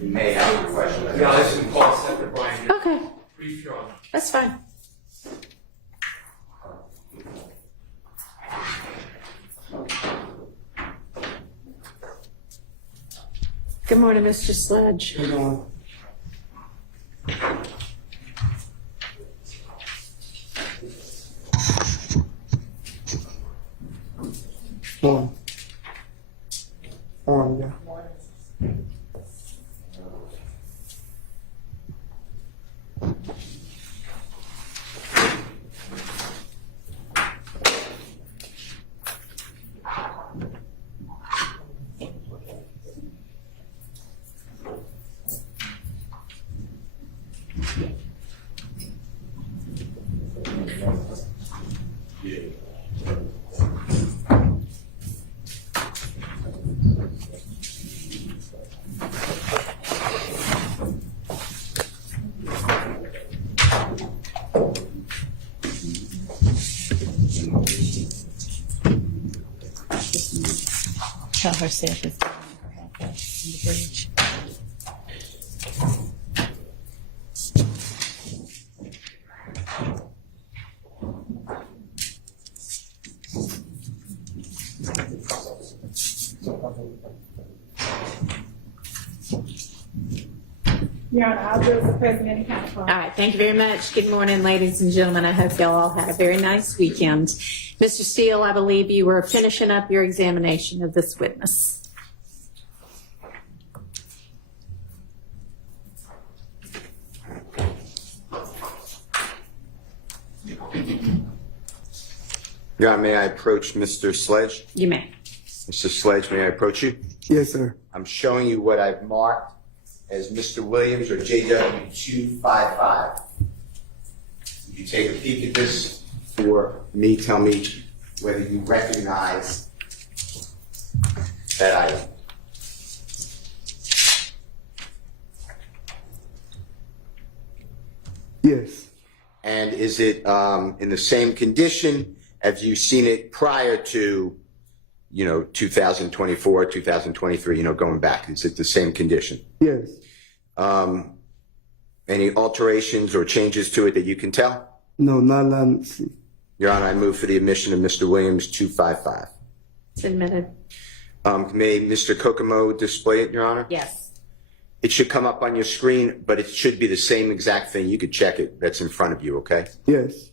You may have a question. Yeah, I can call separate Brian. Okay, Brief your honor. that's fine. Good morning, Mr. Sledge. Yeah. Tell her Seth is giving her help on the bridge. Your Honor, I'll do as the president and counsel. All right, thank you very much. Good morning, ladies and gentlemen. I hope y'all all had a very nice weekend. Mr. Steele, I believe you were finishing up your examination of this witness. Your Honor, may I approach Mr. Sledge? You may. Mr. Sledge, may I approach you? Yes, sir. I'm showing you what I've marked as Mr. Williams or JW 255. You take a peek at this for me, tell me whether you recognize that item. Yes. And is it in the same condition? Have you seen it prior to, 2024, 2023, going back? Is it the same condition? Yes. Any alterations or changes to it that you can tell? No, not allowed to see. Your Honor, I move for the admission of Mr. Williams 255. It's admitted. May Mr. Kokomo display it, Your Honor? Yes. It should come up on your screen, but it should be the same exact thing. You could check it. That's in front of you, okay? Yes.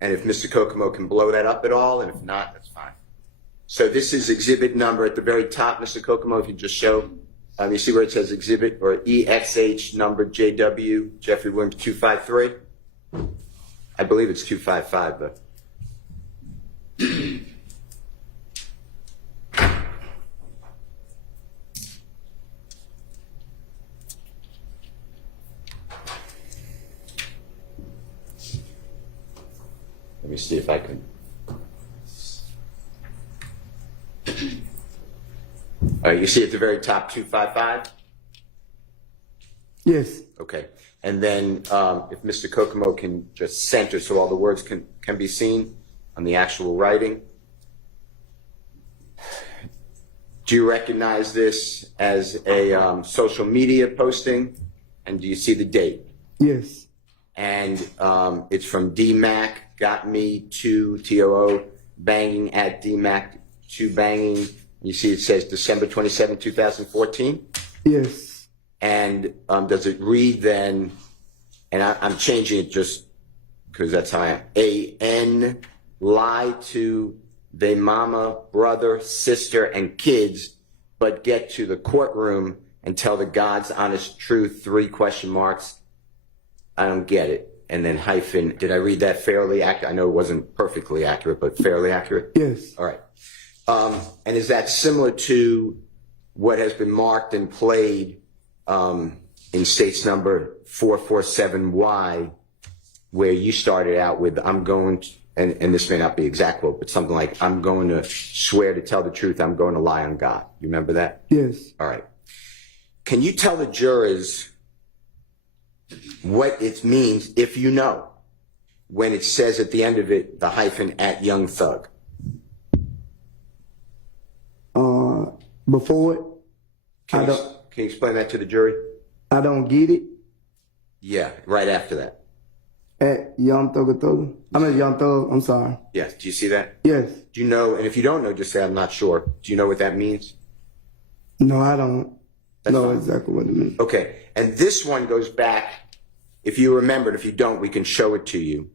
And if Mr. Kokomo can blow that up at all, and if not, that's fine. So this is exhibit number at the very top, Mr. Kokomo, if you just show. You see where it says exhibit or EXH number JW, Jeffrey Williams 253? I believe it's 255, but. Let me see if I can. All right, you see at the very top 255? Yes. Okay. And then if Mr. Kokomo can just center so all the words can be seen on the actual writing. Do you recognize this as a social media posting? And do you see the date? Yes. And it's from DMAC, got me to TOO, banging at DMAC, to banging. You see it says December 27, 2014? Yes. And does it read then, and I'm changing it just because that's how I am, A-N, lie to their mama, brother, sister, and kids, but get to the courtroom and tell the God's honest truth, 3 question marks. I don't get it. And then hyphen, did I read that fairly accurate? I know it wasn't perfectly accurate, but fairly accurate? Yes. All right. And is that similar to what has been marked and played in states number 447Y, where you started out with, I'm going to, and this may not be exact quote, but something like, I'm going to swear to tell the truth, I'm going to lie on God. You remember that? Yes. All right. Can you tell the jurors what it means, if you know, when it says at the end of it, the hyphen at Young Thug? Before it, Can I you, don't, can you explain that to the jury? I don't get it. Yeah, right after that. At Young Thug. I'm at Young Thug. I'm sorry. Yes. Do you see that? Yes. Do you know? And if you don't know, just say I'm not sure. Do you know what that means? No, I don't That's know fine. exactly what it means. Okay. And this one goes back. If you remember, if you don't, we can show it to you.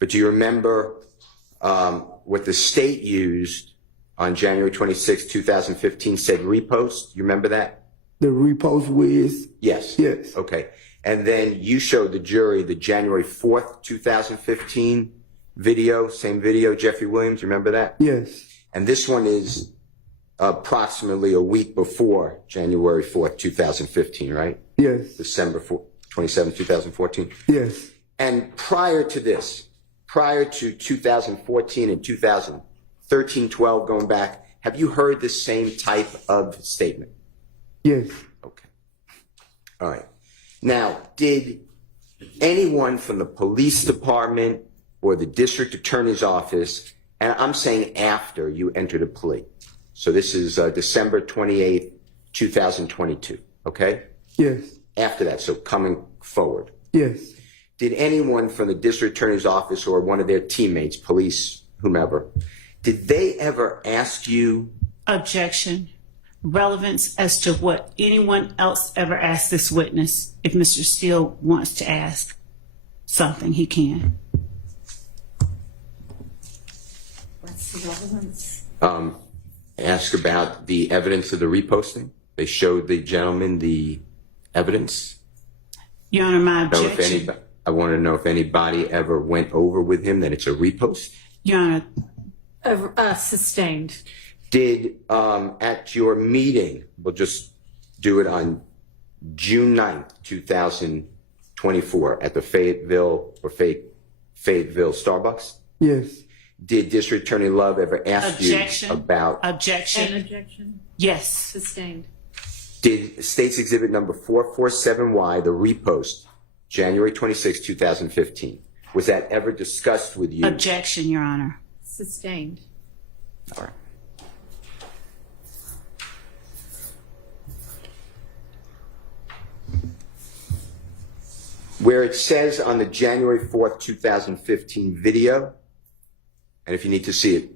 But do you remember what the state used on January 26, 2015? Said repost. You remember that? The repost whiz. Yes. Yes. Okay. And then you showed the jury the January 4th, 2015 video, same video, Jeffrey Williams. You remember that? Yes. And this one is approximately a week before January 4th, 2015, right? Yes. December 27, 2014. Yes. And prior to this, prior to 2014 and 2013, 12 going back, have you heard the same type of statement? Yes. Okay. All right. Now, did anyone from the police department or the district attorney's office, and I'm saying after you entered a plea, so this is December 28th, 2022, okay? Yes. After that, so coming forward, Yes. did anyone from the district attorney's office or one of their teammates, police, whomever, did they ever ask you? Objection. Relevance as to what anyone else ever asked this witness. If Mr. Steele wants to ask something, he can. What's the relevance? Ask about the evidence of the reposting? They showed the gentleman the evidence? Your Honor, my Know if objection. I want to know if anybody ever went over with him that it's a repost. Your Honor, Sustained. Did at your meeting, we'll just do it on June 9th, 2024 at the Fayetteville Starbucks, Yes. did District Attorney Love ever ask objection. you about, Objection. objection. Yes. Sustained. did State's Exhibit number 447Y, the repost, January 26, 2015, was that ever discussed with you? Objection, Your Honor. Sustained. All right. Where it says on the January 4th, 2015 video, and if you need to see it,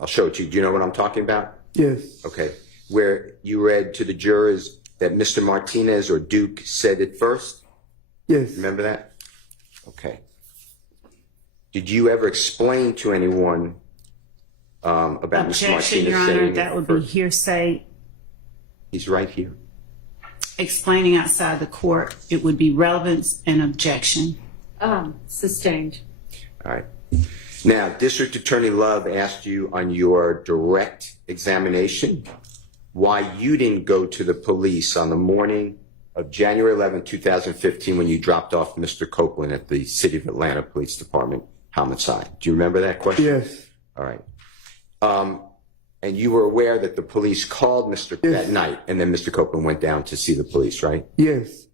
I'll show it to you. Do you know what I'm talking about? Yes. Okay. Where you read to the jurors that Mr. Martinez or Duke said it first? Yes. Remember that? Okay. Did you ever explain to anyone about Mr. Objection, Martinez Your Honor. saying That it would be first? hearsay. He's right here. Explaining outside the court, it would be relevance and objection. Sustained. All right. Now, District Attorney Love asked you on your direct examination why you didn't go to the police on the morning of January 11, 2015, when you dropped off Mr. Copeland at the City of Atlanta Police Department homicide. Do you remember that question? Yes. All right. And you were aware that the police called that night, and then Mr. Copeland went down to see the police, right? Yes.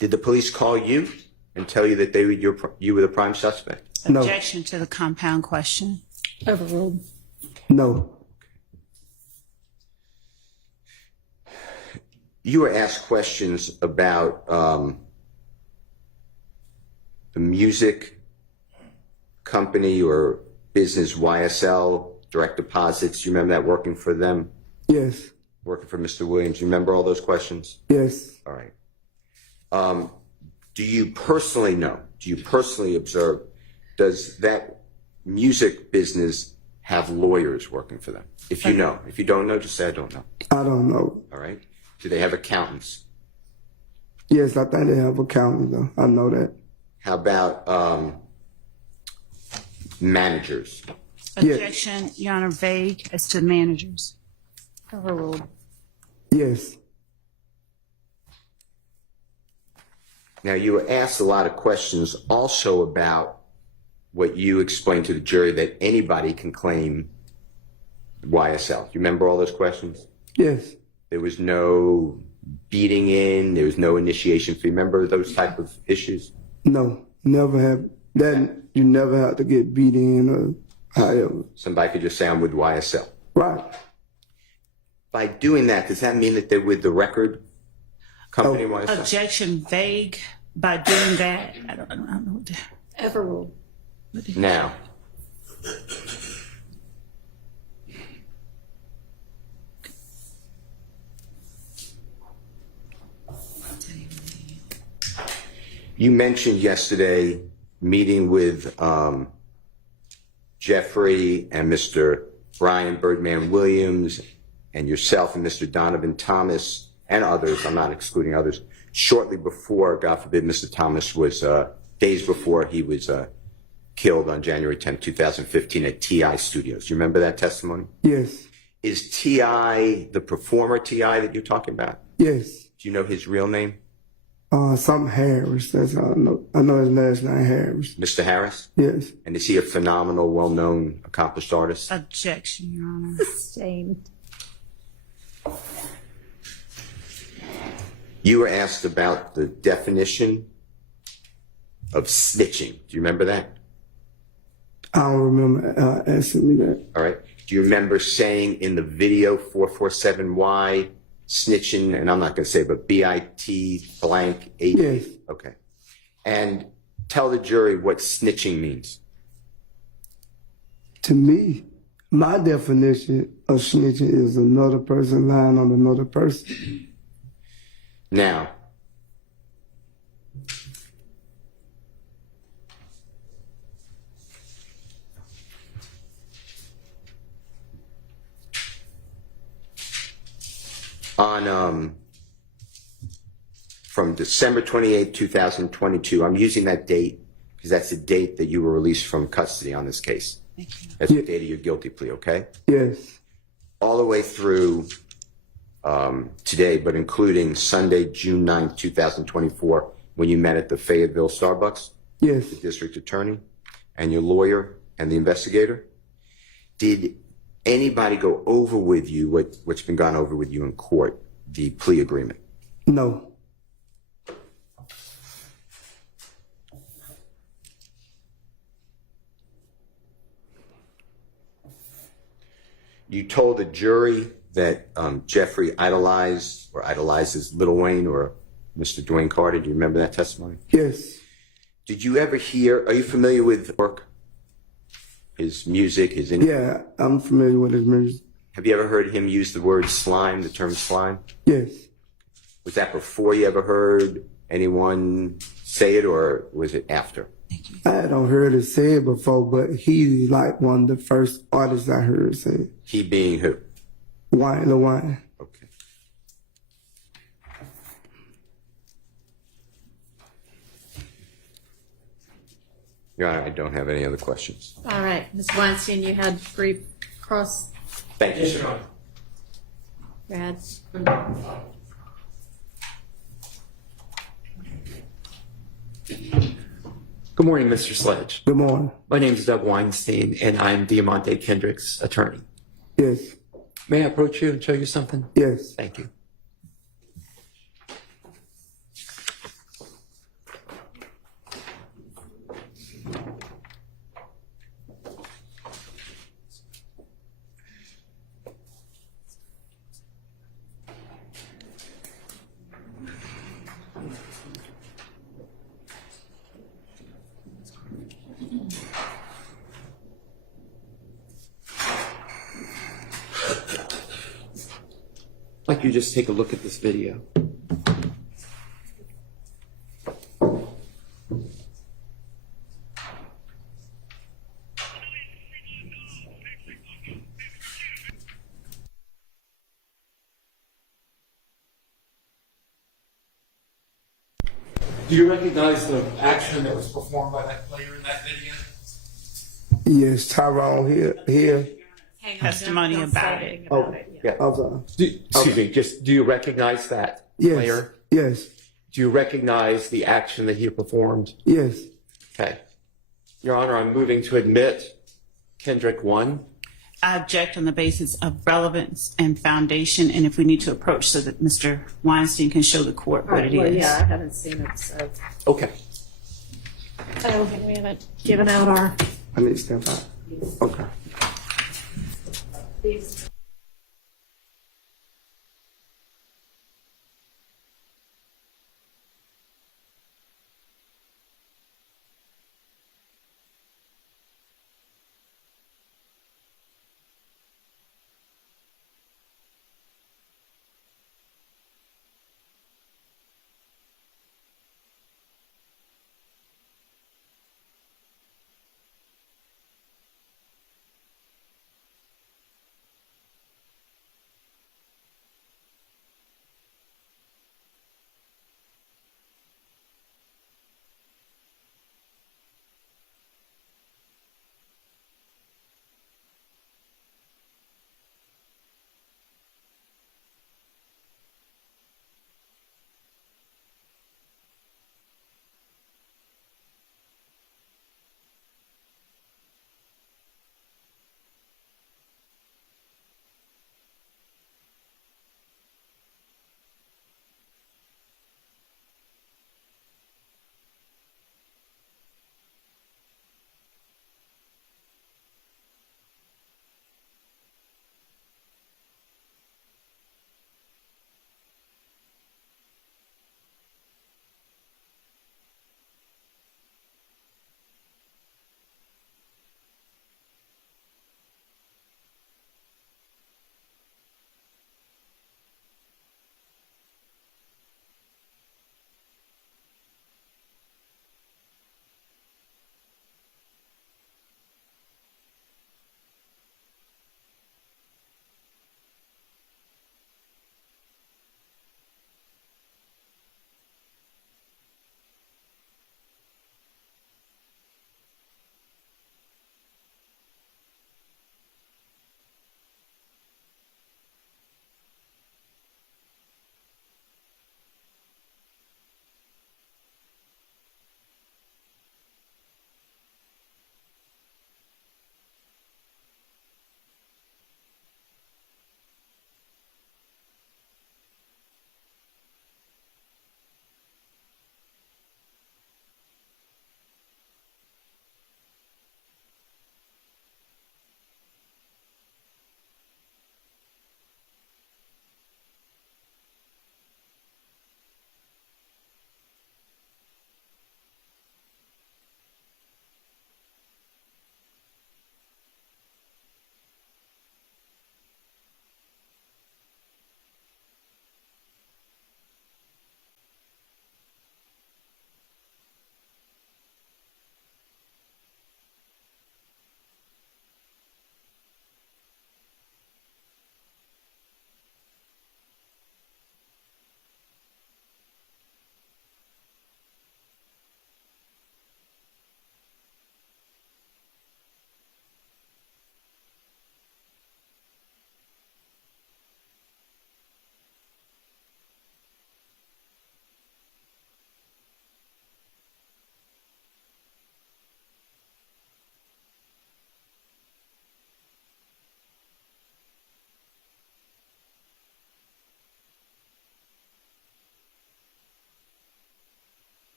Did the police call you and tell you that you were the prime suspect? No. Objection to the compound question. Overruled. No. You were asked questions about the music company or business YSL, direct deposits. You remember that, working for them, Yes. working for Mr. Williams? You remember all those questions? Yes. All right. Do you personally know, do you personally observe, does that music business have lawyers working for them? If you know. If you don't know, just say I don't know. I don't know. All right. Do they have accountants? Yes, I think they have accountants though. I know that. How about managers? Yes. Objection, Your Honor, vague as to managers. Overruled. Yes. Now, you were asked a lot of questions also about what you explained to the jury, that anybody can claim YSL. You remember all those questions? Yes. There was no beating in, there was no initiation fee. Remember those type of issues? No. Never have that. You never have to get beat in or however. Somebody could just say, I'm with YSL. Right. by doing that, does that mean that they're with the record company? YSL? Objection vague by doing that. I don't know what to. Overruled. Now, you mentioned yesterday meeting with Jeffrey and Mr. Brian Birdman Williams and yourself and Mr. Donovan Thomas and others, I'm not excluding others, shortly before, God forbid, Mr. Thomas was, days before he was killed on January 10, 2015 at TI Studios. Do you remember that testimony? Yes. Is TI the performer TI that you're talking about? Yes. Do you know his real name? Some Harris. That's all I know. I know his last name Harris. Mr. Harris? Yes. And is he a phenomenal, well-known, accomplished artist? Objection, Your Honor. Same. You were asked about the definition of snitching. Do you remember that? I don't remember asking me that. All right. Do you remember saying in the video 447Y snitching, and I'm not going to say, but BIT blank 8? Yes. Okay. And tell the jury what snitching means. To me, my definition of snitching is another person lying on another person. Now, on from December 28, 2022, I'm using that date because that's the date that you were released from custody on this case. That's the date of your guilty plea, okay? Yes. All the way through today, but including Sunday, June 9th, 2024, when you met at the Fayetteville Starbucks, Yes. the district attorney and your lawyer and the investigator. Did anybody go over with you what's been gone over with you in court, the plea agreement? No. You told the jury that Jeffrey idolizes Lil Wayne or Mr. Dwayne Carter. Do you remember that testimony? Yes. Did you ever hear, are you familiar with work? His music, his... Yeah, I'm familiar with his music. Have you ever heard him use the word slime, the term slime? Yes. Was that before you ever heard anyone say it, or was it after? I don't heard it said before, but he's like one of the first artists I heard say it. He being who? Wine, the wine. Okay. Your Honor, I don't have any other questions. All right, Ms. Weinstein, you had brief cross. Thank Yes, you. Your Honor. Brad. Good morning, Mr. Sledge. Good morning. My name is Doug Weinstein, and I'm Diamante Kendrick's attorney. Yes. May I approach you and show you something? Yes. Thank you. I'd like you to just take a look at this video. Do you recognize the action that was performed by that player in that video? Yes, Tyrone here. Hang on, Testimony don't say about anything it. about it yet. I'm sorry. Excuse me, do you recognize that Yes. player? Yes. Do you recognize the action that he performed? Yes. Okay. Your Honor, I'm moving to admit Kendrick 1. I object on the basis of relevance and foundation, and if we need to approach so that Mr. Weinstein can show the court All what right, it well, is. yeah, I haven't seen it, so. Okay. Oh, we haven't given out our. I need to step out. Okay.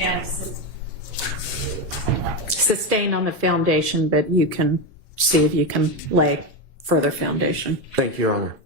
and sustain on the foundation, but you can see if you can lay further foundation. Thank you, Your Honor.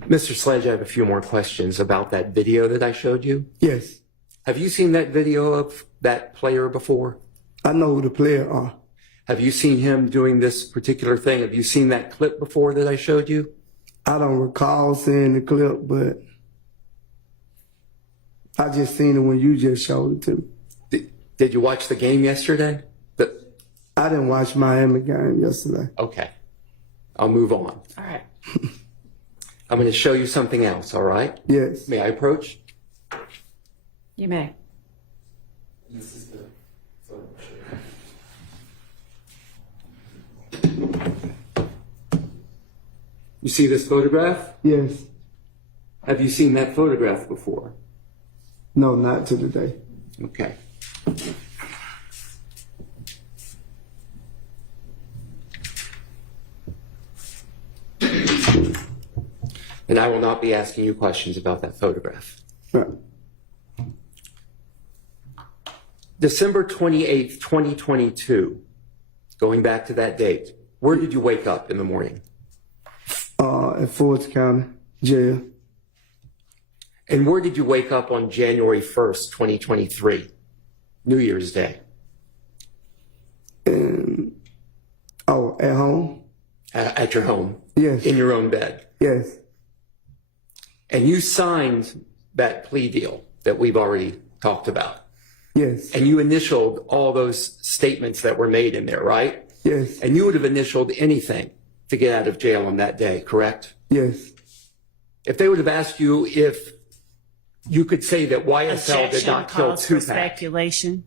Mr. Sledge, I have a few more questions about that video that I showed you. Yes. Have you seen that video of that player before? I know who the player are. Have you seen him doing this particular thing? Have you seen that clip before that I showed you? I don't recall seeing the clip, but I just seen it when you just showed it to me. Did you watch the game yesterday? I didn't watch Miami game yesterday. Okay. I'll move on. All right. I'm going to show you something else, all right? Yes. May I approach? You may. This is the photo. You see this photograph? Yes. Have you seen that photograph before? No, not to today. Okay. And I will not be asking you questions about that photograph. Right. December 28th, 2022, going back to that date, where did you wake up in the morning? At Fulton County Jail. And where did you wake up on January 1st, 2023, New Year's Day? And at home. At your home? Yes. In your own bed? Yes. And you signed that plea deal that we've already talked about. Yes. And you initialed all those statements that were made in there, right? Yes. And you would have initialed anything to get out of jail on that day, correct? Yes. If they would have asked you if you could say that YSL did Objection not kill calls for Tupac, speculation.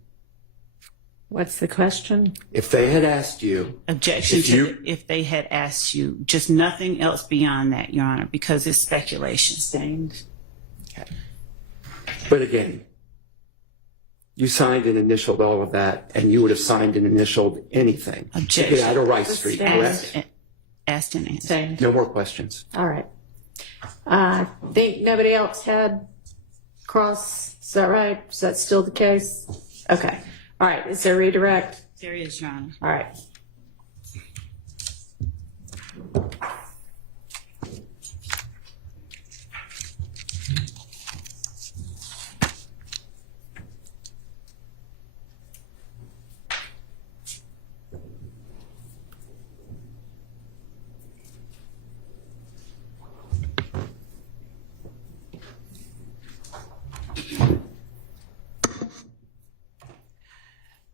What's the question? if they had asked you, Objection If to you- if they had asked you, just nothing else beyond that, Your Honor, because it's speculation. Sustained. but again, you signed and initialed all of that, and you would have signed and initialed anything to Objection. get out of Rice Street, Sustained. correct? Asked and answered. Sustained. No more questions. All right. I think nobody else had cross. Is that right? Is that still the case? Okay. All right. Is there redirect? There is, Your Honor. All right.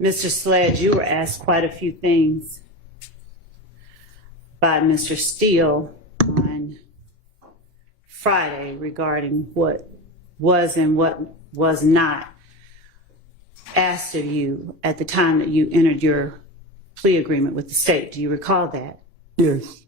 Mr. Sledge, you were asked quite a few things by Mr. Steele on Friday regarding what was and what was not asked of you at the time that you entered your plea agreement with the state. Do you recall that? Yes.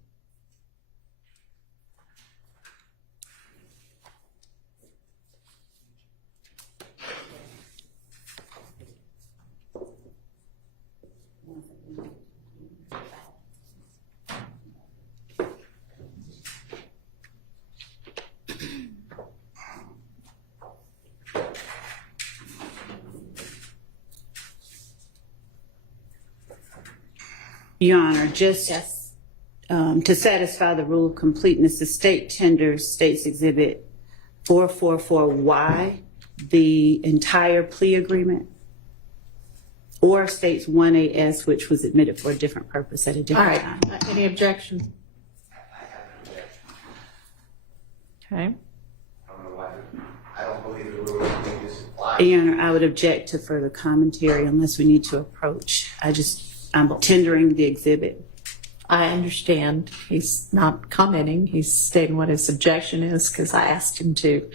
Your Honor, just Yes. to satisfy the rule of completeness, the state tenders State's Exhibit 444Y, the entire plea agreement, or State's 1AS, which was admitted for a different purpose at a All different right. time. Any objection? Okay. I don't believe the rule is applied. Your Honor, I would object to further commentary unless we need to approach. I'm tendering the exhibit. I understand. He's not commenting. He's stating what his objection is because I asked him to.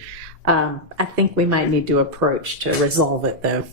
I think we might need to approach to resolve it, though.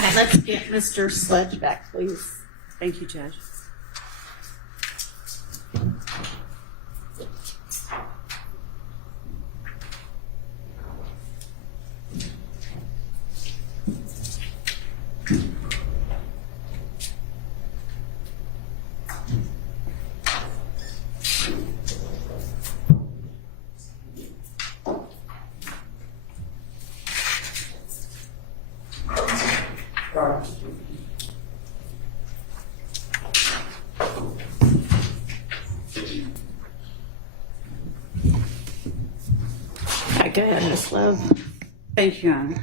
Okay, let's get Mr. Sledge back, please. Thank you, Judge. Okay, go ahead, Ms. Love. Thank you, Your Honor.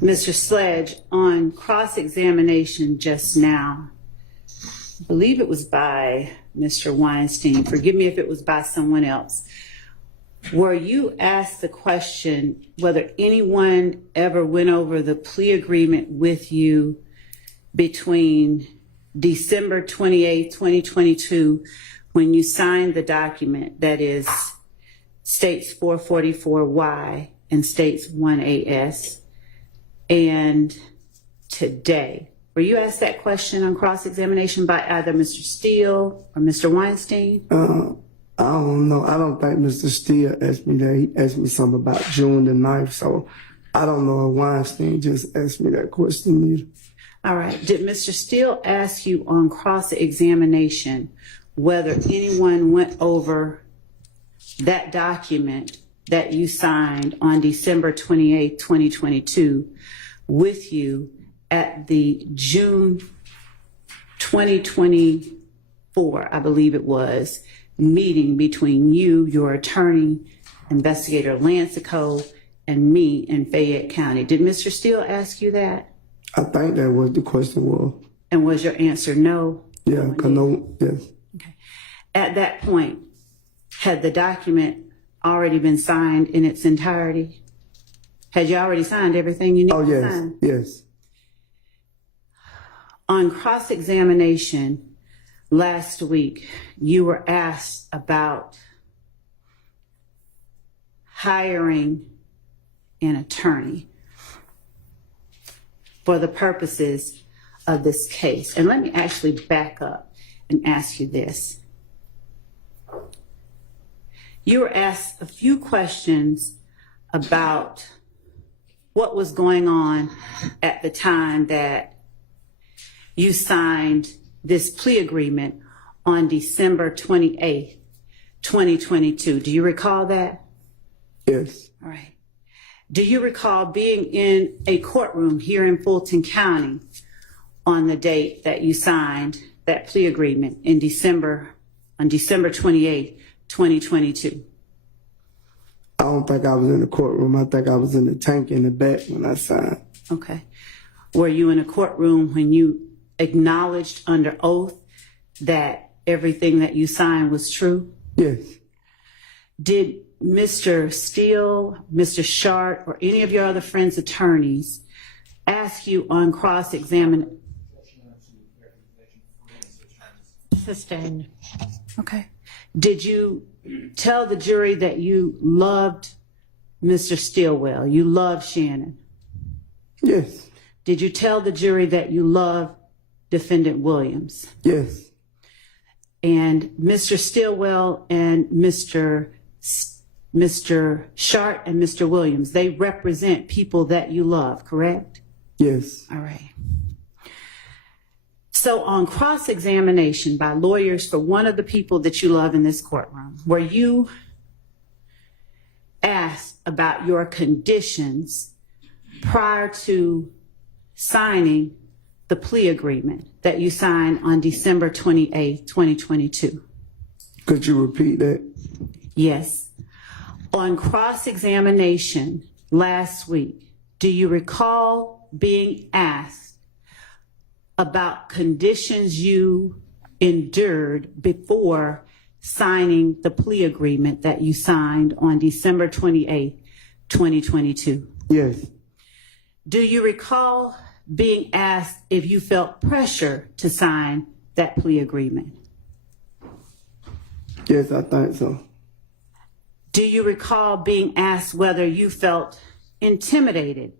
Mr. Sledge, on cross-examination just now, I believe it was by Mr. Weinstein, forgive me if it was by someone else, were you asked the question whether anyone ever went over the plea agreement with you between December 28, 2022, when you signed the document that is states 444Y and states 1AS, and today? Were you asked that question on cross-examination by either Mr. Steele or Mr. Weinstein? I don't know. I don't think Mr. Steele asked me that. He asked me something about June the 9th, so I don't know if Weinstein just asked me that question either. All right. Did Mr. Steele ask you on cross-examination whether anyone went over that document that you signed on December 28, 2022 with you at the June 2024, I believe it was, meeting between you, your attorney, Investigator Lancico, and me in Fayette County? Did Mr. Steele ask you that? I think that was the question was. And was your answer no? Yeah, because no, yes. Okay. At that point, had the document already been signed in its entirety? Had you already signed everything you needed Oh, to yes, sign? yes. On cross-examination last week, you were asked about hiring an attorney for the purposes of this case. And let me actually back up and ask you this. You were asked a few questions about what was going on at the time that you signed this plea agreement on December 28th, 2022. Do you recall that? Yes. All right. Do you recall being in a courtroom here in Fulton County on the date that you signed that plea agreement on December 28th, 2022? I don't think I was in the courtroom. I think I was in the tank in the back when I signed. Okay. Were you in a courtroom when you acknowledged under oath that everything that you signed was true? Yes. Did Mr. Steele, Mr. Sharp, or any of your other friends' attorneys ask you on cross-examination? Sustained. Okay. Did you tell the jury that you loved Mr. Stilwell, you loved Shannon? Yes. Did you tell the jury that you loved Defendant Williams? Yes. And Mr. Stilwell and Mr. Sharp and Mr. Williams, they represent people that you love, correct? Yes. All right. So on cross-examination by lawyers for one of the people that you love in this courtroom, were you asked about your conditions prior to signing the plea agreement that you signed on December 28, 2022? Could you repeat that? Yes. On cross-examination last week, do you recall being asked about conditions you endured before signing the plea agreement that you signed on December 28, 2022? Yes. Do you recall being asked if you felt pressure to sign that plea agreement? Yes, I think so. Do you recall being asked whether you felt intimidated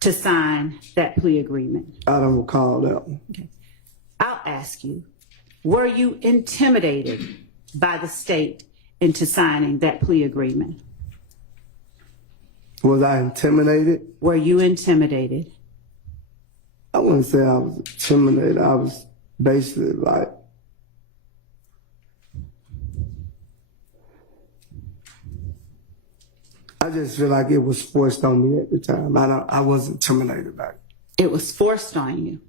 to sign that plea agreement? I don't recall that one. Okay. I'll ask you, were you intimidated by the state into signing that plea agreement? Was I intimidated? Were you intimidated? I wouldn't say I was intimidated. I was basically like, I just feel like it was forced on me at the time. I wasn't intimidated by it. It was forced on you.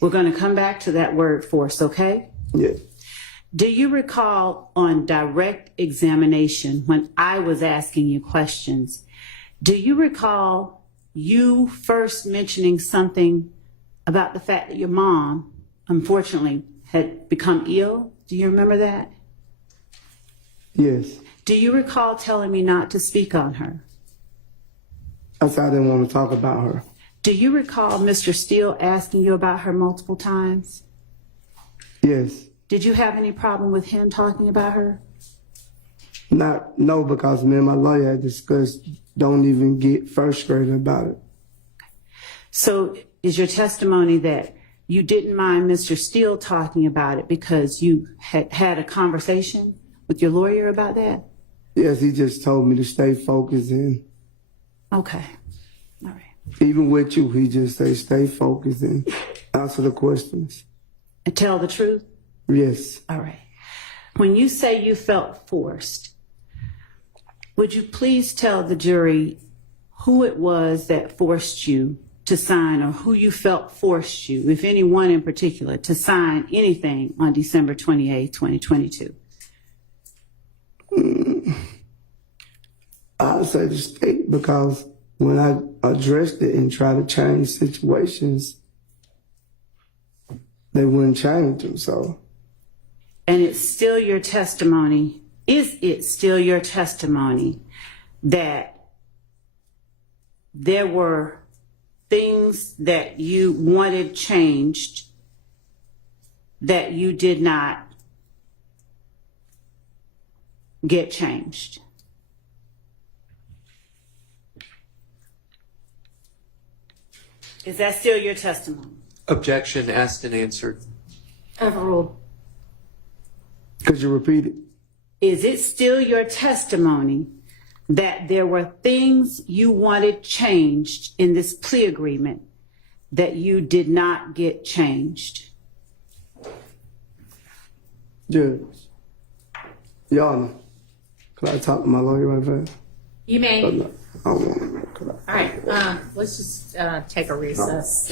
We're going to come back to that word force, okay? Yeah. Do you recall on direct examination when I was asking you questions, do you recall you first mentioning something about the fact that your mom, unfortunately, had become ill? Do you remember that? Yes. Do you recall telling me not to speak on her? I said I didn't want to talk about her. Do you recall Mr. Steele asking you about her multiple times? Yes. Did you have any problem with him talking about her? No, because me and my lawyer had discussed don't even get frustrated about it. So is your testimony that you didn't mind Mr. Steele talking about it because you had a conversation with your lawyer about that? Yes, he just told me to stay focused and Okay. All right. even with you, he just say stay focused and answer the questions. And tell the truth? Yes. All right. When you say you felt forced, would you please tell the jury who it was that forced you to sign or who you felt forced you, if anyone in particular, to sign anything on December 28, 2022? I'd say the state because when I addressed it and tried to change situations, they wouldn't change them. So, And it's still your testimony, is it still your testimony that there were things that you wanted changed that you did not get changed? Is that still your testimony? Objection asked and answered. Overruled. could you repeat it? Is it still your testimony that there were things you wanted changed in this plea agreement that you did not get changed? Judge, Your Honor, could I talk to my lawyer right fast? You may. No, I don't want to. Could I? All right, let's just take a recess.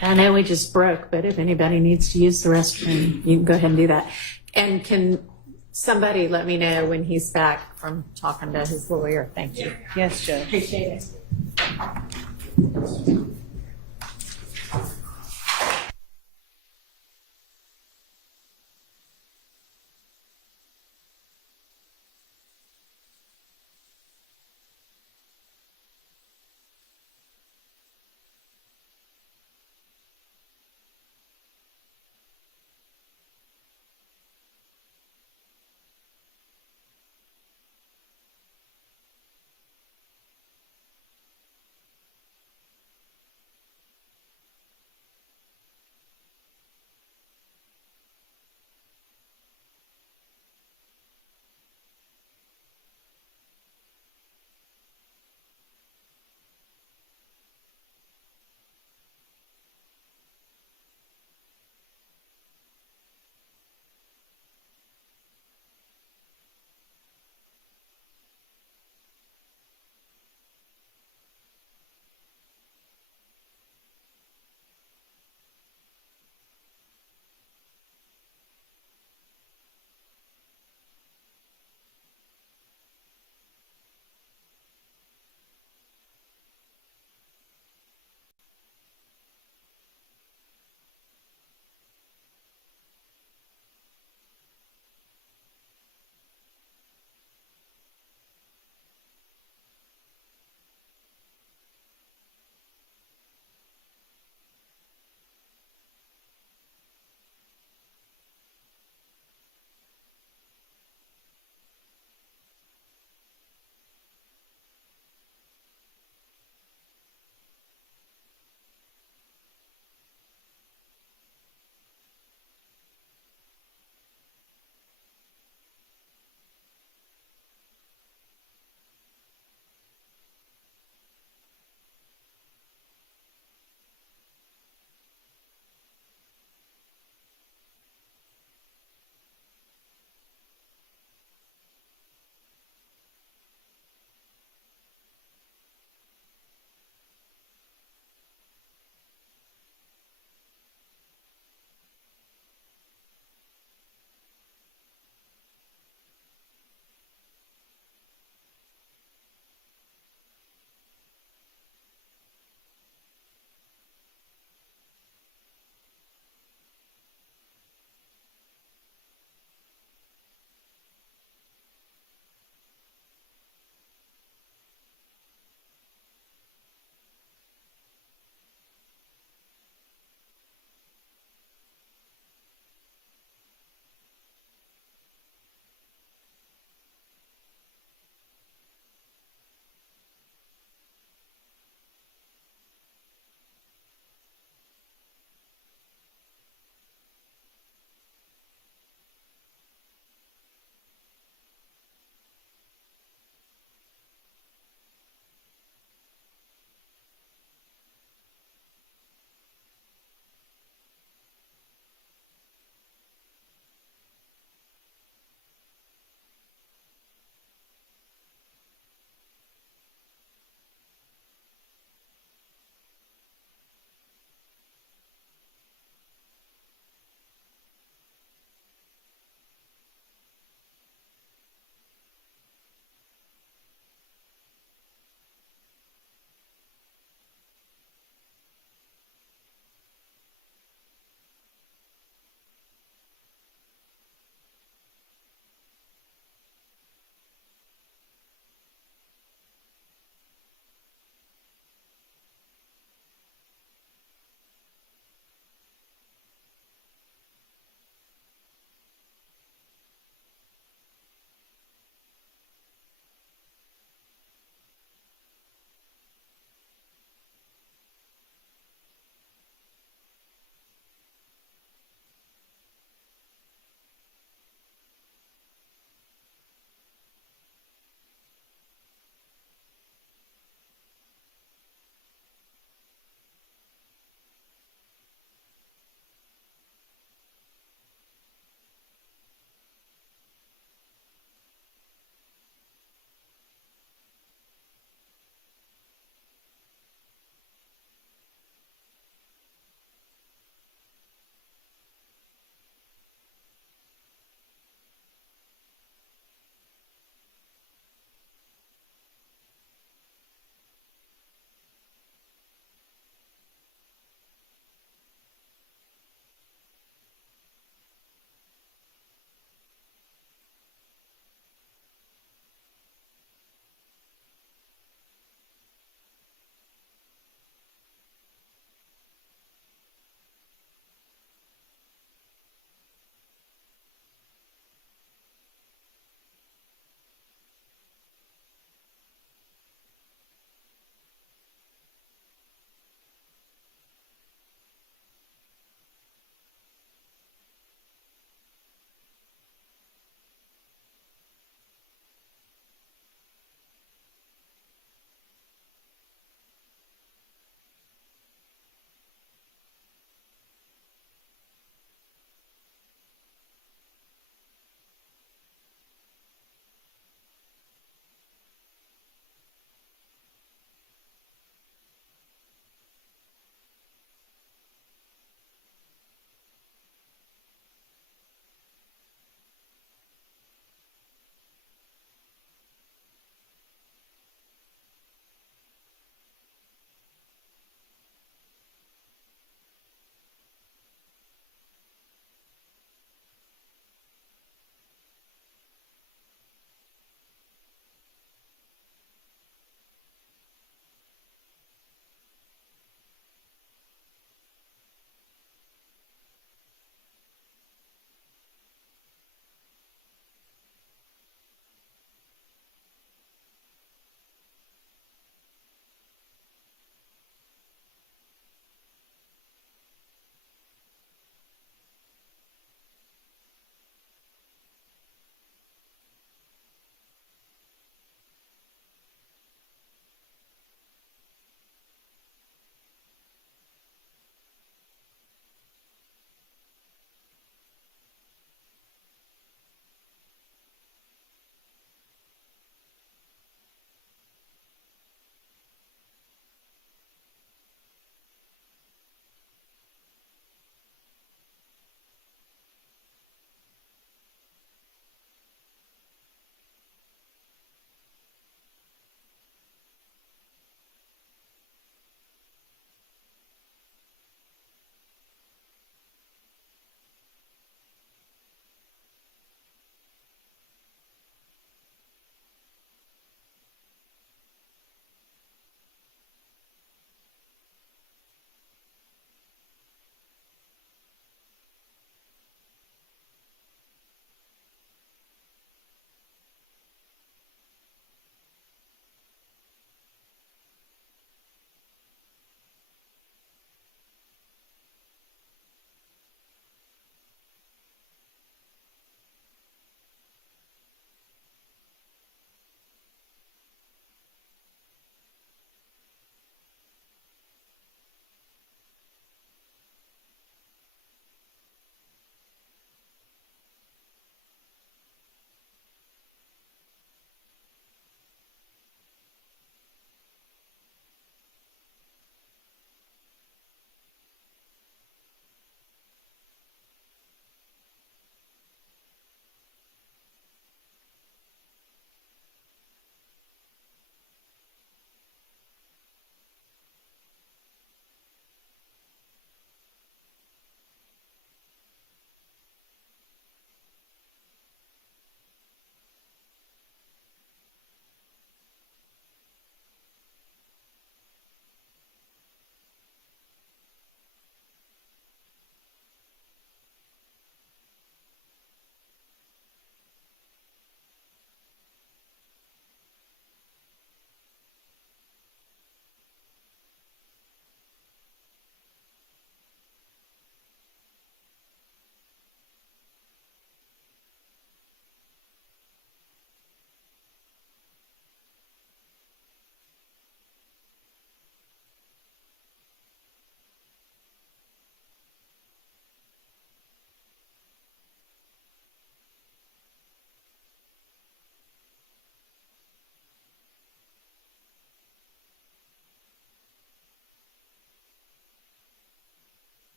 I know we just broke, but if anybody needs to use the restroom, you can go ahead and do that. And can somebody let me know when he's back from talking to his lawyer? Thank you. Yes, Judge. Appreciate it.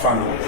find it.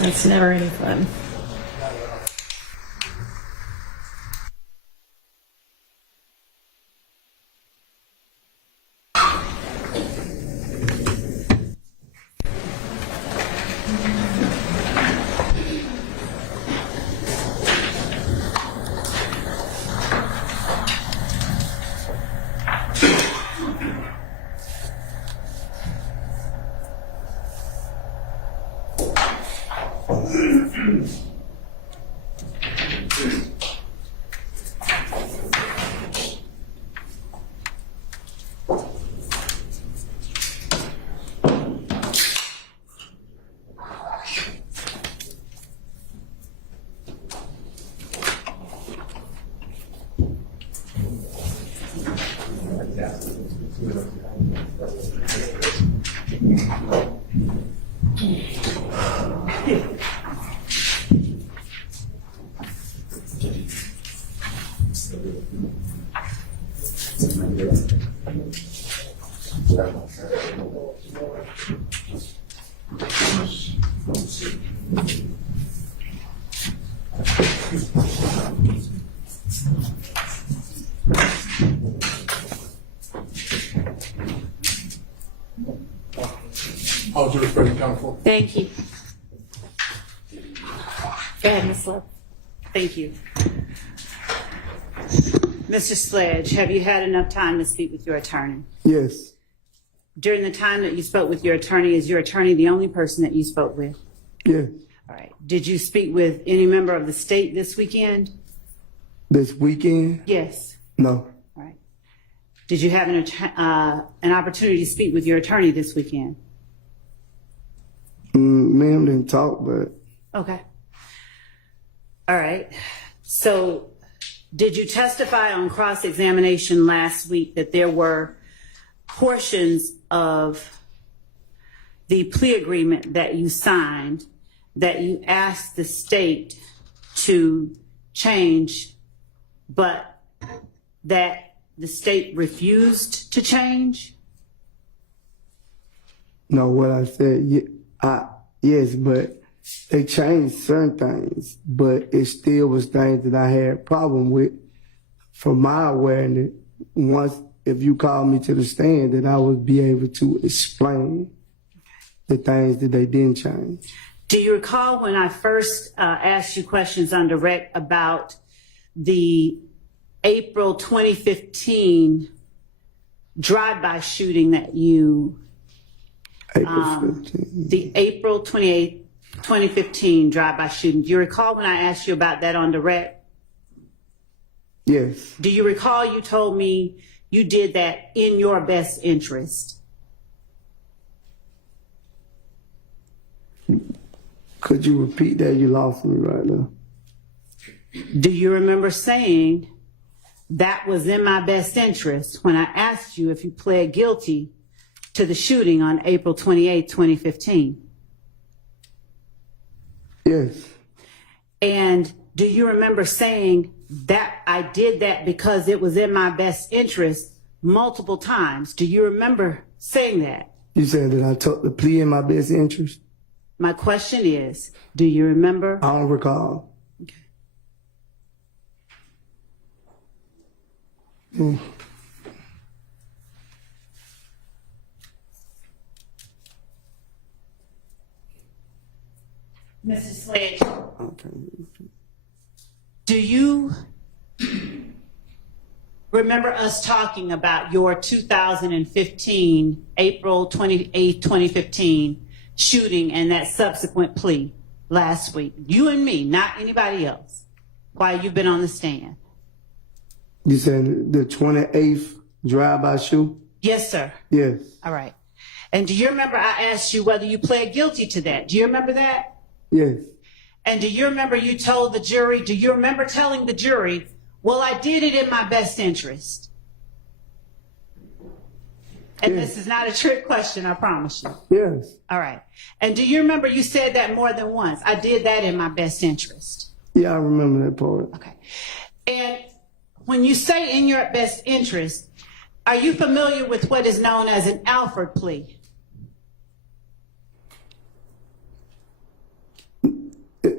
That's never any fun. I'll do it for you, counsel. Thank you. Go ahead, Ms. Love. Thank you. Mr. Sledge, have you had enough time to speak with your attorney? Yes. During the time that you spoke with your attorney, is your attorney the only person that you spoke with? Yes. All right. Did you speak with any member of the state this weekend? This weekend? Yes. No. All right. Did you have an opportunity to speak with your attorney this weekend? Ma'am didn't talk, but Okay. All right. So, did you testify on cross-examination last week that there were portions of the plea agreement that you signed that you asked the state to change, but that the state refused to change? no, what I said, yes, but they changed certain things, but it still was things that I had problem with. From my awareness, once if you call me to the stand, then I would be able to explain the things that they didn't change. Do you recall when I first asked you questions on direct about the April 2015 drive-by shooting that you, April 15. the April 28th, 2015 drive-by shooting? Do you recall when I asked you about that on direct? Yes. Do you recall you told me you did that in your best interest? Could you repeat that? You lost me right now. Do you remember saying that was in my best interest when I asked you if you pled guilty to the shooting on April 28, 2015? Yes. And do you remember saying that I did that because it was in my best interest multiple times? Do you remember saying that? You said that I took the plea in my best interest? My question is, do you remember? I don't recall. Okay. Mr. Sledge, Okay. do you remember us talking about your 2015, April 28, 2015 shooting and that subsequent plea last week? You and me, not anybody else, while you've been on the stand. You said the 28th drive-by shoot? Yes, sir. Yes. All right. And do you remember I asked you whether you pled guilty to that? Do you remember that? Yes. And do you remember you told the jury, do you remember telling the jury, well, I did it in my best interest? And Yes. this is not a trick question, I promise you. Yes. All right. And do you remember you said that more than once? I did that in my best interest. Yeah, I remember that part. Okay. And when you say in your best interest, are you familiar with what is known as an Alford plea?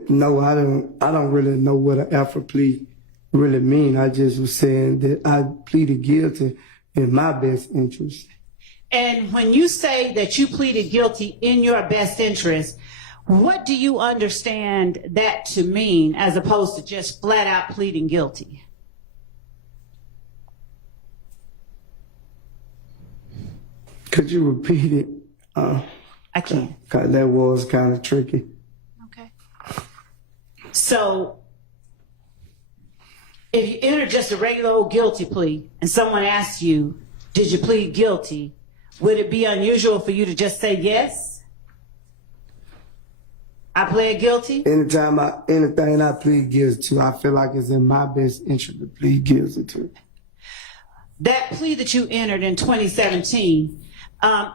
No, I don't really know what an alpha plea really mean. I just was saying that I pleaded guilty in my best interest. And when you say that you pleaded guilty in your best interest, what do you understand that to mean as opposed to just flat out pleading guilty? Could you repeat it? I can. 'Cause that was kind of tricky. Okay. So if you enter just a regular old guilty plea and someone asks you, did you plead guilty? Would it be unusual for you to just say yes? I pled guilty? Anything I plead guilty to, I feel like it's in my best interest to plead guilty to. That plea that you entered in 2017, there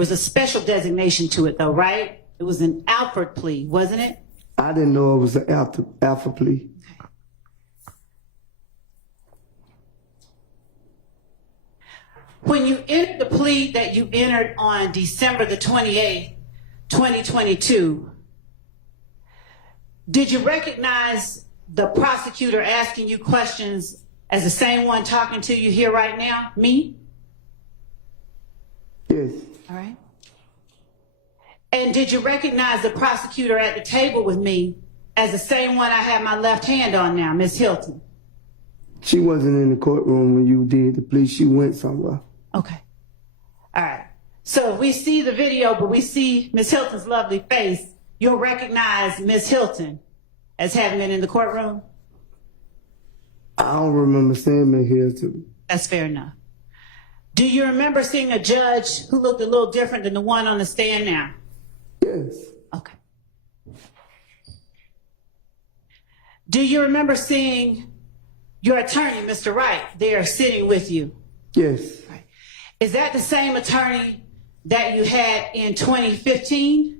was a special designation to it though, right? It was an Alford plea, wasn't it? I didn't know it was an alpha plea. When you entered the plea that you entered on December the 28th, 2022, did you recognize the prosecutor asking you questions as the same one talking to you here right now, me? Yes. All right. And did you recognize the prosecutor at the table with me as the same one I have my left hand on now, Ms. Hilton? She wasn't in the courtroom when you did the plea. She went somewhere. Okay. All right. So if we see the video, but we see Ms. Hilton's lovely face, you'll recognize Ms. Hilton as having been in the courtroom? I don't remember seeing me here too. That's fair enough. Do you remember seeing a judge who looked a little different than the one on the stand now? Yes. Okay. Do you remember seeing your attorney, Mr. Wright, there sitting with you? Yes. Right. Is that the same attorney that you had in 2015?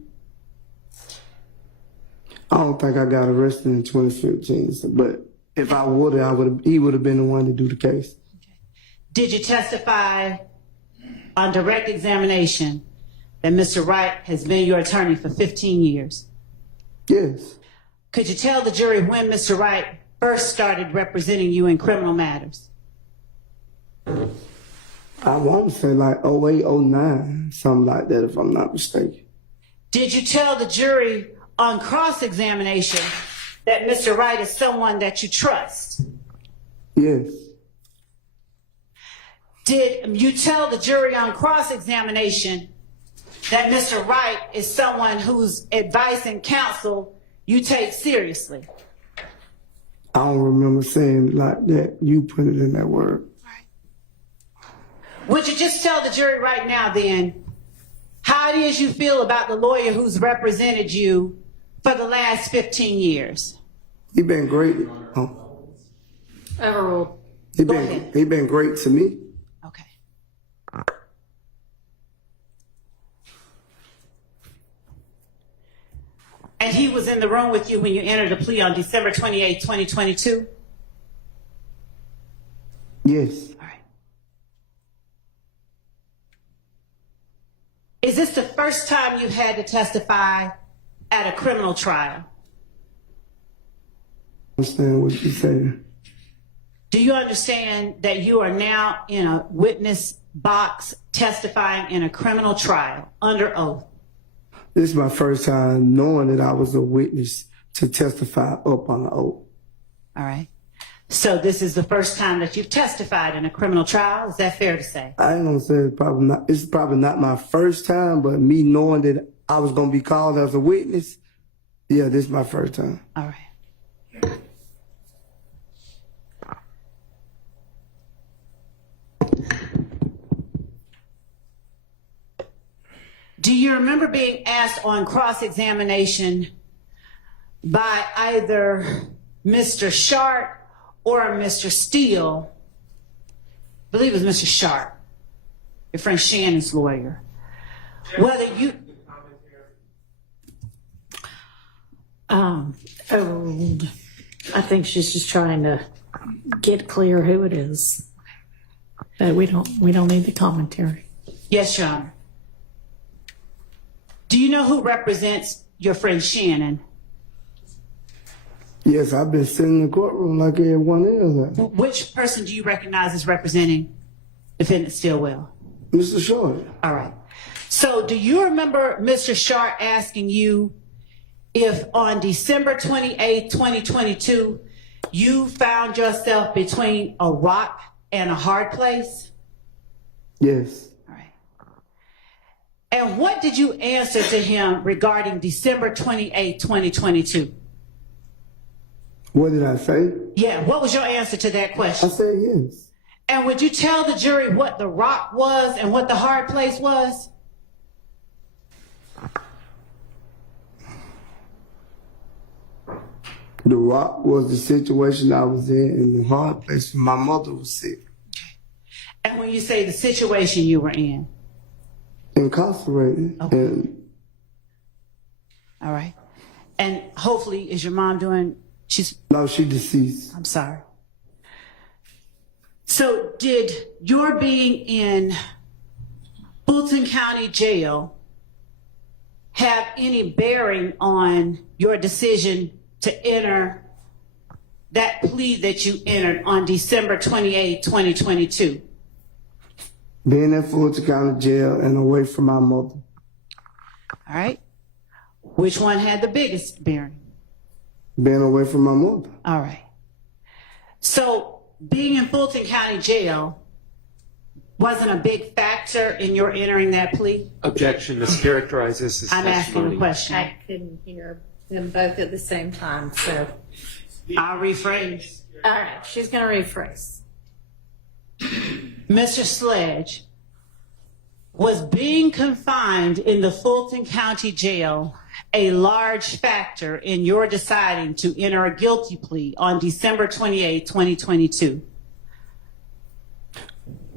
I don't think I got arrested in 2015, but if I would have, he would have been the one to do the case. Did you testify on direct examination that Mr. Wright has been your attorney for 15 years? Yes. Could you tell the jury when Mr. Wright first started representing you in criminal matters? I want to say like 08, 09, something like that if I'm not mistaken. Did you tell the jury on cross-examination that Mr. Wright is someone that you trust? Yes. Did you tell the jury on cross-examination that Mr. Wright is someone whose advice and counsel you take seriously? I don't remember saying it like that. You put it in that word. Would you just tell the jury right now then how it is you feel about the lawyer who's represented you for the last 15 years? He been great. Overruled. He Go ahead. been great to me. Okay. And he was in the room with you when you entered the plea on December 28, 2022? Yes. All right. Is this the first time you had to testify at a criminal trial? Understand what you're saying? Do you understand that you are now in a witness box testifying in a criminal trial under oath? This is my first time knowing that I was a witness to testify up on the oath. All right. So this is the first time that you've testified in a criminal trial. Is that fair to say? I ain't gonna say it's probably not my first time, but me knowing that I was gonna be called as a witness, yeah, this is my first time. All right. Do you remember being asked on cross-examination by either Mr. Sharp or Mr. Steele? I believe it was Mr. Sharp, your friend Shannon's lawyer. Whether you... I think she's just trying to get clear who it is. But we don't need the commentary. Yes, Your Honor. Do you know who represents your friend Shannon? Yes, I've been sitting in the courtroom like everyone else. Which person do you recognize as representing defendant Stillwell? Mr. Short. All right. So do you remember Mr. Sharp asking you if on December 28, 2022, you found yourself between a rock and a hard place? Yes. All right. And what did you answer to him regarding December 28, 2022? What did I say? Yeah, what was your answer to that question? I said yes. And would you tell the jury what the rock was and what the hard place was? The rock was the situation I was in, and the hard place my mother was sick. And when you say the situation you were in? Incarcerated. Okay. And All right. And hopefully, is your mom doing, no, she deceased. I'm sorry. So did your being in Fulton County Jail have any bearing on your decision to enter that plea that you entered on December 28, 2022? Being in Fulton County Jail and away from my mother. All right. Which one had the biggest bearing? Being away from my mother. All right. So being in Fulton County Jail wasn't a big factor in your entering that plea? Objection. Mischaracterize this as I'm asking testimony. a question. I couldn't hear them both at the same time, so. I'll rephrase. All right, she's going to rephrase. Mr. Sledge, was being confined in the Fulton County Jail a large factor in your deciding to enter a guilty plea on December 28, 2022?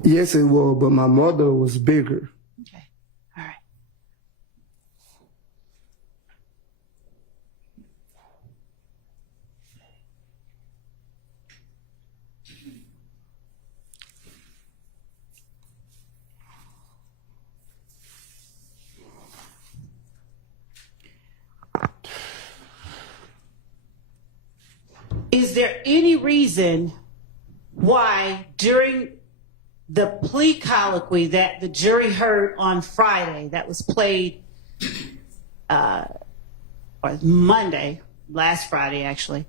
Yes, it was, but my mother was bigger. Okay. All right. Is there any reason why during the plea colloquy that the jury heard on Friday, that was played, or Monday, last Friday actually,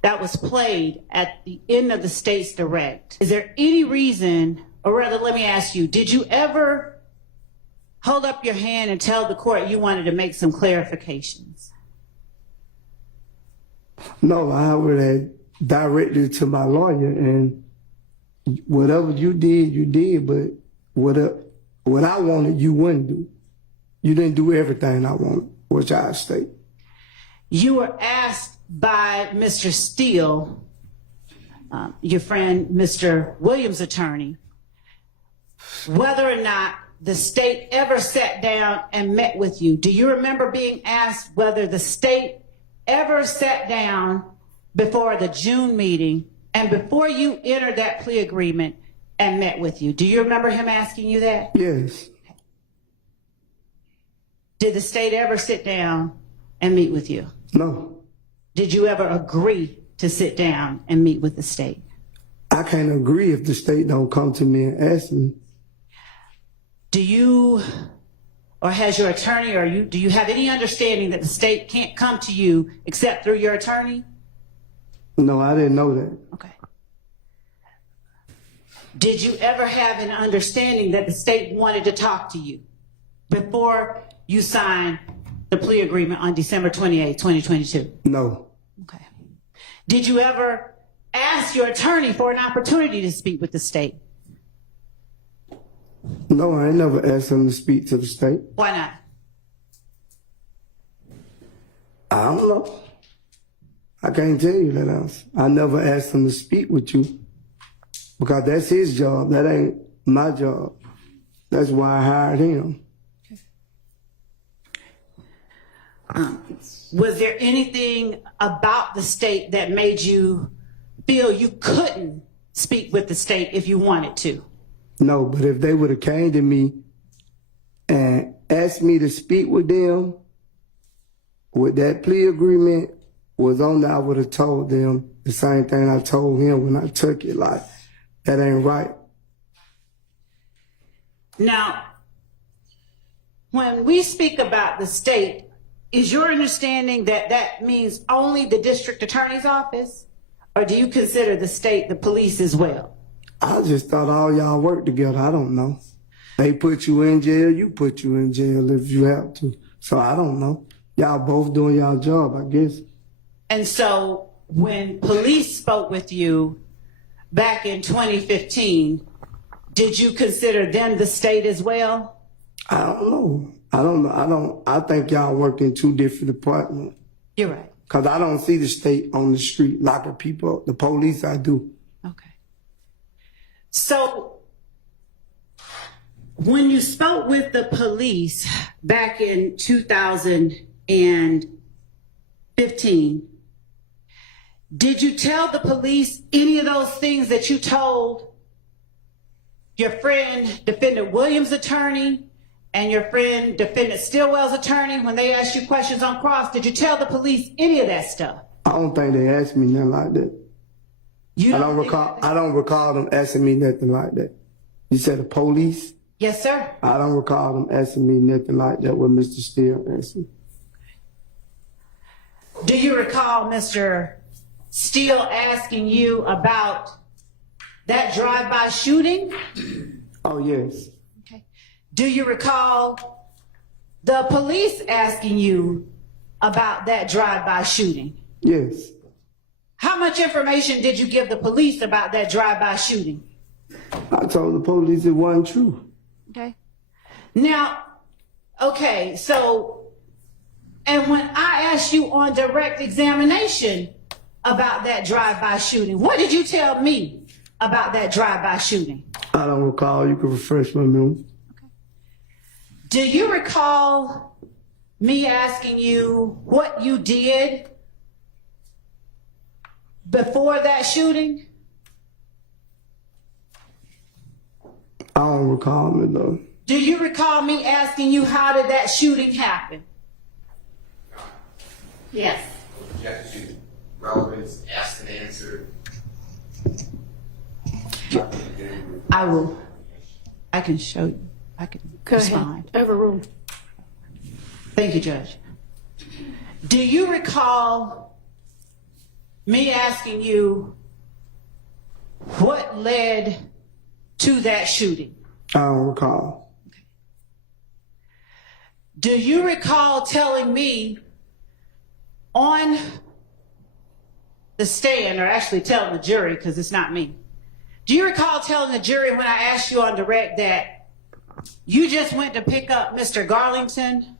that was played at the end of the state's direct, is there any reason, or rather let me ask you, did you ever hold up your hand and tell the court you wanted to make some clarifications? No, I would have directed it to my lawyer, and whatever you did, but what I wanted, you wouldn't do. You didn't do everything I wanted, which I state. You were asked by Mr. Steele, your friend, Mr. Williams' attorney, whether or not the state ever sat down and met with you. Do you remember being asked whether the state ever sat down before the June meeting and before you entered that plea agreement and met with you? Do you remember him asking you that? Yes. Did the state ever sit down and meet with you? No, Did you ever agree to sit down and meet with the state? I can't agree if the state don't come to me and ask me. Do you, or has your attorney, or do you have any understanding that the state can't come to you except through your attorney? No, I didn't know that. Okay. Did you ever have an understanding that the state wanted to talk to you before you signed the plea agreement on December 28, 2022? No, Okay. Did you ever ask your attorney for an opportunity to speak with the state? no, I ain't never asked them to speak to the state. Why not? I don't know. I can't tell you that else. I never asked him to speak with you because that's his job. That ain't my job. That's why I hired him. Was there anything about the state that made you feel you couldn't speak with the state if you wanted to? No, but if they would have came to me and asked me to speak with them, with that plea agreement was on there, I would have told them the same thing I told him when I took it, like, that ain't right. Now, when we speak about the state, is your understanding that that means only the district attorney's office? Or do you consider the state the police as well? I just thought all y'all work together. I don't know. They put you in jail, you put you in jail if you have to. So I don't know. Y'all both doing y'all job, I guess. And so when police spoke with you back in 2015, did you consider them the state as well? I don't know. I think y'all work in two different departments. You're right. Because I don't see the state on the street locking people up. The police, I do. Okay. So when you spoke with the police back in 2015, did you tell the police any of those things that you told your friend, Defendant Williams' attorney, and your friend, Defendant Stillwell's attorney, when they asked you questions on cross? Did you tell the police any of that stuff? I don't think they asked me nothing like that. I don't recall them asking me nothing like that. You said the police? Yes, sir. I don't recall them asking me nothing like that what Mr. Steele asked me. Do you recall Mr. Steele asking you about that drive-by shooting? Oh, yes. Okay. Do you recall the police asking you about that drive-by shooting? Yes. How much information did you give the police about that drive-by shooting? I told the police it wasn't true. Okay. Now, okay, so, and when I asked you on direct examination about that drive-by shooting, what did you tell me about that drive-by shooting? I don't recall. You can refresh my memory. Do you recall me asking you what you did before that shooting? I don't recall it though. Do you recall me asking you how did that shooting happen? Yes. Objection. Relevance. Asked and answered. I can show you. I can Go respond. ahead. Overruled. Thank you, Judge. Do you recall me asking you what led to that shooting? I don't recall. Do you recall telling me on the stand, or actually telling the jury, because it's not me, do you recall telling the jury when I asked you on direct that you just went to pick up Mr. Garlington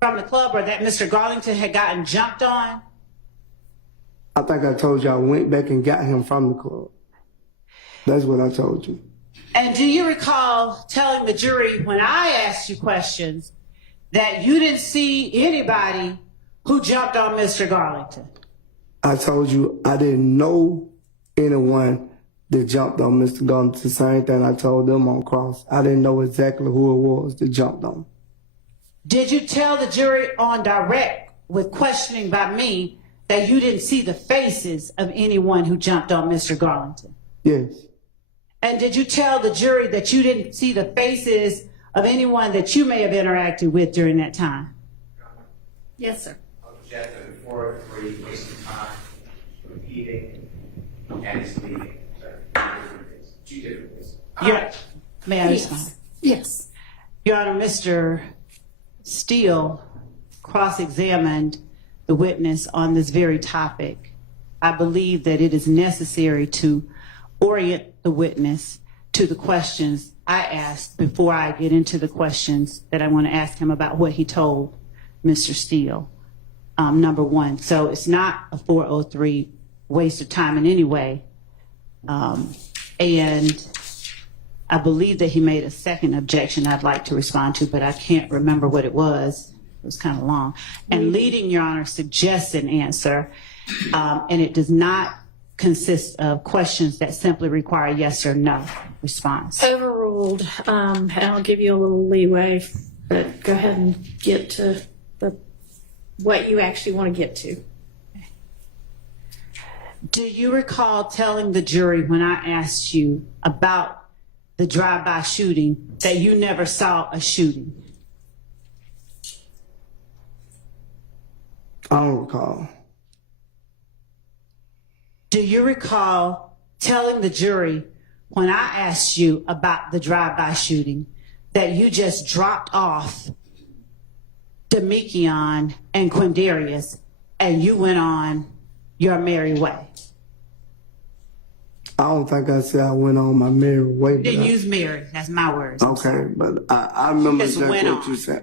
from the club, or that Mr. Garlington had gotten jumped on? I think I told you I went back and got him from the club. That's what I told you. And do you recall telling the jury when I asked you questions that you didn't see anybody who jumped on Mr. Garlington? I told you I didn't know anyone that jumped on Mr. Garlington. It's the same thing I told them on cross. I didn't know exactly who it was that jumped on. Did you tell the jury on direct with questioning by me that you didn't see the faces of anyone who jumped on Mr. Garlington? Yes. And did you tell the jury that you didn't see the faces of anyone that you may have interacted with during that time? Yes, sir. Objective 403, wasting time, repeating, and it's leaving. Two different ways. Yeah. May I respond? Yes. Your Honor, Mr. Steele cross-examined the witness on this very topic. I believe that it is necessary to orient the witness to the questions I asked before I get into the questions that I want to ask him about what he told Mr. Steele, number one. So it's not a 403 waste of time in any way. And I believe that he made a second objection I'd like to respond to, but I can't remember what it was. It was kind of long. And leading, Your Honor, suggests an answer, and it does not consist of questions that simply require yes or no response. Overruled. I'll give you a little leeway, but go ahead and get to what you actually want to get to. Do you recall telling the jury when I asked you about the drive-by shooting that you never saw a shooting? I don't recall. Do you recall telling the jury when I asked you about the drive-by shooting that you just dropped off Demekion and Quindarius and you went on your merry way? I don't think I said I went on my merry way. You didn't use merry. That's my words. Okay, but I remember Just exactly went what on. you said.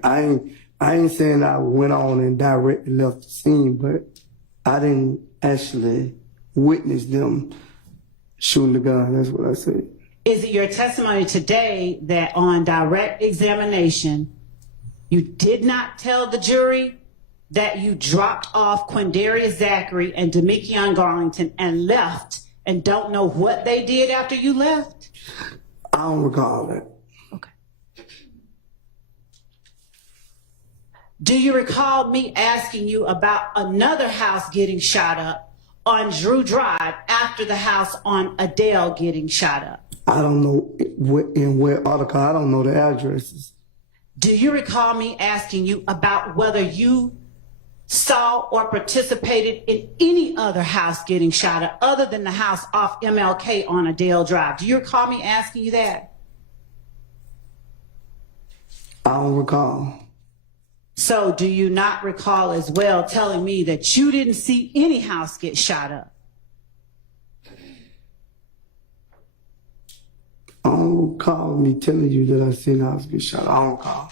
I ain't saying I went on and directly left the scene, but I didn't actually witness them shooting the gun. That's what I said. Is it your testimony today that on direct examination, you did not tell the jury that you dropped off Quindarius Zachary and Demekion Garlington and left and don't know what they did after you left? I don't recall that. Okay. Do you recall me asking you about another house getting shot up on Drew Drive after the house on Adele getting shot up? I don't know in what article. I don't know the addresses. Do you recall me asking you about whether you saw or participated in any other house getting shot up other than the house off MLK on Adele Drive? Do you recall me asking you that? I don't recall. So do you not recall as well telling me that you didn't see any house get shot up? I don't recall me telling you that I seen a house get shot. I don't recall.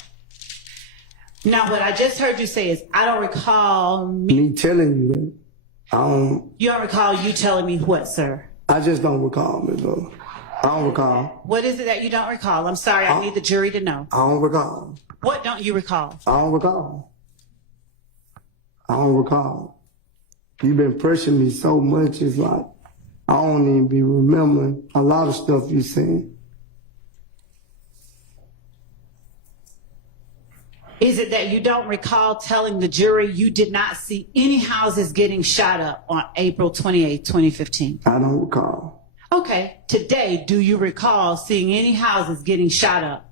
Now, what I just heard you say is, I don't recall me. Me telling you that. You don't recall you telling me what, sir? I just don't recall, Ms. Lowe. I don't recall. What is it that you don't recall? I'm sorry, I need the jury to know. I don't recall. What don't you recall? I don't recall. I don't recall. You've been pressuring me so much, it's like, I don't even be remembering a lot of stuff you saying. Is it that you don't recall telling the jury you did not see any houses getting shot up on April 28, 2015? I don't recall. Okay, today, do you recall seeing any houses getting shot up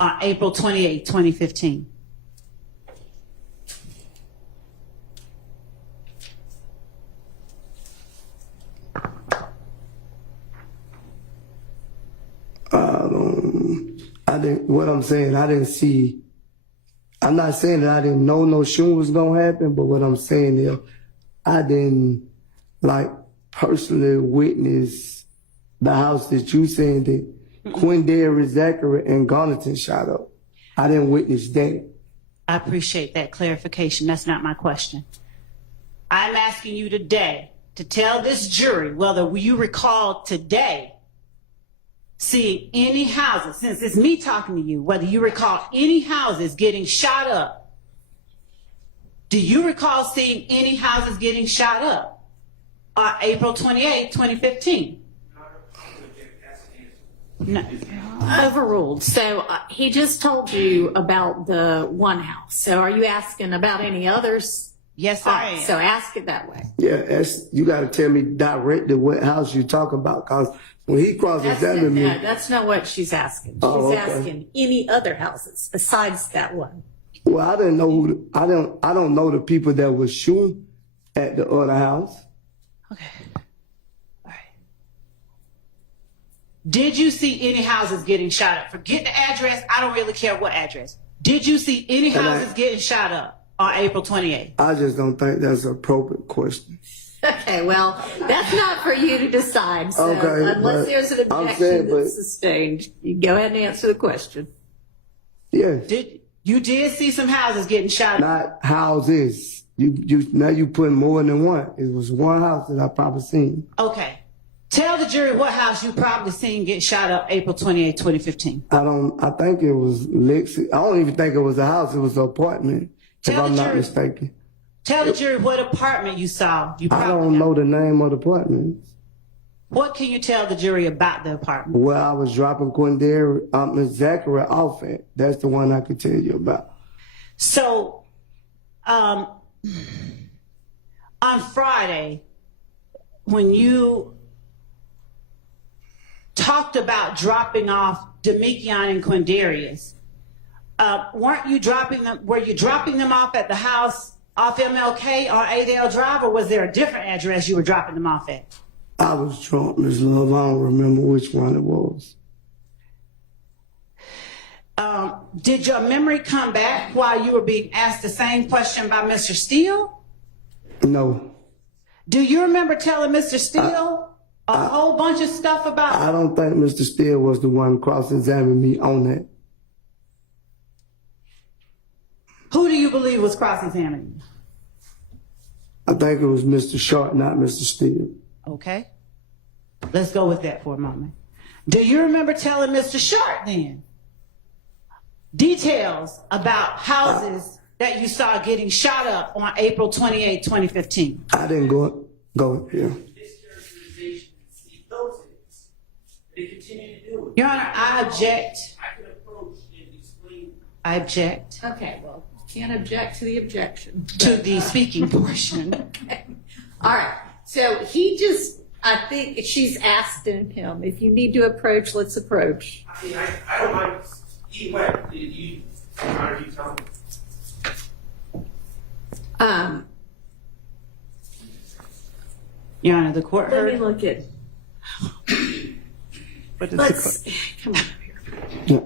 on April 28, 2015? What I'm saying, I didn't see. I'm not saying that I didn't know no shooting was gonna happen, but what I'm saying is I didn't personally witness the house that you saying that Quindarius Zachary and Garlington shot up. I didn't witness that. I appreciate that clarification. That's not my question. I'm asking you today to tell this jury whether you recall today seeing any houses, since it's me talking to you, whether you recall any houses getting shot up. Do you recall seeing any houses getting shot up on April 28, 2015? No. Overruled. So he just told you about the one house. So are you asking about any others? Yes, All I right, am. so ask it that way. Yeah, you got to tell me directly what house you talking about, cause when he cross-examined me, That's not what she's asking. She's Oh, okay. asking any other houses besides that one. well, I didn't know I don't know the people that was shooting at the other house. Okay. All right. Did you see any houses getting shot up? Forget the address. I don't really care what address. Did you see any houses getting shot up on April 28th? I just don't think that's an appropriate question. Okay, well, that's not for you to decide. So Okay, unless but there's an I'm objection saying, but- that's sustained, you can go ahead and answer the question. Yeah, Did you see some houses getting shot up? not houses. Now you putting more than one. It was one house that I probably seen. Okay. Tell the jury what house you probably seen get shot up April 28th, 2015. I think it was Lexi. I don't even think it was a house. It was an apartment, if Tell I'm the not jury. mistaken. Tell the jury what apartment you saw. You I probably don't know the name of the apartment. What can you tell the jury about the apartment? Where I was dropping Miss Zachary off at. That's the one I could tell you about. So, on Friday, when you talked about dropping off Demekion and Quindarius, weren't you dropping them? Were you dropping them off at the house off MLK on Adel Drive, or was there a different address you were dropping them off at? I was drunk, Miss Love. I don't remember which one it was. Did your memory come back while you were being asked the same question by Mr. Steele? No, Do you remember telling Mr. Steele a whole bunch of stuff about? I don't think Mr. Steele was the one cross-examining me on that. Who do you believe was cross-examining? I think it was Mr. Short, not Mr. Steele. Okay. Let's go with that for a moment. Do you remember telling Mr. Short then details about houses that you saw getting shot up on April 28, 2015? I didn't go here. Mischaracterization, see those things. They continue to do it. Your Honor, I object. I can approach and explain. I object Okay, well, can't object to the objection. to the speaking portion. Okay. All right. So I think she's asking him, if you need to approach, let's approach. I mean, I don't mind either way. You tell me. Your Honor, the court Let me heard. look at, What does the let's, come on up here. Yeah.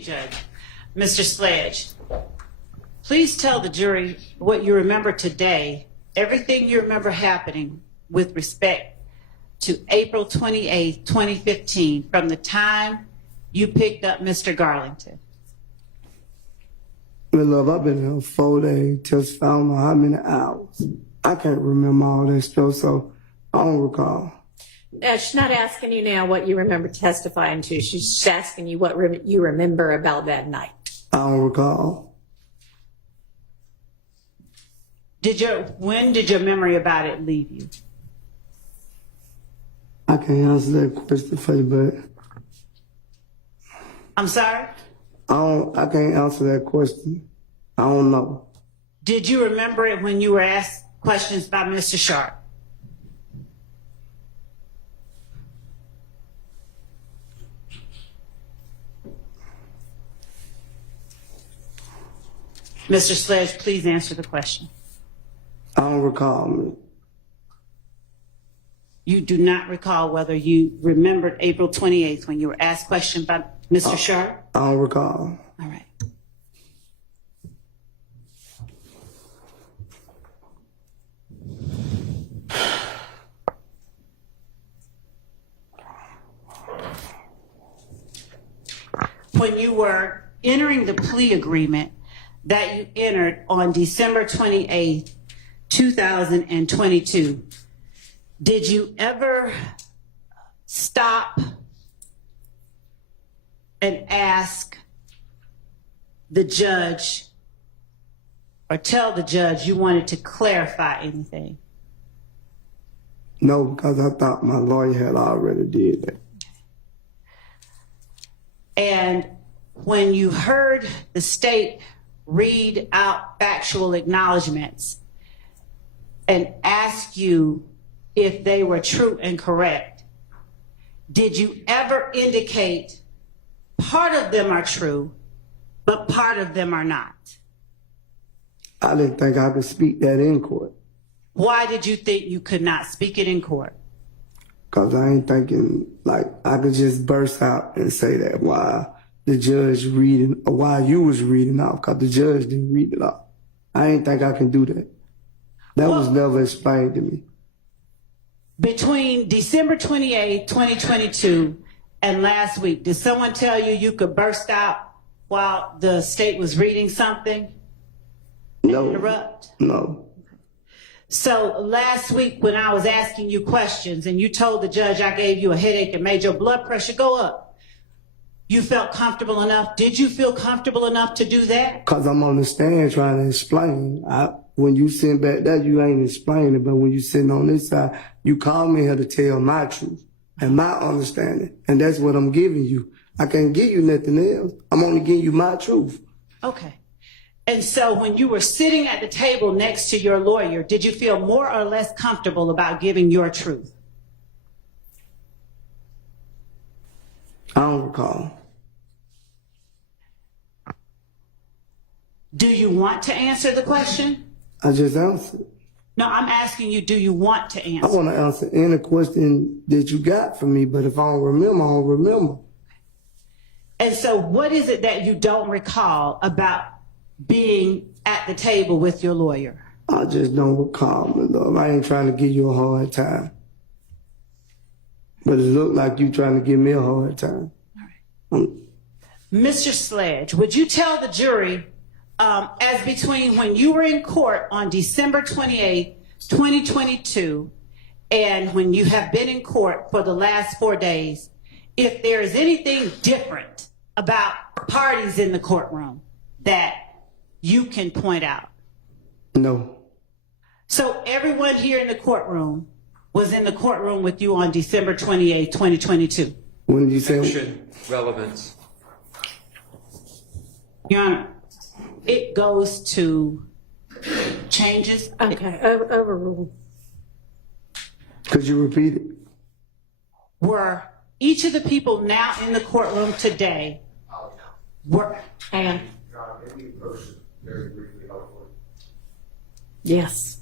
you, Judge. Mr. Sledge, please tell the jury what you remember today, everything you remember happening with respect to April 28th, 2015, from the time you picked up Mr. Garlington. Well, love, I've been here 4 days, just I don't know how many hours. I can't remember all that stuff, so I don't recall. She's not asking you now what you remember testifying to. She's just asking you what you remember about that night. I don't recall. When did your memory about it leave you? I can't answer that question for you, but I'm sorry? I can't answer that question. I don't know. Did you remember it when you were asked questions by Mr. Sharp? Mr. Sledge, please answer the question. I don't recall. You do not recall whether you remembered April 28th when you were asked questions by Mr. Sharp? I don't recall. All right. When you were entering the plea agreement that you entered on December 28th, 2022, did you ever stop and ask the judge or tell the judge you wanted to clarify anything? No, because I thought my lawyer had already did that. And when you heard the state read out factual acknowledgments and ask you if they were true and correct, did you ever indicate part of them are true, but part of them are not? I didn't think I could speak that in court. Why did you think you could not speak it in court? Because I ain't thinking like I could just burst out and say that while the judge reading, or while you was reading off, because the judge didn't read it off. I ain't think I can do that. That was never explained to me. Between December 28, 2022 and last week, did someone tell you you could burst out while the state was reading something? No. Interrupt? No. So last week when I was asking you questions and you told the judge I gave you a headache and made your blood pressure go up, you felt comfortable enough? Did you feel comfortable enough to do that? Because I'm on the stand trying to explain. When you sit back there, you ain't explaining, but when you sitting on this side, you call me here to tell my truth and my understanding, and that's what I'm giving you. I can't give you nothing else. I'm only giving you my truth. Okay. And so when you were sitting at the table next to your lawyer, did you feel more or less comfortable about giving your truth? I don't recall. Do you want to answer the question? I just answered. No, I'm asking you, do you want to I answer? want to answer any question that you got for me, but if I don't remember, I don't remember. And so what is it that you don't recall about being at the table with your lawyer? I just don't recall, my love. I ain't trying to give you a hard time. But it looked like you trying to give me a hard time. All right. Mr. Sledge, would you tell the jury, as between when you were in court on December 28, 2022, and when you have been in court for the last 4 days, if there is anything different about parties in the courtroom that you can point out? No. So everyone here in the courtroom was in the courtroom with you on December 28, 2022? When did you say? Action relevance. Your Honor, it goes to changes. Okay, overruled. Could you repeat it? Were each of the people now in the courtroom today were, And yes.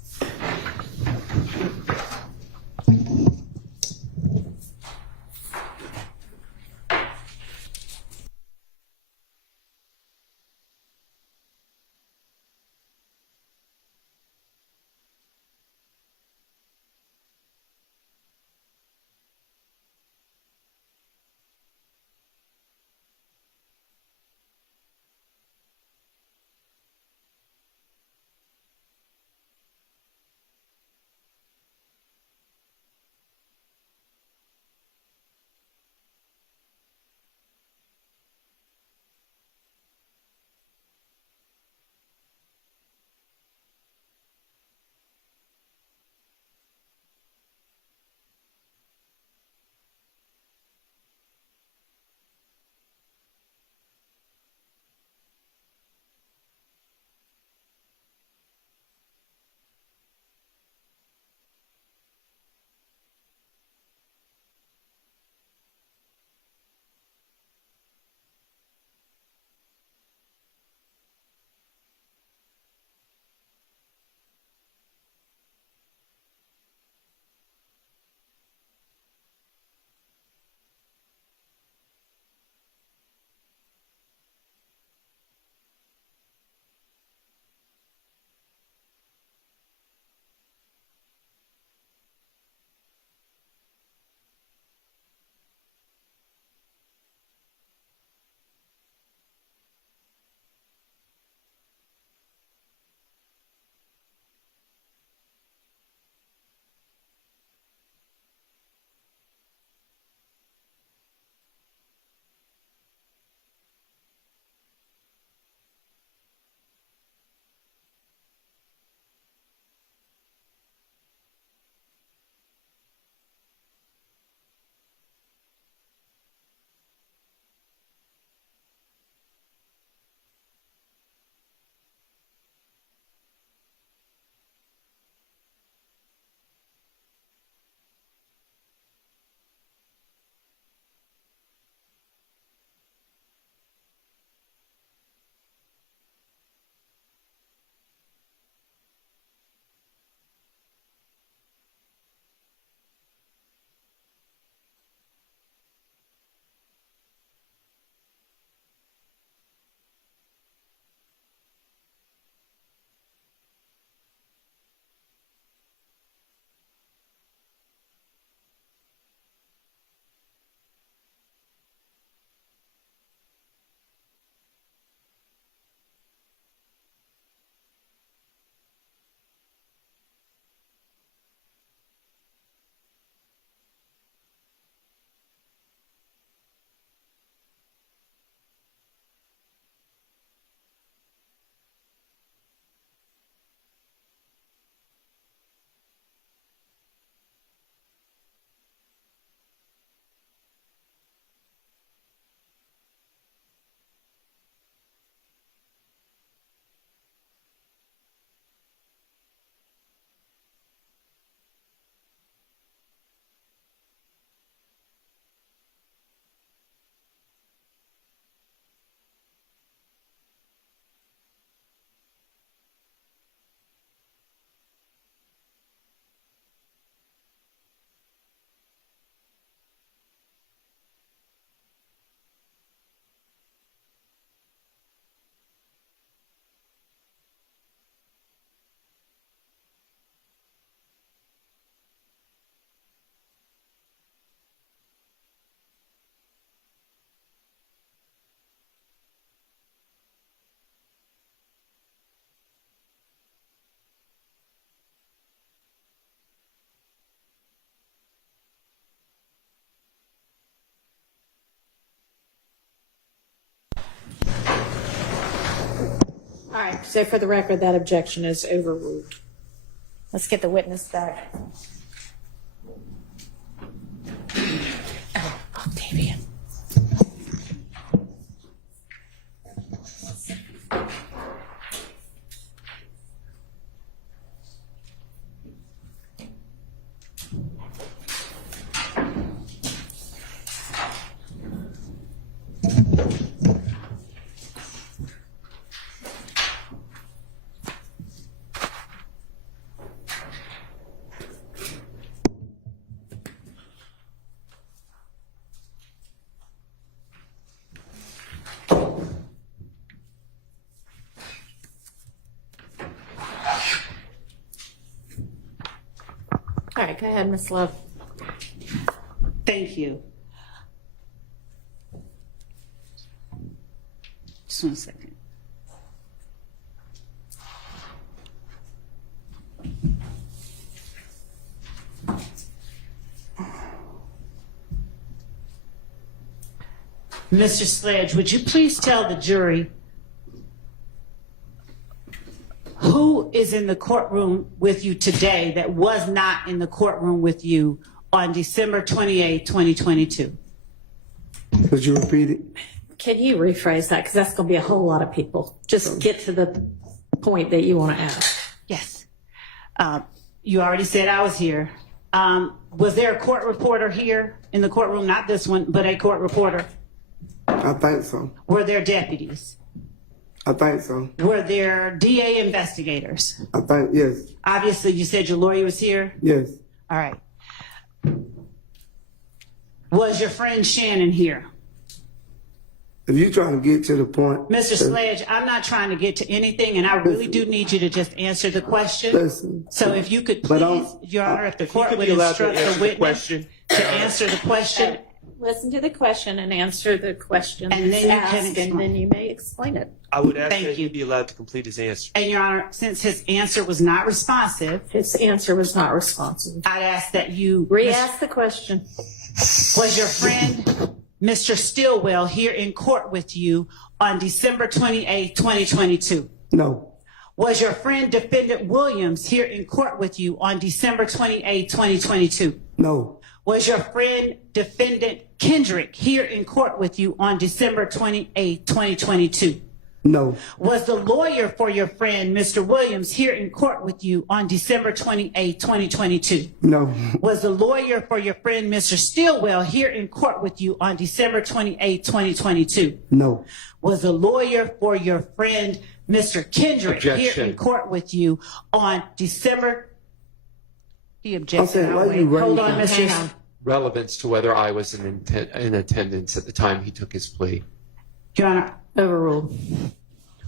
All right, so for the record, that objection is overruled. Let's get the witness back. Oh, Octavia. All right, go ahead, Ms. Love. Thank you. Just 1 second. Mr. Sledge, would you please tell the jury who is in the courtroom with you today that was not in the courtroom with you on December 28, 2022? Could you repeat it? Can you rephrase that? Because that's going to be a whole lot of people. Just get to the point that you want to ask. Yes. You already said I was here. Was there a court reporter here in the courtroom? Not this one, but a court reporter. I think so. Were there deputies? I think so. Were there DA investigators? I think, yes. Obviously, you said your lawyer was here. Yes. All right. Was your friend Shannon here? If you're trying to get to the point. Mr. Sledge, I'm not trying to get to anything, and I really do need you to just answer the question. Listen. So if you could But please, Your Honor, if the court would be allowed to instruct the answer the witness question. to answer the question. Listen to the question and answer the question And that's then you can asked, and then you may explain it. I would ask Thank that you. he be allowed to complete his answer. And Your Honor, since his answer was not responsive, His answer was not responsive. I'd ask that you Re-ask the question. Was your friend Mr. Stillwell here in court with you on December 28, 2022? No. Was your friend Defendant Williams here in court with you on December 28, 2022? No. Was your friend Defendant Kendrick here in court with you on December 28, 2022? No. Was the lawyer for your friend Mr. Williams here in court with you on December 28, 2022? No. Was the lawyer for your friend Mr. Stillwell here in court with you on December 28, 2022? No. Was the lawyer for your friend Mr. Kendrick here Objection. in court with you on December? He objected. saying, why I'll you wait. Hold raising- on, Hang Mr. on. Relevance to whether I was in attendance at the time he took his plea. Your Honor, Overruled.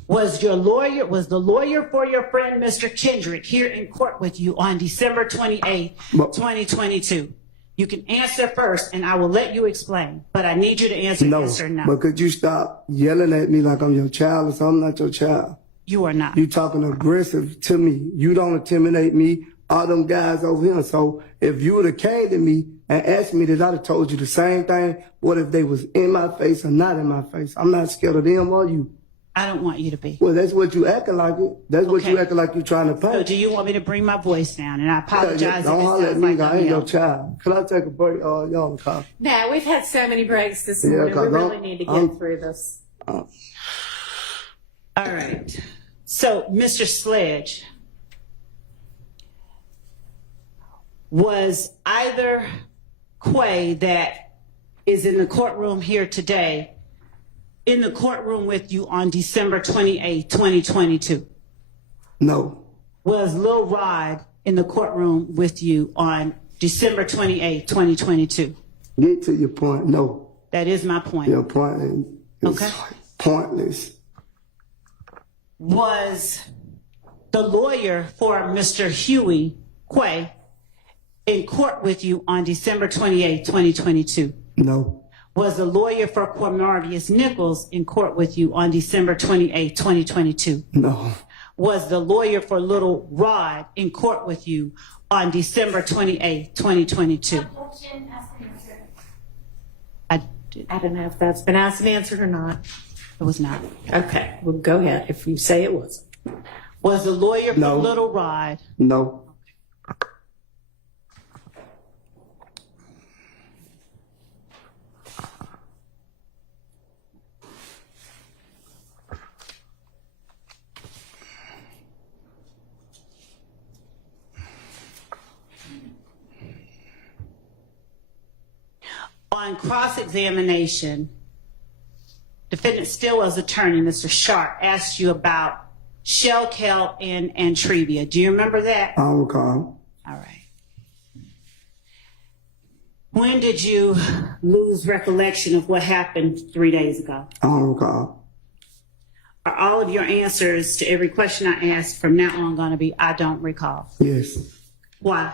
was the lawyer for your friend Mr. Kendrick here in court with you on December 28, Well- 2022? You can answer first, and I will let you explain, but I need you to answer No. yes or no. But could you stop yelling at me like I'm your child or something? I'm not your child. You are not. You talking aggressive to me. You don't intimidate me. All them guys over here. So if you would have came to me and asked me that, I'd have told you the same thing. What if they was in my face or not in my face? I'm not scared of them or you. I don't want you to be. Well, that's what you acting like it. That's what you Okay. acting like you trying to So pay. do you want me to bring my voice down? And I apologize Don't if it holler at sounds me. like I ain't I'm your yelling. child. Could I take a break? Y'all call. No, we've had so many breaks this Yeah, morning. We 'cause really I'm- need to I'm- get through this. All right. So, Mr. Sledge, was either Quay that is in the courtroom here today in the courtroom with you on December 28, 2022? No. Was Lil Rod in the courtroom with you on December 28, 2022? Get to your point. No. That is my point. Your point is Okay. pointless. Was the lawyer for Mr. Huey Quay in court with you on December 28, 2022? No. Was the lawyer for Cornelius Nichols in court with you on December 28, 2022? No. Was the lawyer for Little Rod in court with you on December 28, 2022? I don't know if that's been asked and answered or not. It was not. Okay, well, go ahead if you say it wasn't. Was the lawyer for No. Little Rod? No. On cross-examination, defendant Stilwell's attorney, Mr. Sharp, asked you about Shell Kell and Antrevia. Do you remember that? I don't recall. All right. When did you lose recollection of what happened 3 days ago? I don't recall. Are all of your answers to every question I ask from now on going to be, I don't recall? Yes. Why?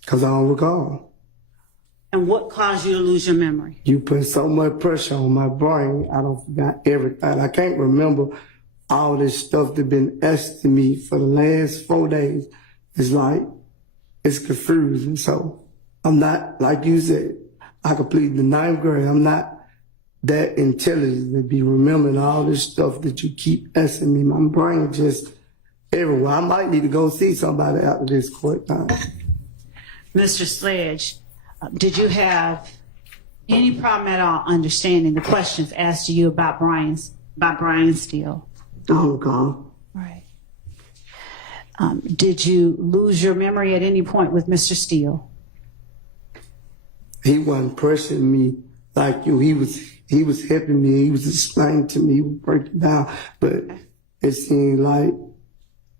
Because I don't recall. And what caused you to lose your memory? You put so much pressure on my brain, I don't forgot everything. I can't remember all this stuff that been asked to me for the last 4 days. It's like, it's confusing. So I'm not, like you said, I completed the 9th grade. I'm not that intelligent to be remembering all this stuff that you keep asking me. My brain just everywhere. I might need to go see somebody after this court time. Mr. Sledge, did you have any problem at all understanding the questions asked to you about Brian Steele? I don't recall. Right. Did you lose your memory at any point with Mr. Steele? He wasn't pressuring me like you. He was helping me. He was explaining to me. He would break it down. But it seemed like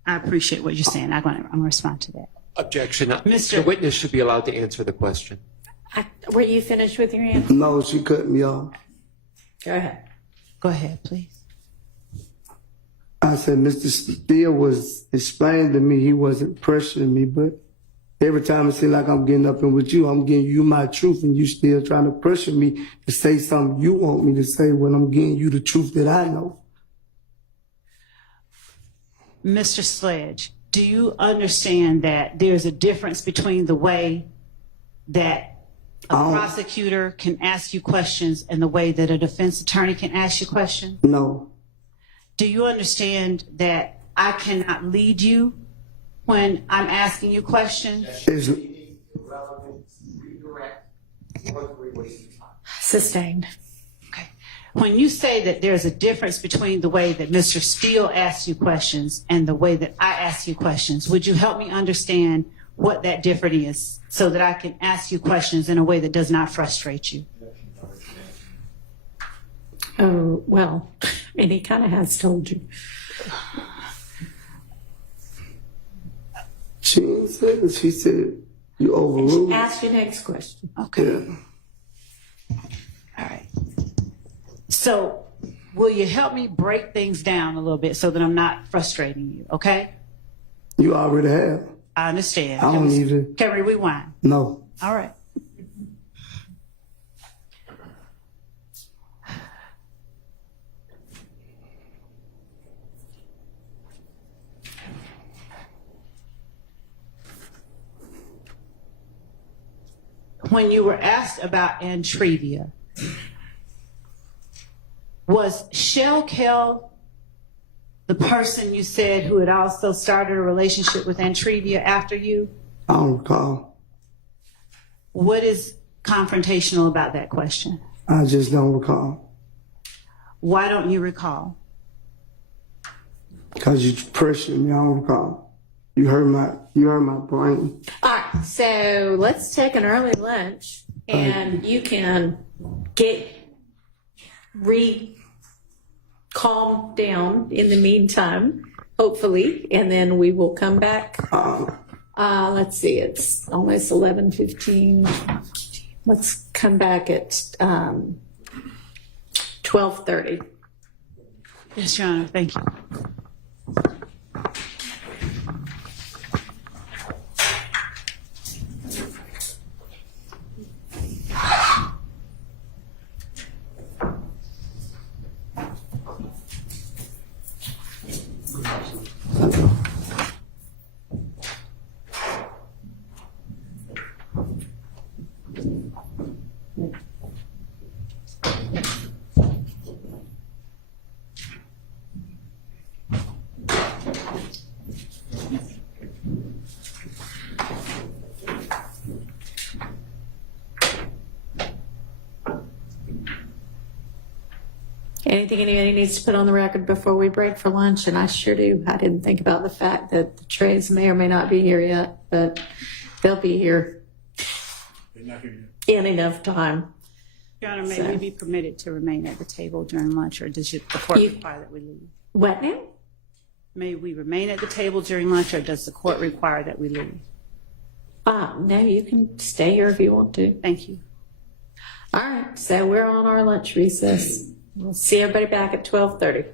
I appreciate what you're saying. I'm going to respond to that. Objection. Mr. The witness should be allowed to answer the question. Were you finished with your answer? no, she cut me off. Go ahead. Go ahead, please. I said, Mr. Steele was explaining to me he wasn't pressuring me, but every time it seems like I'm getting up and with you, I'm giving you my truth and you still trying to pressure me to say something you want me to say when I'm giving you the truth that I know. Mr. Sledge, do you understand that there's a difference between the way that a prosecutor can ask you questions and the way that a defense attorney can ask you questions? No. Do you understand that I cannot lead you when I'm asking you questions? It's, Sustained. Okay. When you say that there's a difference between the way that Mr. Steele asks you questions and the way that I ask you questions, would you help me understand what that difference is so that I can ask you questions in a way that does not frustrate you? Oh, well, and he kind of has told you. she didn't say it. She said, you overruled. Ask your next question. Okay. Yeah. All right. So will you help me break things down a little bit so that I'm not frustrating you, okay? You already have. I understand. I don't even. Can we rewind? No. All right. When you were asked about Antrevia, was Shell Kell the person you said who had also started a relationship with Antrevia after you? I don't recall. What is confrontational about that question? I just don't recall. Why don't you recall? Because you pressured me. I don't recall. You hurt my brain. All right, so let's take an early lunch, and you can calm down in the meantime, hopefully, and then we will come back. Let's see, it's almost 11:15. Let's come back at 12:30. Yes, Your Honor. Thank you. Anything anybody needs to put on the record before we break for lunch? And I sure do. I didn't think about the fact that the trades may or may not be here yet, but they'll be here They're not here yet. in enough time. Your Honor, may So- we be permitted to remain at the table during lunch, or does the court You- require that we leave? What now? May we remain at the table during lunch, or does the court require that we leave? No, you can stay here if you want to. Thank you. All right, so we're on our lunch recess. We'll see everybody back at 12:30.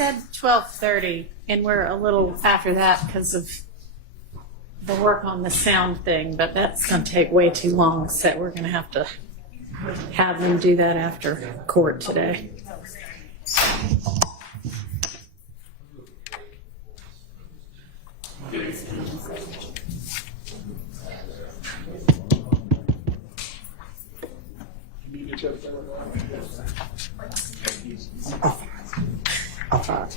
said 12:30, and we're a little after that because of the work on the sound thing, but that's going to take way too long, so we're going to have them do that after court today. I'm fine.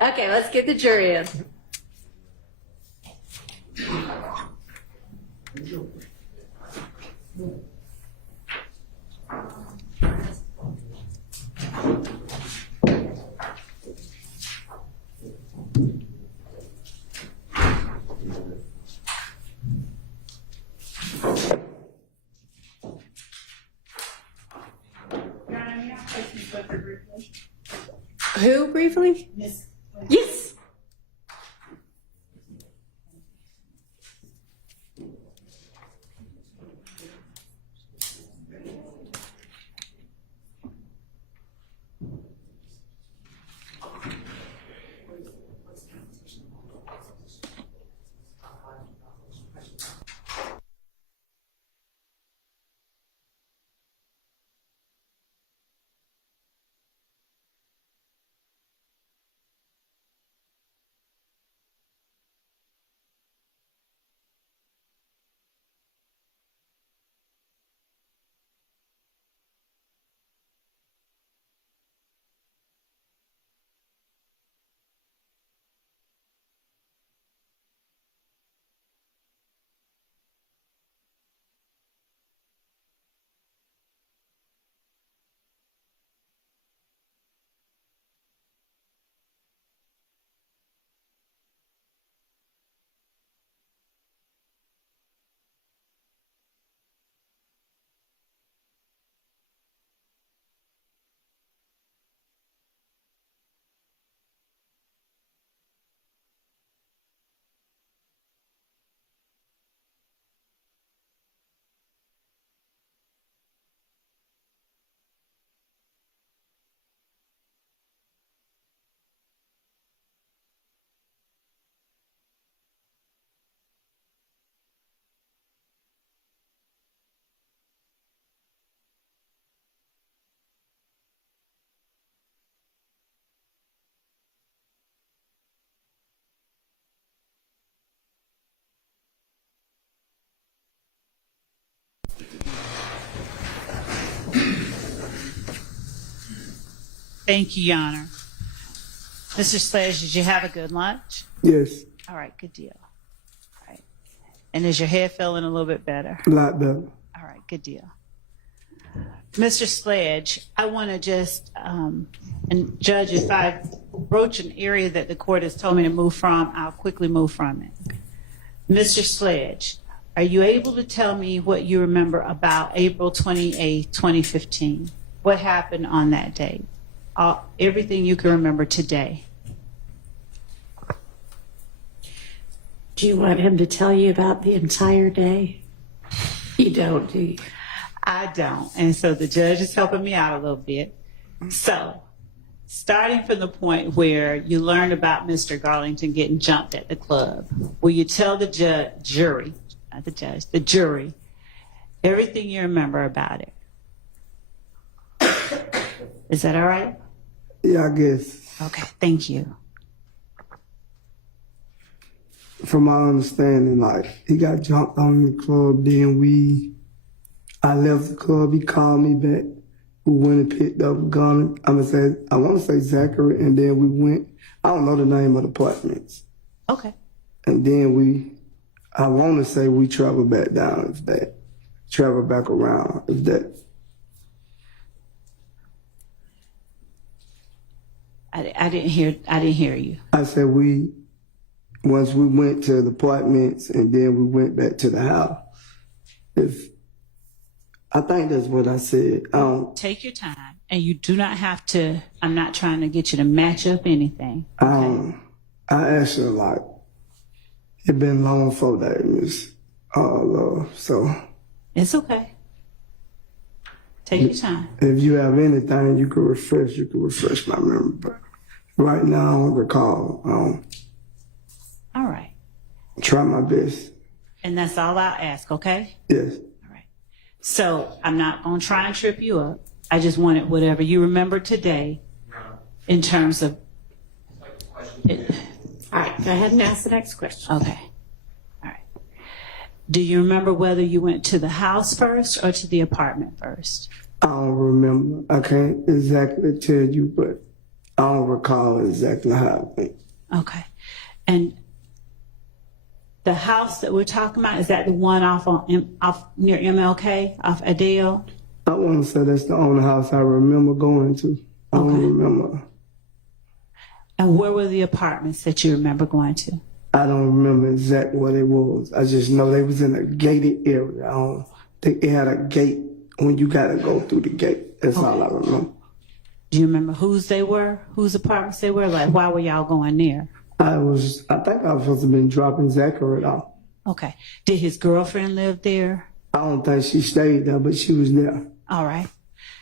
Okay, let's get the jury in. Who briefly? Miss. Yes. Thank you, Your Honor. Mr. Sledge, did you have a good lunch? Yes, All right, good deal. All right. And is your head feeling a little bit better? a lot better. All right, good deal. Mr. Sledge, I want to just, and Judge, if I broach an area that the court has told me to move from, I'll quickly move from it. Mr. Sledge, are you able to tell me what you remember about April 28, 2015? What happened on that date? Everything you can remember today. Do you want him to tell you about the entire day? You don't, do you? I don't. And so the judge is helping me out a little bit. So, starting from the point where you learned about Mr. Garlington getting jumped at the club, will you tell the jury, not the judge, the jury, everything you remember about it? Is that all right? Yeah, I guess. Okay, thank you. From my understanding, like, he got jumped on in the club, then I left the club, he called me back. We went and picked up gun. I want to say Zachary, and then we went, I don't know the name of the apartments. Okay. And then I want to say we traveled back down, if that, traveled back around, if that. I didn't hear you. I said once we went to the apartments and then we went back to the house. I think that's what I said. Take your time, and you do not have to, I'm not trying to get you to match up anything. Okay? I actually like, it been long 4 days, so. It's okay. Take your time. If you have anything you can refresh my memory. But right now, I don't recall. All right. Try my best. And that's all I'll ask, okay? Yes. All right. So I'm not going to try and trip you up. I just wanted whatever you remember today in terms of it. All right, go ahead and ask the next question. Okay. All right. Do you remember whether you went to the house first or to the apartment first? I don't remember. I can't exactly tell you, but I don't recall exactly how it went. Okay. And the house that we're talking about, is that the one off near MLK, off Adele? I want to say that's the only house I remember going to. I don't Okay. remember. And where were the apartments that you remember going to? I don't remember exactly what it was. I just know they was in a gated area. I don't think it had a gate when you got to go through the gate. That's all I remember. Do you remember whose they were? Whose apartments they were? Like, why were y'all going there? I think I was supposed to have been dropping Zachary off. Okay. Did his girlfriend live there? I don't think she stayed there, but she was there. All right.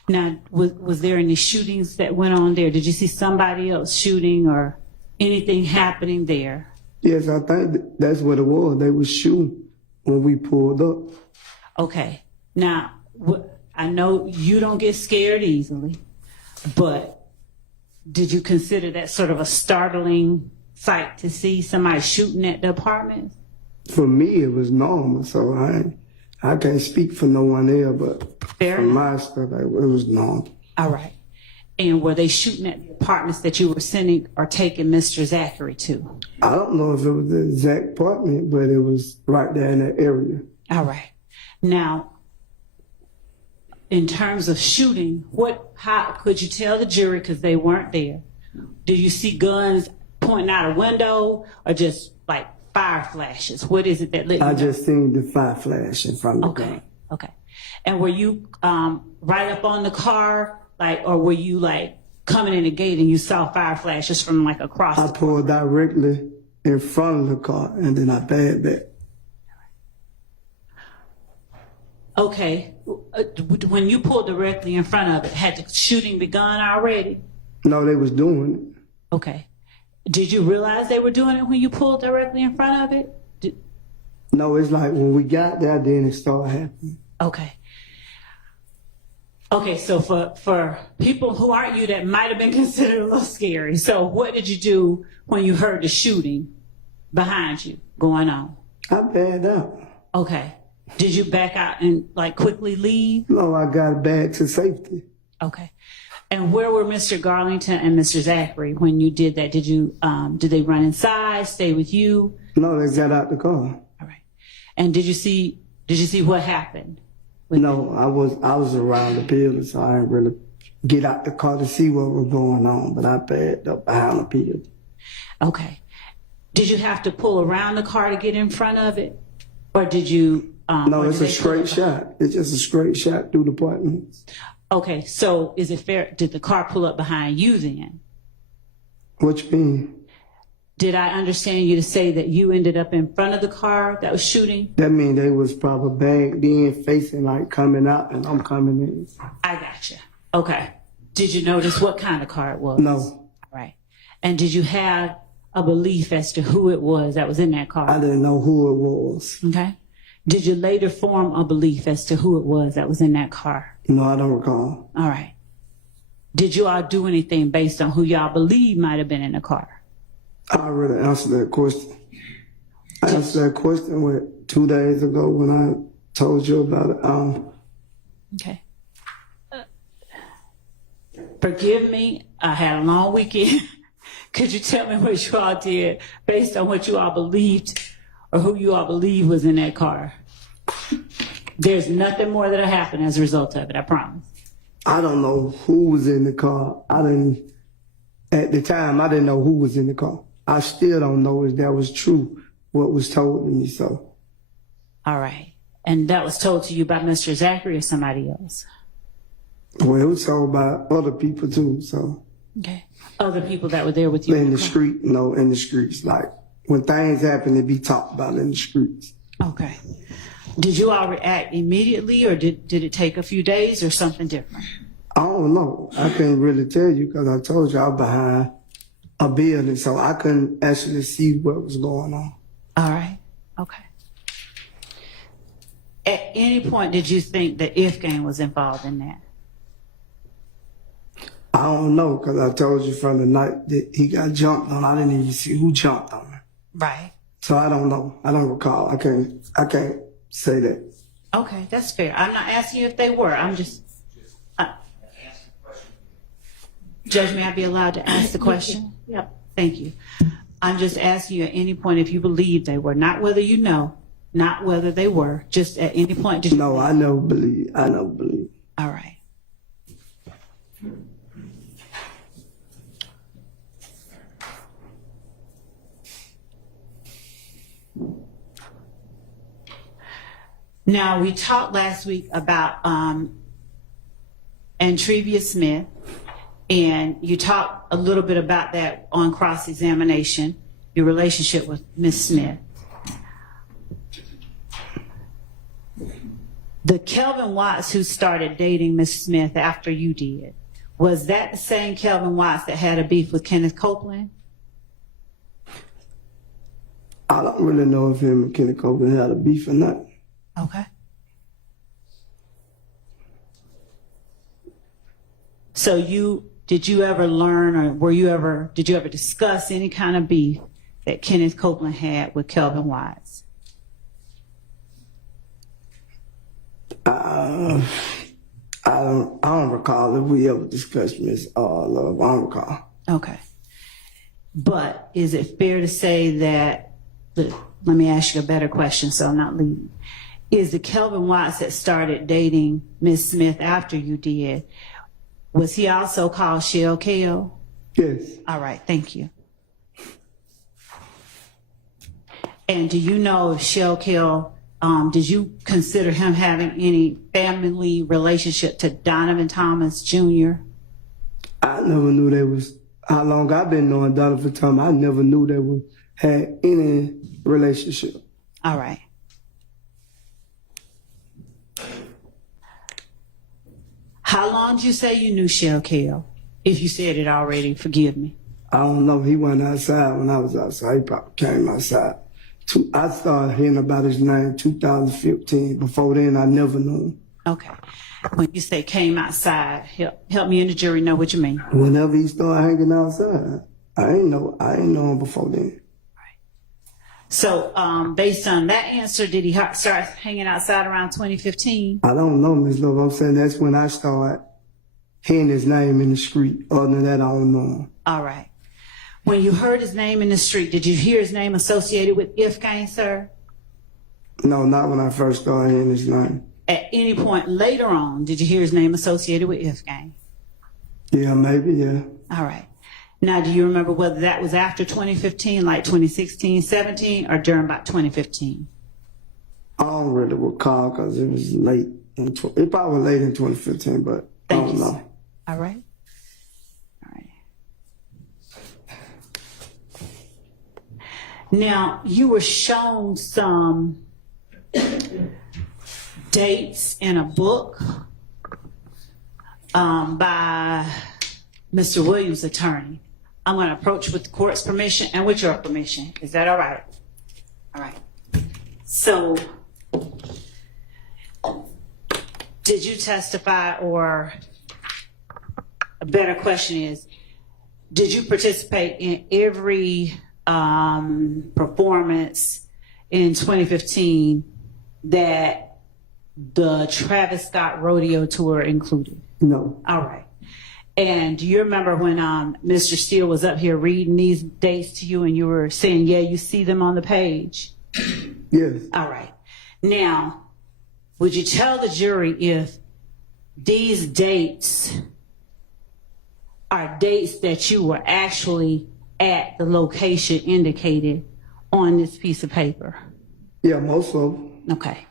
Now, was there any shootings that went on there? Did you see somebody else shooting or anything happening there? Yes, I think that's what it was. They was shooting when we pulled up. Okay. Now, I know you don't get scared easily, but did you consider that sort of a startling sight to see somebody shooting at the apartment? For me, it was normal, so I can't speak for no one else, but Fair for enough. my stuff, it was normal. All right. And were they shooting at the apartments that you were sending or taking Mr. Zachary to? I don't know if it was the exact apartment, but it was right there in that area. All right. Now, in terms of shooting, how could you tell the jury, because they weren't there? Do you see guns pointing out a window or just like fire flashes? What is it that lit you I up? just seen the fire flash in front of the gun. Okay. And were you right up on the car, or were you like coming in the gate and you saw fire flashes from like across? I pulled directly in front of the car, and then I backed back. Okay. When you pulled directly in front of it, had the shooting begun already? No, they was doing it. Okay. Did you realize they were doing it when you pulled directly in front of it? No, it's like when we got there, then it started happening. Okay. Okay, so for people who aren't you, that might have been considered a little scary. So what did you do when you heard the shooting behind you going on? I backed out. Okay. Did you back out and like quickly leave? No, I got back to safety. Okay. And where were Mr. Garlington and Mr. Zachary when you did that? Did they run inside, stay with you? No, they got out the car. All right. And did you see what happened? No, I was around the building, so I didn't really get out the car to see what was going on, but I backed up behind the building. Okay. Did you have to pull around the car to get in front of it? Or did you... No, or it's did a they straight pull up? shot. It's just a straight shot through the apartments. Okay, so is it fair? Did the car pull up behind you then? What you mean? Did I understand you to say that you ended up in front of the car that was shooting? That mean they was probably back then facing like coming out, and I'm coming in. I gotcha. Okay. Did you notice what kind of car it was? No, All right. And did you have a belief as to who it was that was in that car? I didn't know who it was. Okay. Did you later form a belief as to who it was that was in that car? No, I don't recall. All right. Did you all do anything based on who y'all believe might have been in the car? I already answered that question. I answered that question 2 days ago when I told you about it. Okay. Forgive me. I had a long weekend. Could you tell me what you all did based on what you all believed or who you all believe was in that car? There's nothing more that'll happen as a result of it, I promise. I don't know who was in the car. At the time, I didn't know who was in the car. I still don't know if that was true, what was told to me, so. All right. And that was told to you by Mr. Zachary or somebody else? Well, it was told by other people too, so. Okay. Other people that were there with you In the car? street, in the streets. Like, when things happen, it be talked about in the streets. Okay. Did you all react immediately, or did it take a few days, or something different? I don't know. I couldn't really tell you because I told you I'm behind a building, so I couldn't actually see what was going on. All right. Okay. At any point, did you think that Ifgang was involved in that? I don't know because I told you from the night that he got jumped on, I didn't even see who jumped on him. Right. So I don't know. I don't recall. I can't say that. Okay, that's fair. I'm not asking you if they were. I'm just. Judge, may I be allowed to ask the question? Yep. Thank you. I'm just asking you at any point if you believe they were, not whether you know, not whether they were, just at any point. Did you No, I never believe. I never believe. All right. Now, we talked last week about Antrevia Smith, and you talked a little bit about that on cross-examination, your relationship with Miss Smith. The Kelvin Watts who started dating Miss Smith after you did, was that the same Kelvin Watts that had a beef with Kenneth Copeland? I don't really know if him and Kenny Copeland had a beef or not. Okay. So did you ever learn, or did you ever discuss any kind of beef that Kenneth Copeland had with Kelvin Watts? I don't recall if we ever discussed Miss Love. I don't recall. Okay. But is it fair to say that, let me ask you a better question so I'm not leading. Is the Kelvin Watts that started dating Miss Smith after you did, was he also called Shell Kale? Yes. All right, thank you. And do you know if Shell Kale, did you consider him having any family relationship to Donovan Thomas Jr.? I never knew they was, how long I've been knowing Donovan Thomas, I never knew they had any relationship. All right. How long did you say you knew Shell Kale? If you said it already, forgive me. I don't know. He went outside when I was outside. He probably came outside. I started hearing about his name 2015. Before then, I never knew him. Okay. When you say came outside, help me and the jury know what you mean. Whenever he started hanging outside, I ain't know him before then. So, based on that answer, did he start hanging outside around 2015? I don't know, Ms. Love. I'm saying that's when I started hearing his name in the street. Other than that, I don't know him. All right. When you heard his name in the street, did you hear his name associated with Ifgang, sir? No, not when I first started hearing his name. At any point later on, did you hear his name associated with Ifgang? Yeah, maybe, yeah. All right. Now, do you remember whether that was after 2015, like 2016, 17, or during about 2015? I don't really recall because it was late. It probably was late in 2015, but I don't know. Sir. All right. All right. Now, you were shown some dates in a book by Mr. Williams' attorney. I'm going to approach with the court's permission and with your permission. Is that all right? All right. So, did you testify, or a better question is, did you participate in every performance in 2015 that the Travis Scott Rodeo Tour included? No. All right. And do you remember when Mr. Steele was up here reading these dates to you and you were saying, yeah, you see them on the page? Yes. All right. Now, would you tell the jury if these dates are dates that you were actually at the location indicated on this piece of paper? Yeah, most of them. Okay.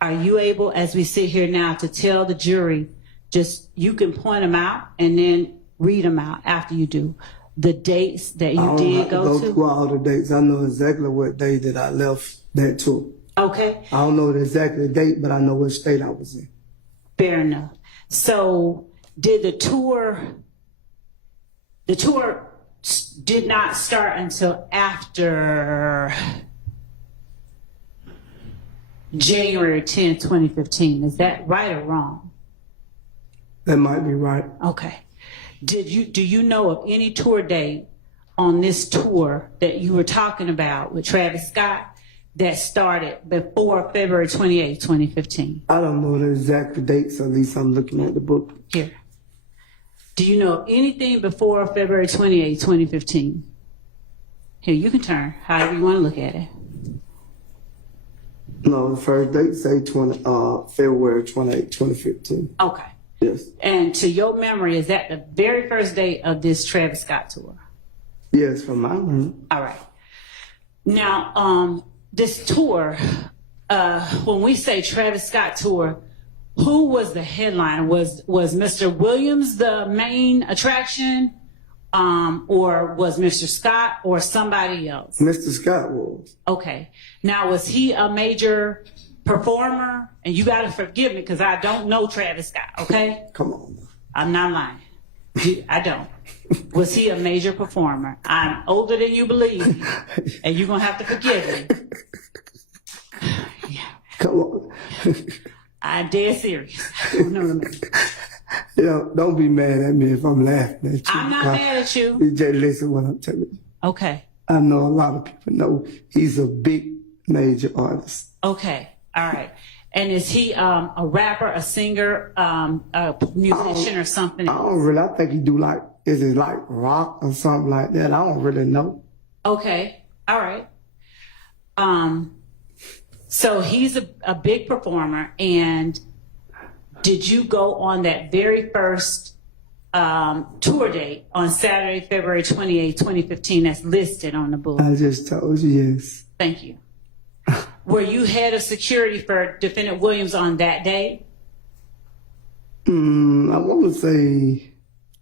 Are you able, as we sit here now, to tell the jury, just you can point them out and then read them out after you do, the dates that you did go through all the dates. I know exactly what day that I left that tour. Okay, I don't know the exact date, but I know what state I was in. fair enough. So did the tour did not start until after January 10th, 2015. Is that right or wrong? That might be right. Okay. Do you know of any tour date on this tour that you were talking about with Travis Scott that started before February 28th, 2015? I don't know the exact dates, at least I'm looking at the book. Here. Do you know of anything before February 28th, 2015? Here, you can turn, however you want to look at it. No, the first date say February 28, 2015. Okay. Yes. And to your memory, is that the very first day of this Travis Scott tour? Yes, from my memory. All right. Now, this tour, when we say Travis Scott tour, who was the headliner? Was Mr. Williams the main attraction, or was Mr. Scott or somebody else? Mr. Scott was. Okay. Now, was he a major performer? And you got to forgive me because I don't know Travis Scott, okay? Come on. I'm not lying. I don't. Was he a major performer? I'm older than you believe, and you're going to have to forgive me. Yeah. Come on. I'm dead serious. No. You know, don't be mad at me if I'm laughing at you. I'm not mad at you. You just listen what I'm telling you. Okay. I know a lot of people know he's a big major artist. Okay. All right. And is he a rapper, a singer, a musician, or something? I think he do is it like rock or something like that? I don't really know. Okay. All right. So he's a big performer, and did you go on that very first tour date on Saturday, February 28, 2015, that's listed on the book? I just told you yes. Thank you. Were you head of security for Defendant Williams on that day? I want to say,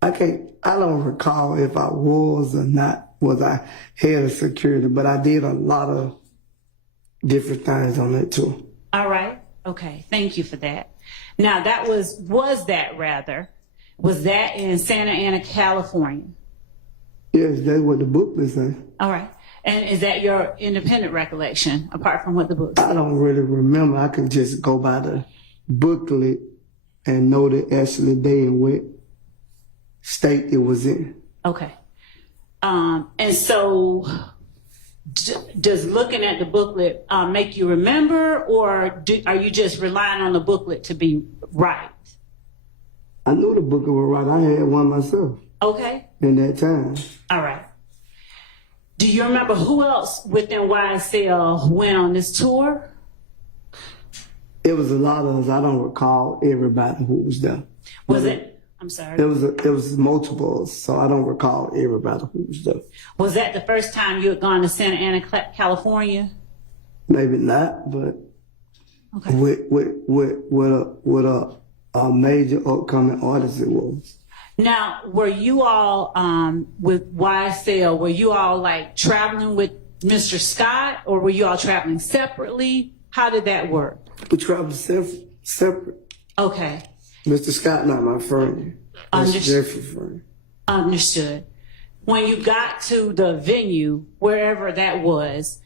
I don't recall if I was or not, was I head of security, but I did a lot of different things on that too. All right. Okay. Thank you for that. Now was that in Santa Ana, California? Yes, that's what the book is saying. All right. And is that your independent recollection, apart from what the book says? I don't really remember. I can just go by the booklet and know the actual day and what state it was in. Okay. And so does looking at the booklet make you remember, or are you just relying on the booklet to be right? I knew the booklet was right. I had one myself. Okay. In that time. All right. Do you remember who else within YSL went on this tour? It was a lot of us. I don't recall everybody who was there. Was it? I'm sorry. It was multiple, so I don't recall everybody who was there. Was that the first time you had gone to Santa Ana, California? Maybe not, but okay. with a major upcoming artist it was. Now, were you all with YSL? Were you all like traveling with Mr. Scott, or were you all traveling separately? How did that work? We traveled separate. Okay. Mr. Scott, not my friend. Mr. Jeffrey's friend. Understood. When you got to the venue, wherever that was,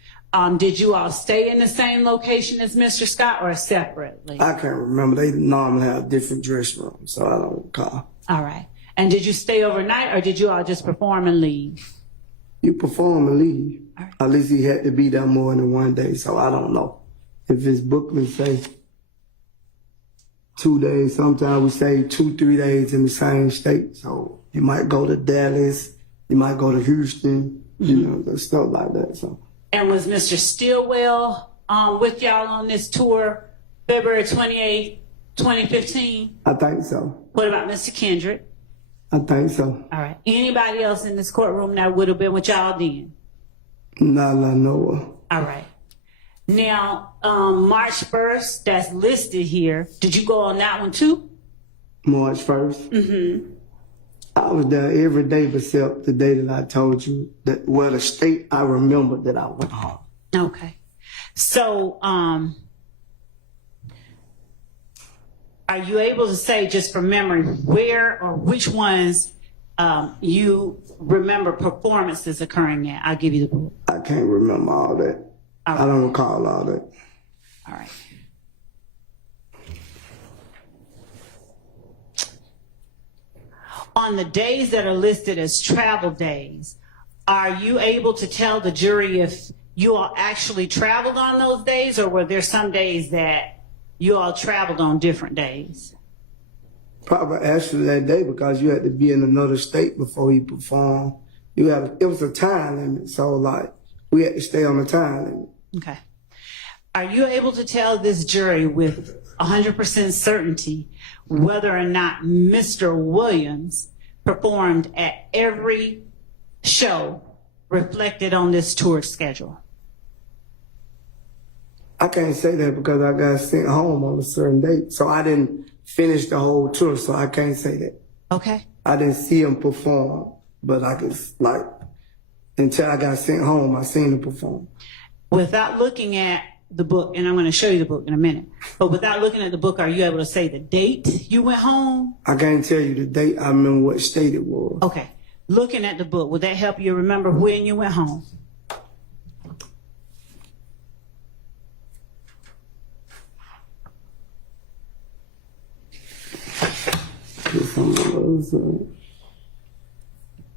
did you all stay in the same location as Mr. Scott or separately? I can't remember. They normally have different dress rooms, so I don't recall. All right. And did you stay overnight, or did you all just perform and leave? You perform and leave. Right. At least he had to be there more than one day, so I don't know. If his booklet say 2 days, sometimes we stay 2-3 days in the same state. So you might go to Dallas, you might go to Houston, you know, stuff like that. So. And was Mr. Stillwell with y'all on this tour, February 28, 2015? I think so. What about Mr. Kendrick? I think so. All right. Anybody else in this courtroom that would have been with y'all then? Not I know of. All right. Now, March 1st, that's listed here. Did you go on that one too? March 1st? Mm-hmm. I was there every day except the day that I told you that, well, the state I remember that I went home. Okay. So, are you able to say, just from memory, where or which ones you remember performances occurring at? I'll give you the book. I can't remember all that. All right. I don't recall all that. All right. On the days that are listed as travel days, are you able to tell the jury if you all actually traveled on those days, or were there some days that you all traveled on different days? Probably actually that day because you had to be in another state before he performed. It was a time limit, so like we had to stay on the time limit. Okay. Are you able to tell this jury with 100% certainty whether or not Mr. Williams performed at every show reflected on this tour schedule? I can't say that because I got sent home on a certain date, so I didn't finish the whole tour, so I can't say that. Okay. I didn't see him perform, but I could, like, until I got sent home, I seen him perform. Without looking at the book, and I'm going to show you the book in a minute, but without looking at the book, are you able to say the date you went home? I can't tell you the date. I remember what state it was. Okay. Looking at the book, would that help you remember when you went home?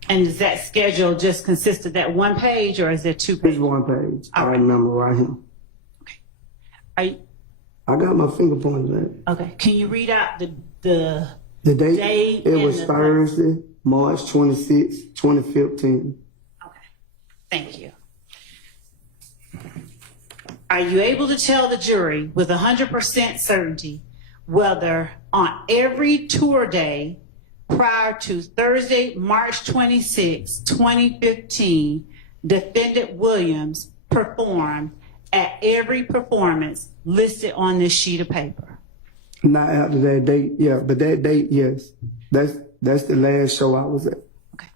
And does that schedule just consist of that one page, or is there two It's pages? one page. All I right. remember right here. Are you, I got my finger pointed at it. okay. Can you read out the The date, Date it and was the- Thursday, March 26, 2015. Okay. Thank you. Are you able to tell the jury with 100% certainty whether on every tour day prior to Thursday, March 26, 2015, defendant Williams performed at every performance listed on this sheet of paper? Not after that date, yeah, but that date, yes. That's the last show I was at. Okay.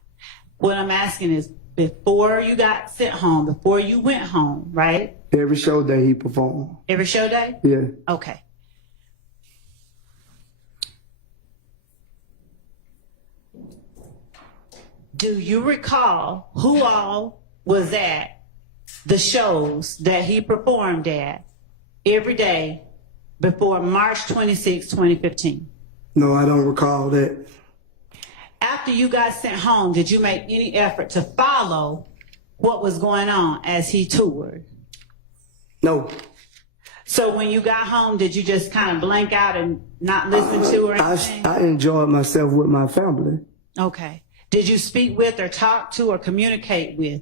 What I'm asking is, before you got sent home, before you went home, right? Every show that he performed. Every show day? Yeah. Okay. Do you recall who all was at the shows that he performed at every day before March 26, 2015? No, I don't recall that. After you got sent home, did you make any effort to follow what was going on as he toured? No. So when you got home, did you just kind of blank out and not listen to or anything? I enjoyed myself with my family. Okay. Did you speak with or talk to or communicate with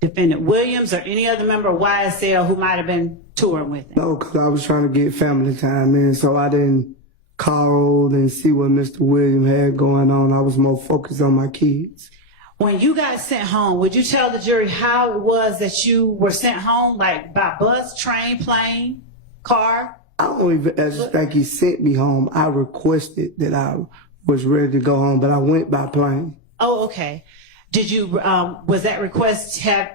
Defendant Williams or any other member of YSL who might have been touring with him? No, because I was trying to get family time in, so I didn't call and see what Mr. Williams had going on. I was more focused on my kids. When you got sent home, would you tell the jury how it was that you were sent home, like by bus, train, plane, car? I don't even actually think he sent me home. I requested that I was ready to go home, but I went by plane. Oh, okay. Did you, did that request have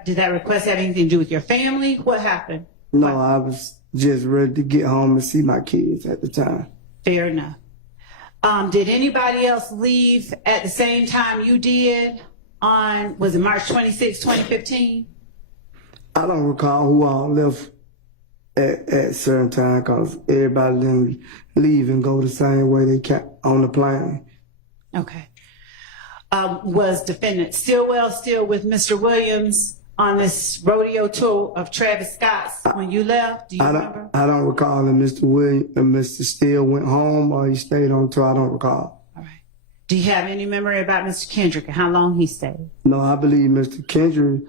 anything to do with your family? What happened? No, I was just ready to get home and see my kids at the time. Fair enough. Did anybody else leave at the same time you did on, was it March 26, 2015? I don't recall who all left at certain time because everybody didn't leave and go the same way they kept on the plane. Okay. Was Defendant Stillwell still with Mr. Williams on this rodeo tour of Travis Scott's when you left? Do you remember? I don't recall if Mr. Williams and Mr. Steele went home or he stayed on tour. I don't recall. All right. Do you have any memory about Mr. Kendrick and how long he stayed? No, I believe Mr. Kendrick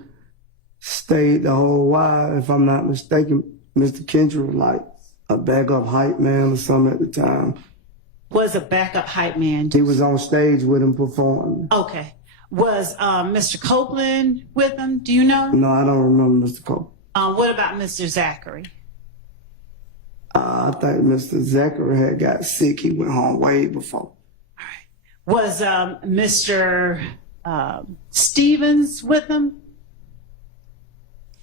stayed the whole while. If I'm not mistaken, Mr. Kendrick was like a backup hype man or something at the time. Was a backup hype man? He was on stage with him performing. Okay. Was Mr. Copeland with him? Do you know? No, I don't remember Mr. Cole. What about Mr. Zachary? I think Mr. Zachary had got sick. He went home way before. All right. Was Mr. Stevens with him?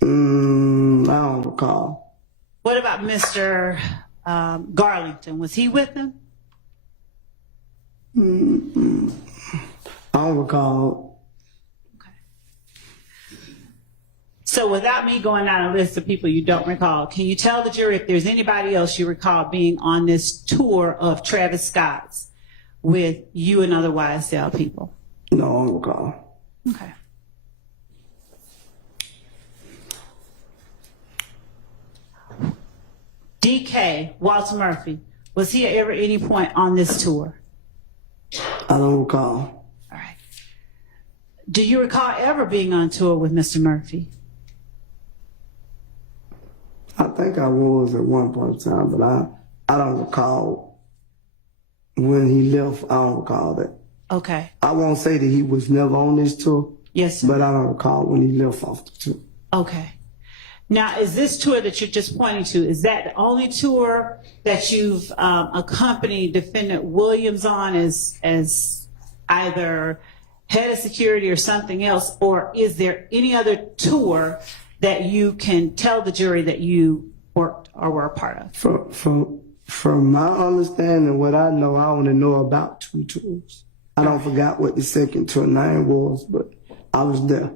I don't recall. What about Mr. Garlington? Was he with him? I don't recall. So without me going down a list of people you don't recall, can you tell the jury if there's anybody else you recall being on this tour of Travis Scott's with you and other YSL people? No, I don't recall. Okay. DK, Walter Murphy, was he ever at any point on this tour? I don't recall. All right. Do you recall ever being on tour with Mr. Murphy? I think I was at one point in time, but I don't recall when he left. I don't recall that. Okay. I won't say that he was never on this tour, Yes, sir. but I don't recall when he left off the tour. Okay. Now, is this tour that you're just pointing to, is that the only tour that you've accompanied Defendant Williams on as either head of security or something else, or is there any other tour that you can tell the jury that you worked or were a part of? From my understanding, what I know, I only know about 2 tours. I don't forgot what the second tour name was, but I was there.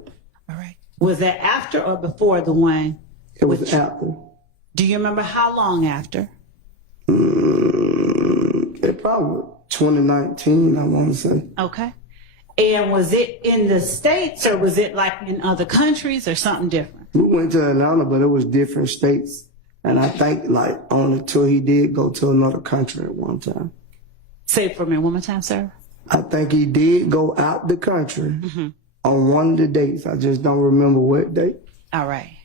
All right. Was that after or before the one? It was after. Do you remember how long after? It probably 2019, I want to say. Okay. And was it in the States or was it like in other countries or something different? We went to Atlanta, but it was different states. And I think like on the tour, he did go to another country at one time. Say it for me one more time, sir. I think he did go out the country on one of the dates. I just don't remember what date. All right.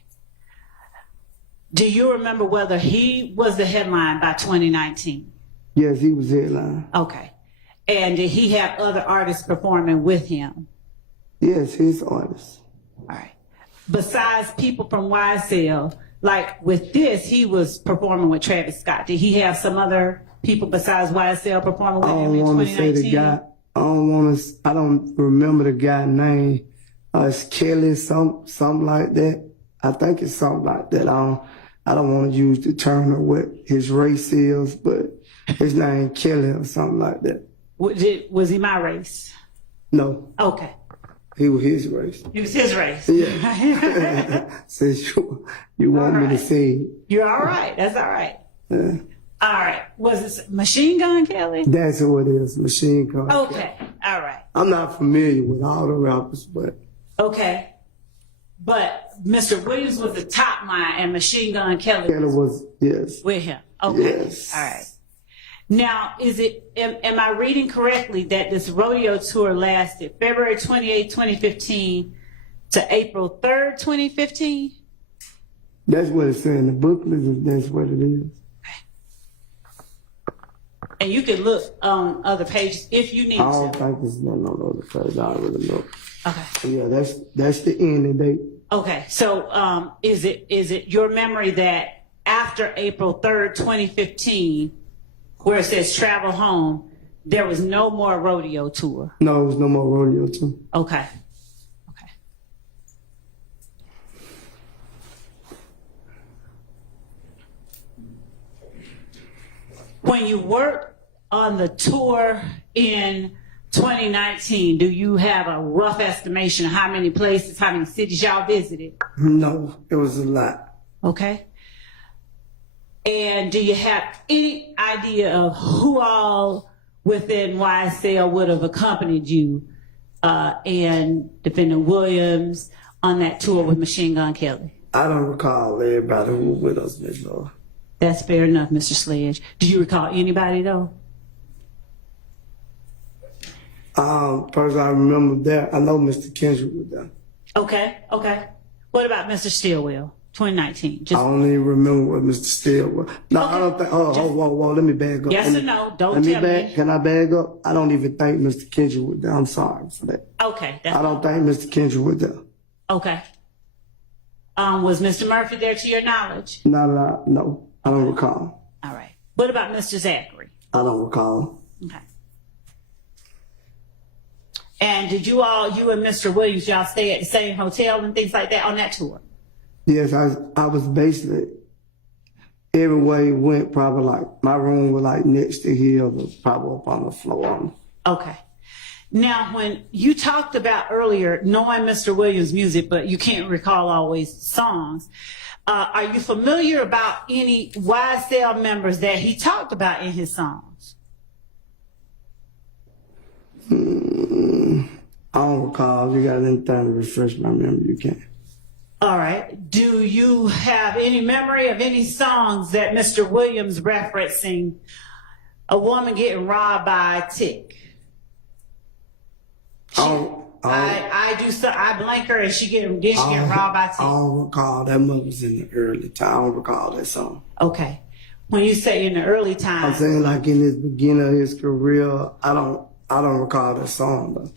Do you remember whether he was the headline by 2019? Yes, he was headline. Okay. And did he have other artists performing with him? Yes, his artist. All right. Besides people from YSL, like with this, he was performing with Travis Scott. Did he have some other people besides YSL performing with I him don't in want to say 2019? the guy. I don't remember the guy's name. It's Kelly, something like that. I think it's something like that. I don't want to use the term of what his race is, but his name Kelly or something like that. Was he my race? No, Okay. he was his race. He was his race. Yeah. Since you want me to say it. You're all right. That's all right. Yeah. All right. Was it Machine Gun Kelly? That's who it is, Machine Gun. Okay. All right. I'm not familiar with all the rappers, but Okay. But Mr. Williams was the top line and Machine Gun Kelly Kelly was, yes. with him. Okay. Yes. All right. Now, am I reading correctly that this rodeo tour lasted February 28, 2015 to April 3rd, 2015? That's what it's saying in the booklet, if that's what it is. And you can look on other pages if you need I don't to. think it's no other page. I really know. Okay. Yeah, that's the ending date. Okay. So, is it your memory that after April 3rd, 2015, where it says travel home, there was no more rodeo tour? No, there was no more rodeo too. Okay. Okay. When you worked on the tour in 2019, do you have a rough estimation of how many places, how many cities y'all visited? No, it was a lot. Okay. And do you have any idea of who all within YSL would have accompanied you and Defendant Williams on that tour with Machine Gun Kelly? I don't recall everybody who was with us, Miss Laura. That's fair enough, Mr. Sledge. Do you recall anybody though? Person I remember there, I know Mr. Kendrick was there. Okay, okay. What about Mr. Stillwell, 2019? I Just don't even remember what Mr. Steele was. No, Okay. I don't think. Whoa, let me bag up. yes or no? Don't Let me tell bag. me. Can I bag up? I don't even think Mr. Kendrick was there. I'm sorry for that. Okay, I don't think Mr. Kendrick was there. okay. Was Mr. Murphy there to your knowledge? Not a lot. No, I don't recall. All right. What about Mr. Zachary? I don't recall. Okay. And did you and Mr. Williams, y'all stay at the same hotel and things like that on that tour? Yes, I was basically every way it went. Probably like my room was like next to his, was probably up on the floor. Okay. Now, when you talked about earlier knowing Mr. Williams' music, but you can't recall always songs, are you familiar about any YSL members that he talked about in his songs? I don't recall. If you got anything to refresh my memory, you can. All right. Do you have any memory of any songs that Mr. Williams referencing a woman getting robbed by a tick? I do so. I blank her and she getting robbed by a tick. I don't recall. That must was in the early time. I don't recall that song. Okay. When you say in the early time, I'm saying like in his beginning of his career, I don't recall that song though.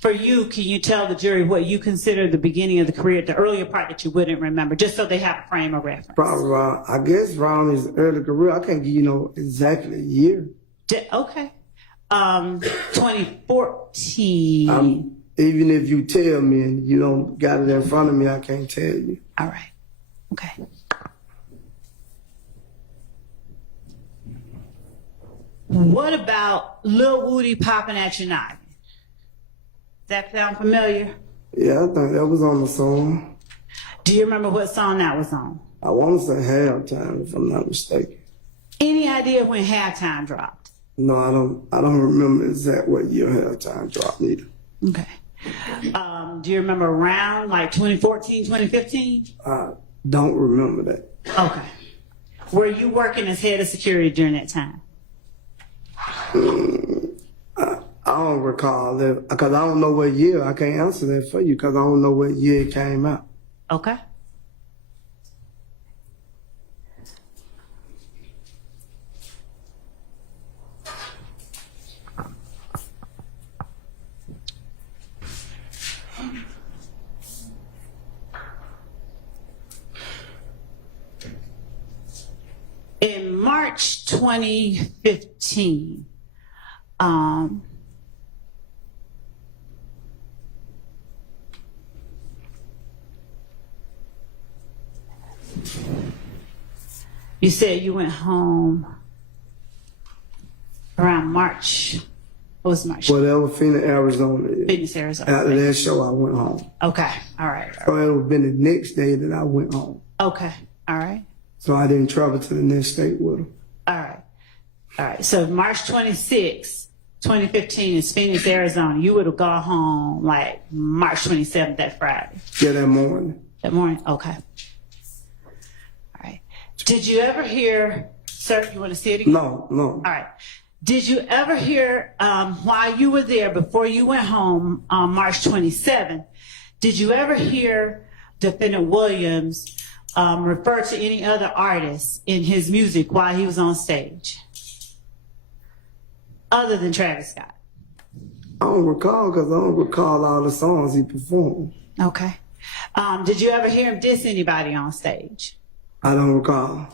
for you, can you tell the jury what you consider the beginning of the career, the earlier part that you wouldn't remember, just so they have a frame of reference? Probably around, I guess around his early career. I can't give you exactly a year. Okay. 2014. Even if you tell me and you don't got it in front of me, I can't tell you. All right. Okay. What about Lil Woody Poppin' at Your Noggin? Does that sound familiar? Yeah, I think that was on the song. Do you remember what song that was on? I want to say Halftime, if I'm not mistaken. Any idea when Halftime dropped? No, I don't remember exactly what year Halftime dropped either. Okay. Do you remember around like 2014, 2015? I don't remember that. Okay. Were you working as head of security during that time? I don't recall that because I don't know what year. I can't answer that for you because I don't know what year it came out. Okay. In March 2015, you said you went home around March. What was March? Whatever Phoenix, Arizona is. Phoenix, Arizona. After that show, I went home. Okay. All right. So it would have been the next day that I went home. Okay. All right. So I didn't travel to the next state with him. All right. All right. So March 26, 2015 is Phoenix, Arizona. You would have gone home like March 27th, that Friday. Yeah, that morning. That morning? Okay. All right. Did you ever hear, sir, you want to see it again? No. All right. Did you ever hear, while you were there, before you went home on March 27th, did you ever hear Defendant Williams refer to any other artists in his music while he was on stage? Other than Travis Scott? I don't recall because I don't recall all the songs he performed. Okay. Did you ever hear him diss anybody on stage? I don't recall.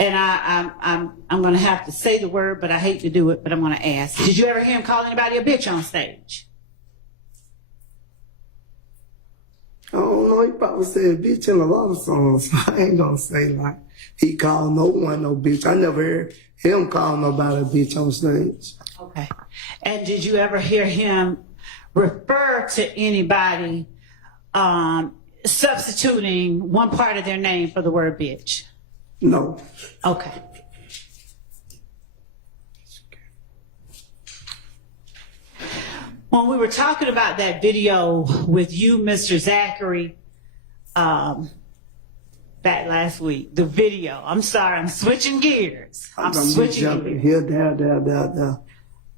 And I'm going to have to say the word, but I hate to do it, but I'm going to ask. Did you ever hear him call anybody a bitch on stage? I don't know, he probably said bitch in a lot of songs. I ain't gonna say like he called no one no bitch. I never heard him call nobody a bitch on stage. Okay. And did you ever hear him refer to anybody substituting one part of their name for the word bitch? No. Okay. When we were talking about that video with you, Mr. Zachary, back last week, the video, I'm sorry, I'm switching gears. I'm switching jumping gears. here, there.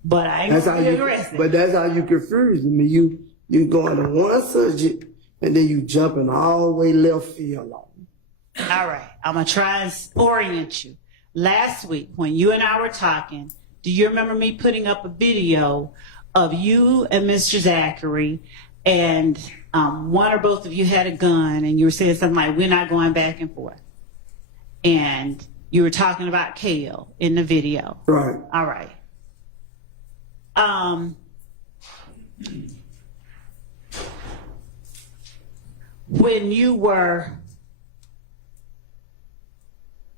But I ain't gonna be arrested. But that's how you confuse me. You going to one subject and then you jumping all the way left field on. All right, I'm gonna try and orient you. Last week, when you and I were talking, do you remember me putting up a video of you and Mr. Zachary, and one or both of you had a gun, and you were saying something like, we're not going back and forth. And you were talking about Kale in the video. Right. All right. when you were,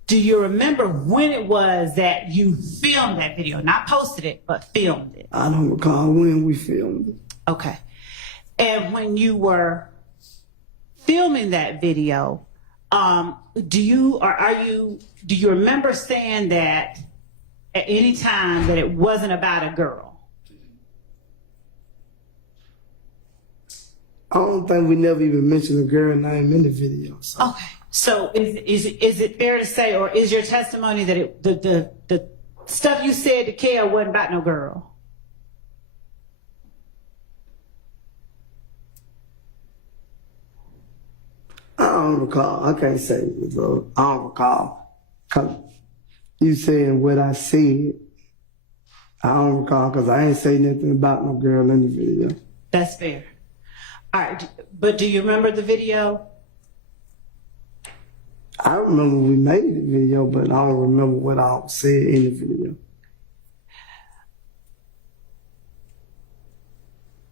do you remember when it was that you filmed that video? Not posted it, but filmed it. I don't recall when we filmed it. Okay. And when you were filming that video, do you remember saying that at any time that it wasn't about a girl? I don't think we never even mentioned a girl name in the video. So. Okay. So is it fair to say, or is your testimony that the stuff you said to Kel wasn't about no girl? I don't recall. I can't say it, bro. I don't recall. 'Cause you saying what I said, I don't recall because I ain't say nothing about no girl in the video. That's fair. All right. But do you remember the video? I remember we made the video, but I don't remember what I said in the video.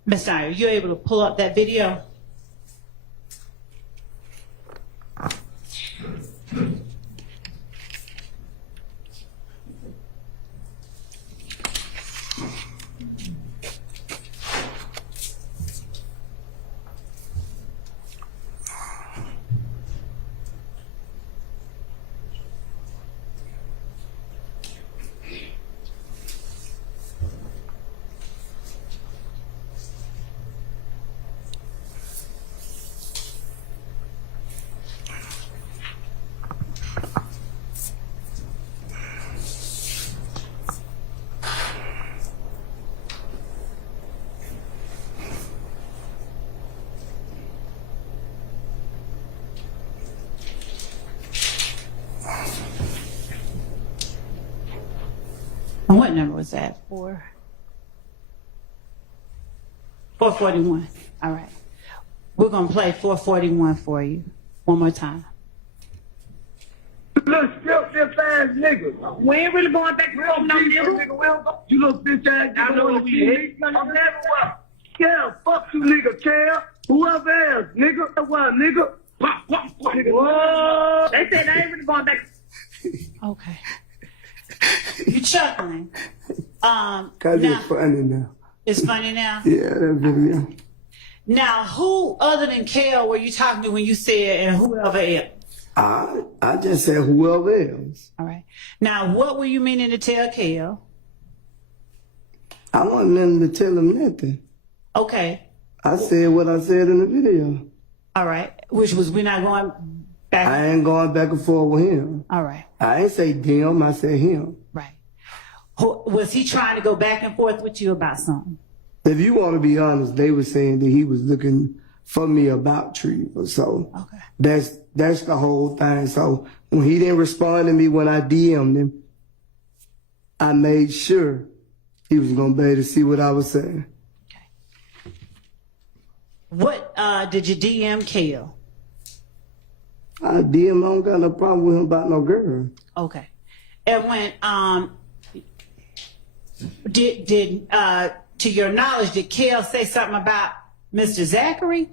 Ms. Dyer, are you able to pull up that video? And what number was that? 441. All right. We're going to play 441 for you one more time. Little strip this ass nigga. We ain't really going back and forth no nigga. You little bitch ass nigga. I know what we hit. I'm never well. Yeah, fuck you nigga, Cal. Whoever else, nigga. What, nigga? Nigga. Whoa. They said I ain't really going back. Okay. You chuckling. Cause now, it's funny now. It's funny now? Yeah, that video. Now, who other than Kel were you talking to when you said and whoever else? I just said whoever else. All right. Now, what were you meaning to tell Kel? I wasn't letting to tell him nothing. Okay. I said what I said in the video. All right. Which was we're not going back. I ain't going back and forth with him. All right. I ain't say them, I said him. Right. Was he trying to go back and forth with you about something? If you want to be honest, they were saying that he was looking for me about treatment. So Okay. that's the whole thing. So when he didn't respond to me when I DM'd him, I made sure he was going to be able to see what I was saying. Okay. What did you DM Kel? I don't got no problem with him about no girl. Okay. And when did to your knowledge, did Kel say something about Mr. Zachary?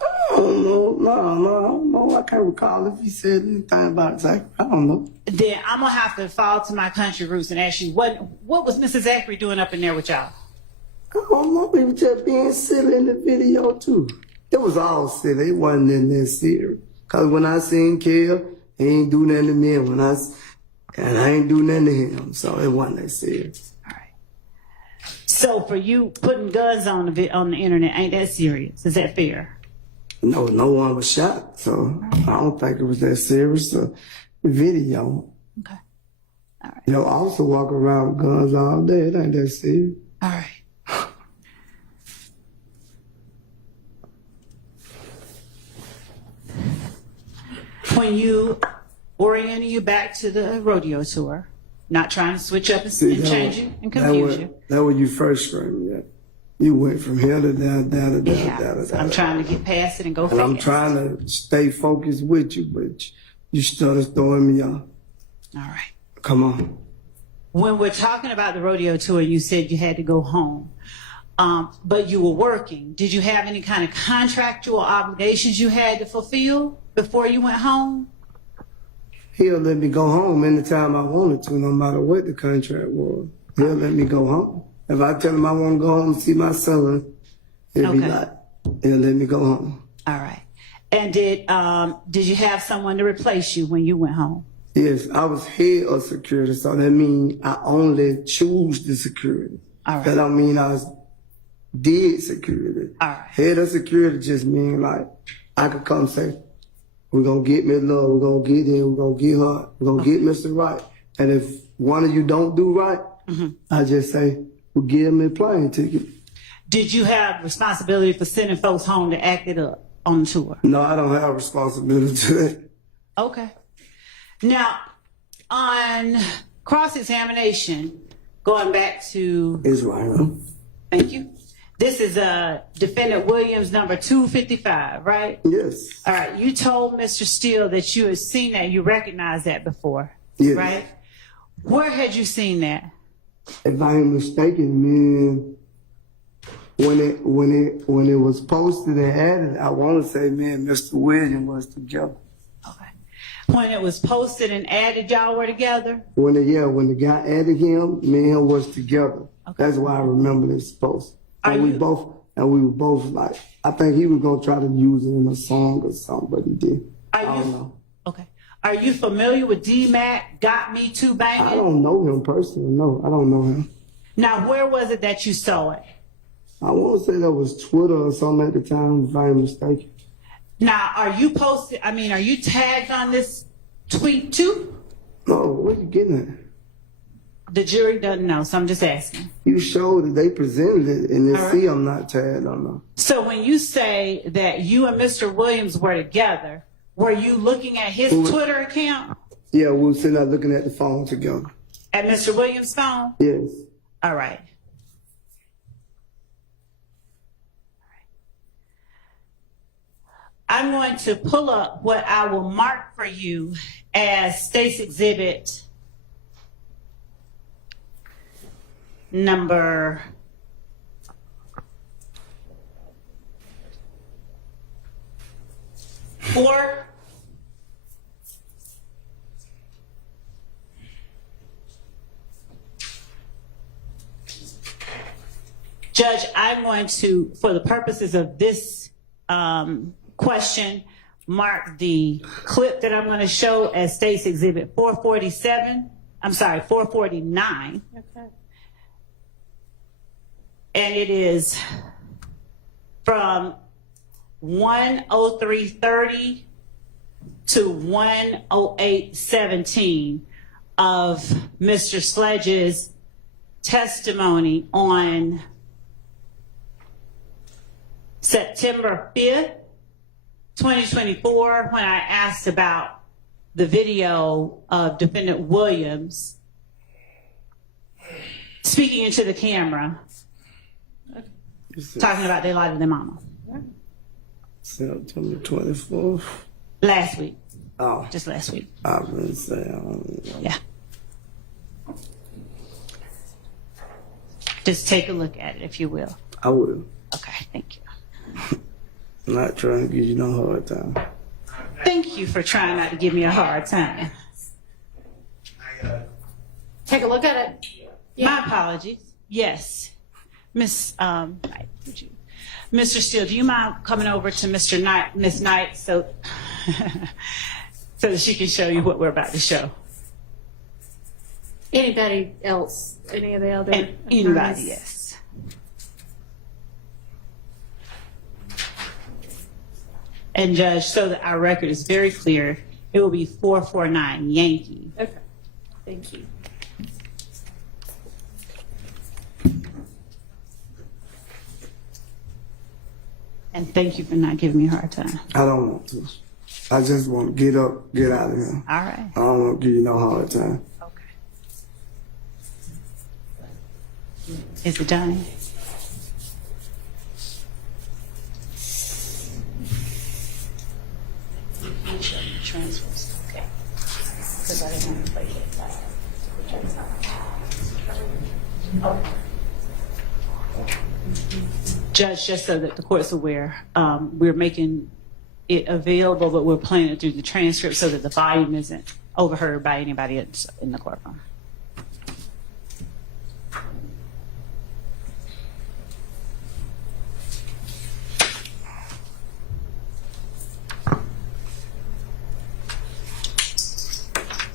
I don't know. No, I can't recall if he said anything about Zachary. I don't know. Then I'm gonna have to fall to my country roots and ask you what was Mr. Zachary doing up in there with y'all? I don't know. He was just being silly in the video too. It was all silly. It wasn't in that serious. Cause when I seen Kel, he ain't do nothing to me, and I ain't do nothing to him. So it wasn't that serious. All right. So for you, putting guns on the internet ain't that serious? Is that fair? No one was shot, so I don't think it was that serious. The video. Okay. All right. You know, I also walk around with guns all day. It ain't that serious. All right. When you orienting you back to the rodeo tour, not trying to switch up and change you and confuse you. That when you first screamed, yeah. You went from here to down to down. I'm trying to get past it and go and fast. I'm trying to stay focused with you, but you started throwing me off. All right. Come on. When we're talking about the rodeo tour, you said you had to go home. but you were working. Did you have any kind of contractual obligations you had to fulfill before you went home? He'll let me go home anytime I wanted to, no matter what the contract was. He'll let me go home. If I tell him I want to go home and see my son, he'll be Okay. like, he'll let me go home. All right. And did you have someone to replace you when you went home? Yes, I was head of security, so that means I only choose the security. All right. That don't mean I did security. All right. Head of security just mean like I could come say, we're gonna get Miss Love, we're gonna get him, we're gonna get her, we're gonna get Mr. Right. And if one of you don't do right, I just say, we'll give him a plane ticket. Did you have responsibility for sending folks home to act it up on the tour? No, I don't have responsibility to that. Okay. Now, on cross-examination, going back to, It's right, huh? thank you. This is Defendant Williams, number 255, right? Yes. All right. You told Mr. Steele that you had seen that, you recognized that before, Yes. right? Where had you seen that? If I am mistaken, man, when it was posted and added, I want to say, man, Mr. Williams was together. Okay. When it was posted and added, y'all were together? When the guy added him, me and him was together. Okay. That's why I remember this post. Are And we you- were both like, I think he was gonna try to use it in a song or something, but he did. I don't know. Okay. Are you familiar with D-Mac, Got Me Too I Banging? don't know him personally. No, I don't know him. Now, where was it that you saw it? I want to say that was Twitter or something at the time, if I'm mistaken. Now, are you tagged on this tweet too? No, what you getting at? The jury doesn't know, so I'm just asking. You showed that they presented it, and All they right. see I'm not tagged on them. So when you say that you and Mr. Williams were together, were you looking at his Twitter account? Yeah, we were sitting there looking at the phone together. At Mr. Williams' phone? Yes. All right. I'm going to pull up what I will mark for you as State's Exhibit number 4. Judge, I'm going to, for the purposes of this question, mark the clip that I'm going to show as State's Exhibit 449. Okay. And it is from 1:03:30 to 1:08:17 of Mr. Sledge's testimony on September 5th, 2024, when I asked about the video of Defendant Williams speaking into the camera, talking about they lied to their mama. September 24th. Last week, Oh, just last week. I've been saying, Yeah. Just take a look at it, if you will. I will. Okay, thank you. I'm not trying to give you no hard time. Thank you for trying not to give me a hard time. Take a look at it. My apologies. Yes. Miss Knight, would you? Mr. Steele, do you mind coming over to Mr. Knight, Miss Knight, so that she can show you what we're about to show? Anybody else? Any of the other? And anybody, attorneys? yes. And Judge, so that our record is very clear, it will be 449 Yankee. Okay. Thank you. And thank you for not giving me a hard time. I don't want to. I just want to get up, get out of here. All right. I don't want to give you no hard time. Okay. Is it done? Transfers. Okay. Because I didn't want to play it live. Okay. Judge, just so that the court's aware, we're making it available, but we're playing it through the transcript so that the volume isn't overheard by anybody else in the courtroom.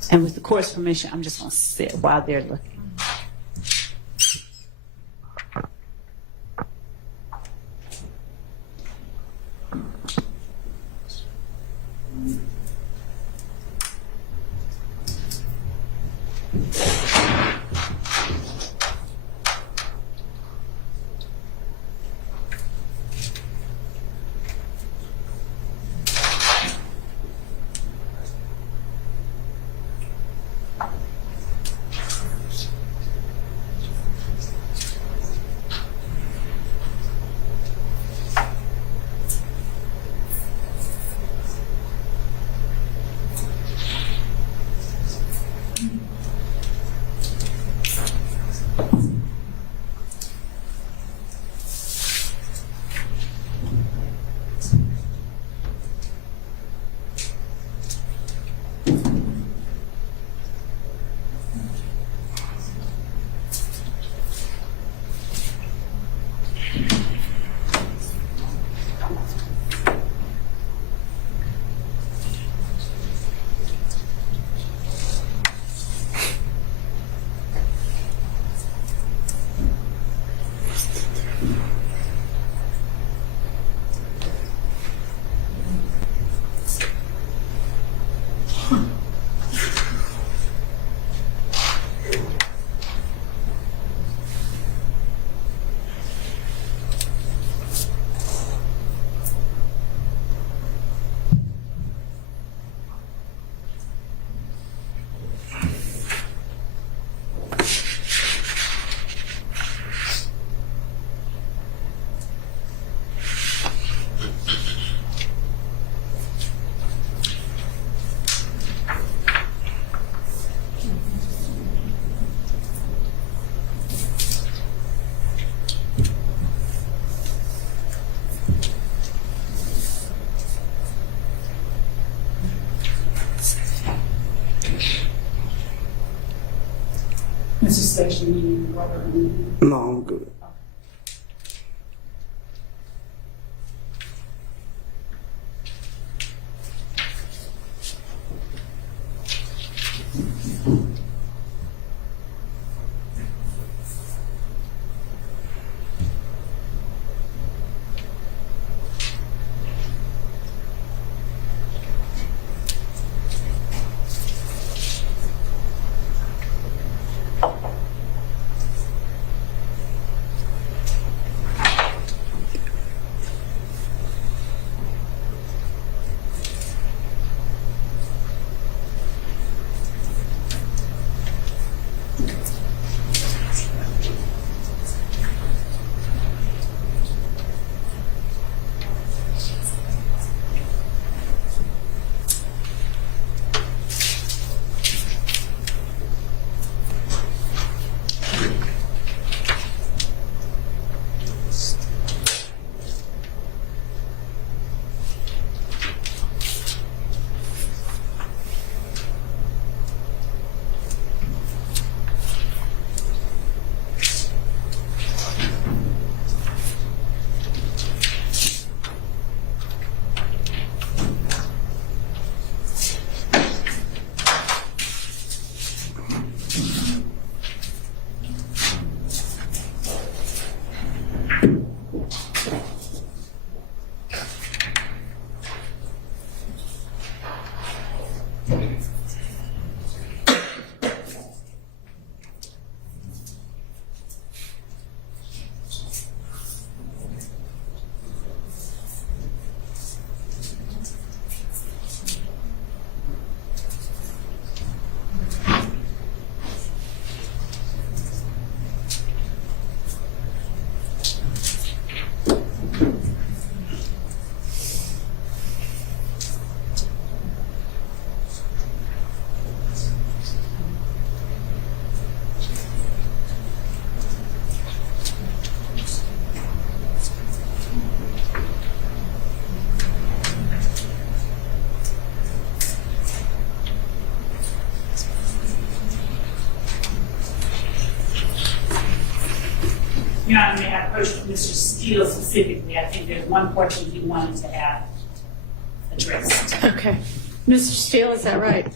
And with the court's permission, I'm just going to sit while they're looking. Mr. Station, you whether No, I'm good. you know, I may have approached Mr. Steele specifically. I think there's one portion he wanted to have addressed. Okay. Mr. Steele, is that right?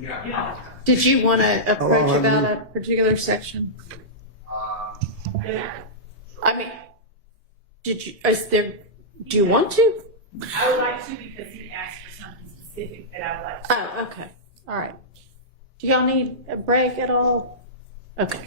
Yeah. Did you want to approach Oh, about a particular section? I mean, do you want to? I would like to because he asked for something specific that I would like to. Oh, okay. All right. Do y'all need a break at all? Okay.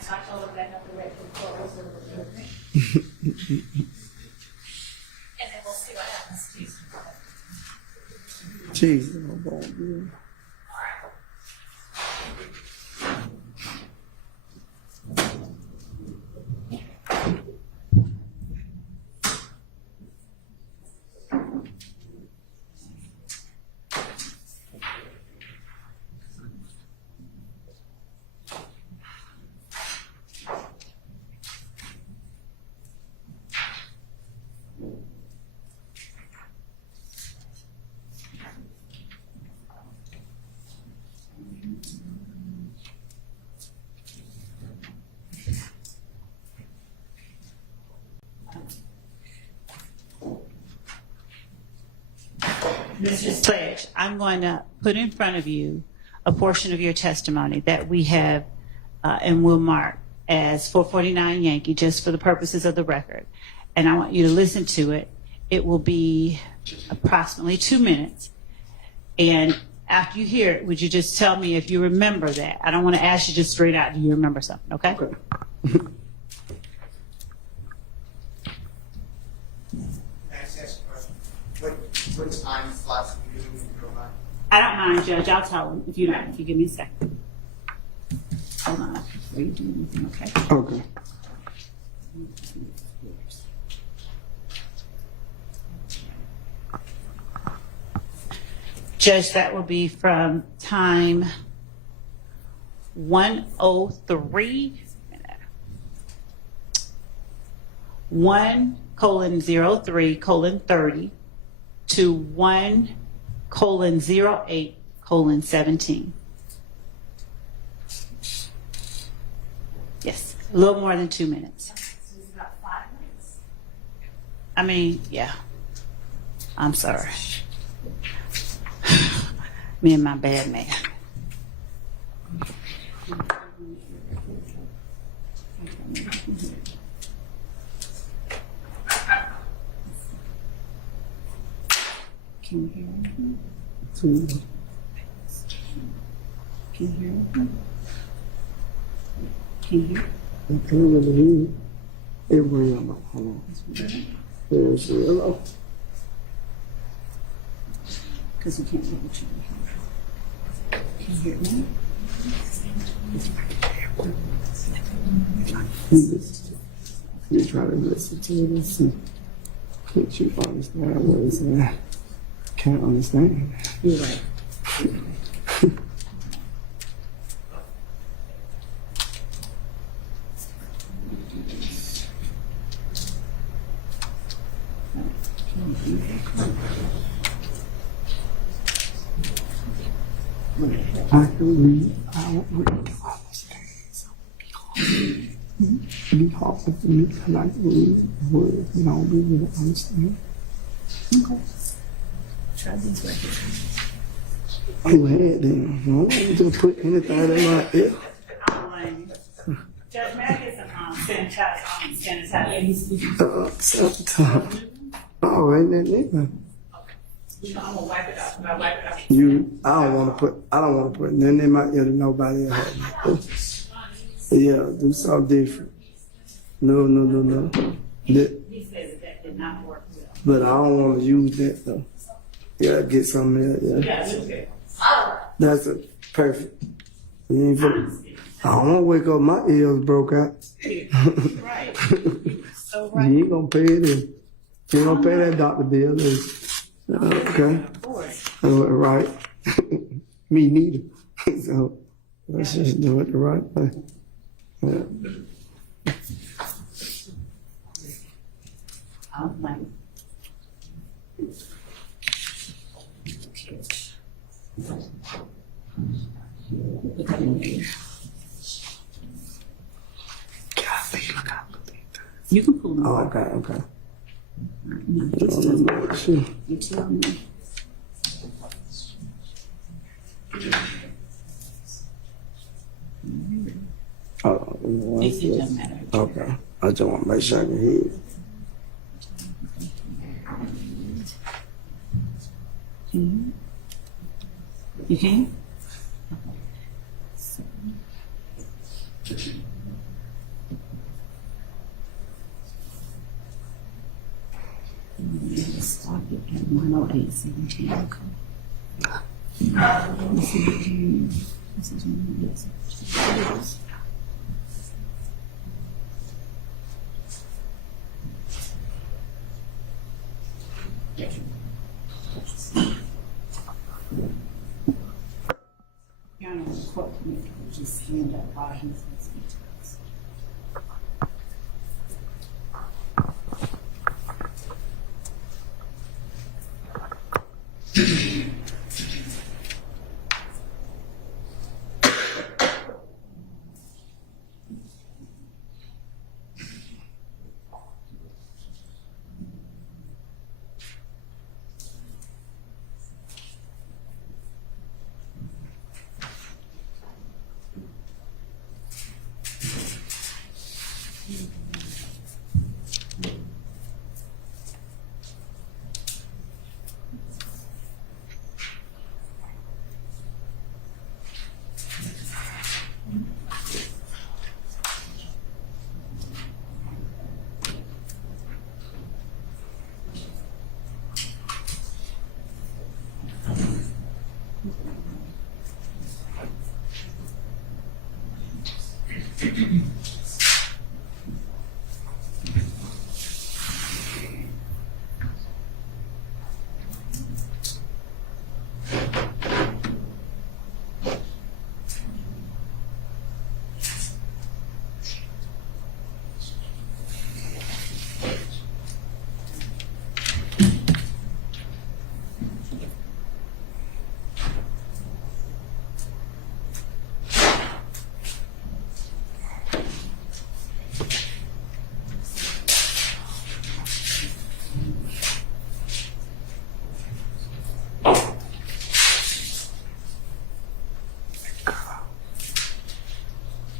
So I told him that I have to wait for the close. And then we'll see what happens. Jesus, oh, boy, Mr. Sledge, I'm going to put in front of you a portion of your testimony that we have and will mark as 449 Yankee, just for the purposes of the record. And I want you to listen to it. It will be approximately 2 minutes. And after you hear it, would you just tell me if you remember that? I don't want to ask you just straight out, do you remember something, okay? Okay. What time slots do you do in your mind? I don't mind, Judge. I'll tell him if you don't, if you give me a second. hold on, before you do anything, okay? Okay. Judge, that will be from time 1:03, 1:03:30 to 1:08:17. Yes, a little more than 2 minutes. I mean, yeah. I'm sorry. Me and my bad man. Can you hear anything? Can you hear anything? Can you hear? I can't really hear you. It real low. Hold on. It's real low. Because you can't hear what you hear. Can you hear me? You try to listen to it and see. Can't you understand what it's saying? Can't understand. You're right. I can read. I don't really understand. So be hard for me because I can read words and I don't really understand. Okay. Try these right here. Go ahead then. I don't want to just put anything in my ear. Judge Madison, sanitize. Sometimes. Oh, ain't that nigga. I'm gonna wipe it out. I wipe it out. I don't want to put nothing in my ear that nobody else. Yeah, do something different. No. He says that did not work well. But I don't want to use that though. Yeah, get something else. Yeah. Yeah, it's okay. That's perfect. You ain't I don't want to wake up my ears broke out. Right. So You ain't gonna pay it. You ain't gonna pay that doctor bill. Okay. Right. Me neither. So let's just do it the right way. Yeah. I'm like, you can pull them. Oh, okay. No, you tell me. Oh, It doesn't matter. okay. I just want to make sure I can hear it. You can? Stop it at 1:08:17. This is 1:08:17. Your Honor, the court can just stand up while he's listening to us.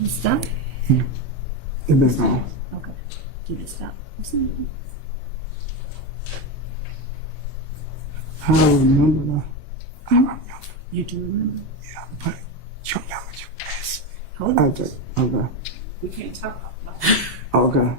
Stop. It been on. Okay. Do this stop. I don't remember that. I remember. You do remember? Yeah, but you remember you best. Hold I on. just, okay. We can't talk about that. Okay.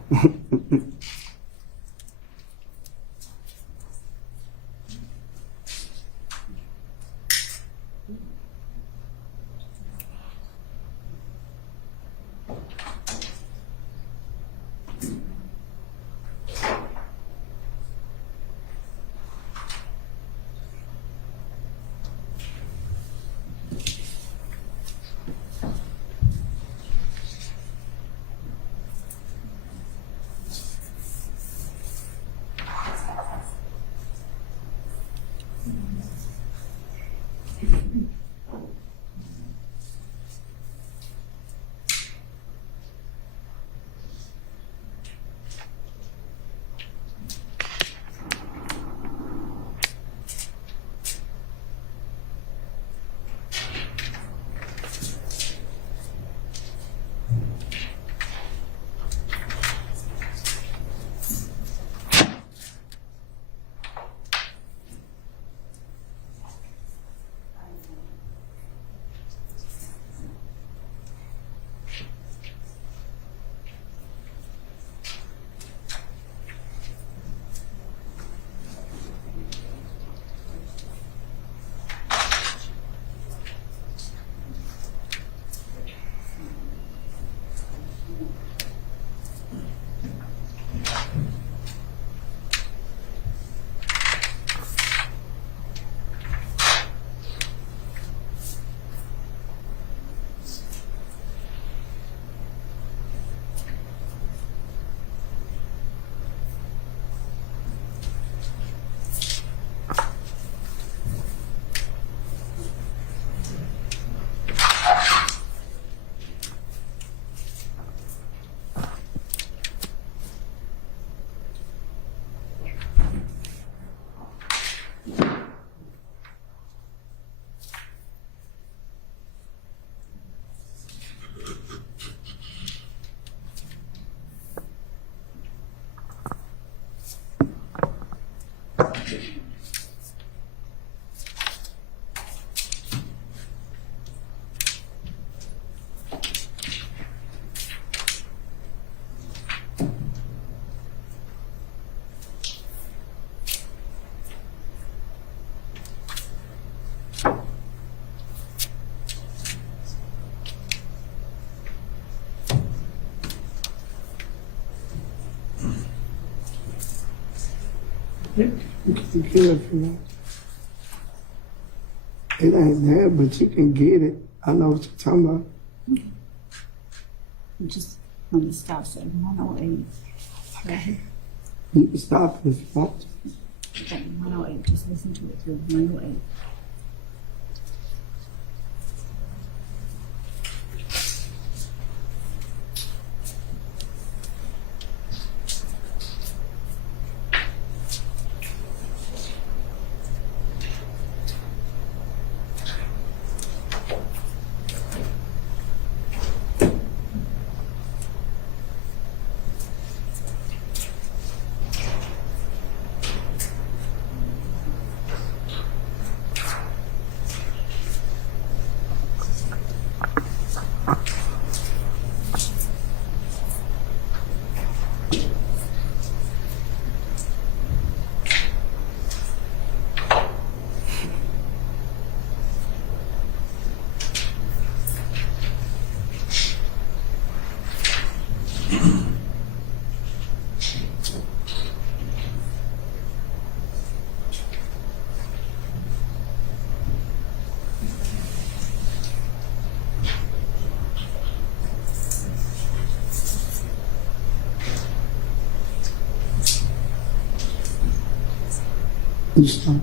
You can get it from that. It ain't there, but you can get it. I know what you're talking about. Just let me stop saying 108. Okay. You can stop it if you want to. Okay, 108. Just listen to it through 108. You stop.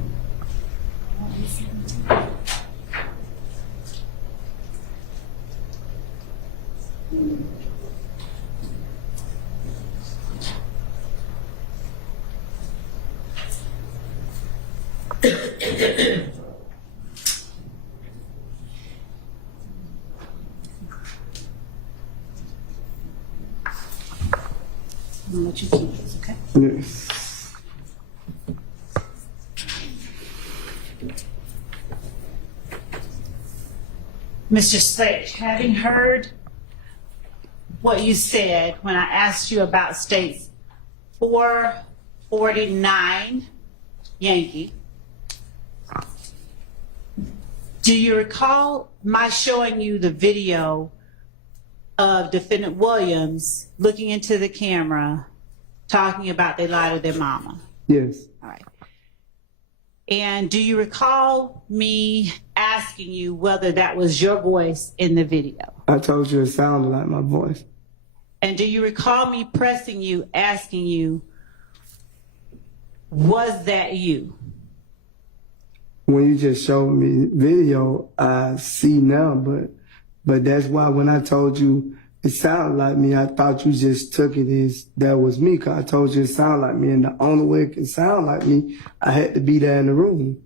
I'm gonna let you keep this, okay? Yes. Mr. Slade, having heard what you said when I asked you about states 449 Yankee, do you recall my showing you the video of Defendant Williams looking into the camera, talking about they lied to their mama? Yes. All right. And do you recall me asking you whether that was your voice in the video? I told you it sounded like my voice. And do you recall me pressing you, asking you, was that you? When you just showed me video, I see now, but that's why when I told you it sounded like me, I thought you just took it as that was me, because I told you it sounded like me, and the only way it can sound like me, I had to be there in the room.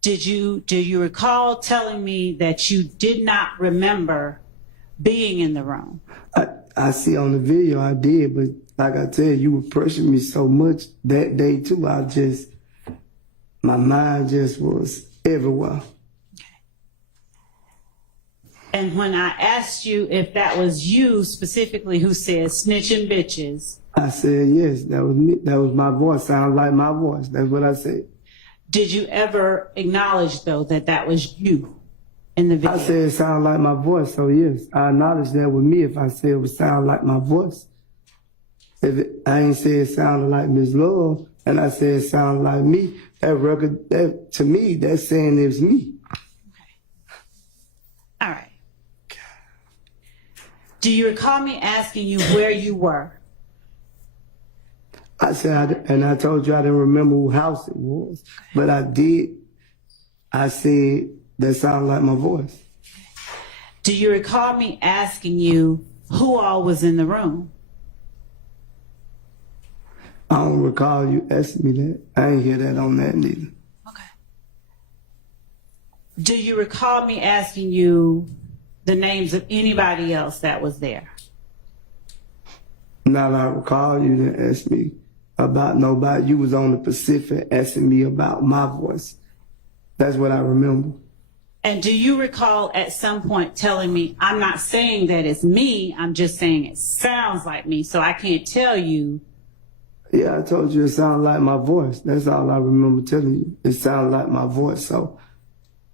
Do you recall telling me that you did not remember being in the room? I see on the video I did, but like I said, you were pressuring me so much that day too. My mind just was everywhere. And when I asked you if that was you specifically who said snitching bitches, I said, yes, that was me. That was my voice. Sounded like my voice. That's what I said. did you ever acknowledge though that that was you in the video? I said it sounded like my voice, so yes, I acknowledge that with me if I said it would sound like my voice. I ain't say it sounded like Miss Love, and I said it sounded like me, that record, that to me, that's saying it was me. All right. Do you recall me asking you where you were? I said, and I told you I didn't remember whose house it was, but I did. I said that sounded like my voice. Do you recall me asking you who all was in the room? I don't recall you asking me that. I ain't hear that on that neither. Okay. Do you recall me asking you the names of anybody else that was there? Now that I recall, you didn't ask me about nobody. You was on the Pacific asking me about my voice. That's what I remember. And do you recall at some point telling me, I'm not saying that it's me, I'm just saying it sounds like me, so I can't tell you? Yeah, I told you it sounded like my voice. That's all I remember telling you. It sounded like my voice. So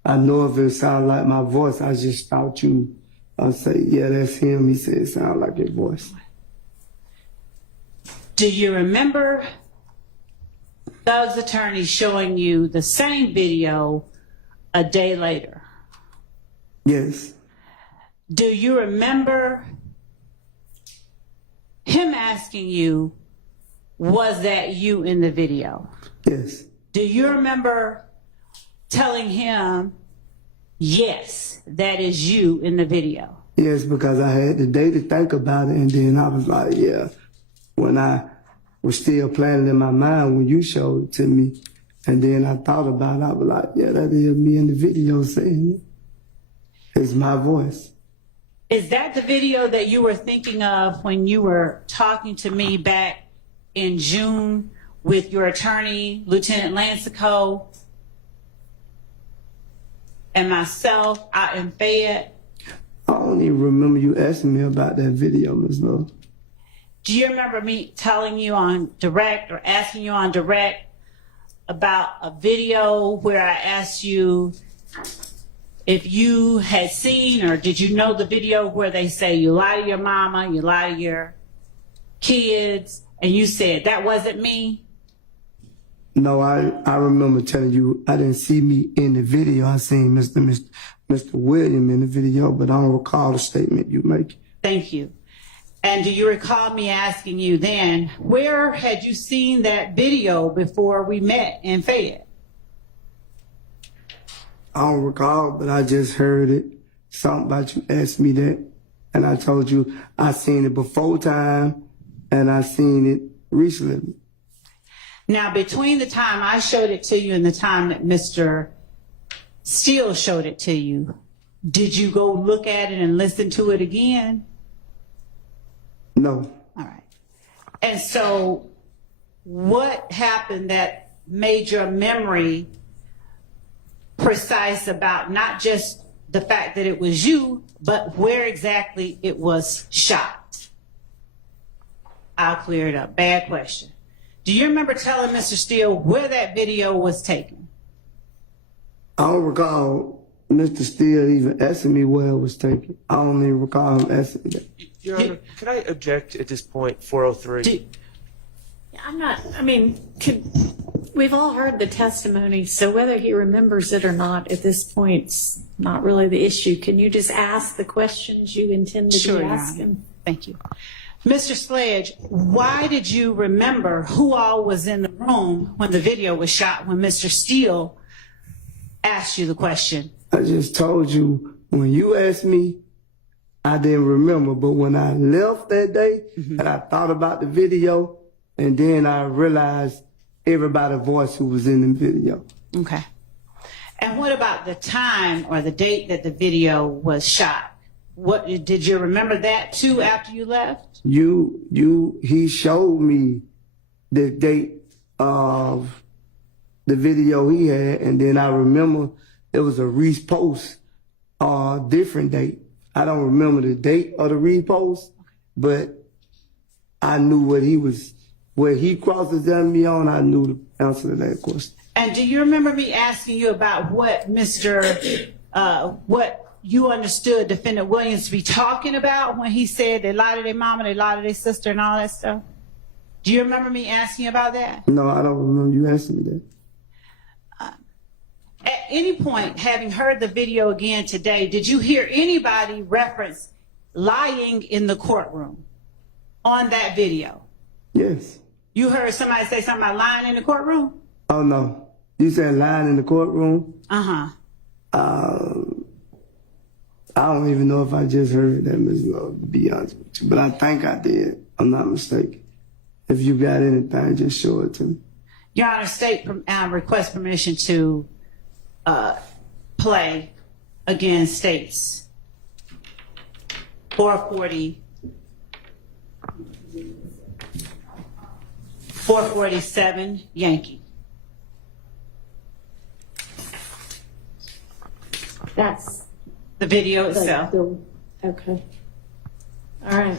I know if it sounded like my voice, I just thought you, I'd say, yeah, that's him. He said it sounded like his voice. Do you remember Doug's attorney showing you the same video a day later? Yes. Do you remember him asking you, was that you in the video? Yes. Do you remember telling him, yes, that is you in the video? Yes, because I had the day to think about it, and then I was like, yeah. When I was still planning in my mind when you showed it to me, and then I thought about it, I was like, yeah, that is me in the video saying it. It's my voice. Is that the video that you were thinking of when you were talking to me back in June with your attorney, Lieutenant Lancico, and myself out in Fayette? I don't even remember you asking me about that video, Ms. Love. Do you remember me telling you on direct or asking you on direct about a video where I asked you if you had seen or did you know the video where they say you lie to your mama, you lie to your kids, and you said that wasn't me? No, I remember telling you I didn't see me in the video. I seen Mr. William in the video, but I don't recall the statement you make. Thank you. And do you recall me asking you then, where had you seen that video before we met in Fayette? I don't recall, but I just heard it. Something about you asked me that, and I told you I seen it before time, and I seen it recently. Now, between the time I showed it to you and the time that Mr. Steele showed it to you, did you go look at it and listen to it again? No. All right. And so what happened that made your memory precise about not just the fact that it was you, but where exactly it was shot? I'll clear it up. Bad question. Do you remember telling Mr. Steele where that video was taken? I don't recall Mr. Steele even asking me where it was taken. I don't even recall him asking me that. Your Honor, can I object at this point, 403? We've all heard the testimony, so whether he remembers it or not at this point's not really the issue. Can you just ask the questions you intended Sure, to Your ask Honor. him? Thank you. Mr. Sledge, why did you remember who all was in the room when the video was shot, when Mr. Steele asked you the question? I just told you, when you asked me, I didn't remember. But when I left that day and I thought about the video, and then I realized everybody's voice who was in the video. Okay. And what about the time or the date that the video was shot? What did you remember that too after you left? He showed me the date of the video he had, and then I remember it was a repost, different date. I don't remember the date of the repost, but I knew where he cross-examined me on. I knew the answer to that question. And do you remember me asking you about what what you understood Defendant Williams to be talking about when he said they lied to their mama, they lied to their sister, and all that stuff? Do you remember me asking about that? No, I don't remember you asking me that. At any point, having heard the video again today, did you hear anybody reference lying in the courtroom on that video? Yes. You heard somebody say something about lying in the courtroom? Oh, no. You said lying in the courtroom? Uh-huh. I don't even know if I just heard that, Ms. Love, to be honest with you. But I think I did. I'm not mistaken. If you got anything, just show it to me. Your Honor, state request permission to play again states 447 Yankee. That's The video itself. Okay. All right.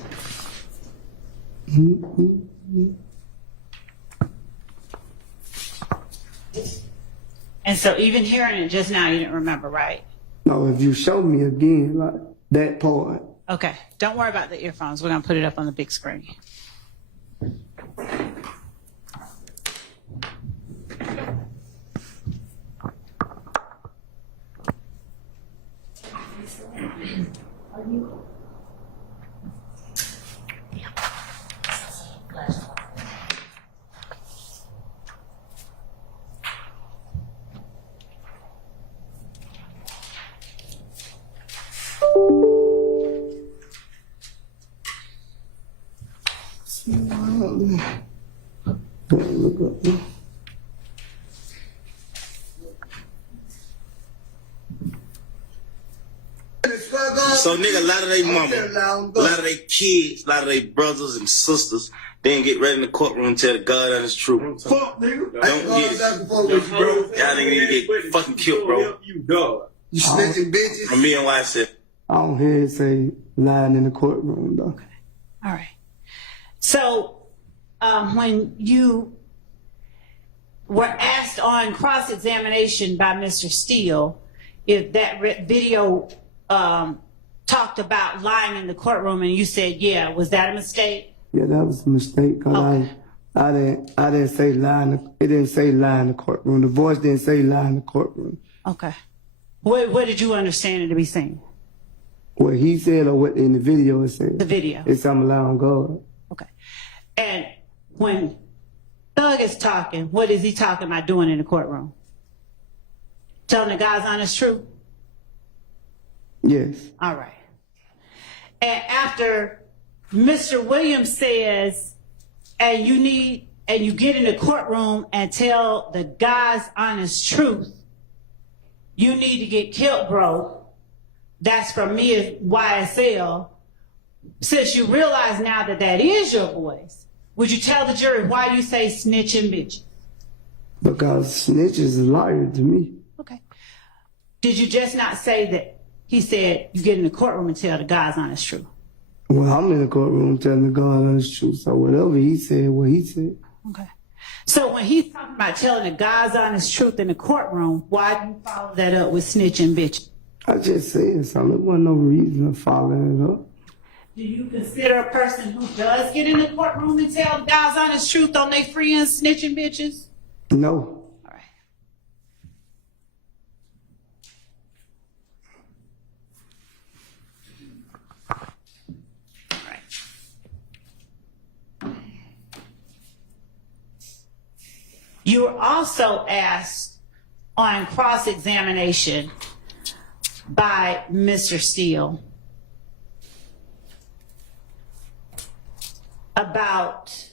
And so even hearing it just now, you didn't remember, right? No, if you show me again, like that part. Okay. Don't worry about the earphones. We're going to put it up on the big screen. So nigga, a lot of they mama, a lot of they kids, a lot of they brothers and sisters, they didn't get ready in the courtroom and tell the God honest truth. Fuck, nigga. Don't get it. Y'all nigga need to get fucking killed, bro. You snitching bitches. From me and YSL. I don't hear it say lying in the courtroom, though. All right. So when you were asked on cross-examination by Mr. Steele if that video talked about lying in the courtroom, and you said, yeah, was that a mistake? Yeah, that was a mistake, because Okay. I didn't say lie it didn't say lie in the courtroom. The voice didn't say lie in the courtroom. Okay. What did you understand it to be saying? What he said or what in the video it said. The video. It's I'm allowing God. Okay. And when Thug is talking, what is he talking about doing in the courtroom? Telling the God's honest truth? Yes. All right. And after Mr. Williams says, and you get in the courtroom and tell the God's honest truth, you need to get killed, bro. That's from me as YSL. Since you realize now that that is your voice, Would you tell the jury why you say snitch and bitch? Because snitch is a liar to me. Okay. Did you just not say that he said you get in the courtroom and tell the God's honest truth? Well, I'm in the courtroom telling the God honest truth, so whatever he said, what he said. Okay. So when he's talking about telling the God's honest truth in the courtroom, why do you follow that up with snitch and bitch? I just said something. There wasn't no reason of following it up. Do you consider a person who does get in the courtroom and tell the God's honest truth on their friends snitching bitches? No. All right. All right. You were also asked on cross-examination by Mr. Steele about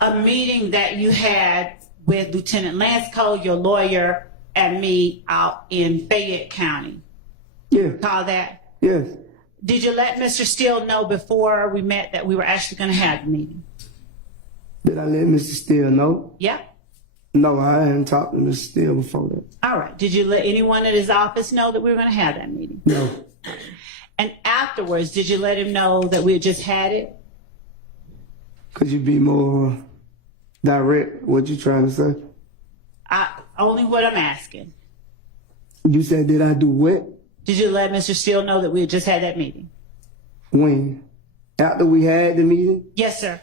a meeting that you had with Lieutenant Lansco, your lawyer, and me out in Fayette County. Yeah. Call that? Yes. Did you let Mr. Steele know before we met that we were actually going to have the meeting? Did I let Mr. Steele know? Yeah. No, I hadn't talked to Mr. Steele before that. All right. Did you let anyone at his office know that we were going to have that meeting? No. And afterwards, did you let him know that we had just had it? Could you be more direct? What you trying to say? Only what I'm asking. You said, did I do what? Did you let Mr. Steele know that we had just had that meeting? When? After we had the meeting? Yes, sir.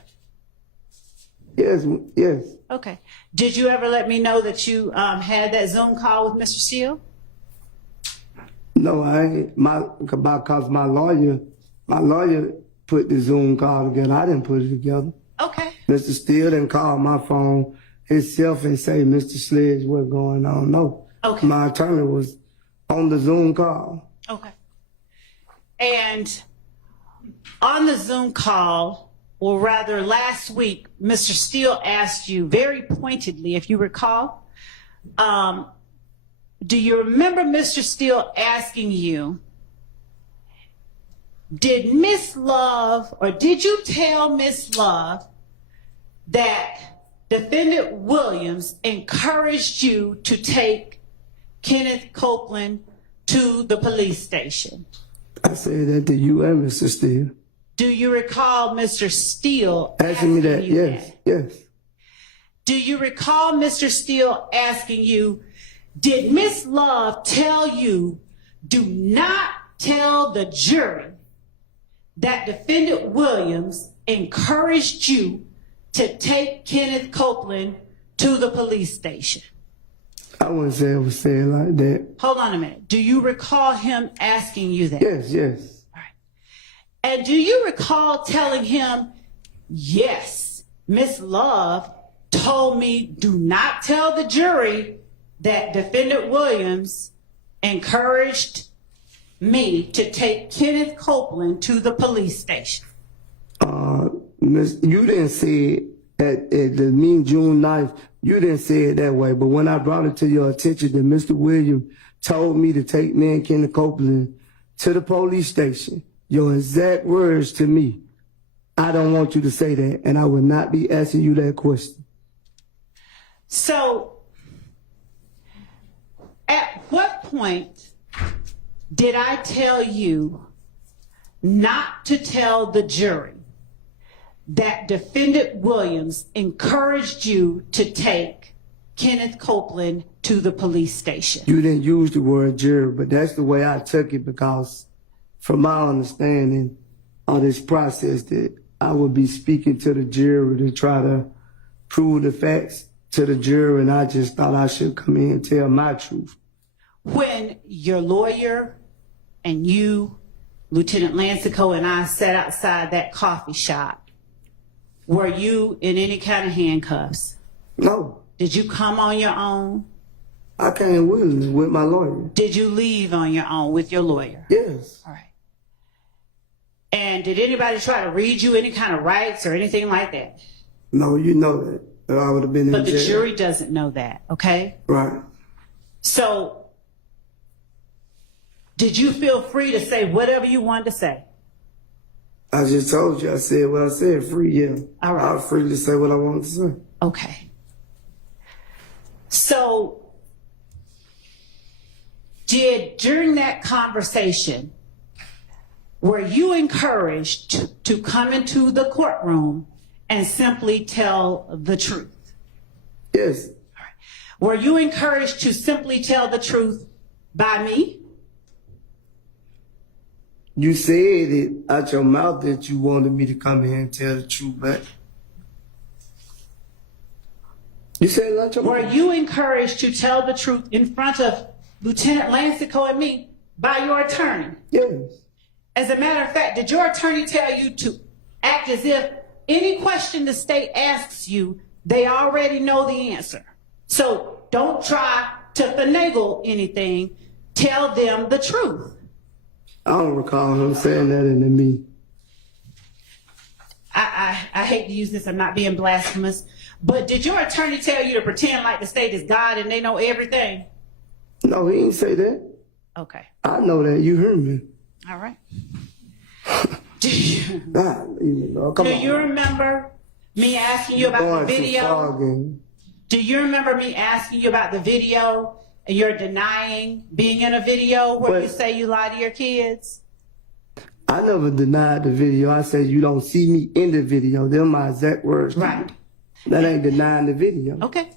Yes, yes. Okay. Did you ever let me know that you had that Zoom call with Mr. Steele? No, I ain't. Because my lawyer put the Zoom call together. I didn't put it together. Okay. Mr. Steele didn't call my phone himself and say, Mr. Sledge, what's going on? No. Okay. My attorney was on the Zoom call. Okay. And on the Zoom call, or rather last week, Mr. Steele asked you very pointedly, if you recall, do you remember Mr. Steele asking you, did Miss Love, or did you tell Miss Love that Defendant Williams encouraged you to take Kenneth Copeland to the police station? I said that to you and Mr. Steele. Do you recall Mr. Steele asking me that? you Yes, that? yes. Do you recall Mr. Steele asking you, did Miss Love tell you, do not tell the jury that Defendant Williams encouraged you to take Kenneth Copeland to the police station? I wouldn't say it was said like that. Hold on a minute. Do you recall him asking you that? Yes, yes. All right. And do you recall telling him, yes, Miss Love told me do not tell the jury that Defendant Williams encouraged me to take Kenneth Copeland to the police station? You didn't say it at the meeting June 9th. You didn't say it that way. But when I brought it to your attention that Mr. Williams told me to take me and Kenneth Copeland to the police station, your exact words to me, I don't want you to say that, and I will not be asking you that question. So, at what point did I tell you not to tell the jury that Defendant Williams encouraged you to take Kenneth Copeland to the police station? You didn't use the word jury, but that's the way I took it, because from my understanding of this process that I would be speaking to the jury to try to prove the facts to the jury, and I just thought I should come in and tell my truth. When your lawyer and you, Lieutenant Lancico, and I sat outside that coffee shop, were you in any kind of handcuffs? No. Did you come on your own? I came with my lawyer. Did you leave on your own with your lawyer? Yes. All right. And did anybody try to read you any kind of rights or anything like that? No, you know that. I would have been in jail. But the jury doesn't know that, okay? Right. So, did you feel free to say whatever you wanted to say? I just told you, I said what I said, free, yeah. All right. I was free to say what I wanted to say. Okay. So, during that conversation, were you encouraged to come into the courtroom and simply tell the truth? Yes. Were you encouraged to simply tell the truth by me? You said it out your mouth that you wanted me to come here and tell the truth, but you said it out your Were mouth. you encouraged to tell the truth in front of Lieutenant Lancico and me by your attorney? Yes. As a matter of fact, did your attorney tell you to act as if any question the state asks you, they already know the answer? So don't try to finagle anything. Tell them the truth. I don't recall him saying that into me. I hate to use this, I'm not being blasphemous, but did your attorney tell you to pretend like the state is God and they know everything? No, he didn't say that. Okay. I know that. You heard me. All right. Do you, Come do on. you remember me asking you about Going the too video? far again. Do you remember me asking you about the video and you're denying being in a video where you say you lie to your kids? I never denied the video. I said you don't see me in the video. They're my exact words. Right. That ain't denying the video. Okay.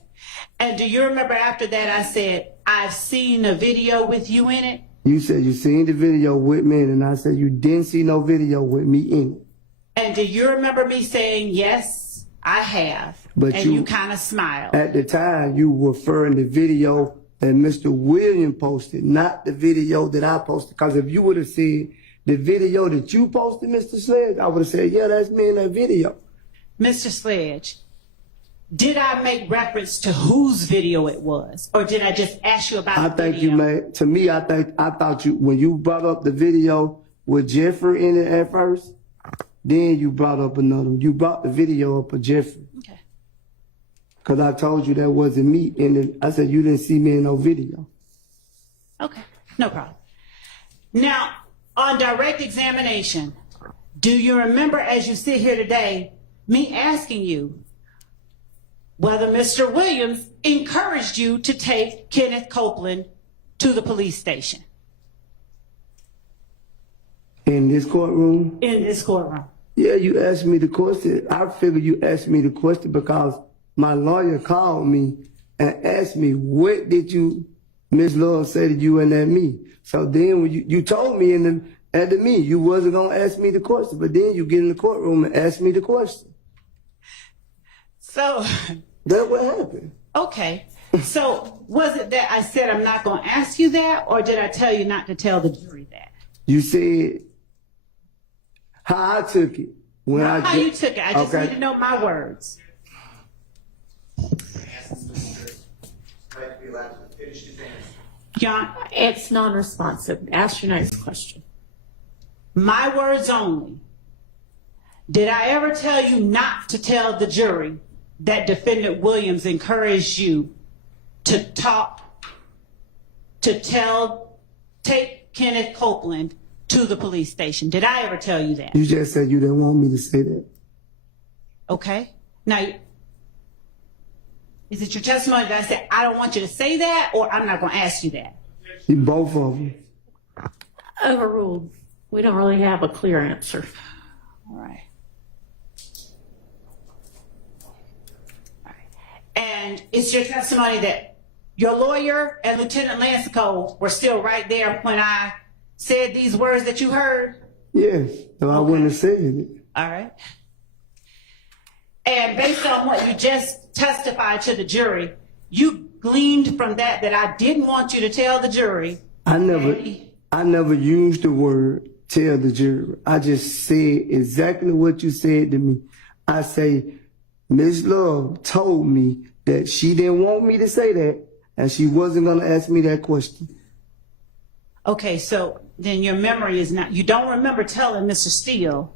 And do you remember after that I said, I've seen a video with you in it? You said you seen the video with me, and I said you didn't see no video with me in it. And do you remember me saying, yes, I have? But and you kind of smiled. At the time, you were referring to the video that Mr. William posted, not the video that I posted. Because if you would have said the video that you posted, Mr. Sledge, I would have said, yeah, that's me in that video. Mr. Sledge, did I make reference to whose video it was? Or did I just ask you about the video? You made, to me, I thought you, when you brought up the video with Jeffrey in it at first, then you brought up another one. You brought the video up of Jeffrey. Okay. Because I told you that wasn't me. And I said you didn't see me in no video. Okay, no problem. Now, on direct examination, do you remember as you sit here today, me asking you whether Mr. Williams encouraged you to take Kenneth Copeland to the police station? In this courtroom? In this courtroom. Yeah, you asked me the question. I figured you asked me the question because my lawyer called me and asked me, what did you, Ms. Love, say to you and at me? So then when you told me at the me, you wasn't going to ask me the question, but then you get in the courtroom and ask me the question. So. That's what happened. Okay. So was it that I said I'm not going to ask you that, or did I tell you not to tell the jury that? You said how I took it. Not how you took it. I just need to know my words. John, It's non-responsive. Ask your next question. my words only. Did I ever tell you not to tell the jury that Defendant Williams encouraged you to take Kenneth Copeland to the police station? Did I ever tell you that? You just said you didn't want me to say that. Okay. Now, is it your testimony that I said, I don't want you to say that, or I'm not going to ask you that? Both of them. Overruled. We don't really have a clear answer. All right. And it's your testimony that your lawyer and Lieutenant Lancico were still right there when I said these words that you heard? Yes, so I wouldn't have said it. All right. And based on what you just testified to the jury, you gleaned from that I didn't want you to tell the jury. I never used the word tell the jury. I just said exactly what you said to me. I say, Ms. Love told me that she didn't want me to say that, and she wasn't going to ask me that question. Okay, so then your memory is not, you don't remember telling Mr. Steele,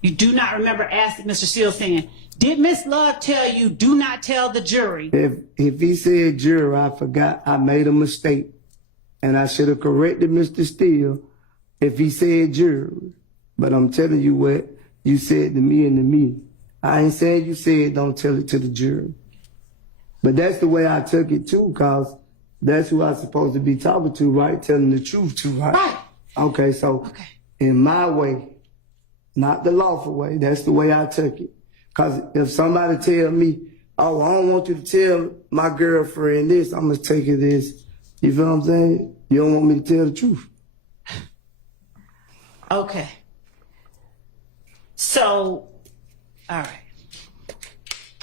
you do not remember asking Mr. Steele saying, did Ms. Love tell you do not tell the jury? If he said jury, I forgot I made a mistake, and I should have corrected Mr. Steele if he said jury. but I'm telling you what you said to me in the meeting. I ain't saying you said don't tell it to the jury. But that's the way I took it too, cause that's who I'm supposed to be talking to, right? Telling the truth to, right? Right. Okay, so in my way, not the lawful way, that's the way I took it. Cause if somebody tell me, oh, I don't want you to tell my girlfriend this, I'm gonna take it this. You feel what I'm saying? You don't want me to tell the truth. Okay. So, all right.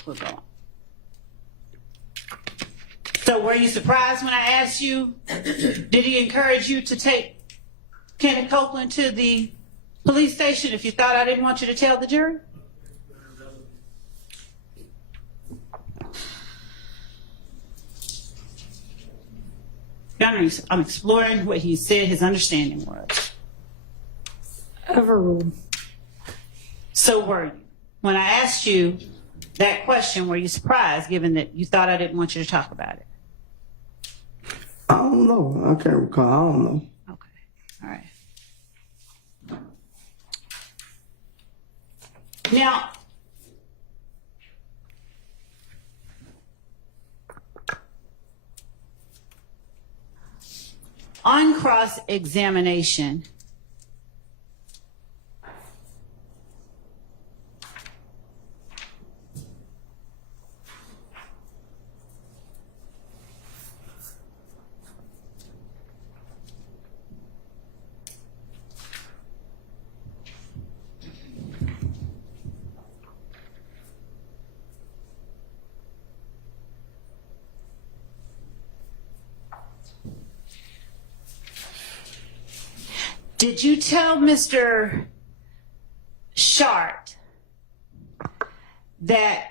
We're going. So were you surprised when I asked you, did he encourage you to take Kenneth Copeland to the police station if you thought I didn't want you to tell the jury? Your Honor, I'm exploring what he said his understanding was. Overruled. So were you? When I asked you that question, were you surprised given that you thought I didn't want you to talk about it? I don't know. I can't recall. I don't know. Okay. All right. Now, on cross-examination, did you tell Mr. Shart that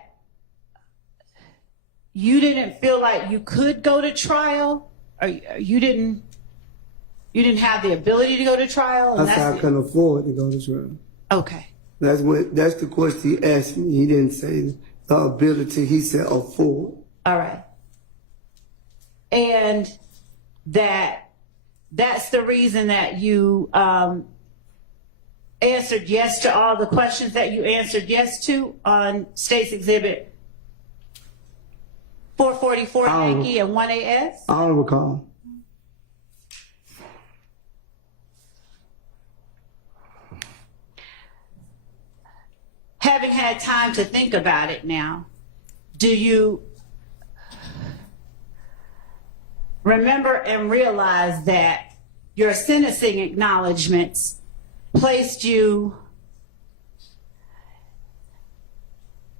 you didn't feel like you could go to trial, or you didn't have the ability to go to trial? I said I couldn't afford to go to trial. Okay. That's the question he asked me. He didn't say the ability. He said afford. All right. And that's the reason that you answered yes to all the questions that you answered yes to on State's Exhibit 444 Yankee and 1AS? I don't recall. Having had time to think about it now, do you remember and realize that your sentencing acknowledgments placed you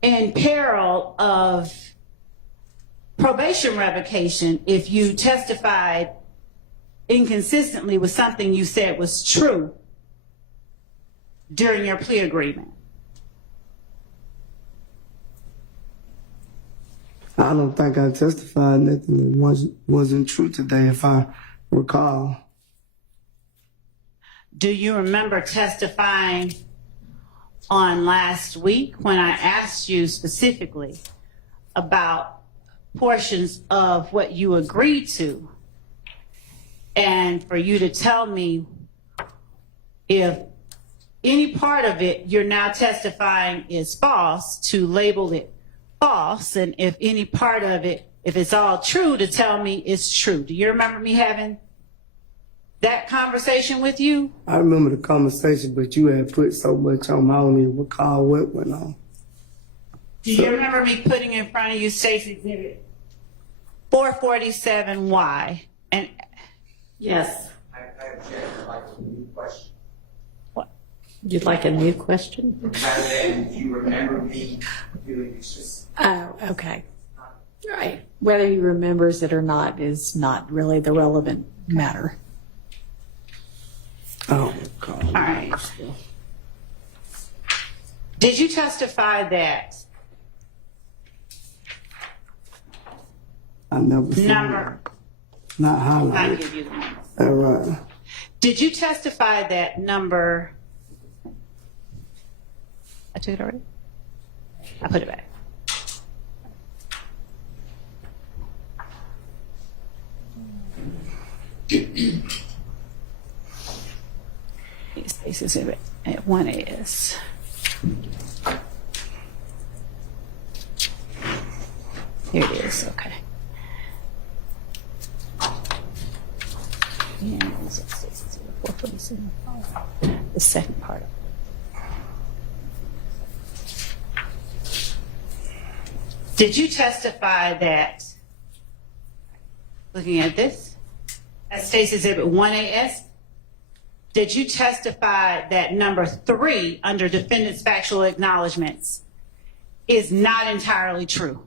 in peril of probation revocation if you testified inconsistently with something you said was true during your plea agreement? I don't think I testified nothing that wasn't true today, if I recall. Do you remember testifying on last week when I asked you specifically about portions of what you agreed to, and for you to tell me if any part of it you're now testifying is false, to label it false, and if any part of it, if it's all true, to tell me it's true? Do you remember me having that conversation with you? I remember the conversation, but you had put so much on, I don't even recall what went on. Do you remember me putting in front of you State's Exhibit 447Y? And Yes. I object to like a new question. what? You'd like a new question? Rather than you remember me doing this. Oh, okay. Right. Whether he remembers it or not is not really the relevant matter. Oh, God. All right. Did you testify that I never said number? that. Not I'll highlighted. give you the number. All right. Did you testify that number? I took it already. I put it back. State's Exhibit at 1AS. Here it is, okay. Yeah, it's State's Exhibit 447. The second part of it. Did you testify that, looking at this, at State's Exhibit 1AS, did you testify that number 3 under defendant's factual acknowledgments is not entirely true?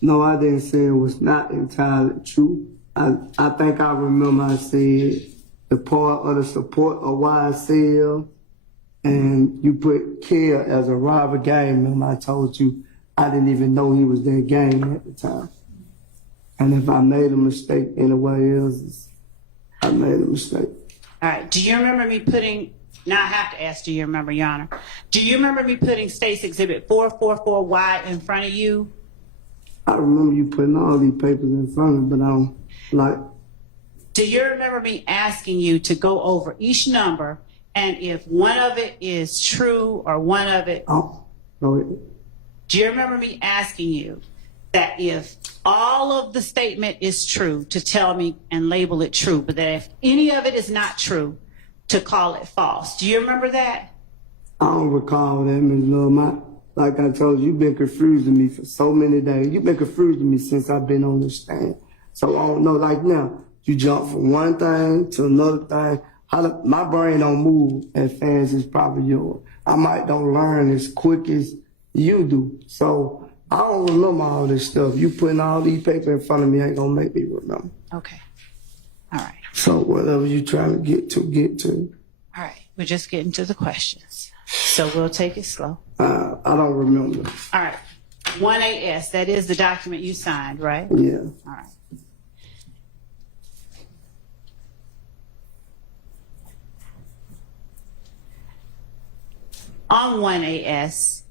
No, I didn't say it was not entirely true. I think I remember I said the part of the support of YSL, and you put Care as a rival gang member. I told you I didn't even know he was that gang at the time. And if I made a mistake anywhere else, I made a mistake. All right, do you remember me putting, now I have to ask, do you remember, Your Honor? Do you remember me putting State's Exhibit 444Y in front of you? I remember you putting all these papers in front of me, but I don't, like. Do you remember me asking you to go over each number, and if one of it is true or one of it, Oh, go ahead. do you remember me asking you that if all of the statement is true, to tell me and label it true, but that if any of it is not true, to call it false? Do you remember that? I don't recall that, Ms. Love. Like I told you, you've been confusing me for so many days. You've been confusing me since I've been on this stand. So I don't know, like now, you jump from one thing to another thing. My brain don't move as fast as probably yours. I might don't learn as quick as you do. So I don't remember all this stuff. You putting all these papers in front of me ain't gonna make me remember. Okay. All right. So whatever you trying to get to, get to. All right. We're just getting to the questions. So we'll take it slow. I don't remember. All right. 1AS, that is the document you signed, right? Yeah. All right. On 1AS,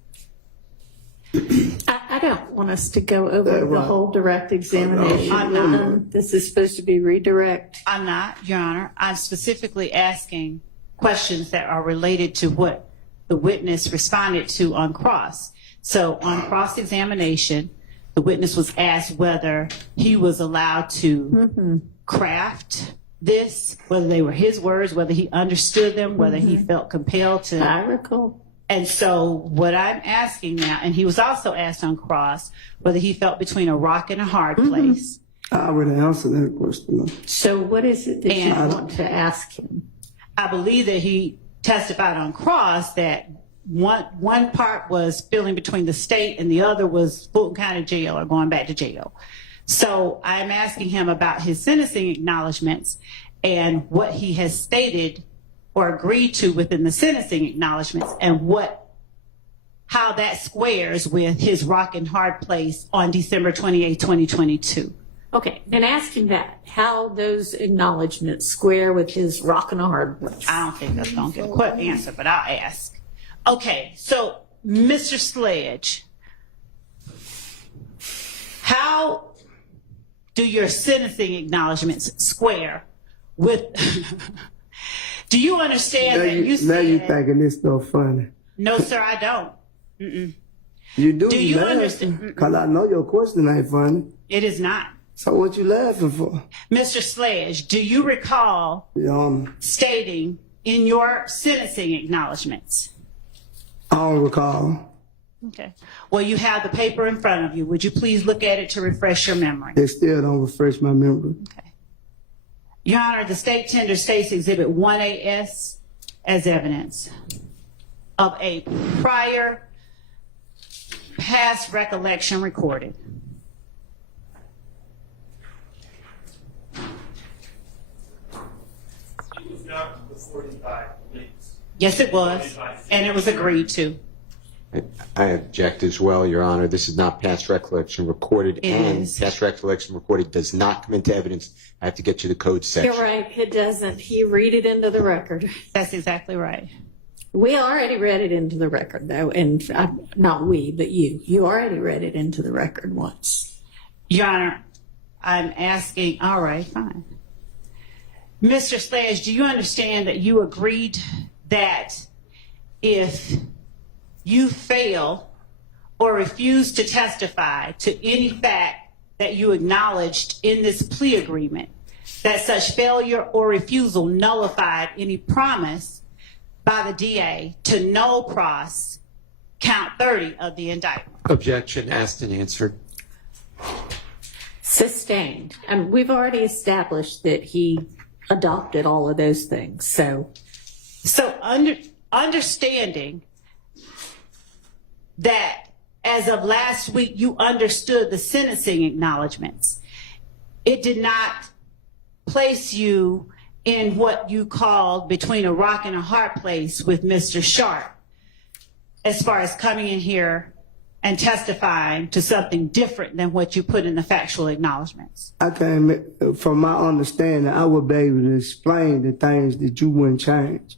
I don't want us to go over the right. whole direct examination. I'm not. This is supposed to be redirect. I'm not, Your Honor. I'm specifically asking questions that are related to what the witness responded to on cross. So on cross-examination, the witness was asked whether he was allowed to craft this, whether they were his words, whether he understood them, whether he felt compelled to. I recall. And so what I'm asking now, and he was also asked on cross whether he felt between a rock and a hard place. I already answered that question. So what is it that you And- want to ask him? I believe that he testified on cross that one part was feeling between the state and the other was Fulton County Jail or going back to jail. So I'm asking him about his sentencing acknowledgments and what he has stated or agreed to within the sentencing acknowledgments and how that squares with his rock and hard place on December 28, 2022. Okay, then ask him that, how those acknowledgments square with his rock and a hard place. I don't think that's going to get a quick answer, but I'll ask. Okay, so Mr. Sledge, how do your sentencing acknowledgments square with? Do you understand Now that you now you said? thinking this stuff funny. No, sir, I don't. Mm-mm. You do. Do you laugh, understand? Cause I know your question ain't funny. It is not. So what you laughing for? Mr. Sledge, do you recall stating in your sentencing acknowledgments? I don't recall. Okay. Well, you have the paper in front of you. Would you please look at it to refresh your memory? It still don't refresh my memory. Okay. Your Honor, the state tender states Exhibit 1AS as evidence of a prior past recollection recorded. It was not recorded by police. Yes, it was, and it was agreed to. I object as well, Your Honor. This is not past recollection recorded, It and is. past recollection recorded does not come into evidence. I have to get you the code section. You're right, it doesn't. He read it into the record. That's exactly right. We already read it into the record, though, and not we, but you. You already read it into the record once. Your Honor, I'm asking, all right, fine. Mr. Sledge, do you understand that you agreed that if you fail or refuse to testify to any fact that you acknowledged in this plea agreement, that such failure or refusal nullified any promise by the DA to null pros count 30 of the indictment? Objection asked and answered. Sustained. We've already established that he adopted all of those things. So Understanding that as of last week you understood the sentencing acknowledgments, it did not place you in what you called between a rock and a hard place with Mr. Sharp as far as coming in here and testifying to something different than what you put in the factual acknowledgments. I can, from my understanding, I would be able to explain the things that you wouldn't change.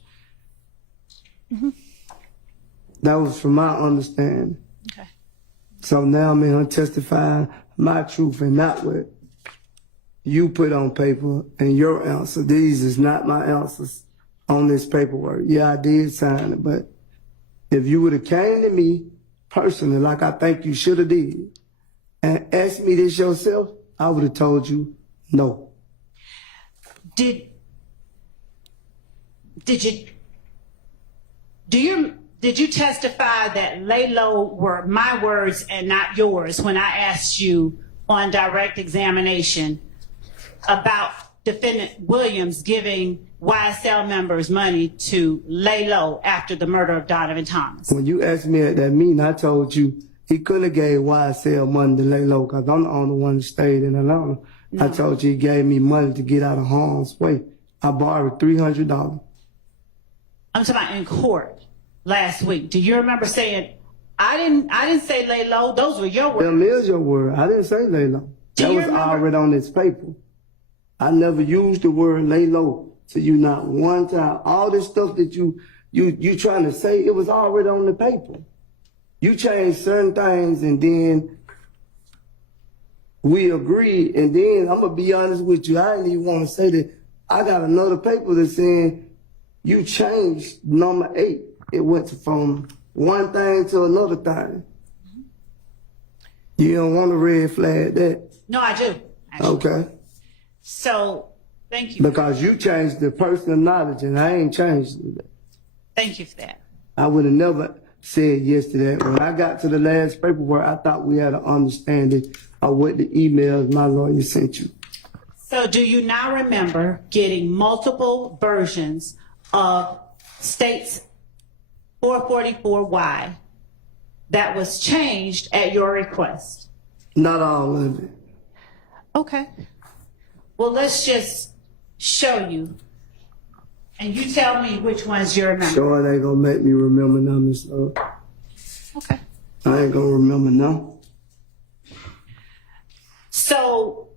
Mm-hmm. That was from my understanding. Okay. So now I'm in here testifying my truth and not what you put on paper and your answer. These is not my answers on this paperwork. Yeah, I did sign it, but if you would have came to me personally, like I think you should have did, and asked me this yourself, I would have told you no. Did you testify that lay low were my words and not yours when I asked you on direct examination about defendant Williams giving YSL members money to lay low after the murder of Donovan Thomas? When you asked me at that meeting, I told you he couldn't have gave YSL money to lay low because I'm the only one that stayed in Atlanta. No. I told you he gave me money to get out of harm's way. I borrowed $300. I'm talking about in court last week. Do you remember saying, I didn't say lay low, those were your words? Them is your word. I didn't say lay low. That was already on this paper. I never used the word lay low to you not one time. All this stuff that you trying to say, it was already on the paper. You changed certain things and then we agreed, and then I'm gonna be honest with you, I didn't even want to say that. I got another paper that's saying you changed number 8. It went from one thing to another thing. You don't want to red flag that? No, I do. Actually. Okay. So, thank you. Because you changed the personal knowledge and I ain't changed it. Thank you for that. I would have never said yes to that. When I got to the last paperwork, I thought we had an understanding of what the emails my lawyer sent you. So do you now remember getting multiple versions of state's 444Y that was changed at your request? Not all of it. Okay. Well, let's just show you. And you tell me which ones you remember. Sure, it ain't gonna make me remember now, Miss Love. Okay. I ain't gonna remember now. So,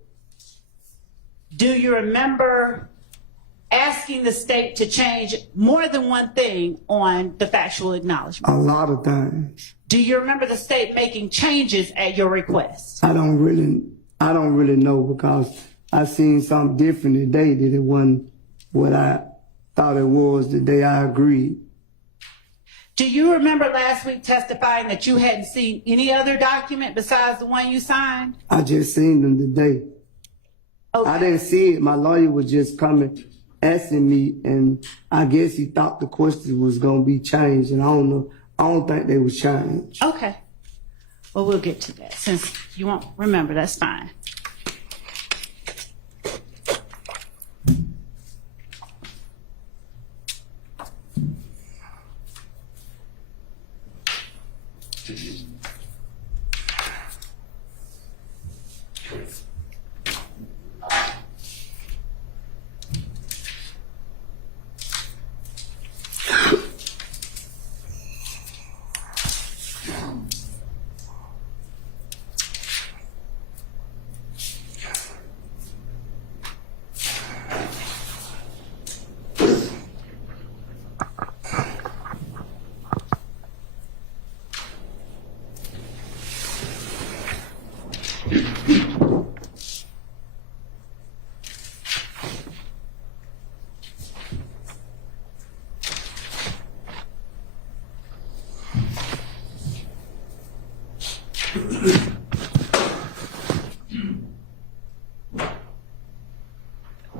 do you remember asking the state to change more than one thing on the factual acknowledgement? A lot of things. Do you remember the state making changes at your request? I don't really know because I seen something different today that it wasn't what I thought it was the day I agreed. Do you remember last week testifying that you hadn't seen any other document besides the one you signed? I just seen them today. Okay. I didn't see it. My lawyer was just coming, asking me, and I guess he thought the questions was gonna be changed, and I don't know. I don't think they was changed. Okay. Well, we'll get to that. Since you won't remember, that's fine.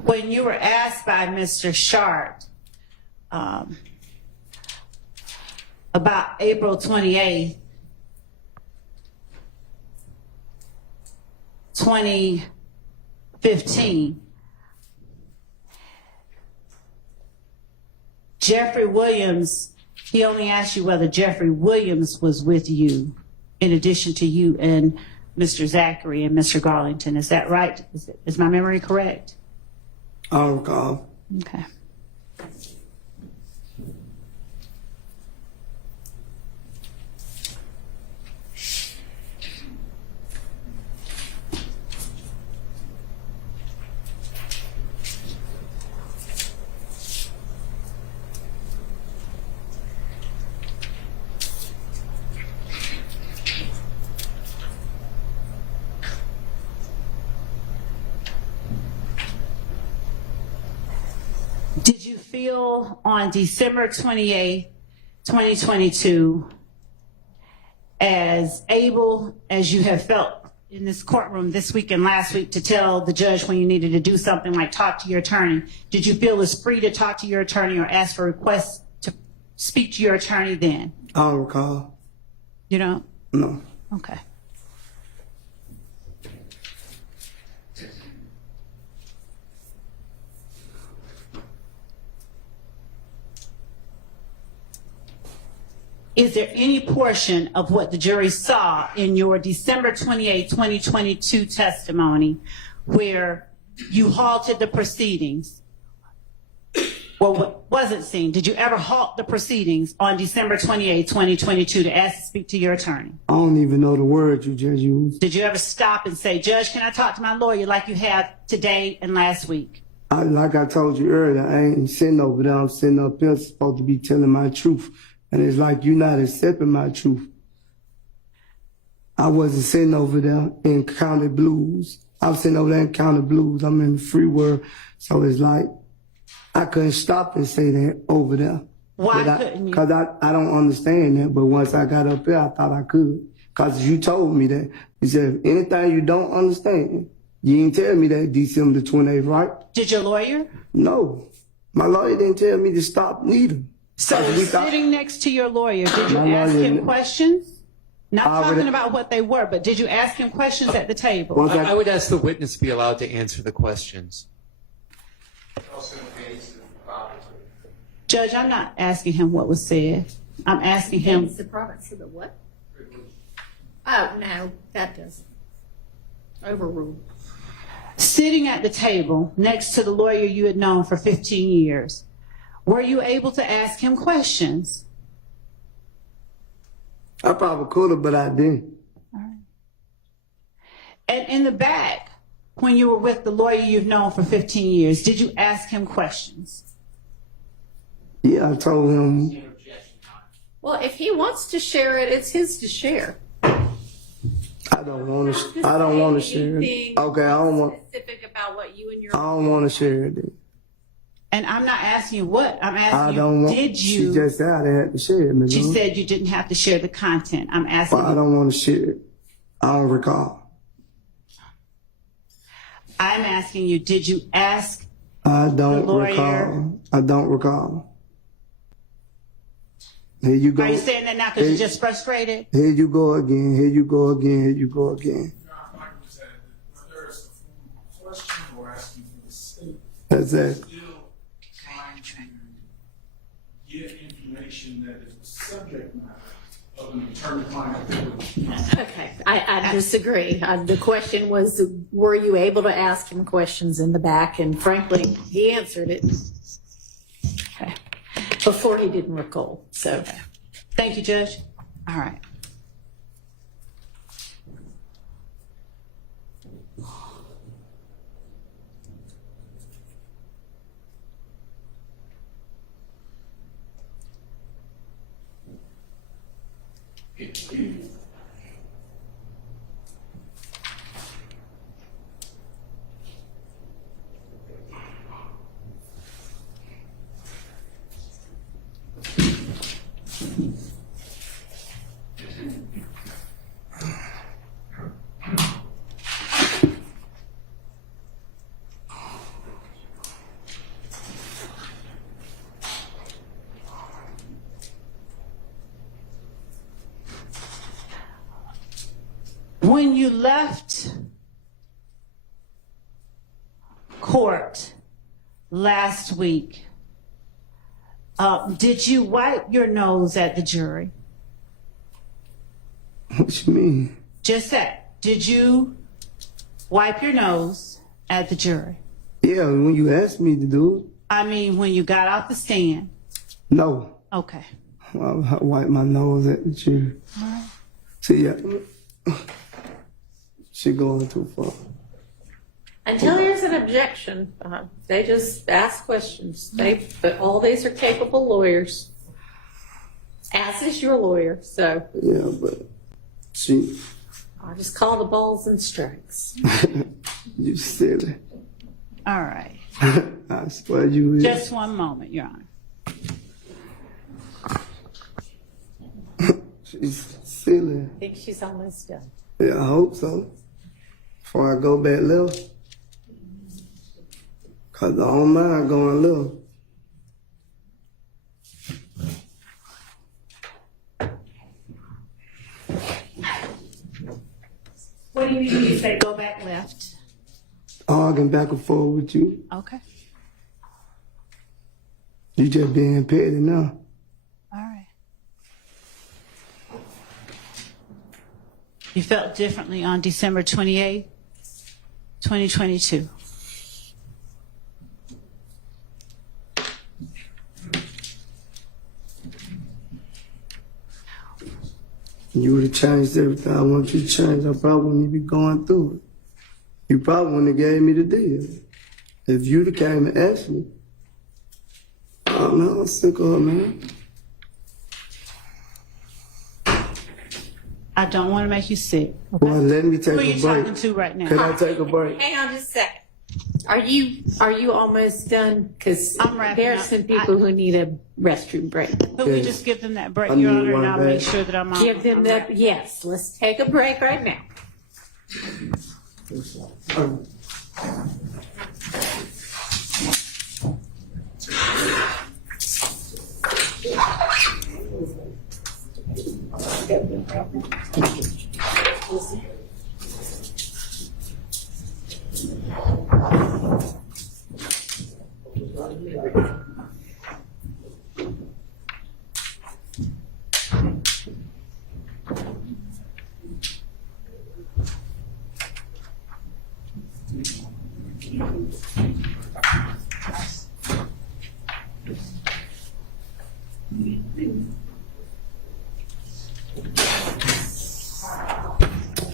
When you were asked by Mr. Sharp about April 28th, 2015, Jeffrey Williams, he only asked you whether Jeffrey Williams was with you in addition to you and Mr. Zachary and Mr. Garlington. Is that right? Is my memory correct? I don't recall. Okay. Did you feel on December 28th, 2022, as able as you have felt in this courtroom this week and last week to tell the judge when you needed to do something like talk to your attorney? Did you feel as free to talk to your attorney or ask for requests to speak to your attorney then? I don't recall. You don't? No. Okay. Is there any portion of what the jury saw in your December 28, 2022 testimony where you halted the proceedings? Well, what wasn't seen? Did you ever halt the proceedings on December 28, 2022 to ask to speak to your attorney? I don't even know the word you just used. Did you ever stop and say, Judge, can I talk to my lawyer like you have today and last week? Like I told you earlier, I ain't sitting over there. I'm sitting up here supposed to be telling my truth. And it's like you're not accepting my truth. I wasn't sitting over there in County Blues. I was sitting over there in County Blues. I'm in the free world. So it's like I couldn't stop and say that over there. Why couldn't you? Because I don't understand that. But once I got up there, I thought I could. Because you told me that. You said, anything you don't understand, you didn't tell me that December 28th, right? Did your lawyer? No. My lawyer didn't tell me to stop neither. So sitting next to your lawyer, did you ask him questions? Not talking about what they were, but did you ask him questions at the table? I would ask the witness to be allowed to answer the questions. Judge, I'm not asking him what was said. I'm asking him. It's the province of the what? Oh, no, that doesn't. Overruled. Sitting at the table next to the lawyer you had known for 15 years, were you able to ask him questions? I probably could have, but I didn't. All right. And in the back, when you were with the lawyer you've known for 15 years, did you ask him questions? Yeah, I told him. Well, if he wants to share it, it's his to share. I don't want to. I don't want to share it. Okay, I don't want. Specific about what you and your. I don't want to share it. And I'm not asking you what. I'm I asking don't you, want. did you? She just said I had to share it, Ms. She Lewis. said you didn't have to share the content. I'm asking Well, I you. don't want to share it. I don't recall. I'm asking you, did you ask I don't the lawyer? recall. I don't recall. Here you go. Are you saying that now because you're just frustrated? Here you go again. Here you go again. Here you go again. Whether it's a formal question or asking for the state, That's it. still trying to get information that is the subject matter of an attorney-client privilege. Okay, I disagree. The question was, were you able to ask him questions in the back? And frankly, he answered it. Okay. Before he didn't recall, so. Thank you, Judge. All right. When you left court last week, did you wipe your nose at the jury? What you mean? Just that. Did you wipe your nose at the jury? Yeah, when you asked me to do it, I mean, when you got off the stand. no. Okay. I wipe my nose at the jury. See, she going too far. Until there's an objection, they just ask questions. But all these are capable lawyers, as is your lawyer. So Yeah, but she, I just call the balls and strikes. you silly. All right. I swear you is. Just one moment, Your Honor. She's silly. I think she's almost done. Yeah, I hope so. Before I go back left. Cause I don't mind going left. What do you mean when you say go back left? Arguing back and forth with you. Okay. You just being petty now. All right. You felt differently on December 28th, 2022. You would have changed everything I want you to change. I probably wouldn't even be going through it. You probably wouldn't have gave me the deal. If you'd have came and asked me. I don't know, I'm sick of her, man. I don't want to make you sick. Well, let me take Who are a you break. talking to right now? Can I take a break? Hang on just a second. Are you almost done? Because I'm wrapping there are up. some people who need a restroom break. Could we Yes. just give them that break, I Your need Honor, one and I'll back. make sure that I'm on. Give them I'm that. wrapping. Yes, let's take a break right now.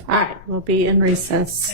All right, we'll be in recess.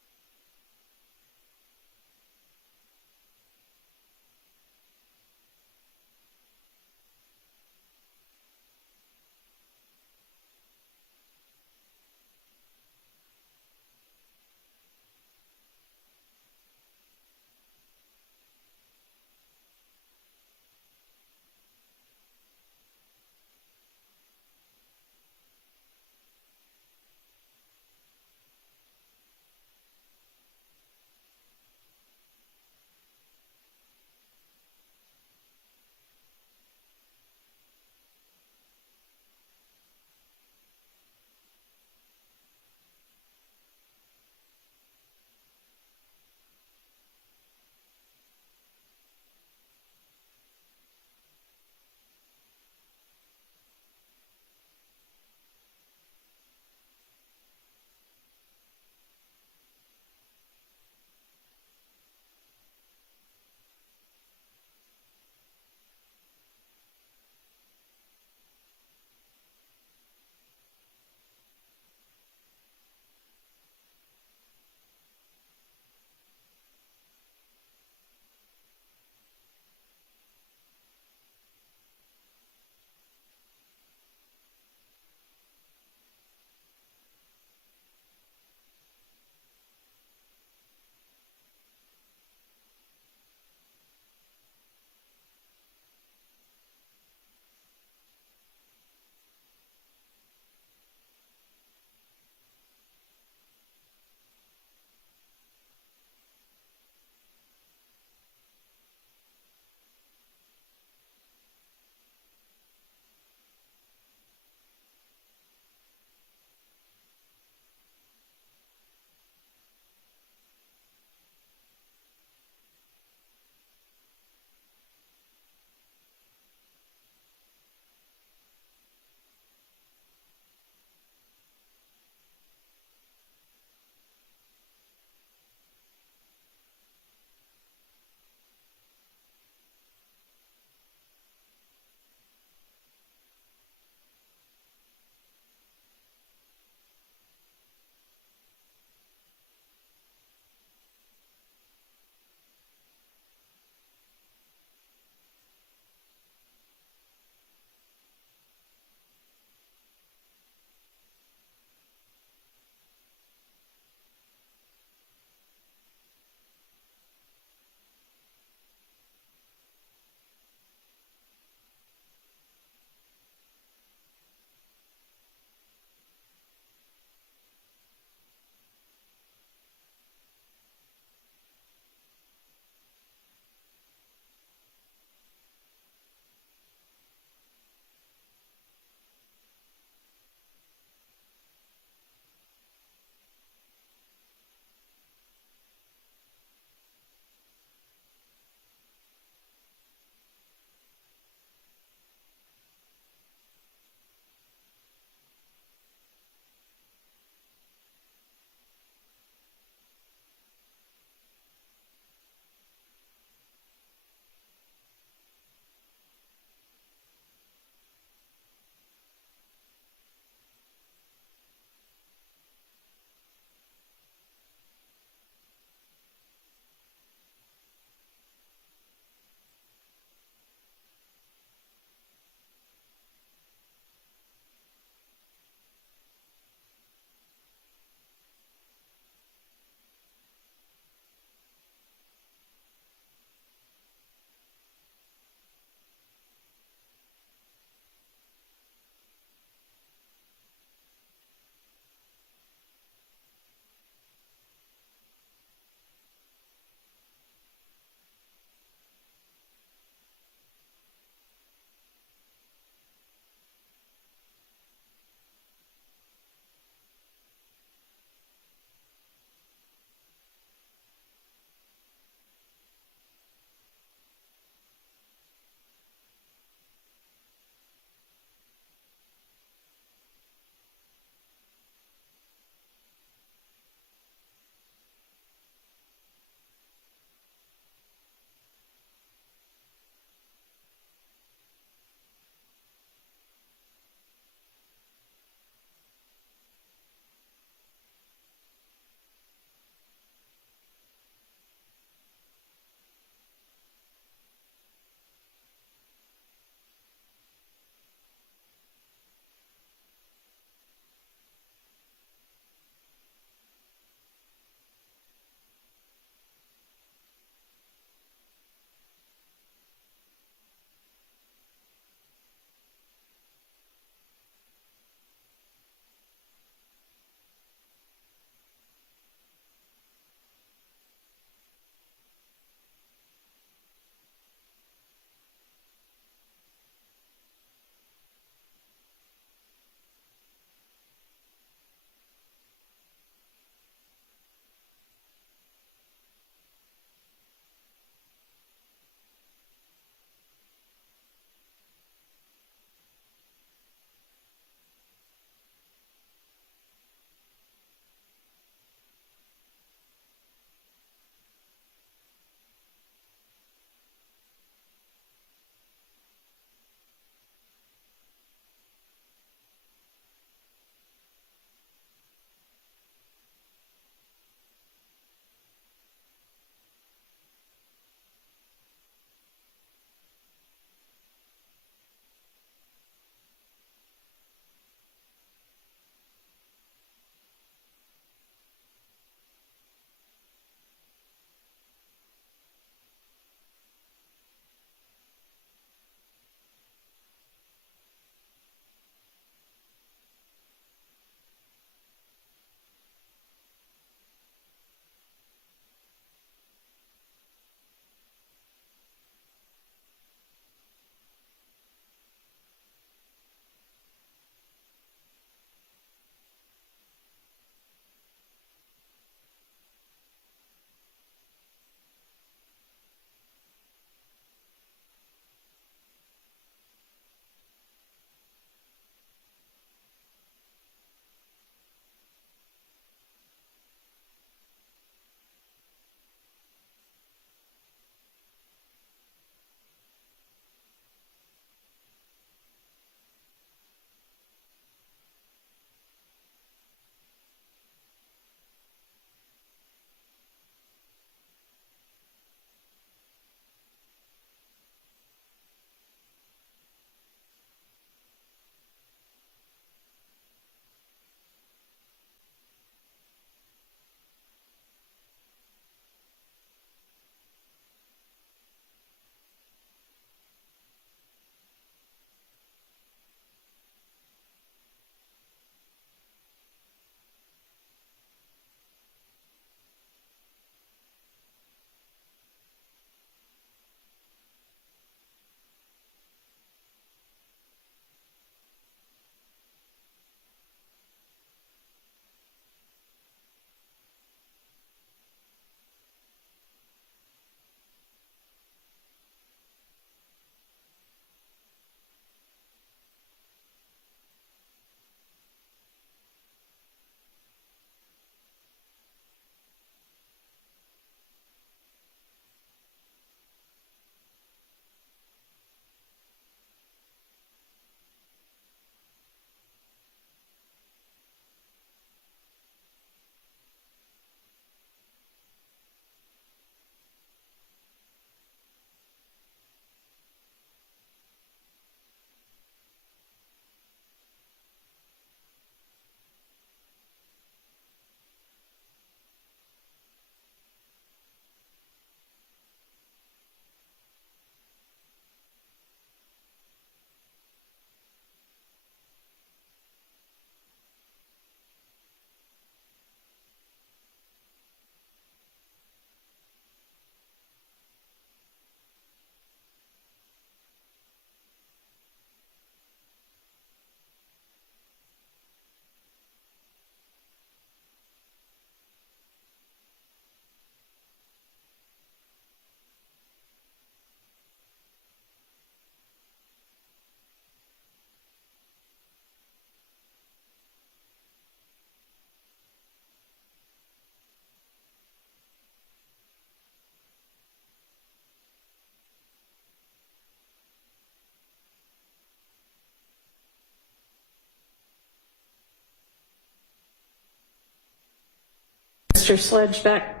Mr. Sledge back?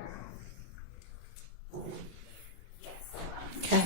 Okay.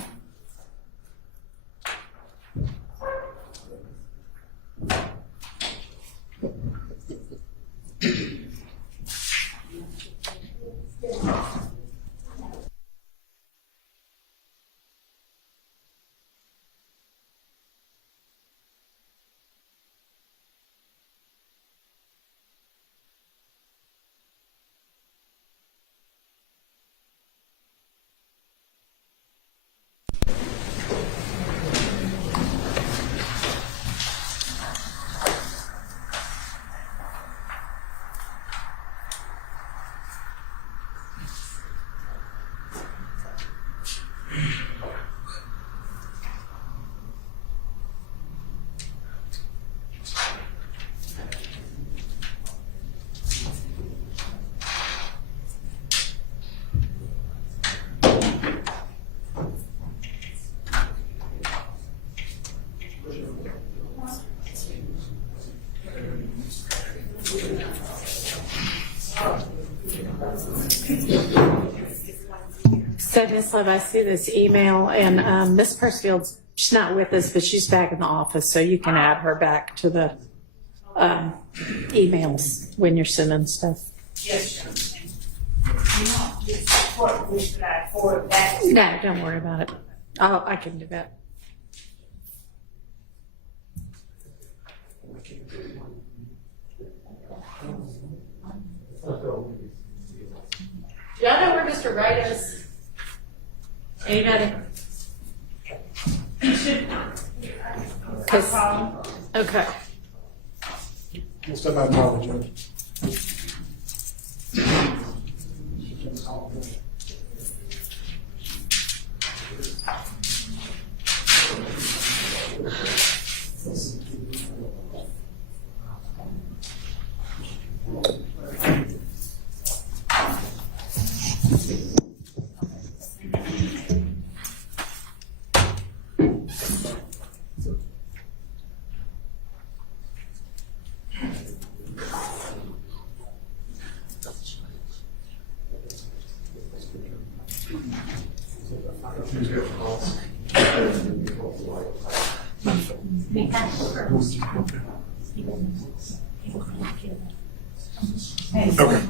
So, Ms. Love, I see this email, and Ms. Persfield's, she's not with us, but she's back in the office, so you can add her back to the emails when you're sending stuff. Yes, sir. You want this report, which should I forward back? No, don't worry about it. I can do that. Y'all know where Mr. Wright is? Anybody? Okay. We'll step out now, Judge. Okay.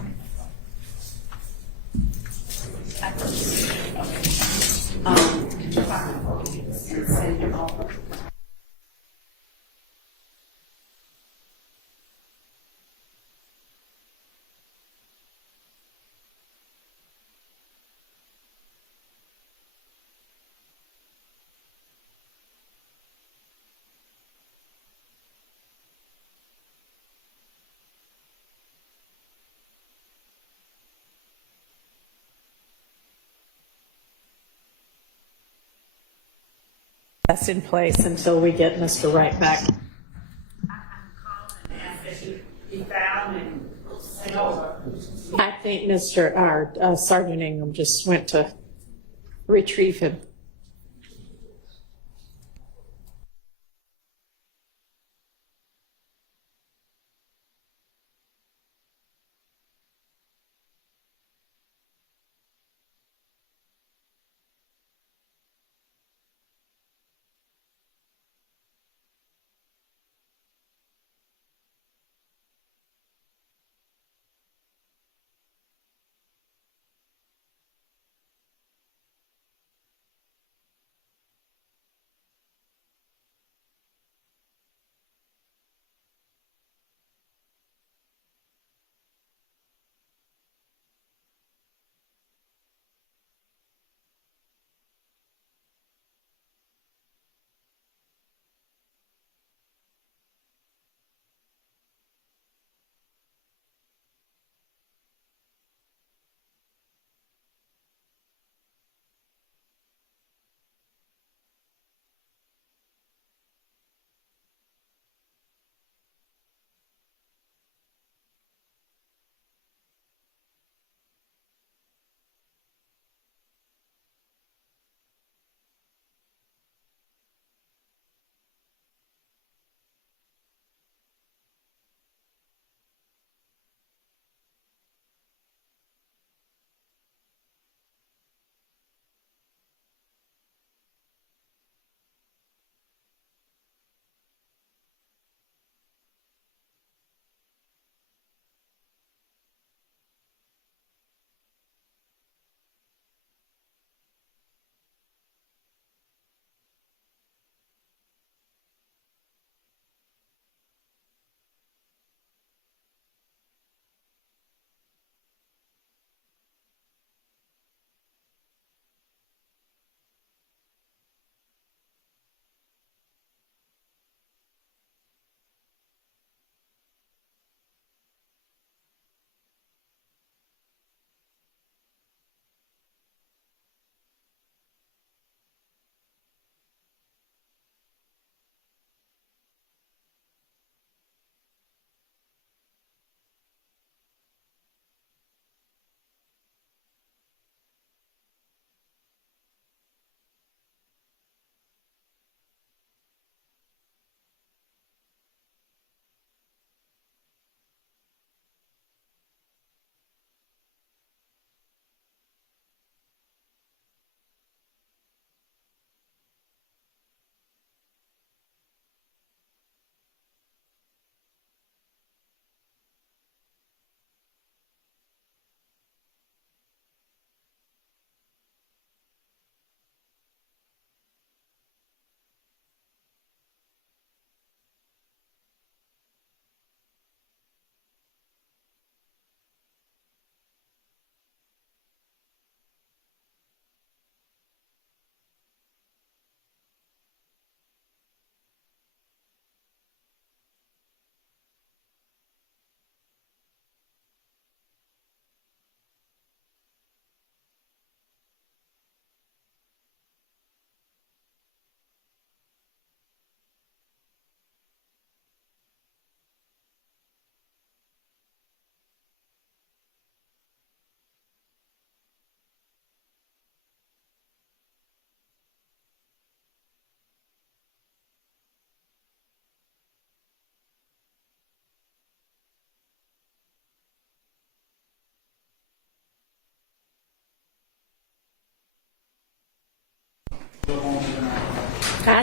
That's in place until we get Mr. Wright back. I think Sergeant Ingram just went to retrieve him.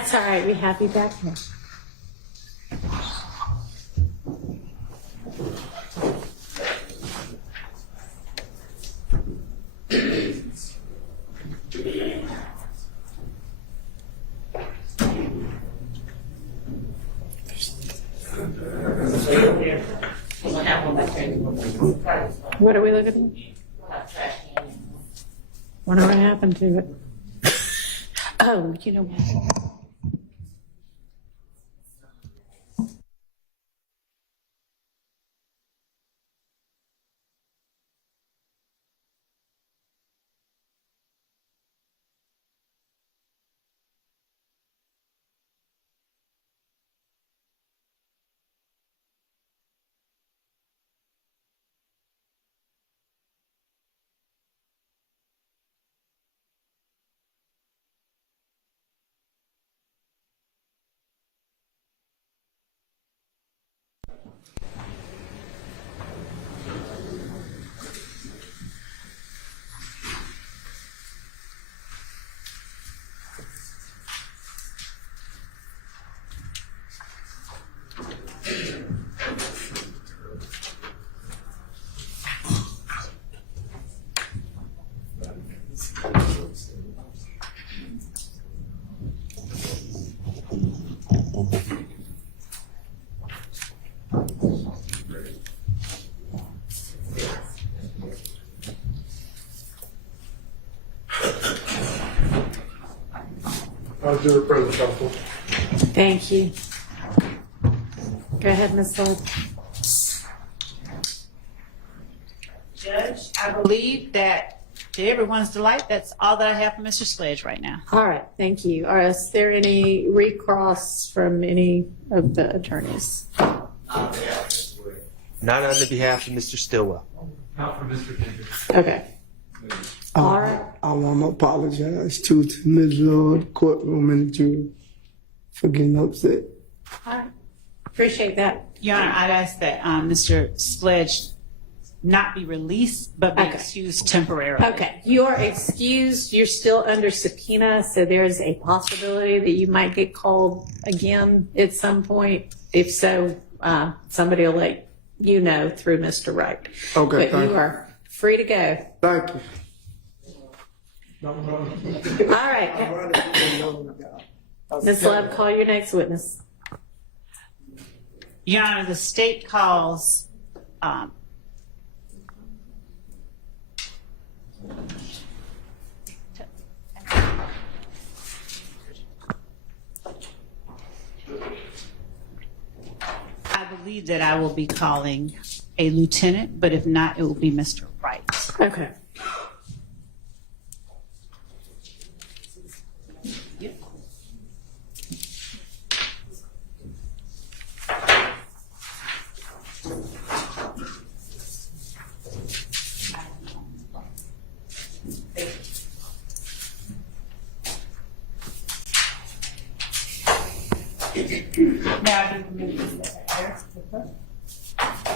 That's all right. We have you back here. What are we looking at? Wonder what happened to it. Oh, you know what? Thank you. Go ahead, Ms. Lloyd. Judge, I believe that to everyone's delight, that's all that I have for Mr. Sledge right now. All right, thank you. Is there any recross from any of the attorneys? Not on the behalf of Mr. Stillwell. Not for Mr. Jenkins. Okay. All right. I want to apologize to Ms. Lord, courtroom, and the jury for getting upset. All right. Appreciate that. Your Honor, I'd ask that Mr. Sledge not be released, but be Okay. excused temporarily. Okay, you are excused. You're still under subpoena, so there's a possibility that you might get called again at some point. If so, somebody will let you know through Mr. Wright. Okay, But thank you you. are free to go. Thank you. All right. Ms. Love, call your next witness. Your Honor, the state calls I believe that I will be calling a lieutenant, but if not, it will be Mr. Wright. Okay.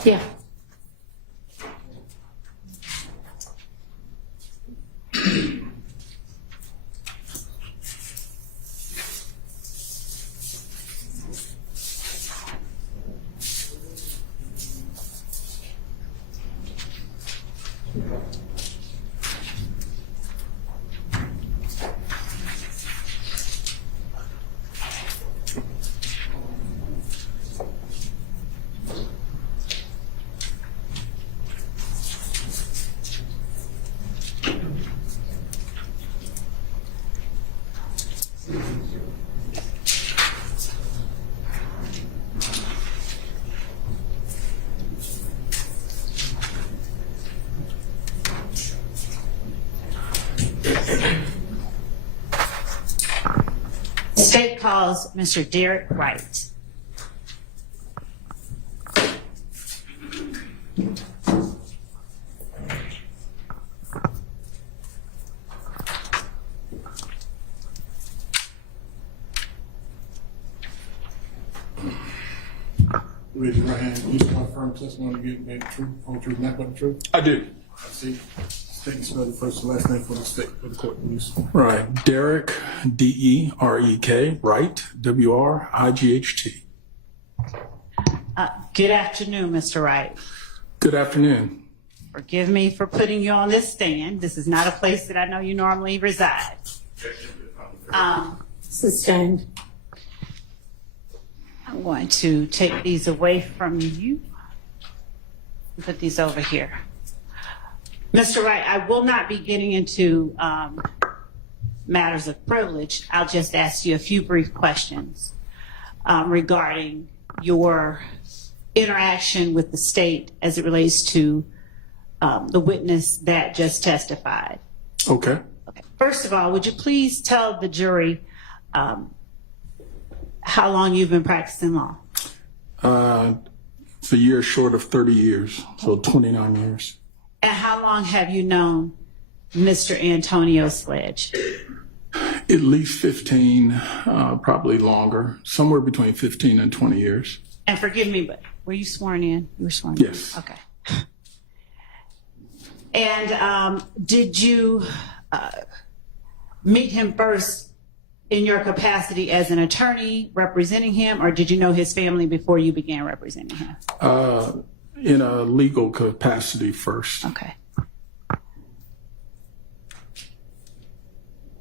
Yeah. The state calls Mr. Derek Wright. Raise your right hand. You confirm testimony to give the truth, whole truth, nothing but the truth. I do. I see. Can you spell the first and last name for the court, please? Right. Derek, D-E-R-E-K, Wright, W-R-I-G-H-T. Good afternoon, Mr. Wright. Good afternoon. Forgive me for putting you on this stand. This is not a place that I know you normally reside. Sustained. I'm going to take these away from you and put these over here. Mr. Wright, I will not be getting into matters of privilege. I'll just ask you a few brief questions regarding your interaction with the state as it relates to the witness that just testified. Okay. Okay. First of all, would you please tell the jury how long you've been practicing law? It's a year short of 30 years, so 29 years. And how long have you known Mr. Antonio Sledge? At least 15, probably longer, somewhere between 15 and 20 years. And forgive me, but were you sworn in? You were sworn in? Yes. Okay. And did you meet him first in your capacity as an attorney representing him, or did you know his family before you began representing him? In a legal capacity first. Okay.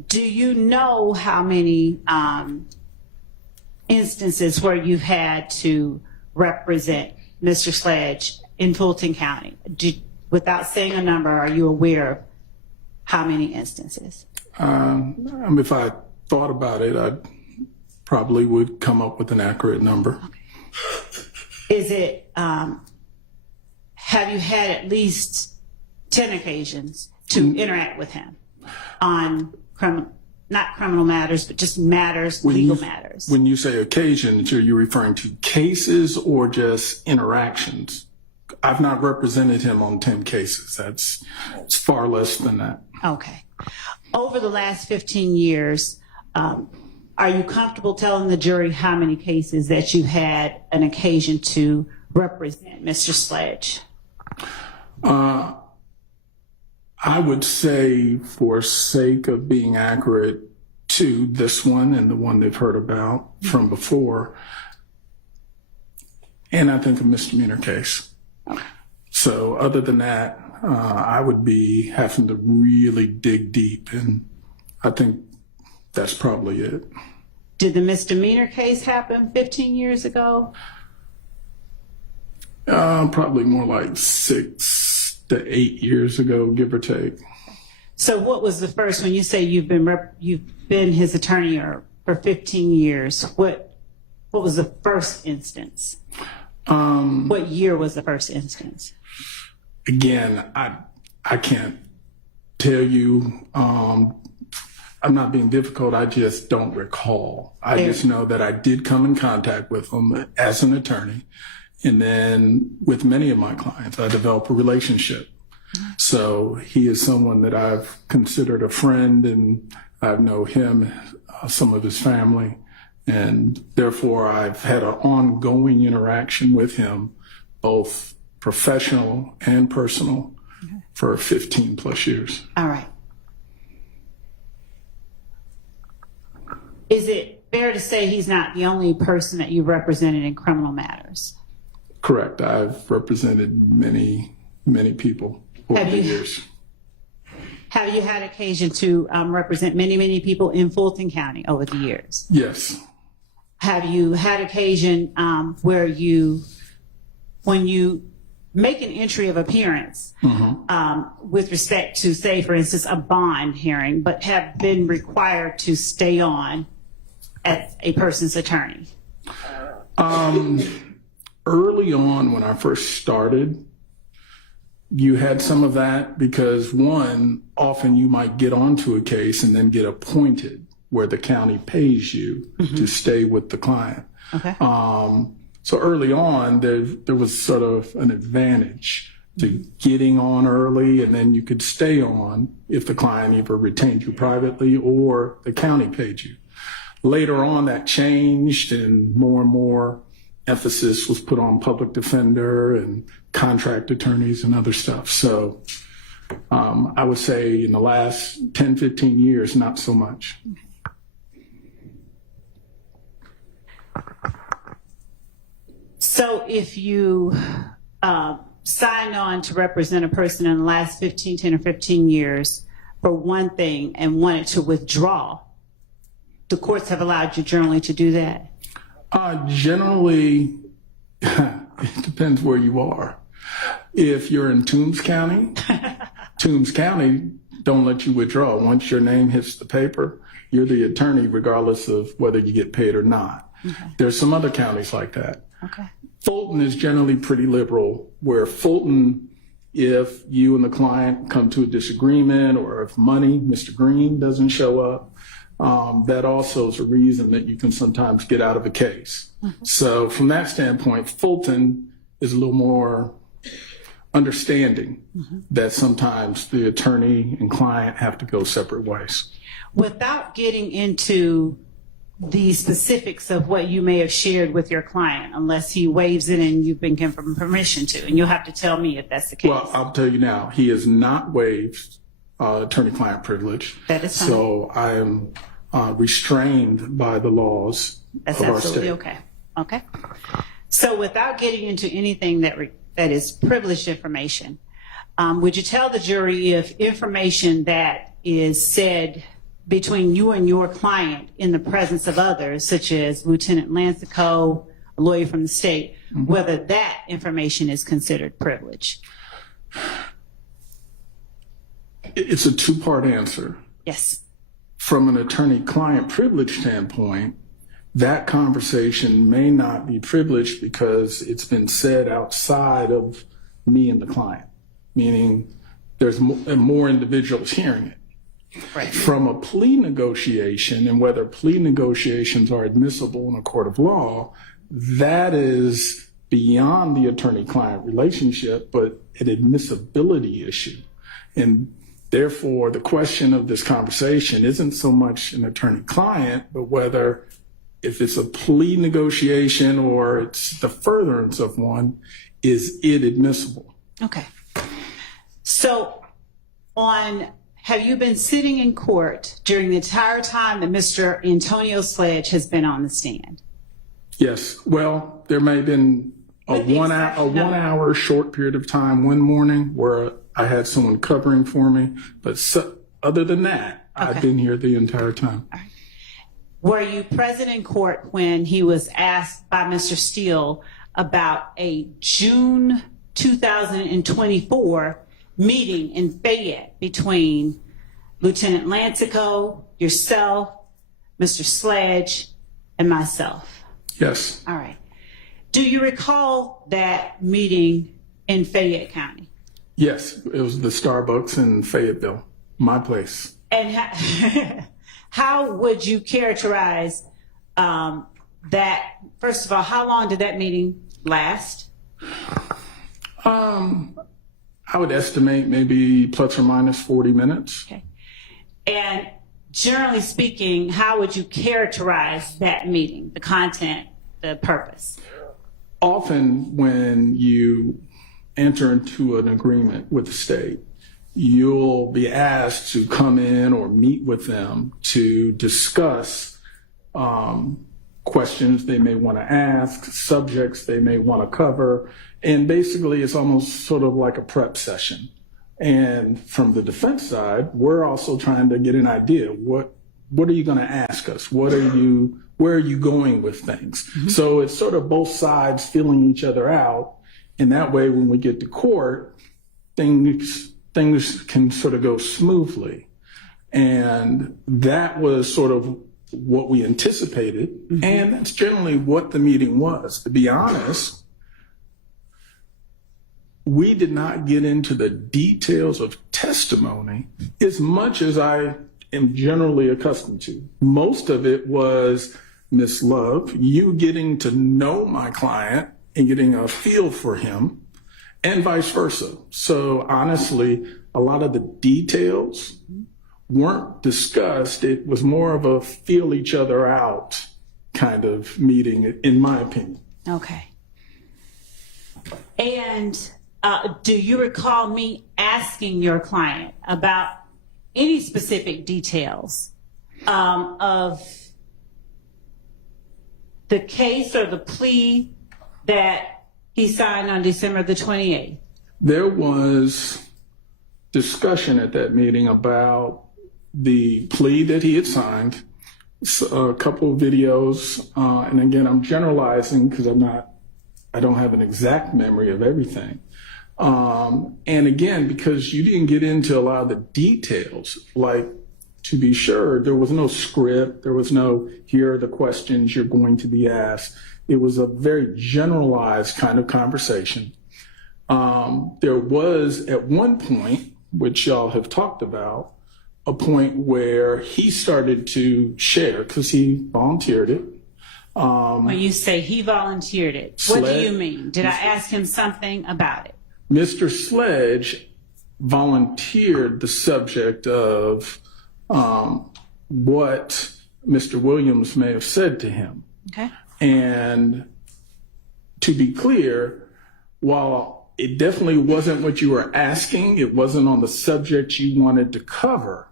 Do you know how many instances where you've had to represent Mr. Sledge in Fulton County? Without saying a number, are you aware of how many instances? If I thought about it, I probably would come up with an accurate number. Okay. Is it, have you had at least 10 occasions to interact with him on not criminal matters, but just matters, legal matters? When you say occasions, are you referring to cases or just interactions? I've not represented him on 10 cases. It's far less than that. Okay. Over the last 15 years, are you comfortable telling the jury how many cases that you had an occasion to represent Mr. Sledge? I would say, for sake of being accurate to this one and the one they've heard about from before, and I think a misdemeanor case. So other than that, I would be having to really dig deep, and I think that's probably it. Did the misdemeanor case happen 15 years ago? Probably more like 6 to 8 years ago, give or take. So what was the first, when you say you've been his attorney for 15 years, what was the first instance? What year was the first instance? Again, I can't tell you. I'm not being difficult. I just don't recall. I just know that I did come in contact with him as an attorney. And then with many of my clients, I developed a relationship. So he is someone that I've considered a friend, and I know him, some of his family. And therefore, I've had an ongoing interaction with him, both professional and personal, for 15 plus years. All right. Is it fair to say he's not the only person that you've represented in criminal matters? Correct. I've represented many, many people over the years. Have you had occasion to represent many, many people in Fulton County over the years? Yes. Have you had occasion where when you make an entry of appearance with respect to, say, for instance, a bond hearing, but have been required to stay on as a person's attorney? Early on, when I first started, you had some of that because, one, often you might get onto a case and then get appointed where the county pays you to stay with the client. Okay. So early on, there was sort of an advantage to getting on early, and then you could stay on if the client either retained you privately or the county paid you. Later on, that changed, and more emphasis was put on public defender and contract attorneys and other stuff. So I would say in the last 10, 15 years, not so much. So if you signed on to represent a person in the last 10 or 15 years for one thing and wanted to withdraw, the courts have allowed you generally to do that? Generally, it depends where you are. If you're in Toombs County, Toombs County don't let you withdraw. Once your name hits the paper, you're the attorney regardless of whether you get paid or not. Okay. There's some other counties like that. Okay. Fulton is generally pretty liberal, where Fulton, if you and the client come to a disagreement or if money, Mr. Green doesn't show up, that also is a reason that you can sometimes get out of a case. Mm-hmm. So from that standpoint, Fulton is a little more understanding that sometimes the attorney and client have to go separate ways. Without getting into the specifics of what you may have shared with your client, unless he waives it and you've been given permission to, and you'll have to tell me if that's the case. Well, I'll tell you now, he has not waived attorney-client privilege. That is fine. So I am restrained by the laws That's of our absolutely state. okay. Okay. So without getting into anything that is privileged information, would you tell the jury if information that is said between you and your client in the presence of others, such as Lieutenant Lancico, a lawyer from the state, whether that information is considered privilege? It's a two-part answer. Yes. From an attorney-client privilege standpoint, that conversation may not be privileged because it's been said outside of me and the client, meaning there's more individuals hearing it. Right. From a plea negotiation, and whether plea negotiations are admissible in a court of law, that is beyond the attorney-client relationship, but an admissibility issue. And therefore, the question of this conversation isn't so much an attorney-client, but whether if it's a plea negotiation or it's the furtherance of one, is it admissible? Okay. So have you been sitting in court during the entire time that Mr. Antonio Sledge has been on the stand? Yes. Well, there may have been a one hour short period of time one morning where I had someone covering for me, but other than that, Okay. I've been here the entire time. All right. Were you present in court when he was asked by Mr. Steele about a June 2024 meeting in Fayette between Lieutenant Lancico, yourself, Mr. Sledge, and myself? Yes. All right. Do you recall that meeting in Fayette County? Yes. It was the Starbucks in Fayetteville, my place. And how would you characterize that? First of all, how long did that meeting last? I would estimate maybe plus or minus 40 minutes. Okay. And generally speaking, how would you characterize that meeting, the content, the purpose? Often when you enter into an agreement with the state, you'll be asked to come in or meet with them to discuss questions they may want to ask, subjects they may want to cover, and basically it's almost sort of like a prep session. And from the defense side, we're also trying to get an idea. What are you going to ask us? Where are you going with things? Mm-hmm. So it's sort of both sides feeling each other out. And that way, when we get to court, things can sort of go smoothly. And that was sort of what we anticipated. Mm-hmm. And that's generally what the meeting was. To be honest, we did not get into the details of testimony as much as I am generally accustomed to. Most of it was, Miss Love, you getting to know my client and getting a feel for him, and vice versa. So honestly, a lot of the details weren't discussed. It was more of a feel each other out kind of meeting, in my opinion. Okay. And Do you recall me asking your client about any specific details of the case or the plea that he signed on December the 28th? There was discussion at that meeting about the plea that he had signed, a couple of videos, and again, I'm generalizing because I don't have an exact memory of everything. And again, because you didn't get into a lot of the details, like, to be sure, there was no script, there was no, here are the questions you're going to be asked. It was a very generalized kind of conversation. There was, at one point, which y'all have talked about, a point where he started to share, because he volunteered it. When you say he volunteered it, what do you mean? Did I ask him something about it? Mr. Sledge volunteered the subject of what Mr. Williams may have said to him. Okay. And to be clear, while it definitely wasn't what you were asking, it wasn't on the subject you wanted to cover.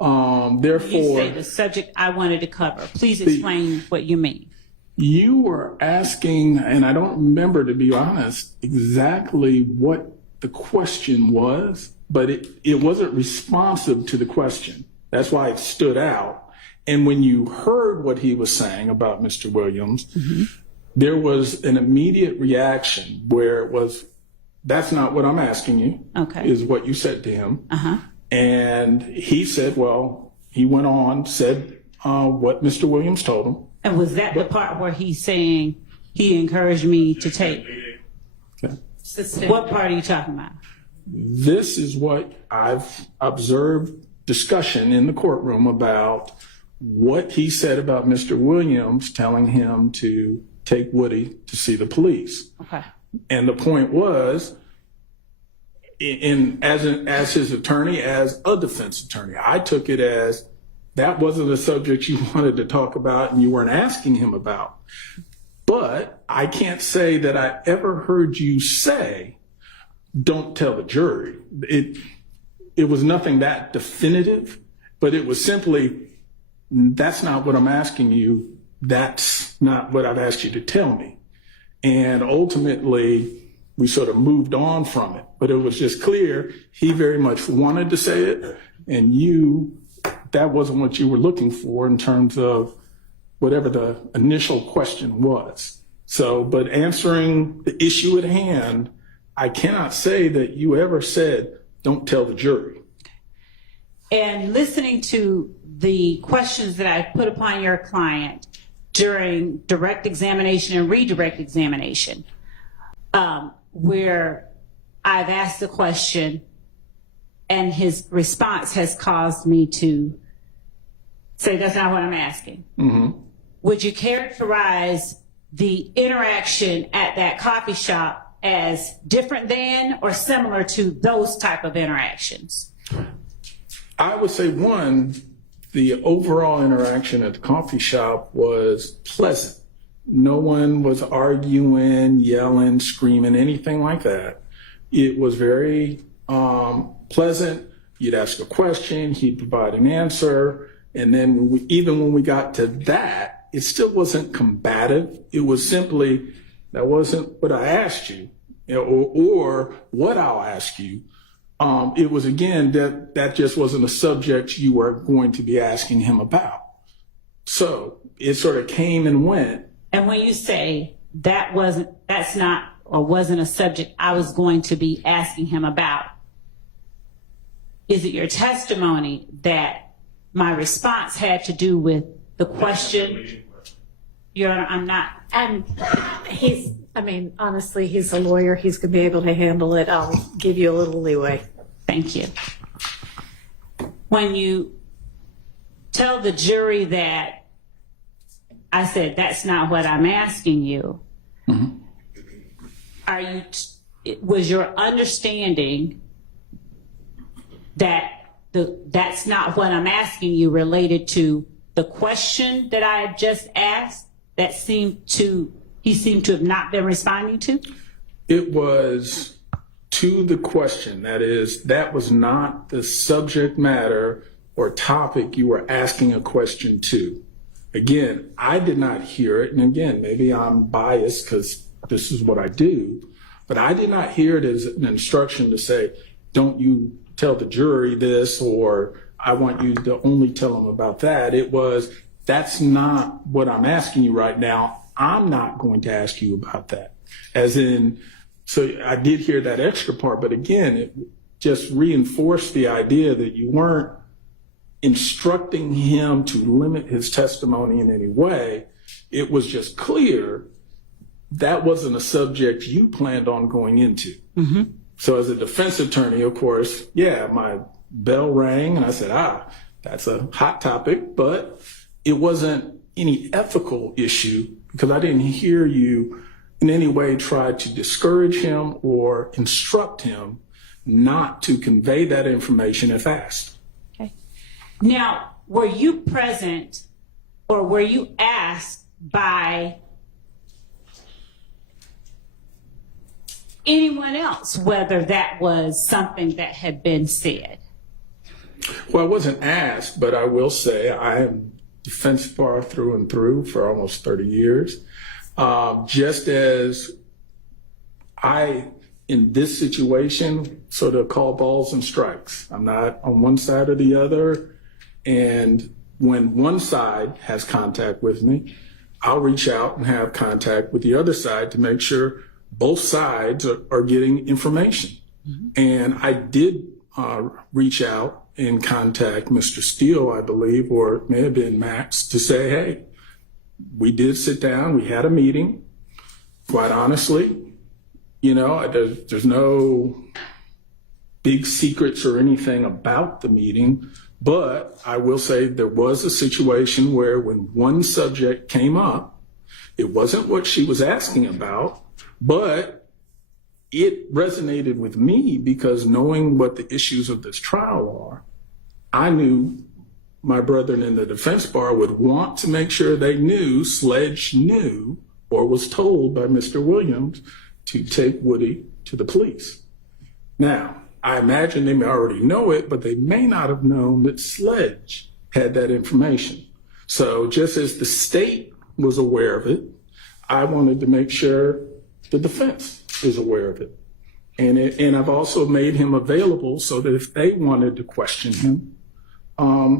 Therefore, you say the subject I wanted to cover. Please explain what you mean. You were asking, and I don't remember, to be honest, exactly what the question was, but it wasn't responsive to the question. That's why it stood out. And when you heard what he was saying about Mr. Williams, there was an immediate reaction where it was, that's not what I'm asking you, is what you said to him. And he said, well, he went on, said what Mr. Williams told him. And was that the part where he's saying he encouraged me to take? Okay. What part are you talking about? This is what I've observed discussion in the courtroom about what he said about Mr. Williams telling him to take Woody to see the police. Okay. And the point was, as his attorney, as a defense attorney, I took it as that wasn't a subject you wanted to talk about and you weren't asking him about. But I can't say that I ever heard you say, don't tell the jury. It was nothing that definitive, but it was simply, that's not what I'm asking you. That's not what I've asked you to tell me. And ultimately, we sort of moved on from it. But it was just clear he very much wanted to say it, and that wasn't what you were looking for in terms of whatever the initial question was. So, but answering the issue at hand, I cannot say that you ever said, don't tell the jury. And listening to the questions that I put upon your client during direct examination and redirect examination, where I've asked the question and his response has caused me to say, that's not what I'm asking. Would you characterize the interaction at that coffee shop as different than or similar to those type of interactions? I would say, one, the overall interaction at the coffee shop was pleasant. No one was arguing, yelling, screaming, anything like that. It was very pleasant. You'd ask a question, he'd provide an answer. And then even when we got to that, it still wasn't combative. It was simply, that wasn't what I asked you, or what I'll ask you. It was, again, that just wasn't a subject you were going to be asking him about. So it sort of came and went. And when you say that's not or wasn't a subject I was going to be asking him about, is it your testimony that my response had to do with the question? Your Honor, I'm not. And honestly, he's a lawyer. He's going to be able to handle it. I'll give you a little leeway. Thank you. When you tell the jury that I said, that's not what I'm asking you, was your understanding that that's not what I'm asking you related to the question that I had just asked that he seemed to have not been responding to? It was to the question. That is, that was not the subject matter or topic you were asking a question to. Again, I did not hear it. And again, maybe I'm biased because this is what I do, but I did not hear it as an instruction to say, don't you tell the jury this, or I want you to only tell them about that. It was, that's not what I'm asking you right now. I'm not going to ask you about that. As in, so I did hear that extra part, but again, it just reinforced the idea that you weren't instructing him to limit his testimony in any way. It was just clear that wasn't a subject you planned on going into. Mm-hmm. So as a defense attorney, of course, yeah, my bell rang and I said, that's a hot topic, but it wasn't any ethical issue because I didn't hear you in any way try to discourage him or instruct him not to convey that information if asked. Now, were you present or were you asked by anyone else whether that was something that had been said? Well, I wasn't asked, but I will say I am defense bar through and through for almost 30 years. Just as I, in this situation, sort of call balls and strikes. I'm not on one side or the other. And when one side has contact with me, I'll reach out and have contact with the other side to make sure both sides are getting information. Mm-hmm. And I did reach out and contact Mr. Steele, I believe, or it may have been Max, to say, hey, we did sit down, we had a meeting. Quite honestly, there's no big secrets or anything about the meeting. But I will say there was a situation where when one subject came up, it wasn't what she was asking about, but it resonated with me because knowing what the issues of this trial are, I knew my brethren in the defense bar would want to make sure they knew, Sledge knew, or was told by Mr. Williams to take Woody to the police. Now, I imagine they may already know it, but they may not have known that Sledge had that information. So just as the state was aware of it, I wanted to make sure the defense is aware of it. And I've also made him available so that if they wanted to question him,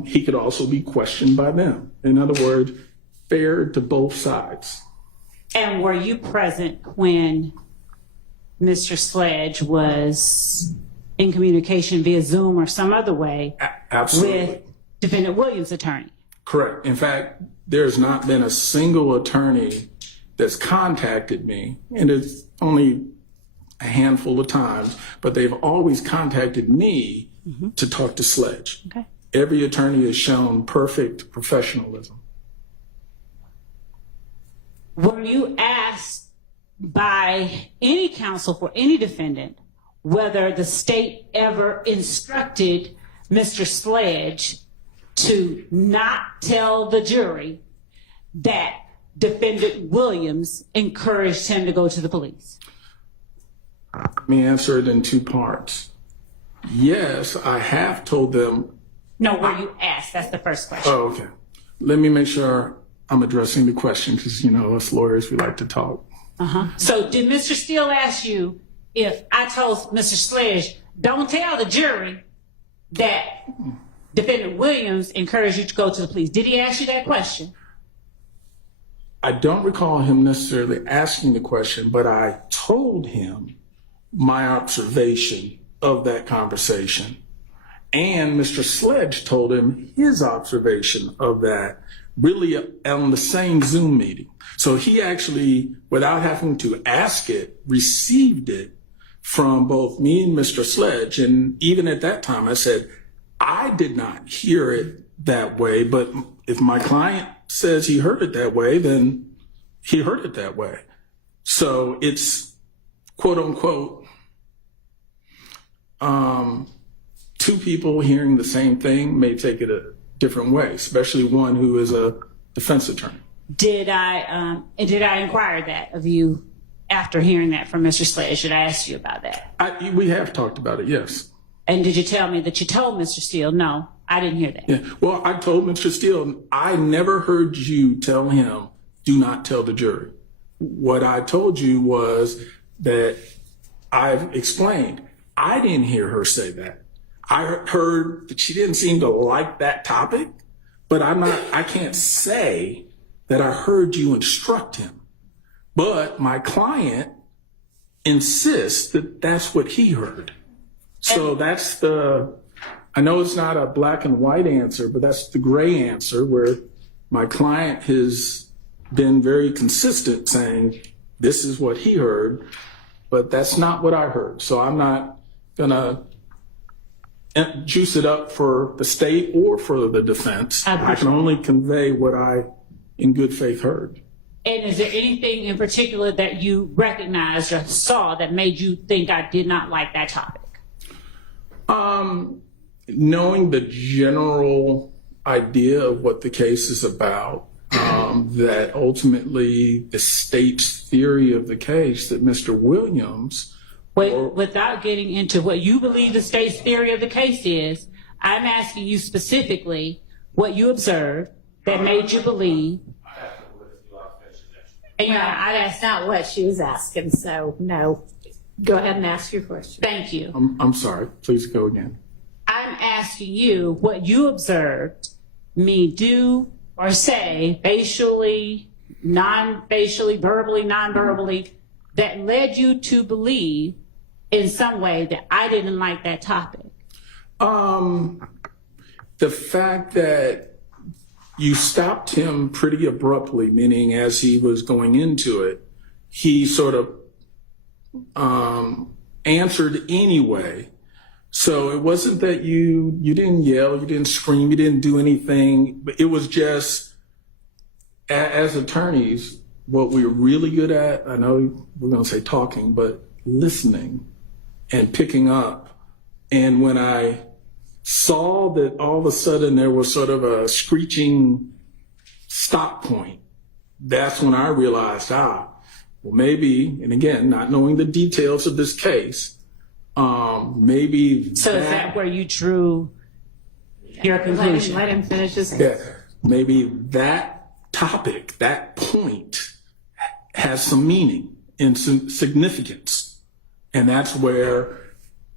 he could also be questioned by them. In other words, fair to both sides. And were you present when Mr. Sledge was in communication via Zoom or some other way with Defendant Williams' attorney? Correct. In fact, there's not been a single attorney that's contacted me, and it's only a handful of times, but they've always contacted me to talk to Sledge. Okay. Every attorney has shown perfect professionalism. Were you asked by any counsel for any defendant whether the state ever instructed Mr. Sledge to not tell the jury that Defendant Williams encouraged him to go to the police? Let me answer it in two parts. Yes, I have told them. No, were you asked? That's the first question. Oh, okay. Let me make sure I'm addressing the question because, us lawyers, we like to talk. So did Mr. Steele ask you, if I told Mr. Sledge, don't tell the jury that Defendant Williams encouraged you to go to the police, did he ask you that question? I don't recall him necessarily asking the question, but I told him my observation of that conversation. And Mr. Sledge told him his observation of that, really on the same Zoom meeting. So he actually, without having to ask it, received it from both me and Mr. Sledge. And even at that time, I said, I did not hear it that way, but if my client says he heard it that way, then he heard it that way. So it's quote unquote, two people hearing the same thing may take it a different way, especially one who is a defense attorney. Did I inquire that of you after hearing that from Mr. Slade? Should I ask you about that? We have talked about it, yes. And did you tell me that you told Mr. Steele? No, I didn't hear that. Yeah. Well, I told Mr. Steele, I never heard you tell him, do not tell the jury. What I told you was that I've explained, I didn't hear her say that. I heard that she didn't seem to like that topic, but I can't say that I heard you instruct him. But my client insists that that's what he heard. So that's I know it's not a black and white answer, but that's the gray answer where my client has been very consistent saying, this is what he heard, but that's not what I heard. So I'm not gonna juice it up for the state or for the defense. I can only convey what I, in good faith, heard. And is there anything in particular that you recognized or saw that made you think I did not like that topic? Knowing the general idea of what the case is about, that ultimately the state's theory of the case that Mr. Williams... Without getting into what you believe the state's theory of the case is, I'm asking you specifically what you observed that made you believe. And that's not what she was asking, so no. Go ahead and ask your question. Thank you. I'm sorry. Please go again. I'm asking you what you observed me do or say, facially, non-facially, verbally, non-verbally, that led you to believe in some way that I didn't like that topic. The fact that you stopped him pretty abruptly, meaning as he was going into it, he sort of answered anyway. So it wasn't that you didn't yell, you didn't scream, you didn't do anything, but it was just, as attorneys, what we're really good at, I know we're gonna say talking, but listening and picking up. And when I saw that all of a sudden there was sort of a screeching stop point, that's when I realized, well, maybe, and again, not knowing the details of this case, maybe. So is that where you drew your conclusion? Let him finish his Yeah, maybe that topic, that point has some meaning and some significance. And that's where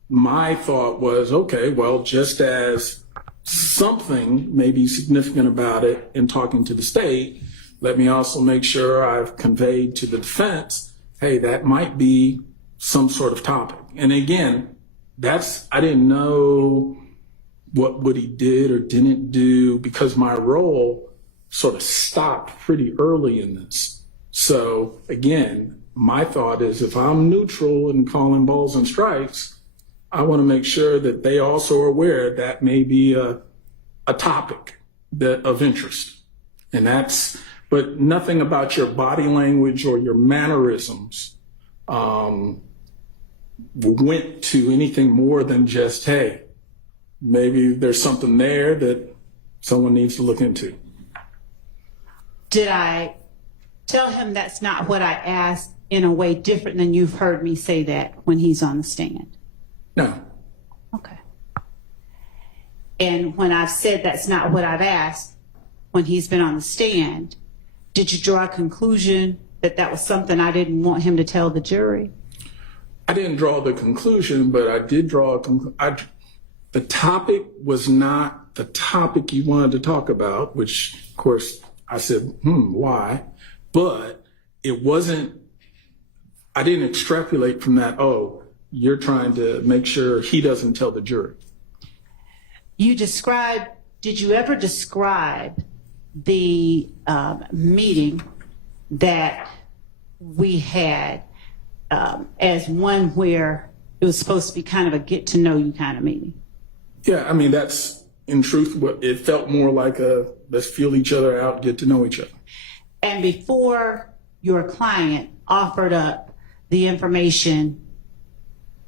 my thought was, okay, well, just as something may be significant about it in talking to the state, let me also make sure I've conveyed to the defense, hey, that might be some sort of topic. And again, I didn't know what he did or didn't do because my role sort of stopped pretty early in this. So again, my thought is if I'm neutral and calling balls and strikes, I want to make sure that they also are aware that may be a topic of interest. And but nothing about your body language or your mannerisms went to anything more than just, hey, maybe there's something there that someone needs to look into. Did I tell him that's not what I asked in a way different than you've heard me say that when he's on the stand? No. Okay. And when I've said that's not what I've asked when he's been on the stand, did you draw a conclusion that that was something I didn't want him to tell the jury? I didn't draw the conclusion, but I did draw a conclusion. The topic was not the topic you wanted to talk about, which, of course, I said, why? But it wasn't, I didn't extrapolate from that, oh, you're trying to make sure he doesn't tell the jury. Did you ever describe the meeting that we had as one where it was supposed to be kind of a get to know you kind of meeting? Yeah, I mean, that's in truth what it felt more like let's feel each other out, get to know each other. And before your client offered up the information,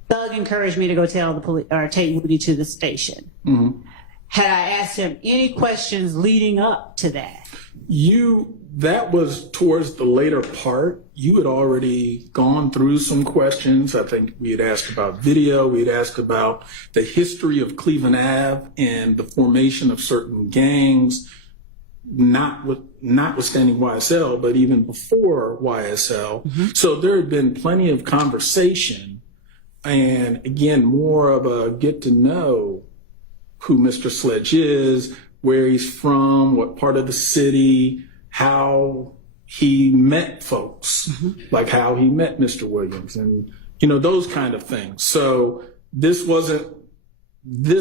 Doug encouraged me to go tell the police or take Woody to the station. Mm-hmm. Had I asked him any questions leading up to that? You that was towards the later part. You had already gone through some questions. I think we had asked about video. We had asked about the history of Cleveland Ave and the formation of certain gangs, notwithstanding YSL, but even before YSL. Mm-hmm. So there had been plenty of conversation, and again, more of a get to know who Mr. Sledge is, where he's from, what part of the city, how he met folks, like how he met Mr. Williams, and those kind of things. So this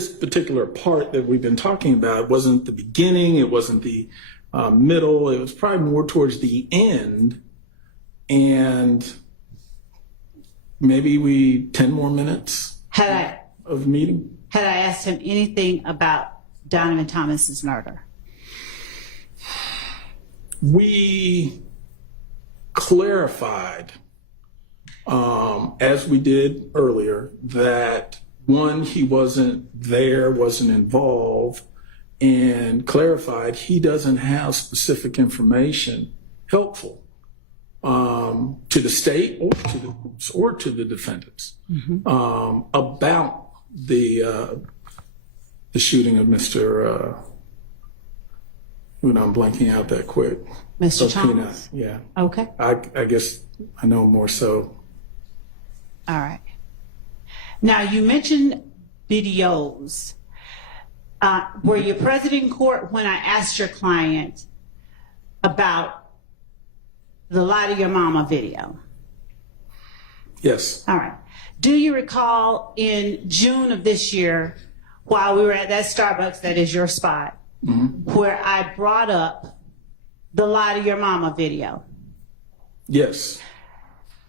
particular part that we've been talking about wasn't the beginning, it wasn't the middle, it was probably more towards the end. And maybe 10 more minutes of meeting. Had I asked him anything about Donovan Thomas's murder? We clarified, as we did earlier, that one, he wasn't there, wasn't involved, and clarified he doesn't have specific information helpful to the state or to the defendants about the shooting of Mr. Who I'm blanking out that quick. Mr. Thomas? Yeah. Okay. I guess I know more so. All right. Now, you mentioned videos. Were you present in court when I asked your client about the Lie to Your Mama video? Yes. All right. Do you recall in June of this year, while we were at that Starbucks, that is your spot, where I brought up the Lie to Your Mama video? Yes.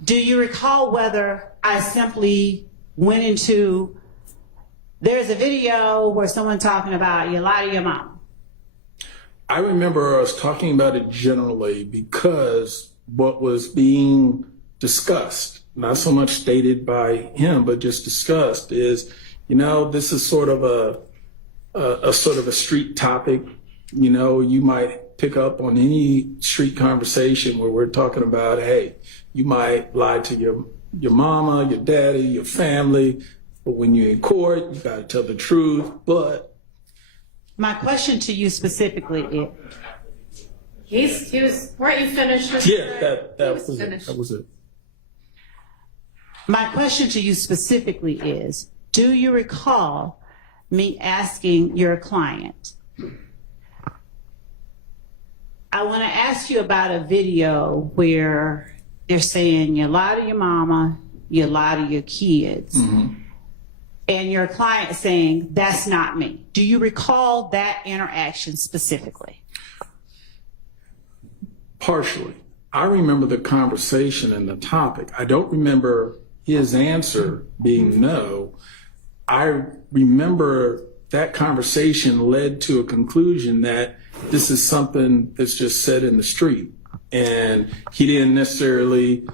Do you recall whether I simply went into, there's a video where someone talking about you lie to your mom? I remember us talking about it generally because what was being discussed, not so much stated by him, but just discussed, is, this is sort of a street topic. You might pick up on any street conversation where we're talking about, hey, you might lie to your mama, your daddy, your family, but when you're in court, you got to tell the truth. But my question to you specifically is, he was, weren't you finished? that was it. My question to you specifically is, do you recall me asking your client, I want to ask you about a video where they're saying you lie to your mama, you lie to your kids, and your client saying, that's not me. Do you recall that interaction specifically? Partially. I remember the conversation and the topic. I don't remember his answer being no. I remember that conversation led to a conclusion that this is something that's just said in the street. And he didn't necessarily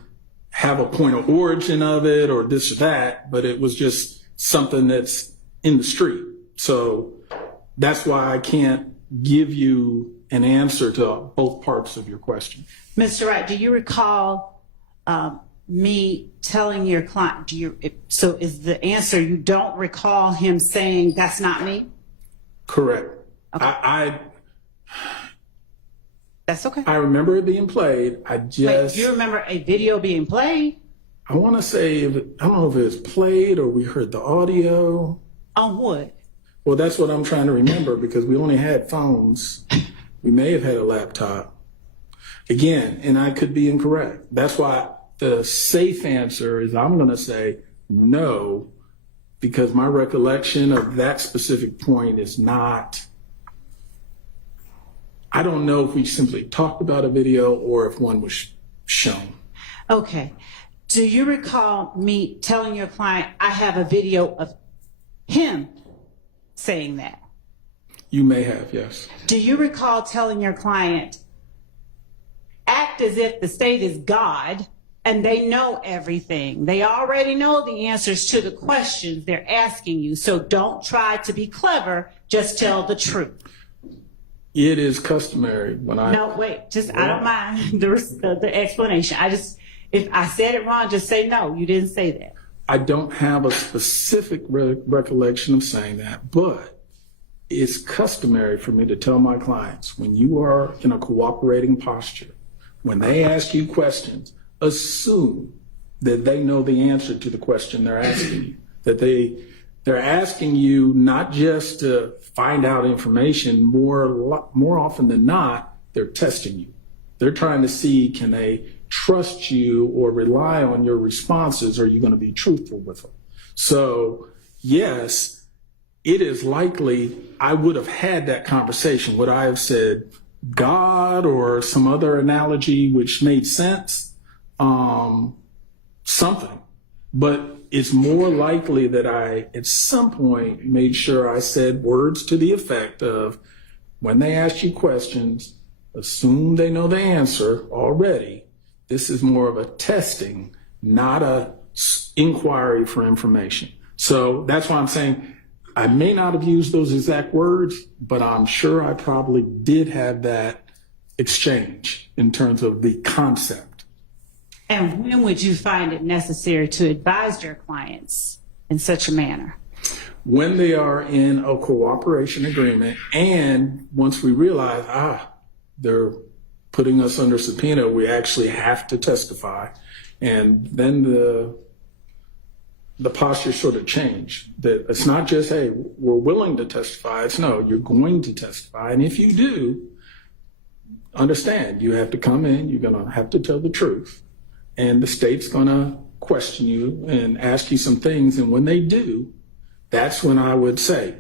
have a point of origin of it or this or that, but it was just something that's in the street. So that's why I can't give you an answer to both parts of your question. Mr. Wright, do you recall me telling your client, so is the answer you don't recall him saying that's not me? Correct. Okay. That's okay. I remember it being played. Wait, you remember a video being played? I want to say, I don't know if it was played or we heard the audio. On what? Well, that's what I'm trying to remember because we only had phones. We may have had a laptop. Again, and I could be incorrect. That's why the safe answer is I'm going to say no, because my recollection of that specific point is not, I don't know if we simply talked about a video or if one was shown. Okay. Do you recall me telling your client I have a video of him saying that? You may have, yes. Do you recall telling your client, act as if the state is God and they know everything? They already know the answers to the questions they're asking you, so don't try to be clever, just tell the truth. It is customary when I. No, wait, just, I don't mind the explanation. If I said it wrong, just say no, you didn't say that. I don't have a specific recollection of saying that, but it's customary for me to tell my clients when you are in a cooperating posture, when they ask you questions, assume that they know the answer to the question they're asking you, that they're asking you not just to find out information, more often than not, they're testing you. They're trying to see, can they trust you or rely on your responses? Are you going to be truthful with them? So yes, it is likely I would have had that conversation. Would I have said God or some other analogy which made sense? Something. But it's more likely that I, at some point, made sure I said words to the effect of, when they ask you questions, assume they know the answer already. This is more of a testing, not a inquiry for information. So that's why I'm saying I may not have used those exact words, but I'm sure I probably did have that exchange in terms of the concept. And when would you find it necessary to advise your clients in such a manner? When they are in a cooperation agreement, and once we realize, they're putting us under subpoena, we actually have to testify. And then the posture sort of changed. That it's not just, hey, we're willing to testify. It's no, you're going to testify. And if you do, understand, you have to come in, you're going to have to tell the truth. And the state's going to question you and ask you some things. And when they do, that's when I would say,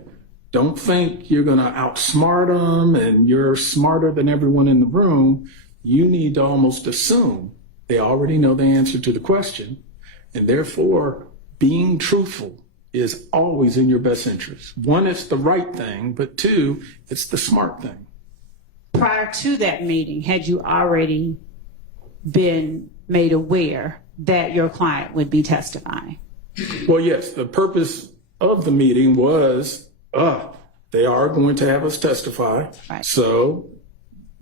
don't think you're going to outsmart them and you're smarter than everyone in the room. You need to almost assume they already know the answer to the question. And therefore, being truthful is always in your best interest. One, it's the right thing, but two, it's the smart thing. Prior to that meeting, had you already been made aware that your client would be testifying? Well, yes, the purpose of the meeting was, they are going to have us testify. Right. So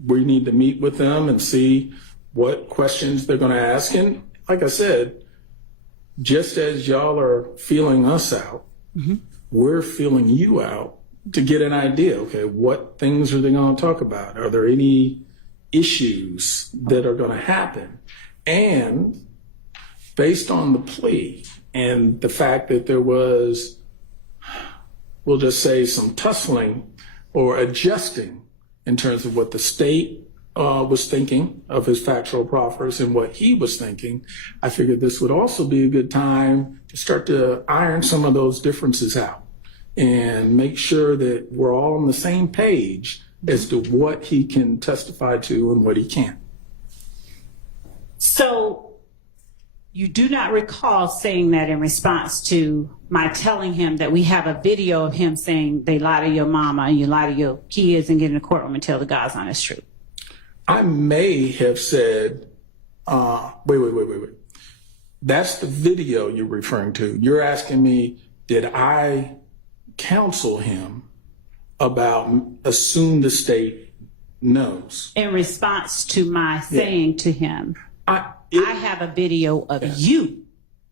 we need to meet with them and see what questions they're going to ask. And like I said, just as y'all are feeling us out, we're feeling you out to get an idea. Okay, what things are they going to talk about? Are there any issues that are going to happen? And based on the plea and the fact that there was, we'll just say, some tussling or adjusting in terms of what the state was thinking of his factual proffers and what he was thinking, I figured this would also be a good time to start to iron some of those differences out and make sure that we're all on the same page as to what he can testify to and what he can't. So you do not recall saying that in response to my telling him that we have a video of him saying they lie to your mama and you lie to your kids and get in the courtroom and tell the God's honest truth? I may have said, wait. That's the video you're referring to. You're asking me, did I counsel him about assume the state knows? In response to my saying to him, I have a video of you,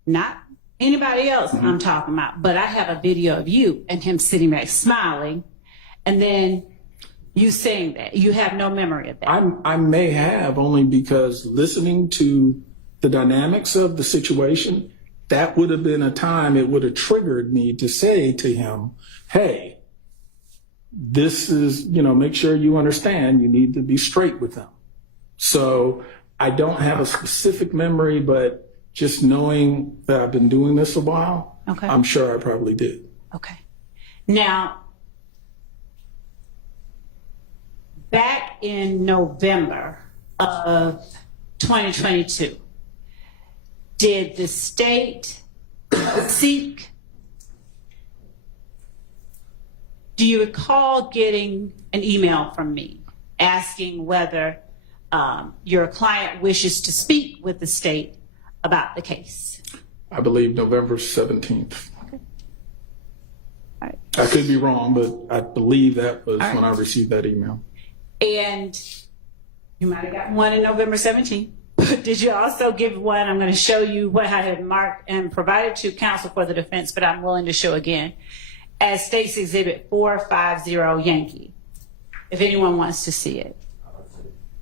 not anybody else I'm talking about, but I have a video of you and him sitting back smiling, and then you saying that. You have no memory of that. I may have, only because listening to the dynamics of the situation, that would have been a time it would have triggered me to say to him, hey, this is, make sure you understand, you need to be straight with them. So I don't have a specific memory, but just knowing that I've been doing this a while, okay, I'm sure I probably did. Okay. Now, back in November of 2022, did the state seek, do you recall getting an email from me asking whether your client wishes to speak with the state about the case? I believe November 17th. Okay. All right. I could be wrong, but I believe that was when I received that email. And you might have gotten one in November 17th. Did you also give one? I'm going to show you what I had marked and provided to counsel for the defense, but I'm willing to show again as State's Exhibit 450 Yankee. If anyone wants to see it.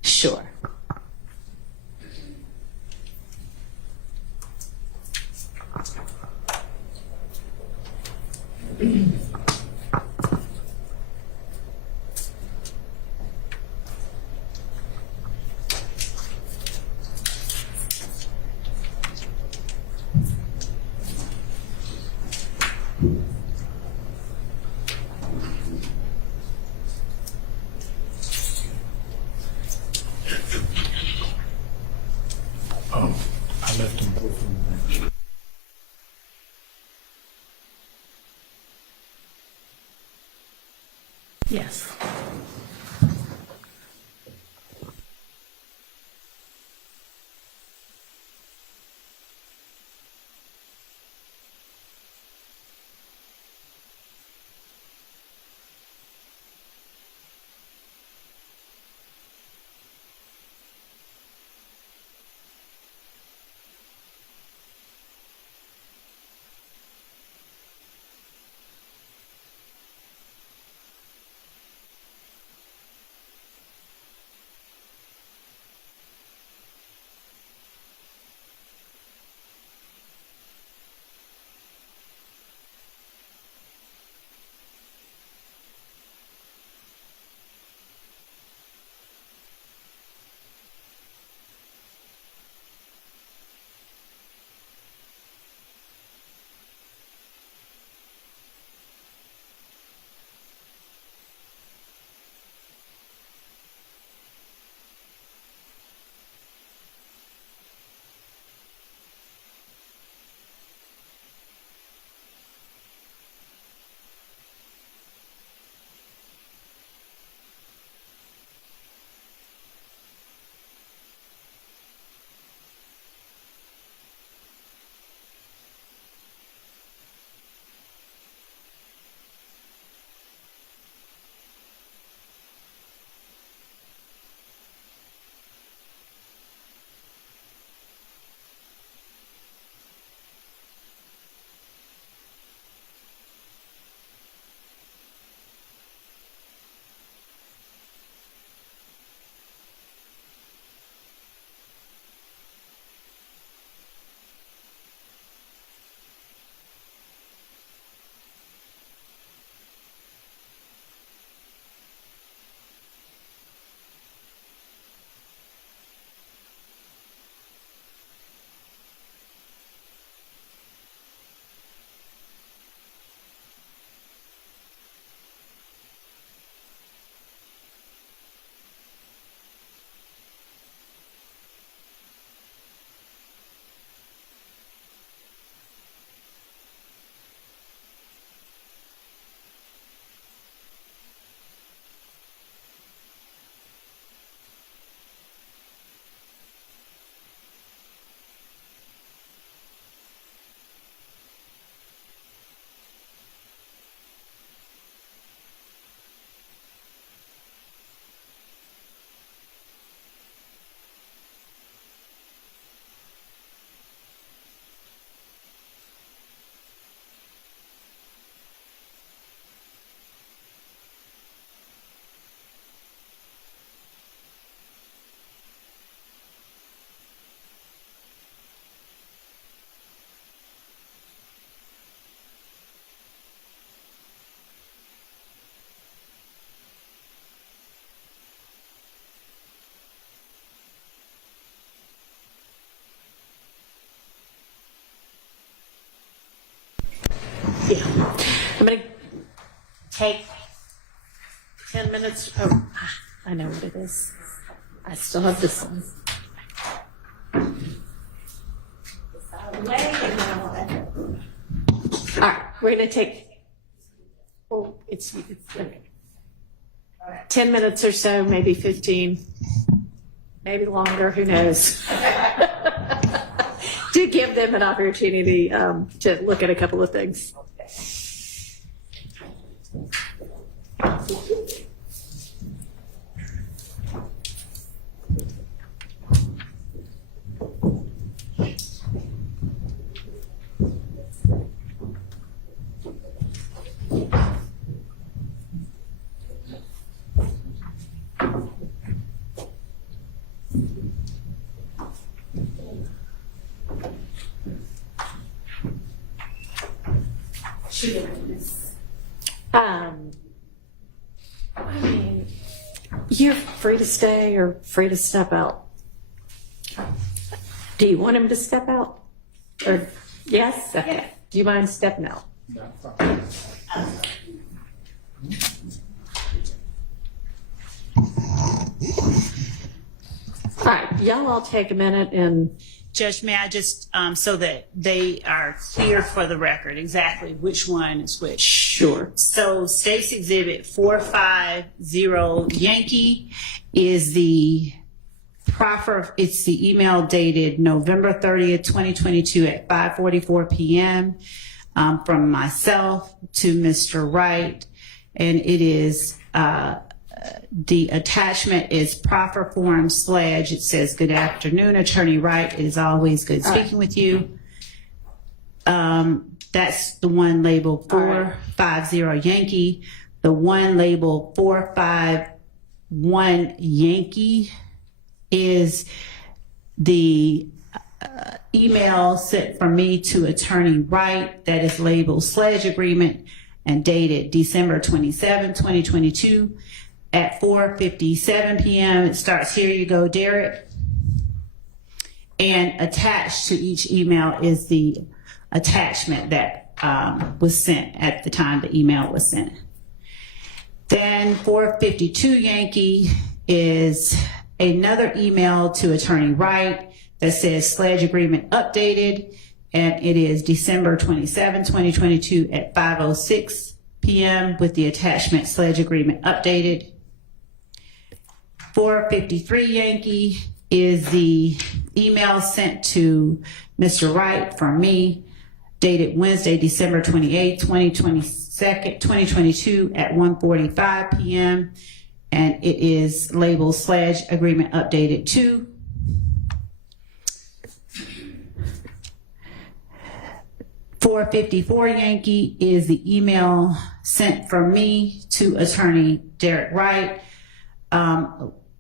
Sure. Oh, I left them both in there. Yes. Yeah. I'm going to take 10 minutes. Oh, I know what it is. I still have this one. All right, we're going to take, oh, it's okay. 10 minutes or so, maybe 15, maybe longer, who knows? To give them an opportunity to look at a couple of things. to the witness. I mean, you're free to stay or free to step out. Do you want him to step out? Or yes? Okay. Yes. Do you mind stepping out? All right, y'all all take a minute and Judge, may I just, so that they are clear for the record, exactly which one is which? sure. So State's Exhibit 450 Yankee is the proffer, it's the email dated November 30th, 2022 at 5:44 p.m. From myself to Mr. Wright. And it is, the attachment is proffer form / it says, "Good afternoon, Attorney Wright. It is always good speaking with you." That's the one labeled 450 Yankee. The one labeled 451 Yankee is the email sent from me to Attorney Wright that is labeled / agreement and dated December 27, 2022 at 4:57 p.m. It starts, "Here you go, Derek." And attached to each email is the attachment that was sent at the time the email was sent. Then 452 Yankee is another email to Attorney Wright that says / agreement updated, and it is December 27, 2022 at 5:06 p.m. with the attachment / agreement updated. 453 Yankee is the email sent to Mr. Wright from me, dated Wednesday, December 28, 2022 at 1:45 p.m. And it is labeled / agreement updated to. .454 Yankee is the email sent from me to Attorney Derek Wright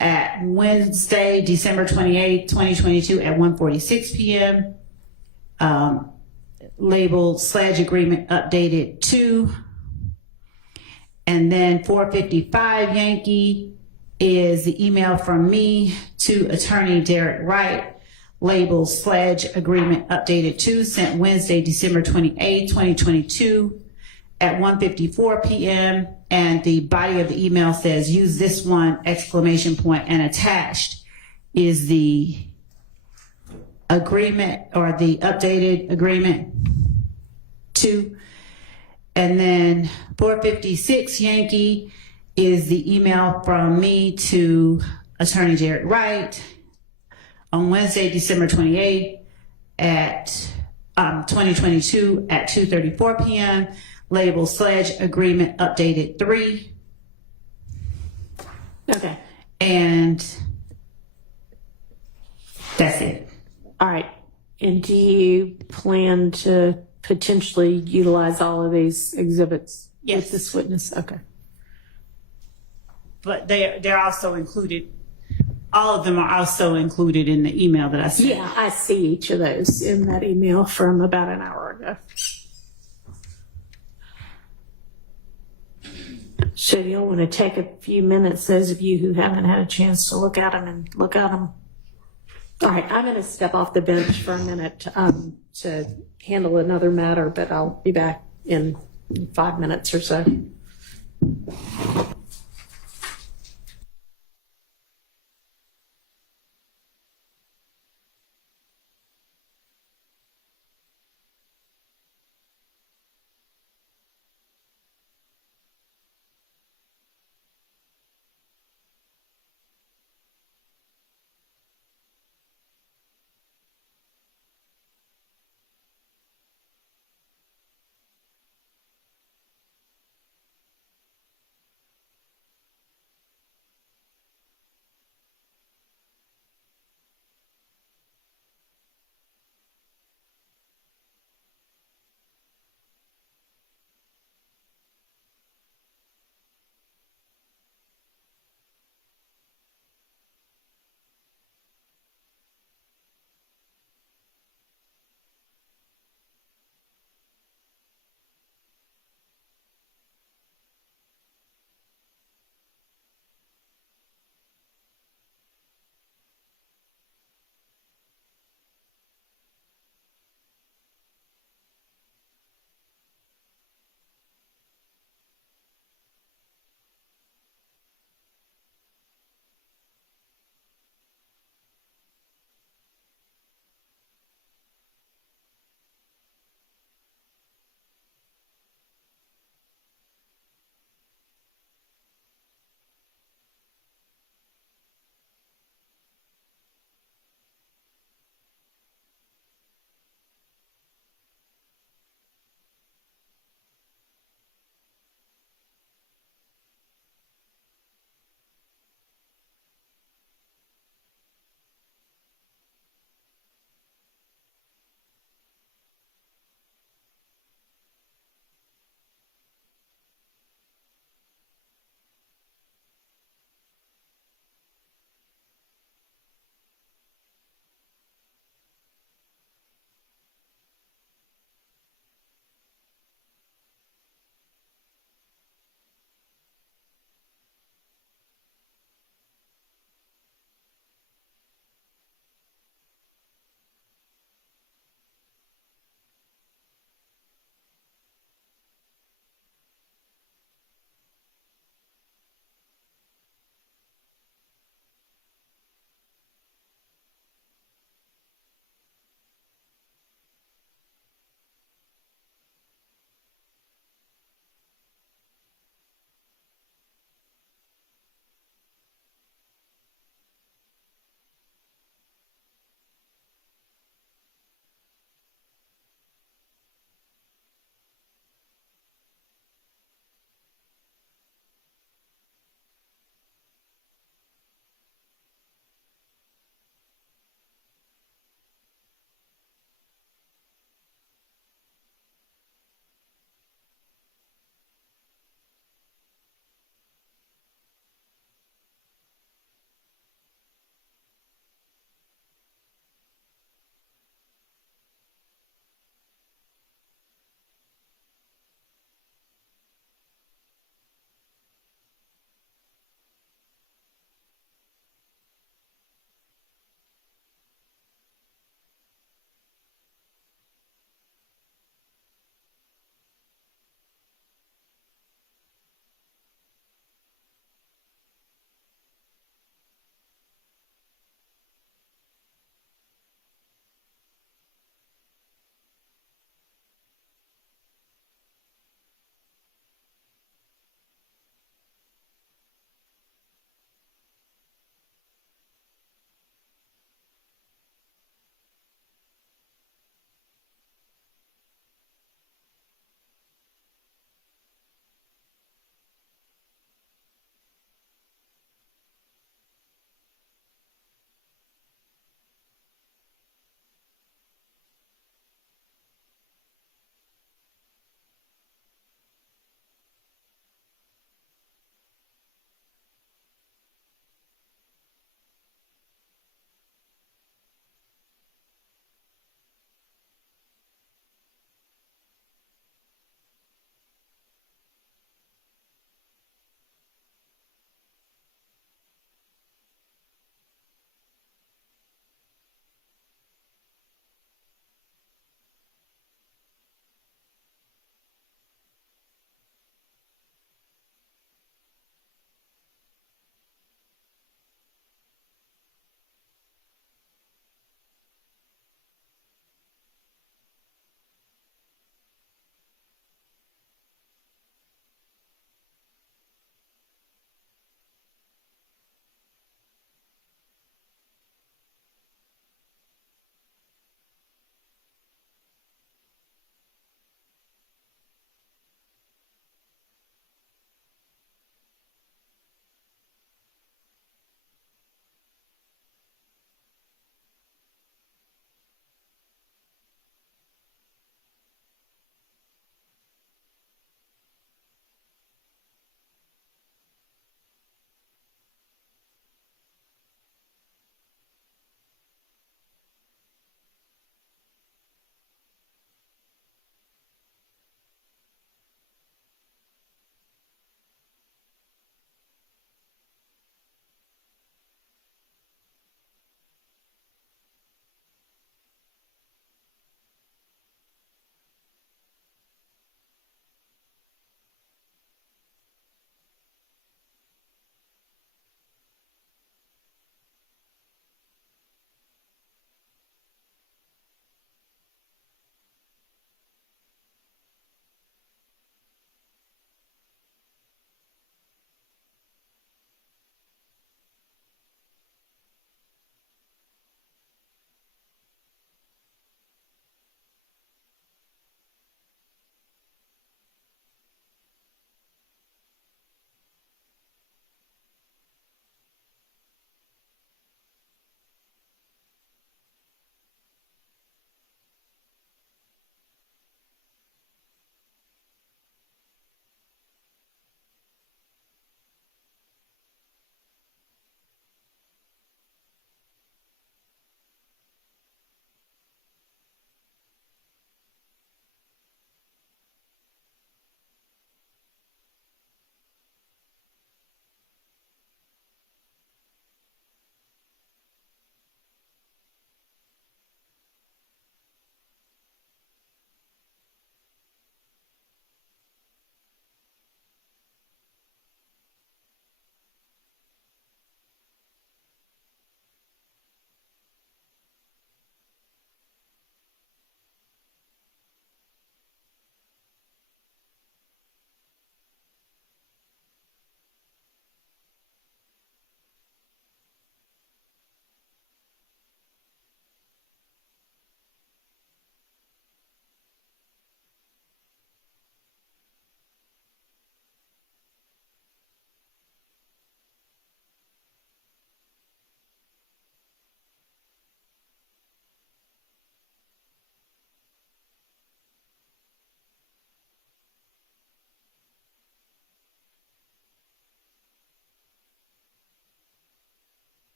at Wednesday, December 28, 2022 at 1:46 p.m. Labeled / agreement updated to. And then 455 Yankee is the email from me to Attorney Derek Wright, labeled / agreement updated to, sent Wednesday, December 28, 2022 at 1:54 p.m. And the body of the email says, "Use this one!" And attached is the agreement or the updated agreement to. And then 456 Yankee is the email from me to Attorney Derek Wright on Wednesday, December 28th at 2022 at 2:34 p.m. labeled / agreement updated 3. Okay. And that's it. All right. And do you plan to potentially utilize all of these exhibits Yes. with this witness? Okay. But they're also included. All of them are also included in the email that I sent. Yeah, I see each of those in that email from about an hour ago. So you'll want to take a few minutes, those of you who haven't had a chance to look at them and look at them. All right, I'm going to step off the bench for a minute to handle another matter, but I'll be back in 5 minutes or so.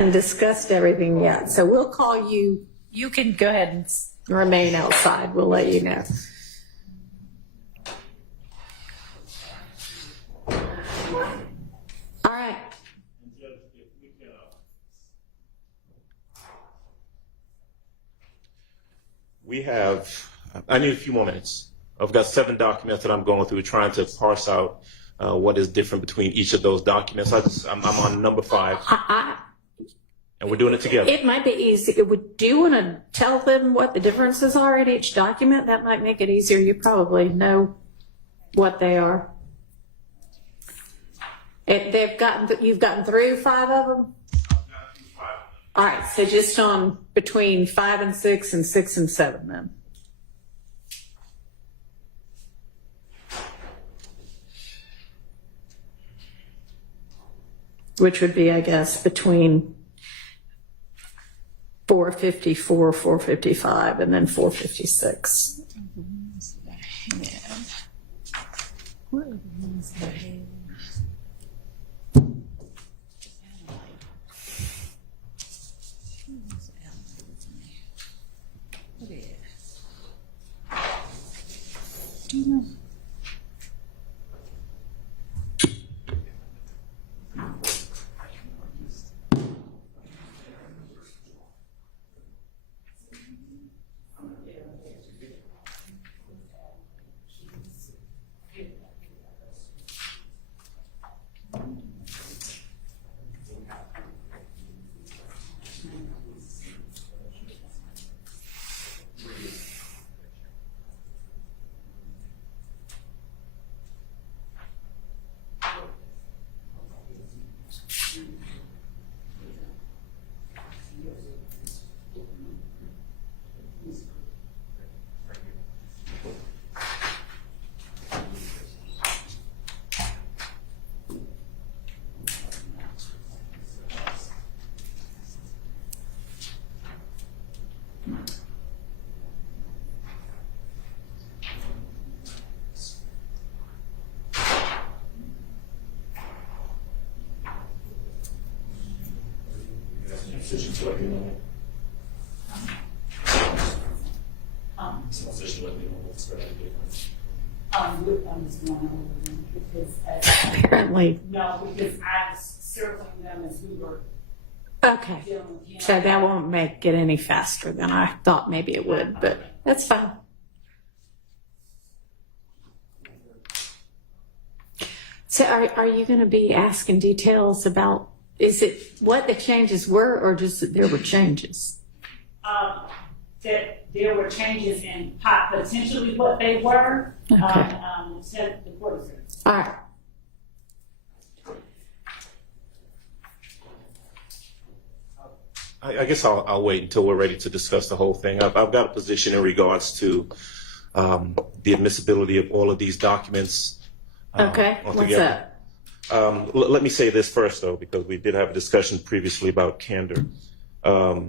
hadn't discussed everything yet, so we'll call you. You can go ahead and remain outside. We'll let you know. All right. I need a few more minutes. I've got 7 documents that I'm going through, trying to parse out what is different between each of those documents. I'm on number 5, and we're doing it together. It might be easy. Do you want to tell them what the differences are in each document? That might make it easier. You probably know what they are. You've gotten through 5 of them? All right, so just on between 5 and 6 and 6 and 7 then. Which would be, I guess, between 454, 455, and then 456. What are the ones that I have? Apparently. No, because I was circling them as we were. Okay. So that won't make it any faster than I thought maybe it would, but that's fine. So are you going to be asking details about, is it what the changes were or just that there were changes? That there were changes in potentially what they were. Okay. Said the court service. All right. I guess I'll wait until we're ready to discuss the whole thing. I've got a position in regards to the admissibility of all of these documents. Okay, what's that? Let me say this first, though, because we did have a discussion previously about candor. I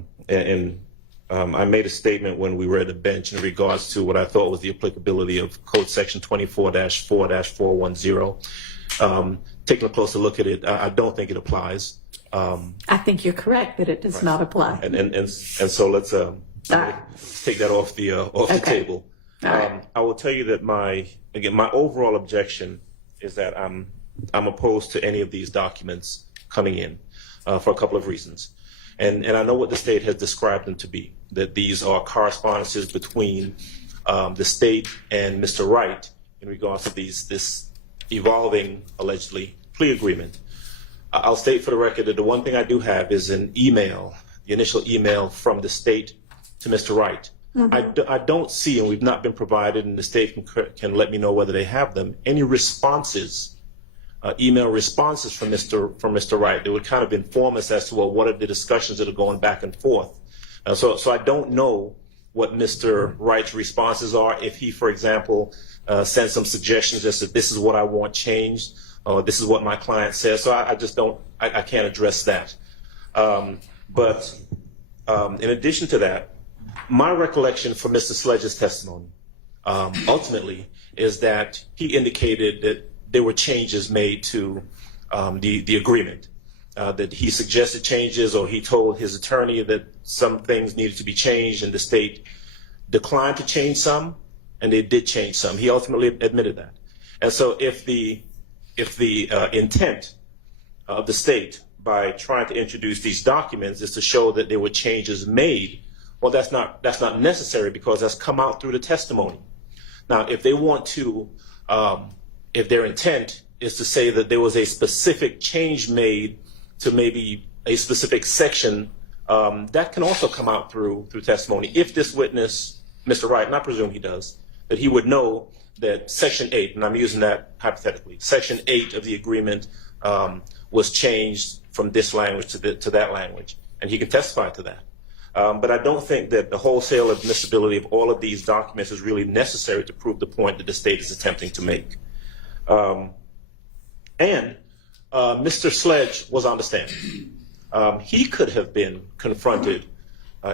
made a statement when we were at the bench in regards to what I thought was the applicability of Code Section 24-4-410. Taking a closer look at it, I don't think it applies. I think you're correct that it does not apply. And so let's take that off the table. Right. I will tell you that my overall objection is that I'm opposed to any of these documents coming in for a couple of reasons. And I know what the state has described them to be, that these are correspondences between the state and Mr. Wright in regards to this evolving, allegedly, plea agreement. I'll state for the record that the one thing I do have is an email, the initial email from the state to Mr. Wright. Mm-hmm. I don't see, and we've not been provided, and the state can let me know whether they have them, any responses, email responses from Mr. Wright that would kind of inform us as to, well, what are the discussions that are going back and forth. So I don't know what Mr. Wright's responses are. If he, for example, sends some suggestions as to this is what I want changed, or this is what my client says. So I just don't, I can't address that. But in addition to that, my recollection from Mr. Sledge's testimony, ultimately, is that he indicated that there were changes made to the agreement. that he suggested changes, or he told his attorney that some things needed to be changed, and the state declined to change some, and they did change some. He ultimately admitted that. And so if the intent of the state by trying to introduce these documents is to show that there were changes made, well, that's not necessary, because that's come out through the testimony. Now, if they want to, if their intent is to say that there was a specific change made to maybe a specific section, that can also come out through testimony. If this witness, Mr. Wright, and I presume he does, that he would know that Section 8, and I'm using that hypothetically, Section 8 of the agreement was changed from this language to that language, and he can testify to that. But I don't think that the wholesale admissibility of all of these documents is really necessary to prove the point that the state is attempting to make. And Mr. Sledge was on the stand. He could have been confronted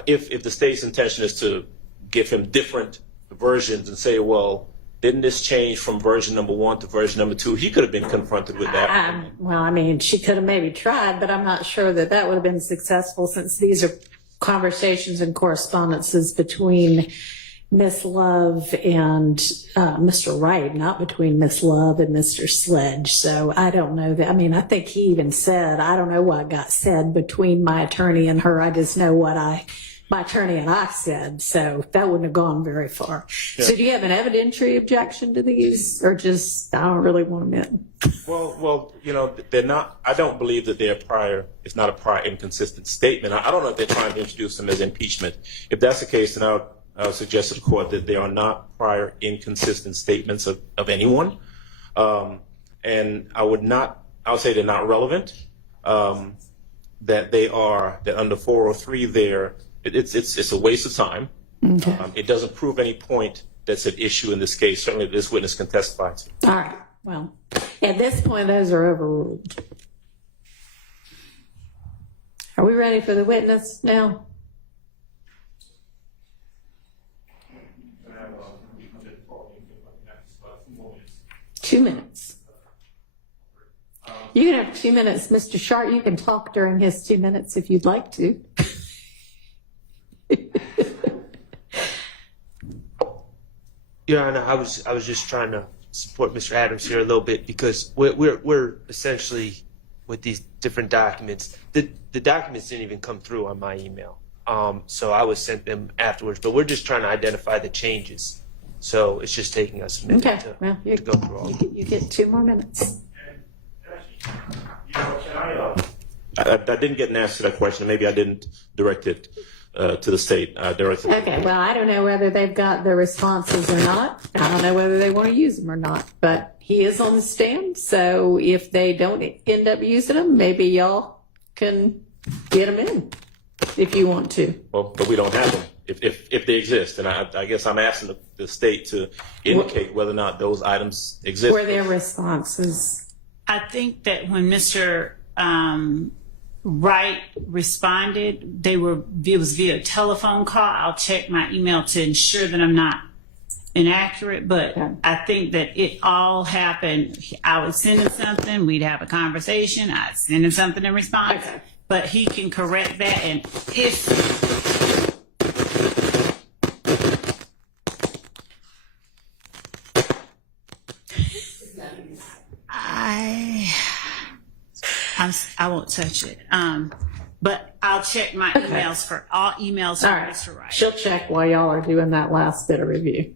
if the state's intention is to give him different versions and say, well, didn't this change from version number 1 to version number 2? He could have been confronted with that. Well, I mean, she could have maybe tried, but I'm not sure that would have been successful, since these are conversations and correspondences between Miss Love and Mr. Wright, not between Miss Love and Mr. Sledge. So I don't know that. I mean, I think he even said, I don't know what got said between my attorney and her. I just know what my attorney and I said. So that wouldn't have gone very far. Yeah. So do you have an evidentiary objection to these, or just, I don't really want them in? Well, you know, they're not, I don't believe that they're it's not a prior inconsistent statement. I don't know if they're trying to introduce them as impeachment. If that's the case, then I would suggest to the court that they are not prior inconsistent statements of anyone. And I would say they're not relevant, that under 403 it's a waste of time. Okay. It doesn't prove any point that's at issue in this case. Certainly this witness can testify to. All right. Well, at this point, those are overruled. Are we ready for the witness now? Two minutes. You can have 2 minutes, Mr. Sharp. You can talk during his 2 minutes if you'd like to. Your Honor, I was just trying to support Mr. Adams here a little bit, because we're essentially with these different documents. The documents didn't even come through on my email, so I was sent them afterwards. But we're just trying to identify the changes. So it's just taking us a minute to go through all. You get 2 more minutes. I didn't get an answer to that question. Maybe I didn't direct it to the state. Okay, well, I don't know whether they've got the responses or not. I don't know whether they want to use them or not. But he is on the stand, so if they don't end up using them, maybe y'all can get them in if you want to. Well, but we don't have them if they exist. And I guess I'm asking the state to indicate whether or not those items exist. Were their responses? I think that when Mr. Wright responded, it was via telephone call. I'll check my email to ensure that I'm not inaccurate, but I think that it all happened. I would send him something, we'd have a conversation, I'd send him something in response, but he can correct that. And if I won't touch it. But I'll check my emails for all emails from Mr. Wright. She'll check while y'all are doing that last bit of review.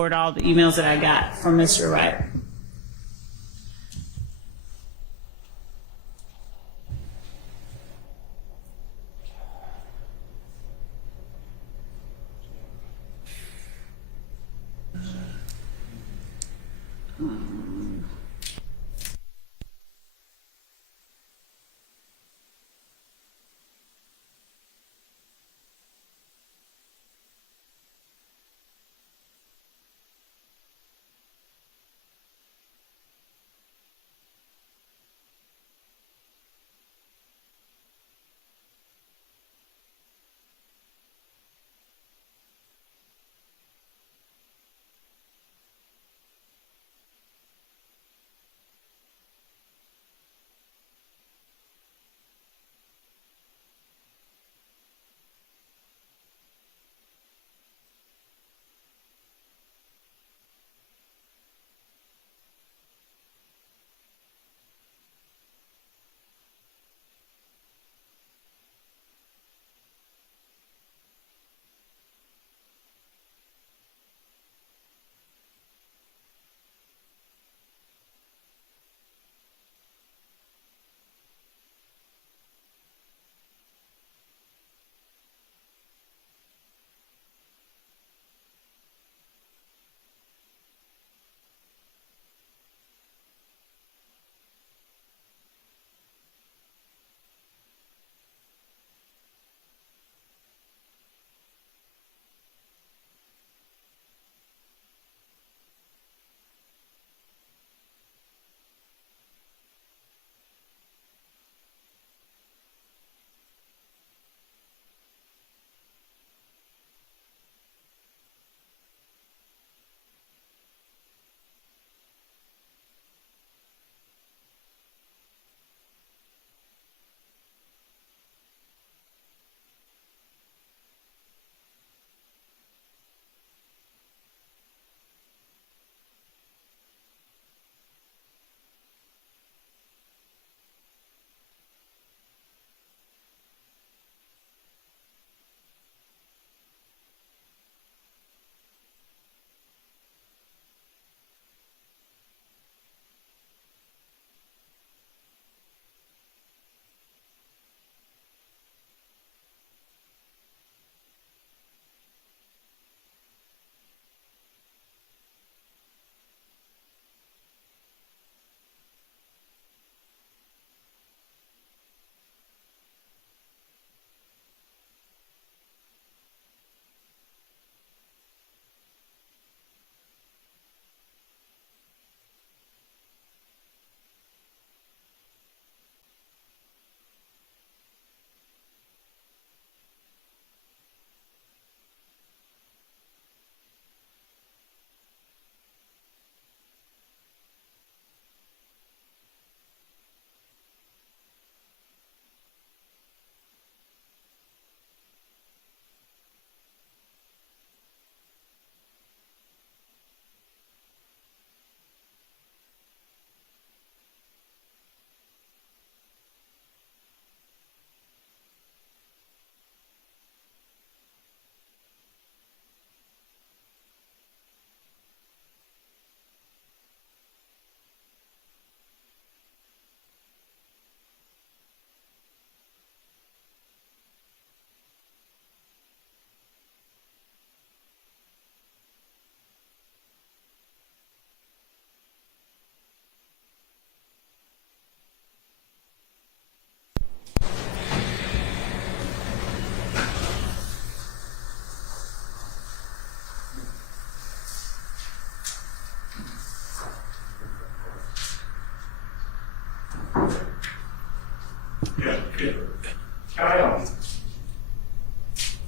forward all the emails that I got from Mr. Wright.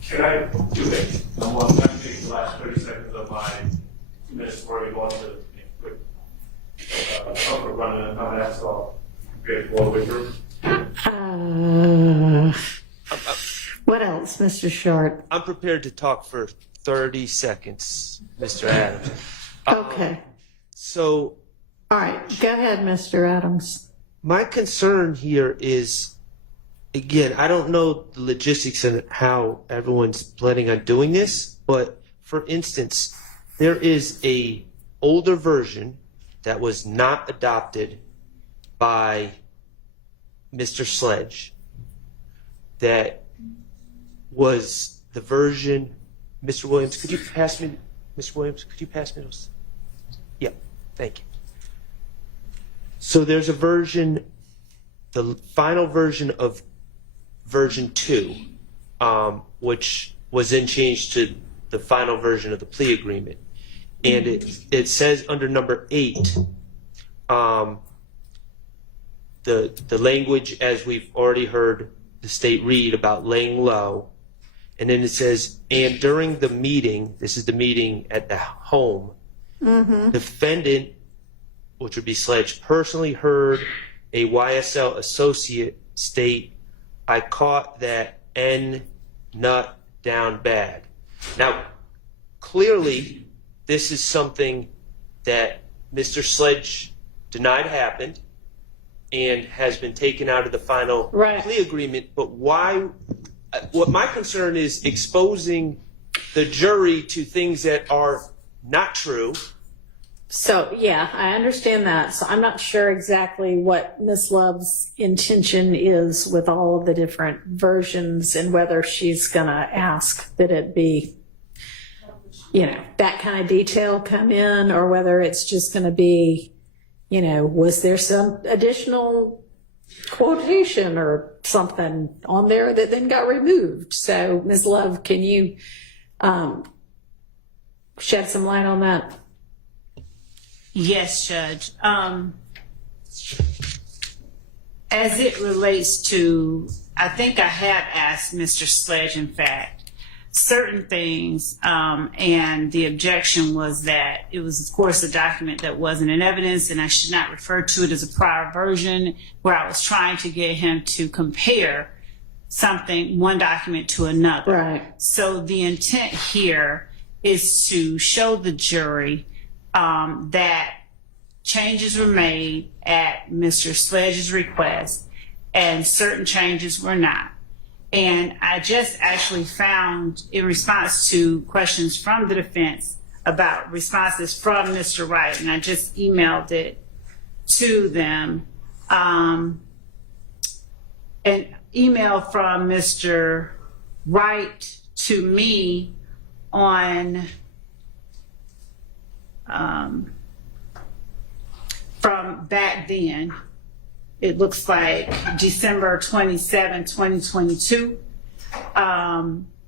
Can I do it? I'm going to take the last 30 seconds of my 2 minutes before we go into quick comfort run and how that's all good all the way through. What else, Mr. Short? I'm prepared to talk for 30 seconds, Mr. Adams. Okay. So, All right, go ahead, Mr. Adams. my concern here is, again, I don't know the logistics and how everyone's planning on doing this, but for instance, there is a older version that was not adopted by Mr. Sledge that was the version. Mr. Williams, could you pass me, Mr. Williams, could you pass me those? Yeah, thank you. So there's a version, the final version of version 2, which was then changed to the final version of the plea agreement. And it says under number 8, the language, as we've already heard the state read about laying low, and then it says, and during the meeting, this is the meeting at the home, defendant, which would be Sledge, personally heard a YSL associate state, I caught that N nut down bad. Now, clearly, this is something that Mr. Sledge denied happened and has been taken out of the final plea agreement. But why? What my concern is exposing the jury to things that are not true. So, yeah, I understand that. So I'm not sure exactly what Ms. Love's intention is with all of the different versions and whether she's going to ask that it be, you know, that kind of detail come in, or whether it's just going to be, you know, was there some additional quotation or something on there that then got removed? So, Ms. Love, can you shed some light on that? Yes, Judge. As it relates to, I think I have asked Mr. Sledge, in fact, certain things, and the objection was that it was, of course, a document that wasn't in evidence, and I should not refer to it as a prior version, where I was trying to get him to compare something, one document to another. Right. So the intent here is to show the jury that changes were made at Mr. Sledge's request and certain changes were not. And I just actually found, in response to questions from the defense about responses from Mr. Wright, and I just emailed it to them, an email from Mr. Wright to me on from back then. It looks like December 27, 2022,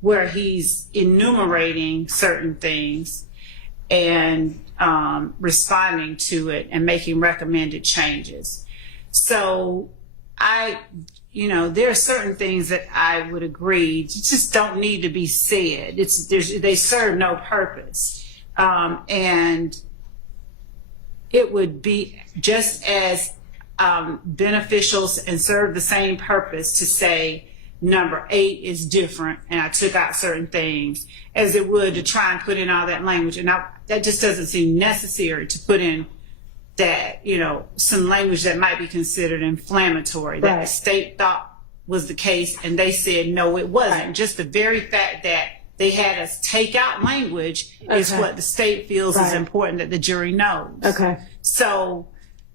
where he's enumerating certain things and responding to it and making recommended changes. So there are certain things that I would agree just don't need to be said. They serve no purpose. And it would be just as beneficial and serve the same purpose to say number 8 is different and I took out certain things as it would to try and put in all that language. And that just doesn't seem necessary to put in that, some language that might be considered inflammatory, that the state thought was the case and they said no, it wasn't. Right. Just the very fact that they had us take out language is what the state feels is important that the jury knows. Okay. So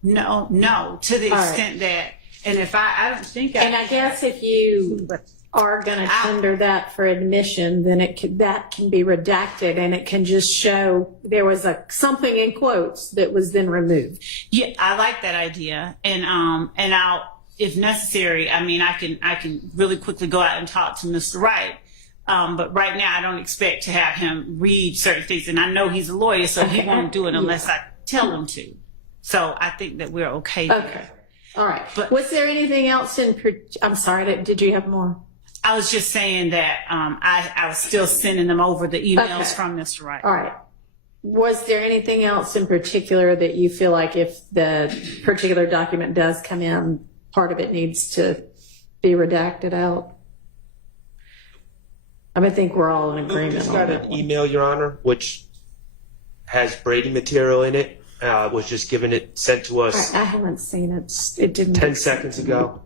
no, to the extent that, and if I don't think and I guess if you are going to tender that for admission, then that can be redacted and it can just show there was something in quotes that was then removed. Yeah, I like that idea, and I'll, if necessary, I can really quickly go out and talk to Mr. Wright. But right now, I don't expect to have him read certain things, and I know he's a lawyer, so he won't do it unless I tell him to. So I think that we're okay there. Okay. All right. But was there anything else I'm sorry, did you have more? I was just saying that I was still sending them over the emails from Mr. Wright. All right. Was there anything else in particular that you feel like if the particular document does come in, part of it needs to be redacted out? I think we're all in agreement. I just on got that an one. email, Your Honor, which has Brady material in it. Was just sent to us. I haven't seen it. It didn't. 10 seconds ago.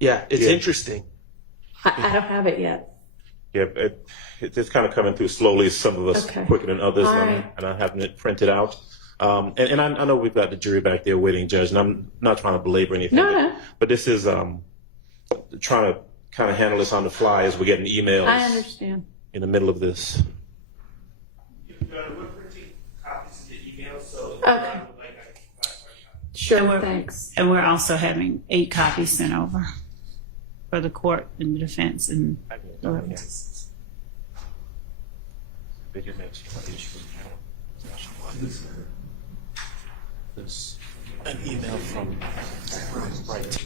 Yeah, it's interesting. I don't have it yet. Yeah, it's kind of coming through slowly. Some of us Okay. quicker than others, All and right. I'm having it printed out. And I know we've got the jury back there waiting, Judge, and I'm not trying to belabor anything. No. But this is trying to kind of handle this on the fly as we're getting emails I understand. in the middle of this. We're printing copies of the email, so. Okay. Sure, And we're- thanks. And we're also having 8 copies sent over for the court and the defense and There's an email from right.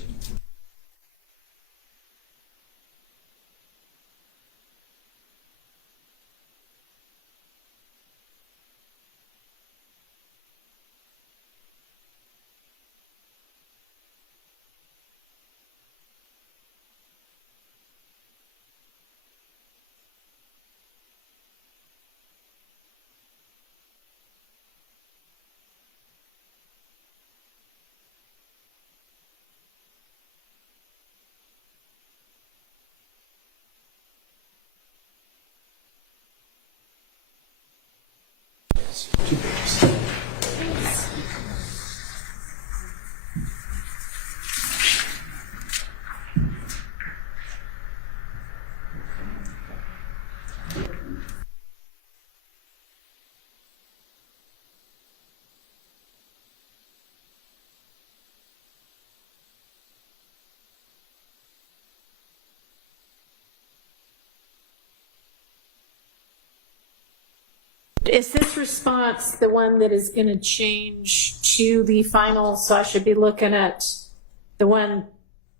Is this response the one that is going to change to the final? So I should be looking at the one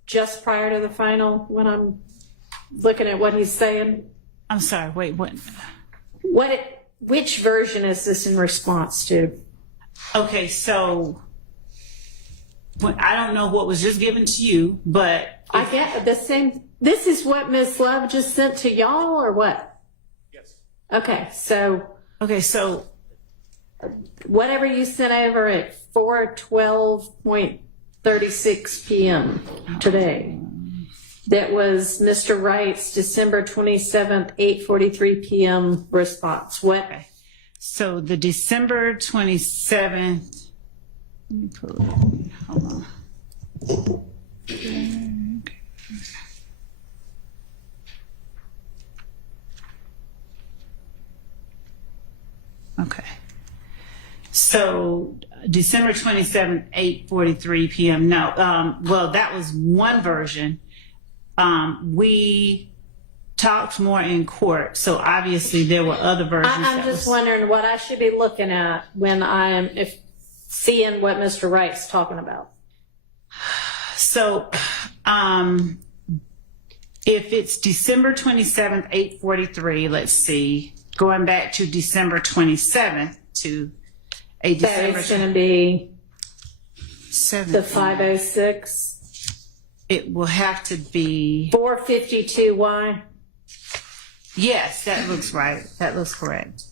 just prior to the final when I'm looking at what he's saying? I'm sorry, wait, what? Which version is this in response to? Okay, so I don't know what was just given to you, but I get the same. This is what Ms. Love just sent to y'all, or what? Yes. Okay, so whatever you sent over at 4:12.36 p.m. today, that was Mr. Wright's December 27th, 8:43 p.m. response. What? so the December 27th, let me pull it up. Hold on. Okay. So December 27th, 8:43 p.m. No, well, that was one version. We talked more in court, so obviously there were other versions. I'm just wondering what I should be looking at when I'm seeing what Mr. Wright's talking about. So, if it's December 27th, 8:43, let's see, going back to December 27th to a December. That is going to be 7th. the 506. It will have to be 452Y. Yes, that looks right. That looks correct.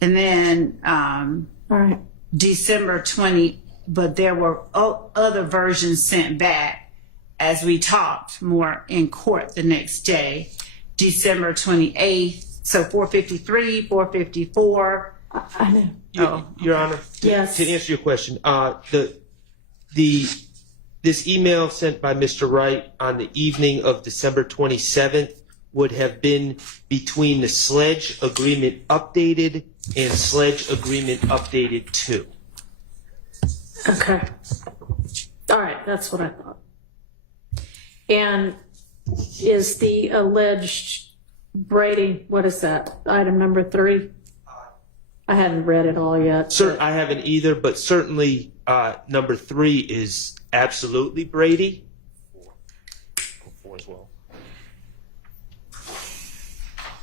And then All right. December 20, but there were other versions sent back as we talked more in court the next day. December 28th, so 453, 454. I know. Your Honor, Yes. to answer your question, this email sent by Mr. Wright on the evening of December 27th would have been between the sledge agreement updated and sledge agreement updated 2. Okay. All right, that's what I thought. And is the alleged Brady, what is that? Item number 3? I hadn't read it all yet. Sir, I haven't either, but certainly number 3 is absolutely Brady. 4 as well.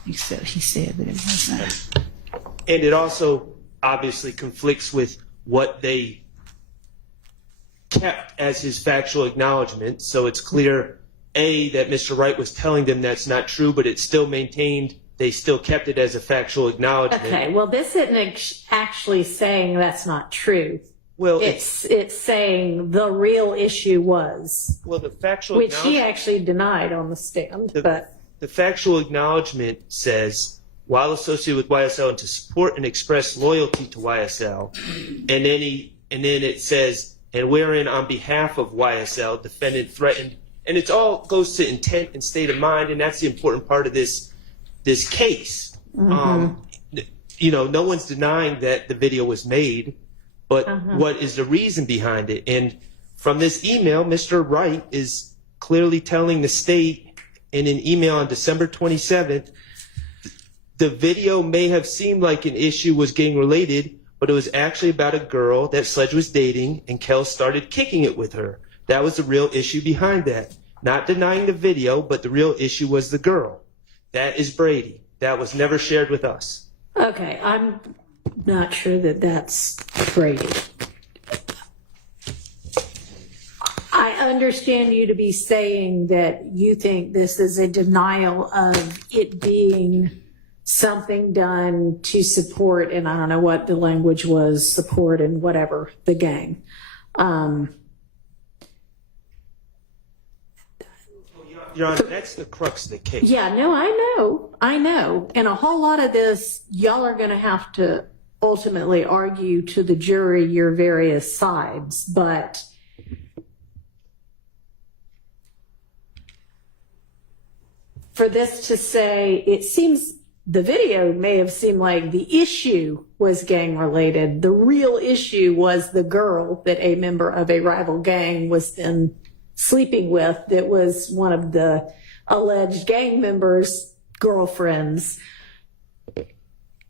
Except he said that it wasn't. And it also obviously conflicts with what they kept as his factual acknowledgement. So it's clear, A, that Mr. Wright was telling them that's not true, but it's still maintained, they still kept it as a factual acknowledgement. Okay, well, this isn't actually saying that's not true. Well, It's saying the real issue was, well, the factual which he acknowledgement, actually denied on the stand, but the factual acknowledgement says, while associated with YSL and to support and express loyalty to YSL, and then it says, and wherein on behalf of YSL, defendant threatened, and it all goes to intent and state of mind, and that's the important part of this case. You know, no one's denying that the video was made, but what is the reason behind it? And from this email, Mr. Wright is clearly telling the state in an email on December 27th, the video may have seemed like an issue was gang related, but it was actually about a girl that Sledge was dating, and Kel started kicking it with her. That was the real issue behind that. Not denying the video, but the real issue was the girl. That is Brady. That was never shared with us. Okay, I'm not sure that that's Brady. I understand you to be saying that you think this is a denial of it being something done to support, and I don't know what the language was, support and whatever, the gang. Your Honor, that's the crux of the case. Yeah, no, I know. And a whole lot of this, y'all are going to have to ultimately argue to the jury your various sides, but for this to say, it seems the video may have seemed like the issue was gang related. The real issue was the girl that a member of a rival gang was then sleeping with, that was one of the alleged gang members' girlfriends.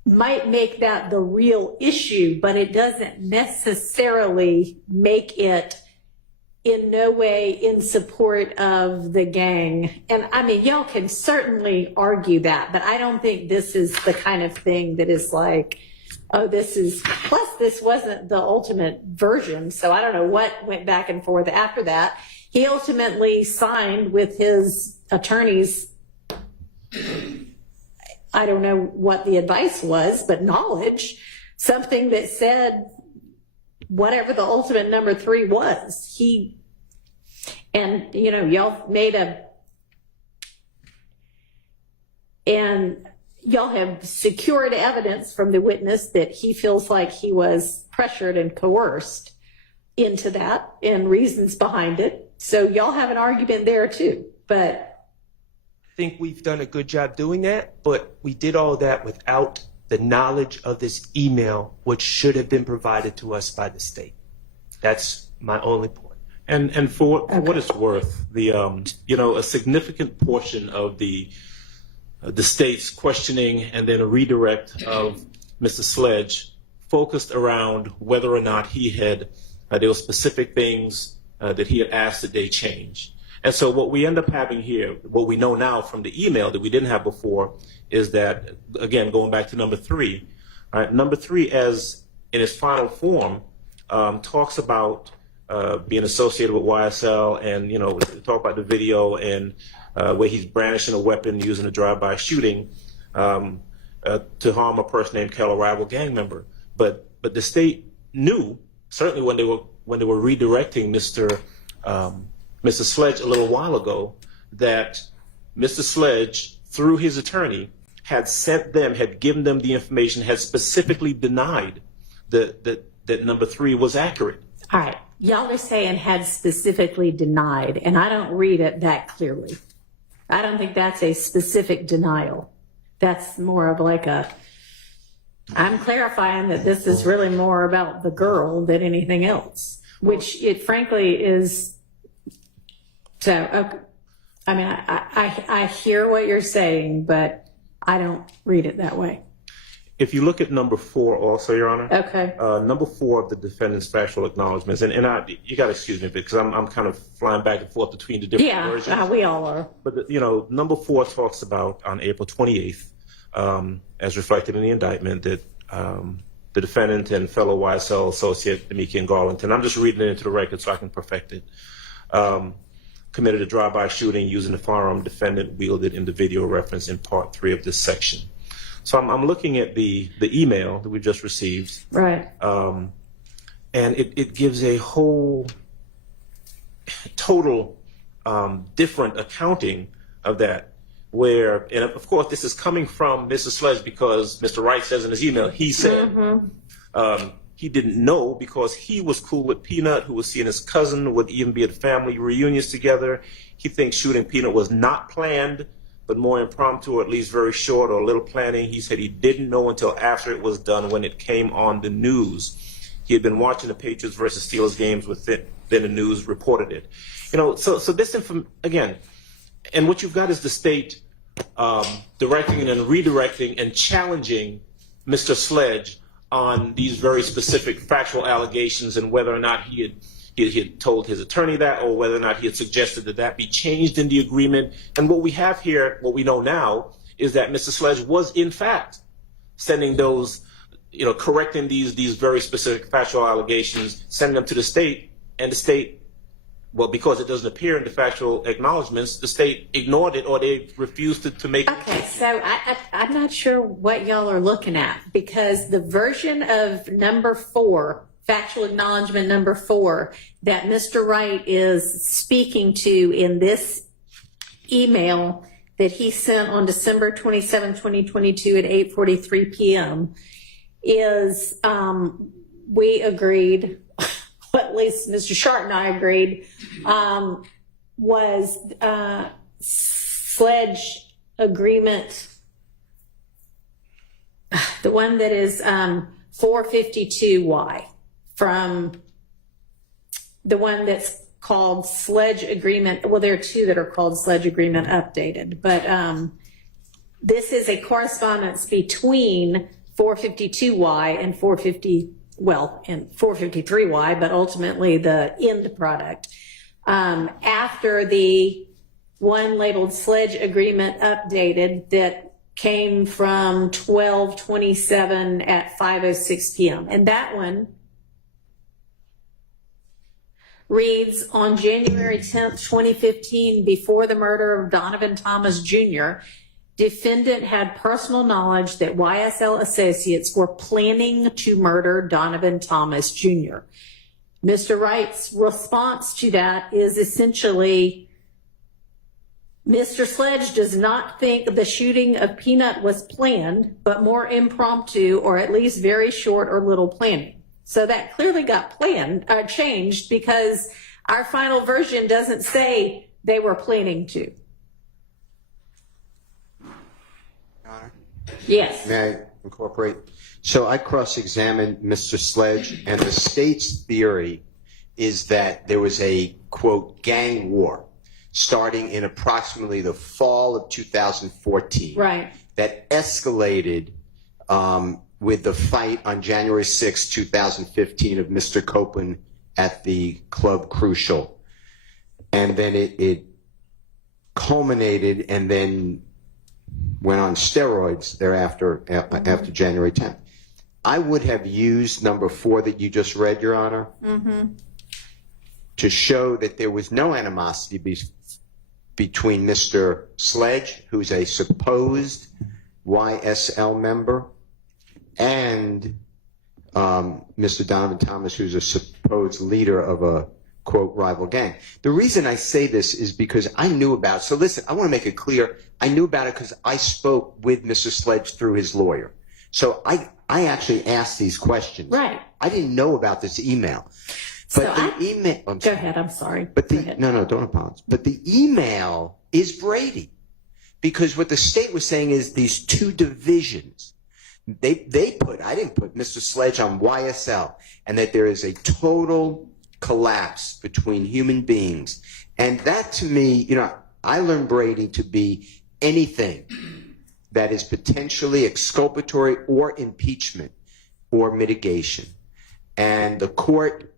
Might make that the real issue, but it doesn't necessarily make it in no way in support of the gang. And I mean, y'all can certainly argue that, but I don't think this is the kind of thing that is like, oh, this is, plus this wasn't the ultimate version, so I don't know what went back and forth after that. He ultimately signed with his attorneys, I don't know what the advice was, but knowledge, something that said whatever the ultimate number 3 was. And you know, y'all y'all have secured evidence from the witness that he feels like he was pressured and coerced into that, and reasons behind it. So y'all have an argument there too, but I think we've done a good job doing that, but we did all that without the knowledge of this email, which should have been provided to us by the state. That's my only point. And for what it's worth, the a significant portion of the state's questioning and then a redirect of Mr. Sledge focused around whether or not he had there were specific things that he had asked that they change. And so what we end up having here, what we know now from the email that we didn't have before, is that, again, going back to number 3, number 3 as in its final form talks about being associated with YSL, and, you know, talk about the video and where he's brandishing a weapon using a drive-by shooting to harm a person named Kel, a rival gang member. But the state knew, certainly when they were redirecting Mr. Sledge a little while ago, that Mr. Sledge, through his attorney, had given them the information, had specifically denied that number 3 was accurate. all right, y'all are saying had specifically denied, and I don't read it that clearly. I don't think that's a specific denial. That's more of like I'm clarifying that this is really more about the girl than anything else, which it frankly is. So, okay. I mean, I hear what you're saying, but I don't read it that way. If you look at number 4 also, Your Honor. Okay. Number 4 of the defendant's factual acknowledgments, and you got to excuse me because I'm kind of flying back and forth between the different versions. Yeah, we all are. But, number 4 talks about on April 28th, as reflected in the indictment, that the defendant and fellow YSL associate, Demikian Garlington, I'm just reading it into the record so I can perfect it, committed a drive-by shooting using the firearm defendant wielded in the video reference in part 3 of this section. So I'm looking at the email that we just received. Right. And it gives a whole total different accounting of that, where, and of course this is coming from Mr. Sledge because Mr. Wright says in his email, he said he didn't know because he was cool with Peanut, who was seeing his cousin, would even be at family reunions together. He thinks shooting Peanut was not planned, but more impromptu, or at least very short, or a little planning. He said he didn't know until after it was done when it came on the news. He had been watching the Patriots versus Steelers games with it, then the news reported it. You know, so this again, and what you've got is the state directing and then redirecting and challenging Mr. Sledge on these very specific factual allegations and whether or not he had told his attorney that, or whether or not he had suggested that that be changed in the agreement. And what we have here, what we know now, is that Mr. Sledge was in fact sending those, you know, correcting these very specific factual allegations, sending them to the state, and the state, well, because it doesn't appear in the factual acknowledgments, the state ignored it, or they refused to make it. Okay, so I'm not sure what y'all are looking at, because the version of number 4, factual acknowledgement number 4, that Mr. Wright is speaking to in this email that he sent on December 27, 2022 at 8:43 p.m. is, we agreed, at least Mr. Shart and I agreed, was Sledge agreement, the one that is 452Y, from the one that's called Sledge Agreement. Well, there are 2 that are called Sledge Agreement Updated, but this is a correspondence between 452Y and 453Y, but ultimately the end product. After the one labeled Sledge Agreement Updated that came from 12/27 at 5:06 p.m. And that one reads, on January 10th, 2015, before the murder of Donovan Thomas Jr., defendant had personal knowledge that YSL associates were planning to murder Donovan Thomas Jr. Mr. Wright's response to that is essentially, Mr. Sledge does not think the shooting of Peanut was planned, but more impromptu, or at least very short or little planning. So that clearly got changed, because our final version doesn't say they were planning to. Yes. May I incorporate? So I cross-examined Mr. Sledge, and the state's theory is that there was a, quote, gang war starting in approximately the fall of 2014. Right. That escalated with the fight on January 6, 2015 of Mr. Copeland at the Club Crucial. And then it culminated and then went on steroids thereafter, after January 10th. I would have used number 4 that you just read, Your Honor, to show that there was no animosity between Mr. Sledge, who's a supposed YSL member, and Mr. Donovan Thomas, who's a supposed leader of a, quote, rival gang. The reason I say this is because I knew about it. So listen, I want to make it clear. I knew about it because I spoke with Mr. Sledge through his lawyer. So I actually asked these questions. Right. I didn't know about this email. But So the email. Go ahead, I'm sorry. But no, don't apologize. But the email is Brady, because what the state was saying is these 2 divisions. They put, I didn't put Mr. Sledge on YSL, and that there is a total collapse between human beings. And that, to me, you know, I learned Brady to be anything that is potentially exculpatory or impeachment or mitigation. And the court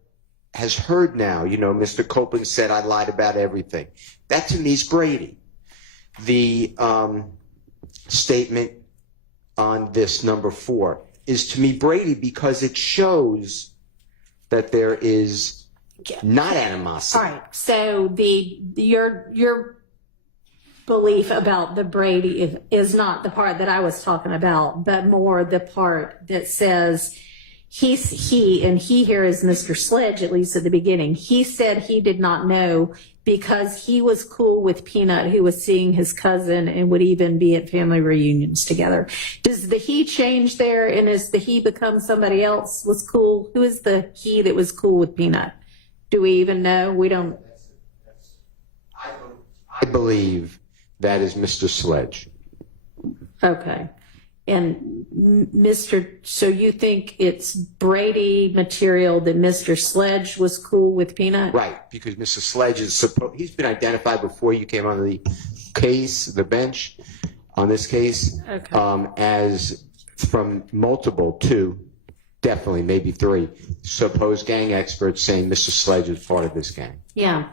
has heard now, you know, Mr. Copeland said I lied about everything. That to me is Brady. The statement on this number 4 is to me Brady, because it shows that there is not animosity. All right. So your belief about the Brady is not the part that I was talking about, but more the part that says he here is Mr. Sledge, at least at the beginning. He said he did not know because he was cool with Peanut, who was seeing his cousin and would even be at family reunions together. Does the he change there, and is the he become somebody else was cool? Who is the he that was cool with Peanut? Do we even know? We don't. I believe that is Mr. Sledge. Okay. And so you think it's Brady material that Mr. Sledge was cool with Peanut? Right, because Mr. Sledge he's been identified before you came on the case, the bench on this case, Okay. as from multiple, 2, definitely, maybe 3, supposed gang experts saying Mr. Sledge is part of this gang. Yeah.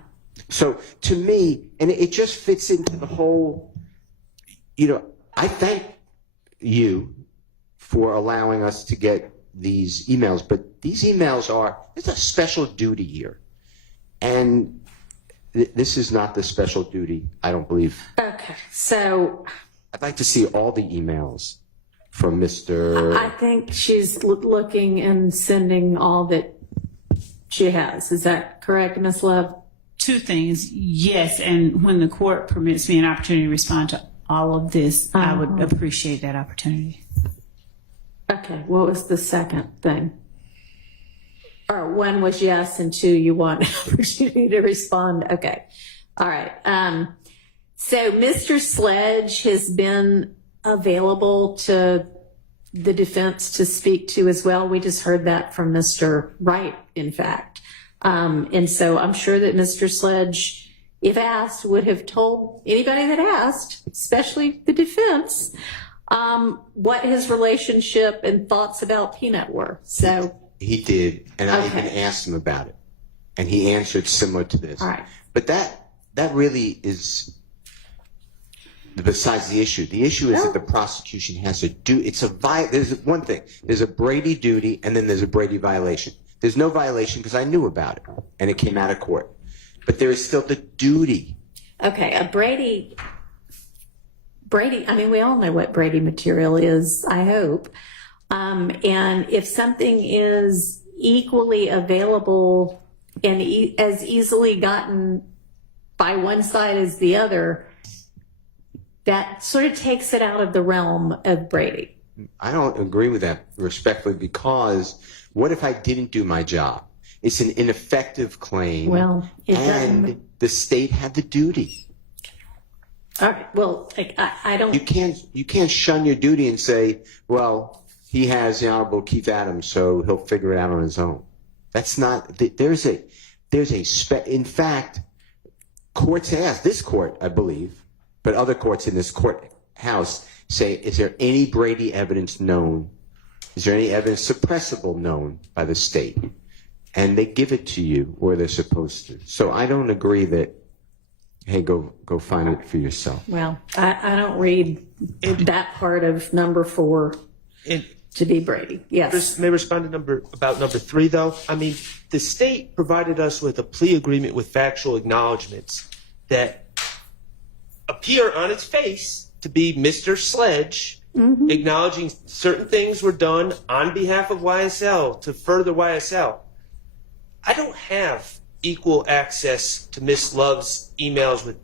So to me, and it just fits into the whole, I thank you for allowing us to get these emails, but these emails there's a special duty here. And this is not the special duty, I don't believe. Okay. So I'd like to see all the emails from Mr. I think she's looking and sending all that she has. Is that correct, Ms. Love? 2 things. Yes, and when the court permits me an opportunity to respond to all of this, I would appreciate that opportunity. Okay. What was the second thing? Or 1 was yes, and 2 you want an opportunity to respond. Okay. All right. So Mr. Sledge has been available to the defense to speak to as well. We just heard that from Mr. Wright, in fact. And so I'm sure that Mr. Sledge, if asked, would have told anybody that asked, especially the defense, what his relationship and thoughts about Peanut were. So He did, and I Okay. even asked him about it, and he answered similar to this. All right. But that really is besides the issue. The issue is that the prosecution has to do. There's one thing. There's a Brady duty, and then there's a Brady violation. There's no violation because I knew about it, and it came out of court. But there is still the duty. Okay, a Brady, I mean, we all know what Brady material is, I hope. And if something is equally available and as easily gotten by one side as the other, that sort of takes it out of the realm of Brady. I don't agree with that respectfully because what if I didn't do my job? It's an ineffective claim. Well, and the state had the duty. All right. Well, I don't. You can't shun your duty and say, well, he has the Honorable Keith Adams, so he'll figure it out on his own. That's not. In fact, courts ask, this court, I believe, but other courts in this courthouse say, is there any Brady evidence known? Is there any evidence suppressible known by the state? And they give it to you, or they're supposed to. So I don't agree that, hey, go find it for yourself. Well, I don't read that part of number 4 to be Brady. Yes. May I respond to number 3, though? I mean, the state provided us with a plea agreement with factual acknowledgments that appear on its face to be Mr. Sledge acknowledging certain things were done on behalf of YSL to further YSL. I don't have equal access to Miss Love's emails with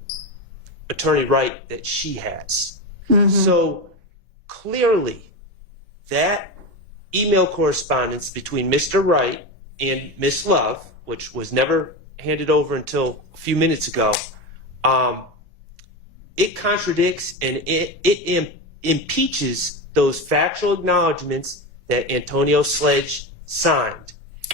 Attorney Wright that she has. So clearly that email correspondence between Mr. Wright and Miss Love, which was never handed over until a few minutes ago, it contradicts and it impeaches those factual acknowledgments that Antonio Sledge signed.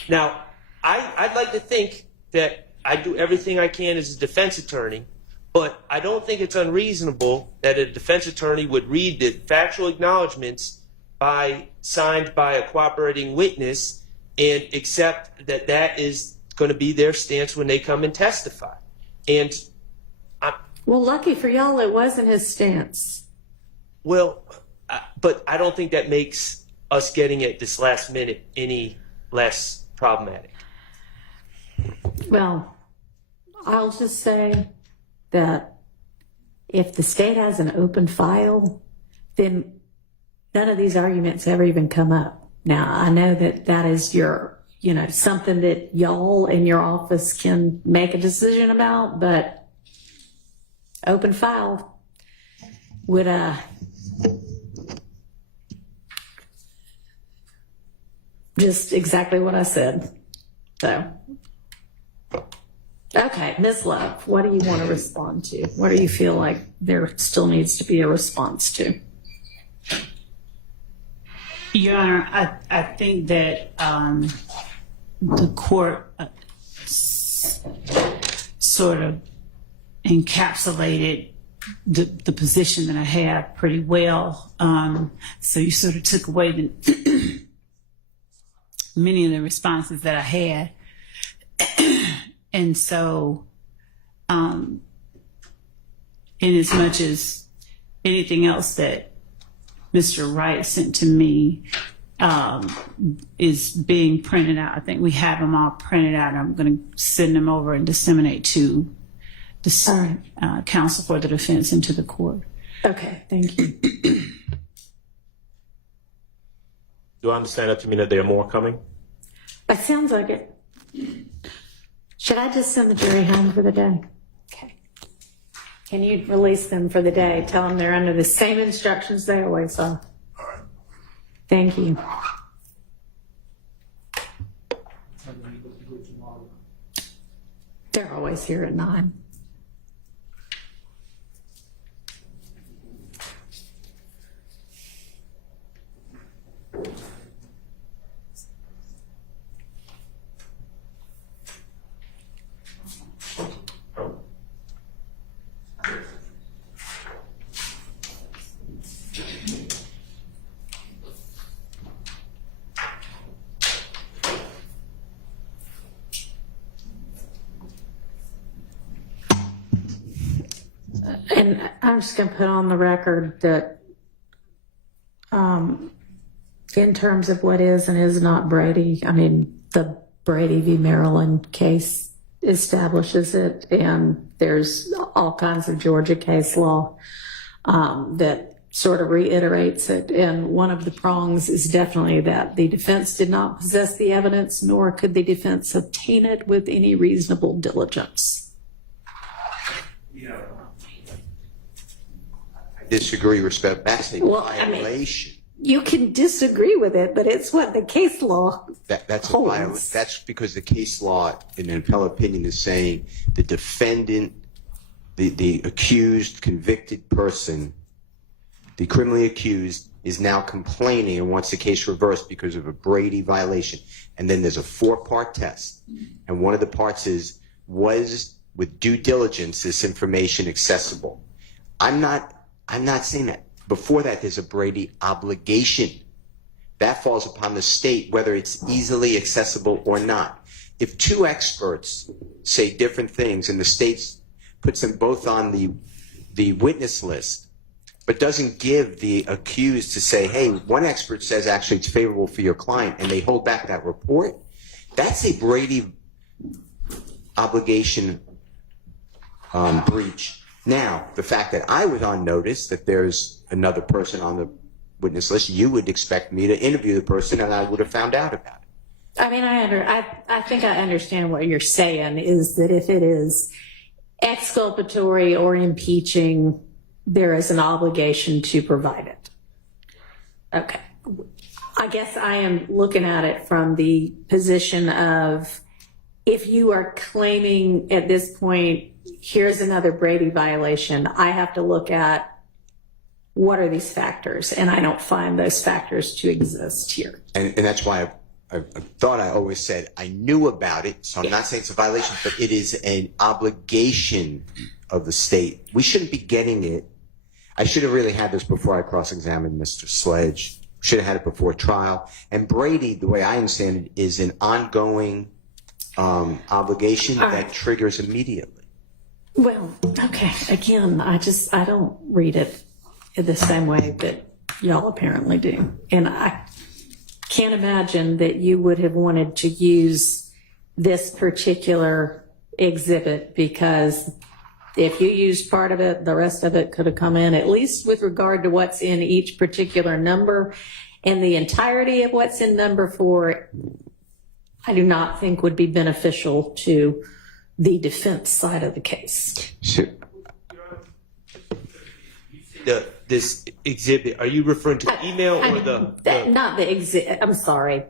Now, I'd like to think that I do everything I can as a defense attorney, but I don't think it's unreasonable that a defense attorney would read the factual acknowledgments signed by a cooperating witness and accept that that is going to be their stance when they come and testify. And well, lucky for y'all, it wasn't his stance. Well, but I don't think that makes us getting it this last minute any less problematic. Well, I'll just say that if the state has an open file, then none of these arguments ever even come up. Now, I know that that is your, something that y'all in your office can make a decision about, but open file would, just exactly what I said. So, okay, Ms. Love, what do you want to respond to? What do you feel like there still needs to be a response to? Your Honor, I think that the court sort of encapsulated the position that I have pretty well. So you sort of took away many of the responses that I had. And so, in as much as anything else that Mr. Wright sent to me is being printed out, I think we have them all printed out. I'm going to send them over and disseminate to the counsel for the defense and to the court. Okay, thank you. Do I understand that to mean that there are more coming? That sounds like it. Should I just send the jury home for the day? Okay. Can you release them for the day? Tell them they're under the same instructions they always are. All right. Thank you. They're always here at 9. And I'm just going to put on the record that in terms of what is and is not Brady, I mean, the Brady v. Maryland case establishes it, and there's all kinds of Georgia case law that sort of reiterates it. And one of the prongs is definitely that the defense did not possess the evidence, nor could the defense obtain it with any reasonable diligence. Disagree, respect. That's a violation. I mean, you can disagree with it, but it's what the case law that's holds. a violation. That's because the case law, in an appellate opinion, is saying the defendant, the accused, convicted person, the criminally accused, is now complaining and wants the case reversed because of a Brady violation. And then there's a 4-part test, and one of the parts is, was with due diligence this information accessible? I'm not saying that. Before that, there's a Brady obligation. That falls upon the state, whether it's easily accessible or not. If 2 experts say different things and the state puts them both on the witness list, but doesn't give the accused to say, hey, one expert says actually it's favorable for your client, and they hold back that report, that's a Brady obligation breach. Now, the fact that I was on notice that there's another person on the witness list, you would expect me to interview the person, and I would have found out about it. I mean, I think I understand what you're saying, is that if it is exculpatory or impeaching, there is an obligation to provide it. Okay. I guess I am looking at it from the position of, if you are claiming at this point, here's another Brady violation, I have to look at what are these factors, and I don't find those factors to exist here. And that's why I thought I always said I knew about it, so I'm not saying it's a violation, but it is an obligation of the state. We shouldn't be getting it. I should have really had this before I cross-examined Mr. Sledge. Should have had it before trial. And Brady, the way I understand it, is an ongoing obligation that triggers immediately. Well, okay. Again, I don't read it the same way that y'all apparently do. And I can't imagine that you would have wanted to use this particular exhibit, because if you used part of it, the rest of it could have come in, at least with regard to what's in each particular number. And the entirety of what's in number 4, I do not think would be beneficial to the defense side of the case. Sure. This exhibit, are you referring to the email or Not the exhibit, I'm sorry,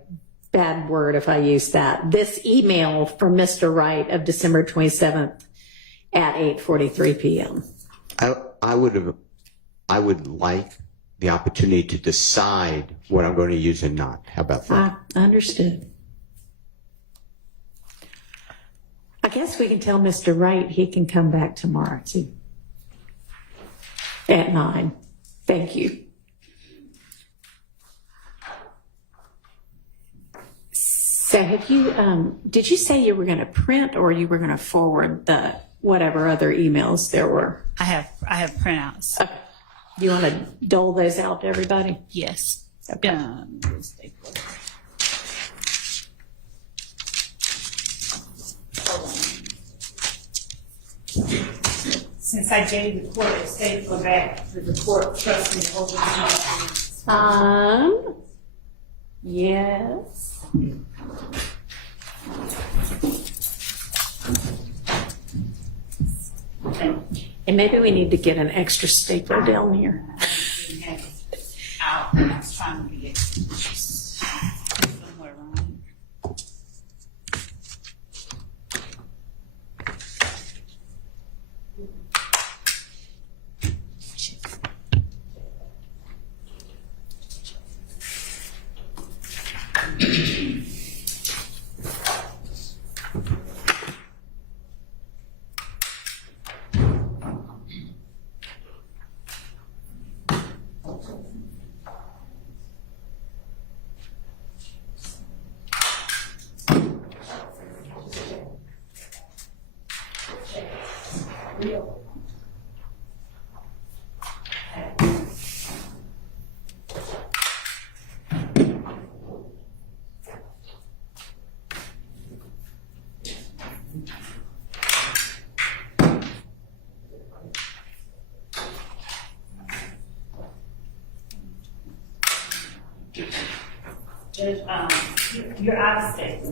bad word if I use that. This email from Mr. Wright of December 27th at 8:43 p.m. I would like the opportunity to decide what I'm going to use and not. How about that? Understood. I guess we can tell Mr. Wright he can come back tomorrow too. At 9. Thank you. So have you, did you say you were going to print or you were going to forward the whatever other emails there were? I have printouts. Okay. Do you want to dole those out to everybody? Yes. Okay. Since I gave the court a statement back, does the court trust me to hold it? Yes. And maybe we need to get an extra stapler down here. I was trying to get somewhere around. Judge, you're out of state.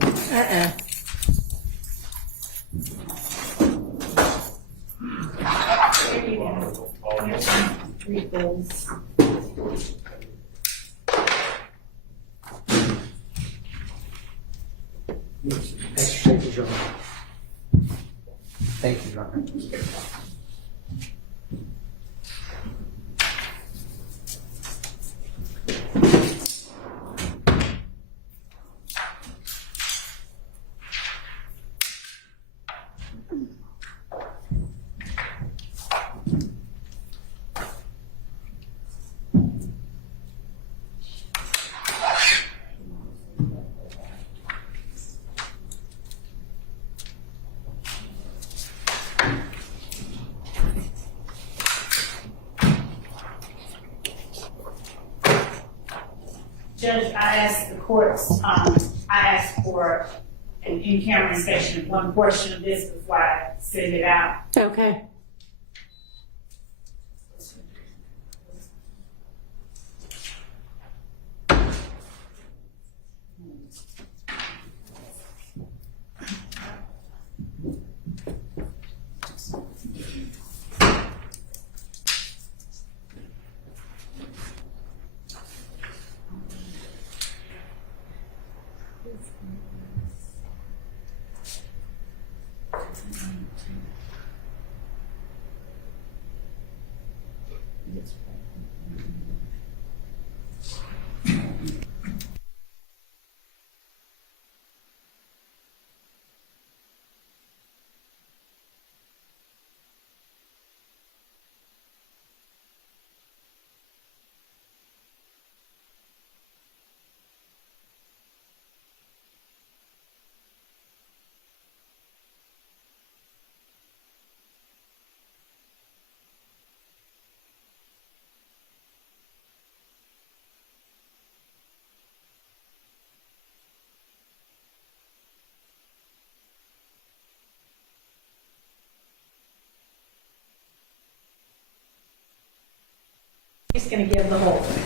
Read those. Thank you, Your Honor. Judge, I asked the courts, I asked for an in-camera inspection of one portion of this before I send it out. Okay. He's going to give the whole thing.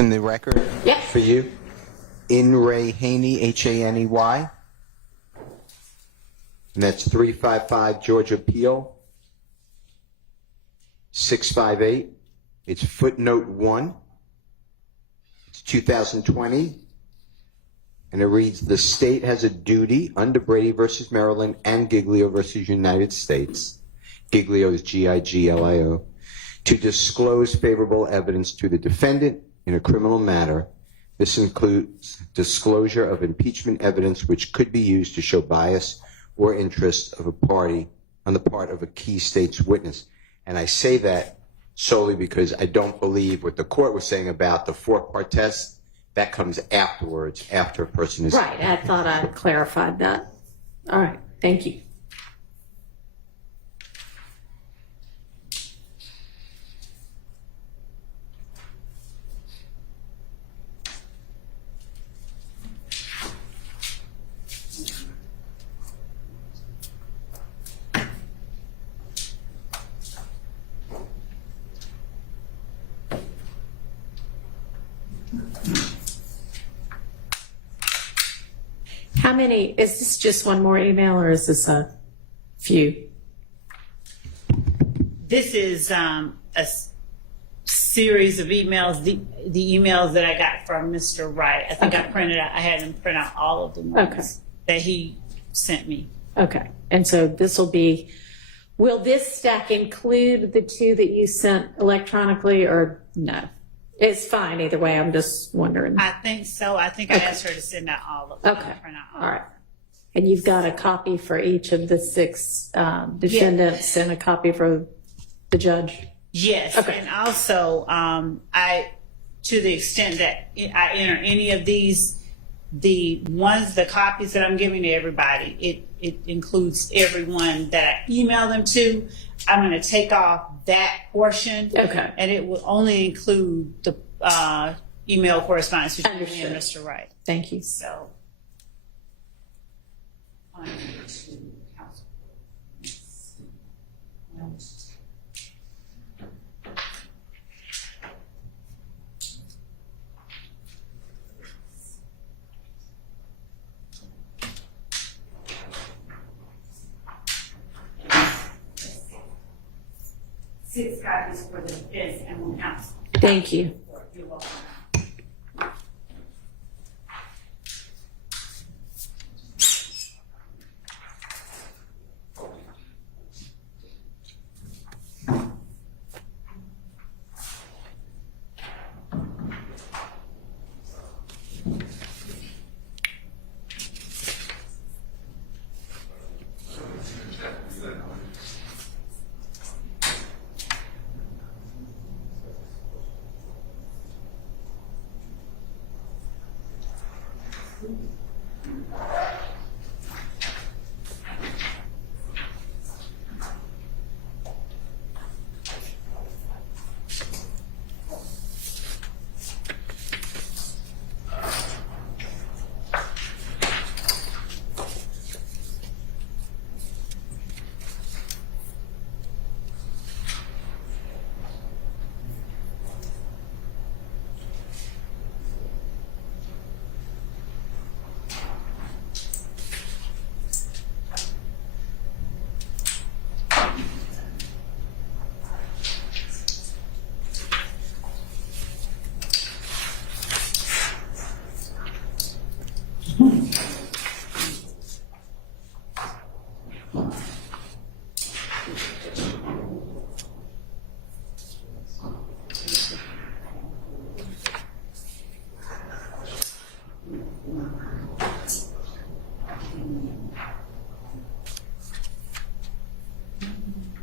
In the record for you, In Ray Haney, Haney, and that's 355 Georgia Appeal 658. It's footnote 1. It's 2020, and it reads: the state has a duty under Brady versus Maryland and Giglio versus United States. Giglio is Giglio, to disclose favorable evidence to the defendant in a criminal matter. This includes disclosure of impeachment evidence which could be used to show bias or interest of a party on the part of a key state's witness. And I say that solely because I don't believe what the court was saying about the 4-part test. That comes afterwards, after a person is... Right, I thought I clarified that. All right, thank you. How many, is this just one more email or is this a few? This is series of emails, the emails that I got from Mr. Wright. I think I printed out, I had him print out all of the ones that he sent me. Okay, and so this will be, will this stack include the 2 that you sent electronically or no? It's fine either way, I'm just wondering. I think so. I think I asked her to send out all of them. Okay, Print out all right. And you've got a copy for each of the 6 defendants and a copy for the judge? Yes, okay. And also, to the extent that I enter any of these, the copies that I'm giving to everybody, it includes everyone that I email them to. I'm going to take off that portion, and it will only include the email correspondence between me and Mr. Wright. Thank you. So, on to counsel. Six copies for the defense and one counsel. Thank you. You're welcome.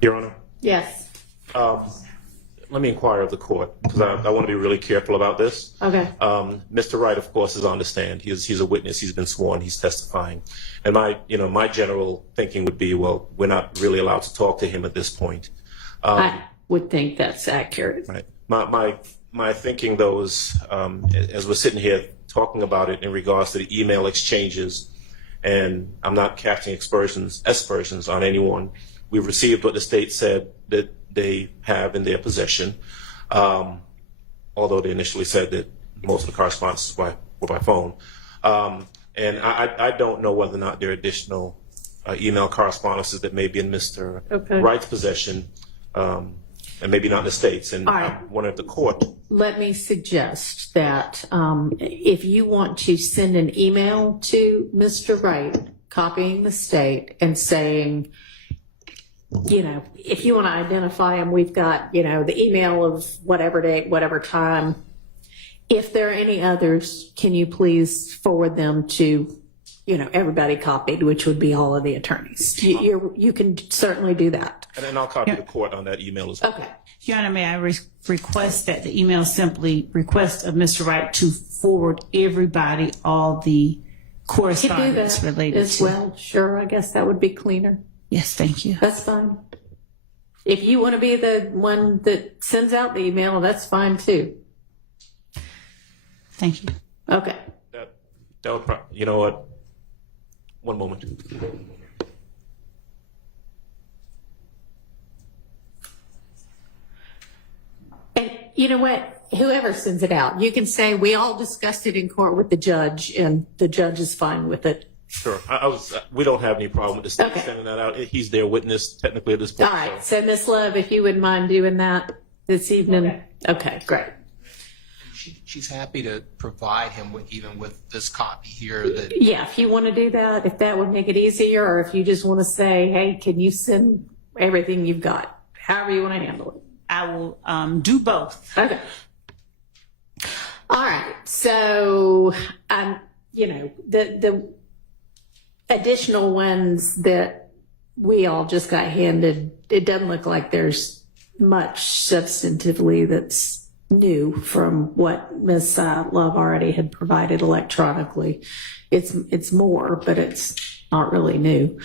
Your Honor, Yes. let me inquire of the court because I want to be really careful about this. Okay. Mr. Wright, of course, is on the stand. He's a witness. He's been sworn. He's testifying. And my general thinking would be, well, we're not really allowed to talk to him at this point. I would think that's accurate. Right. My thinking, though, is as we're sitting here talking about it in regards to the email exchanges, and I'm not casting aspersions on anyone. We've received what the state said that they have in their possession, although they initially said that most of the correspondence were by phone. And I don't know whether or not there are additional email correspondences that may be in Mr. Wright's possession, and maybe not in the state's. And right. I wonder if the court. Let me suggest that if you want to send an email to Mr. Wright, copying the state and saying, if you want to identify him, we've got, the email of whatever date, whatever time. If there are any others, can you please forward them to, everybody copied, which would be all of the attorneys. You can certainly do that. And then I'll copy the court on that email as well. Okay. Your Honor, may I request that the email simply request of Mr. Wright to forward everybody all the correspondence related as to. well. Sure, I guess that would be cleaner. Yes, thank you. That's fine. If you want to be the one that sends out the email, that's fine too. Thank you. Okay. That would you know what? One moment. And you know what? Whoever sends it out, you can say we all discussed it in court with the judge, and the judge is fine with it. Sure. We don't have any problem with the state sending that out. He's their witness technically at this point. All right. So, Miss Love, if you wouldn't mind doing that this evening. Okay, great. She's happy to provide him even with this copy here. Yeah, if you want to do that, if that would make it easier, or if you just want to say, hey, can you send everything you've got? However you want to handle it. I will do both. Okay. All right. So, the additional ones that we all just got handed, it doesn't look like there's much substantively that's new from what Ms. Love already had provided electronically. It's more, but it's not really new.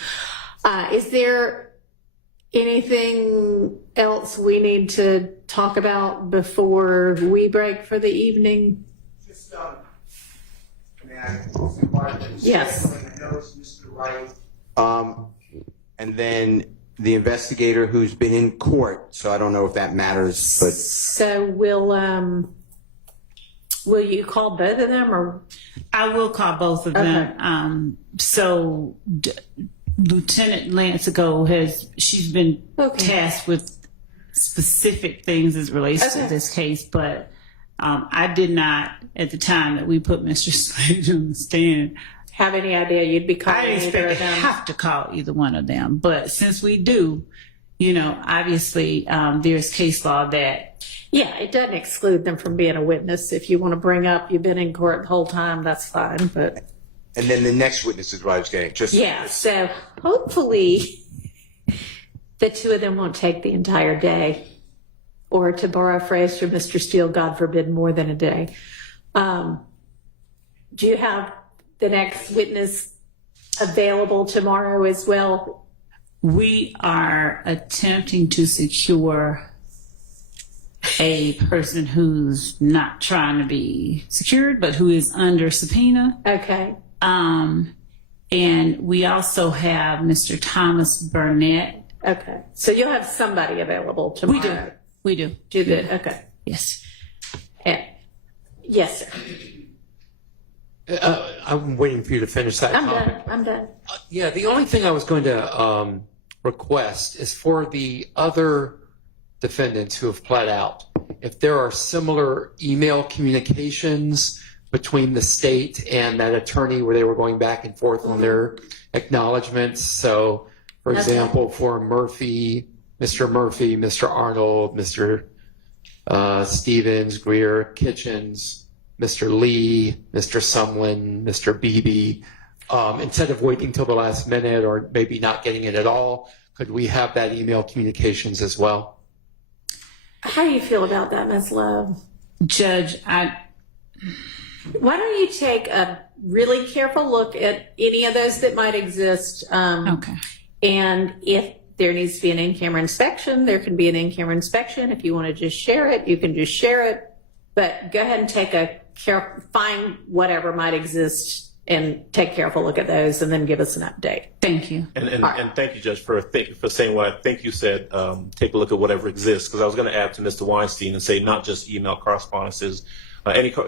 Is there anything else we need to talk about before we break for the evening? Just, may I inquire? Yes. Mr. Wright. And then the investigator who's been in court, so I don't know if that matters, but. So will you call both of them, or? I will call both of them. So Lieutenant Lancigo she's been tasked with specific things as relates to this case, but I did not, at the time that we put Mr. Slade on the stand, have any idea you'd be calling I didn't expect to have to call either one of them. But since we do, obviously there's case law that. Yeah, it doesn't exclude them from being a witness. If you want to bring up you've been in court the whole time, that's fine. But. And then the next witness is what I was getting. So hopefully the two of them won't take the entire day, or to borrow a phrase from Mr. Steele, God forbid, more than a day. Do you have the next witness available tomorrow as well? We are attempting to secure a person who's not trying to be secured, but who is under subpoena. Okay. And we also have Mr. Thomas Burnett. Okay. So you'll have somebody available tomorrow. We do. Do that. Okay. Yes. Yes, sir. I'm waiting for you to finish that comment. I'm done. Yeah, the only thing I was going to request is for the other defendants who have pled out, if there are similar email communications between the state and that attorney where they were going back and forth on their acknowledgments. So, for example, for Mr. Murphy, Mr. Arnold, Mr. Stevens, Greer, Kitchens, Mr. Lee, Mr. Sumlin, Mr. Beebe, instead of waiting till the last minute or maybe not getting it at all, Could we have that email communications as well? How do you feel about that, Ms. Love? Judge, Why don't you take a really careful look at any of those that might exist? okay. And if there needs to be an in-camera inspection, there can be an in-camera inspection. If you want to just share it, you can just share it. But go ahead and find whatever might exist and take a careful look at those, and then give us an update. Thank you. And thank you, Judge, for saying what I think you said. Take a look at whatever exists, because I was going to add to Mr. Weinstein and say not just email correspondences,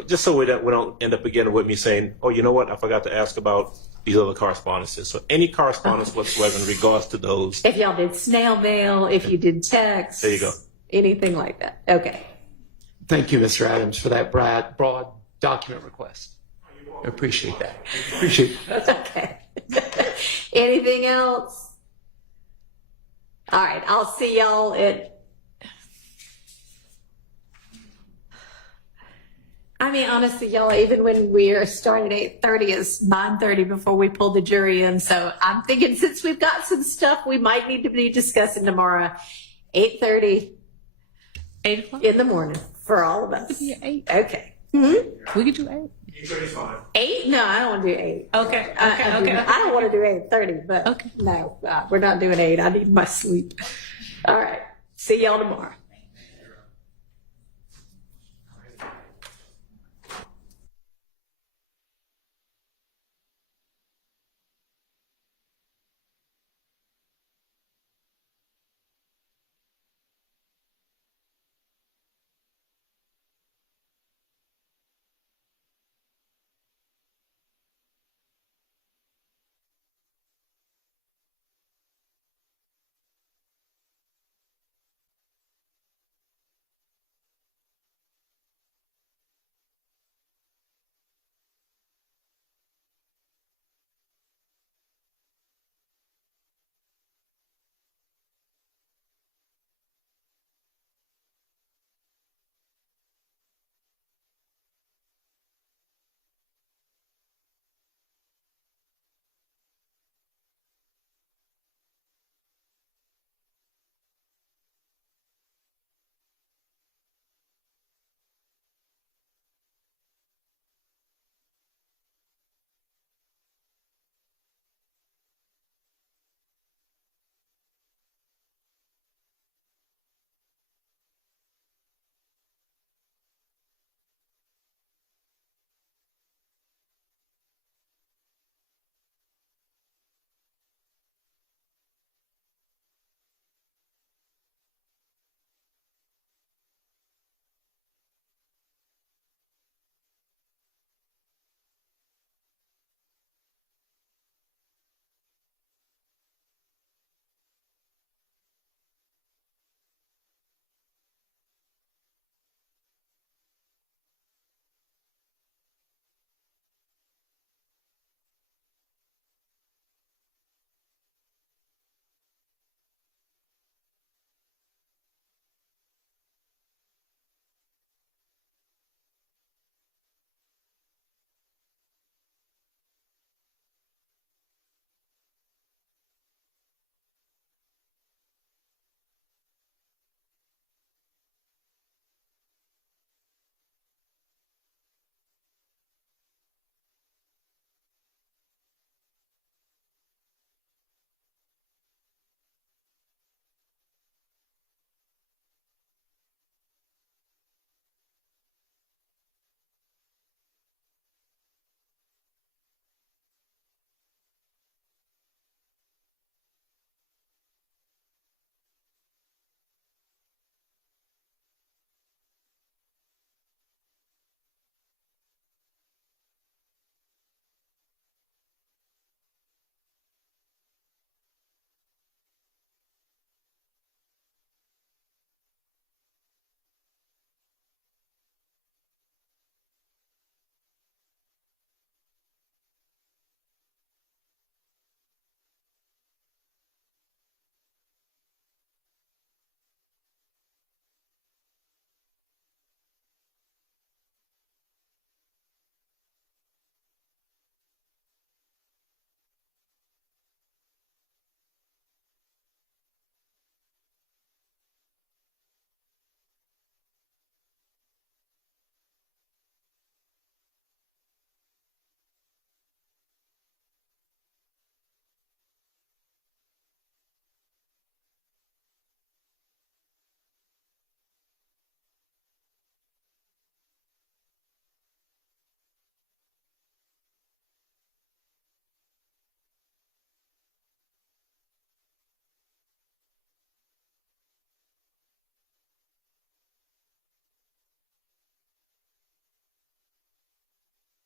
just so we don't end up again with me saying, oh, you know what, I forgot to ask about these other correspondences. So any correspondence whatsoever in regards to those. If y'all did snail mail, if you did text. There you go. Anything like that. Okay. Thank you, Mr. Adams, for that broad document request. I appreciate that. Appreciate that. Okay. Anything else? All right. I'll see y'all at. I mean, honestly, y'all, even when we are starting at 8:30, it's 9:30 before we pull the jury in. So I'm thinking, since we've got some stuff we might need to be discussing tomorrow, 8:30, 8 o'clock in the morning for all of us. Yeah, 8. Okay. We could do 8. 8:30 fine. 8? No, I don't want to do 8. Okay. I don't want to do 8:30, but Okay. no, we're not doing 8. I need my sleep. All right. See y'all tomorrow.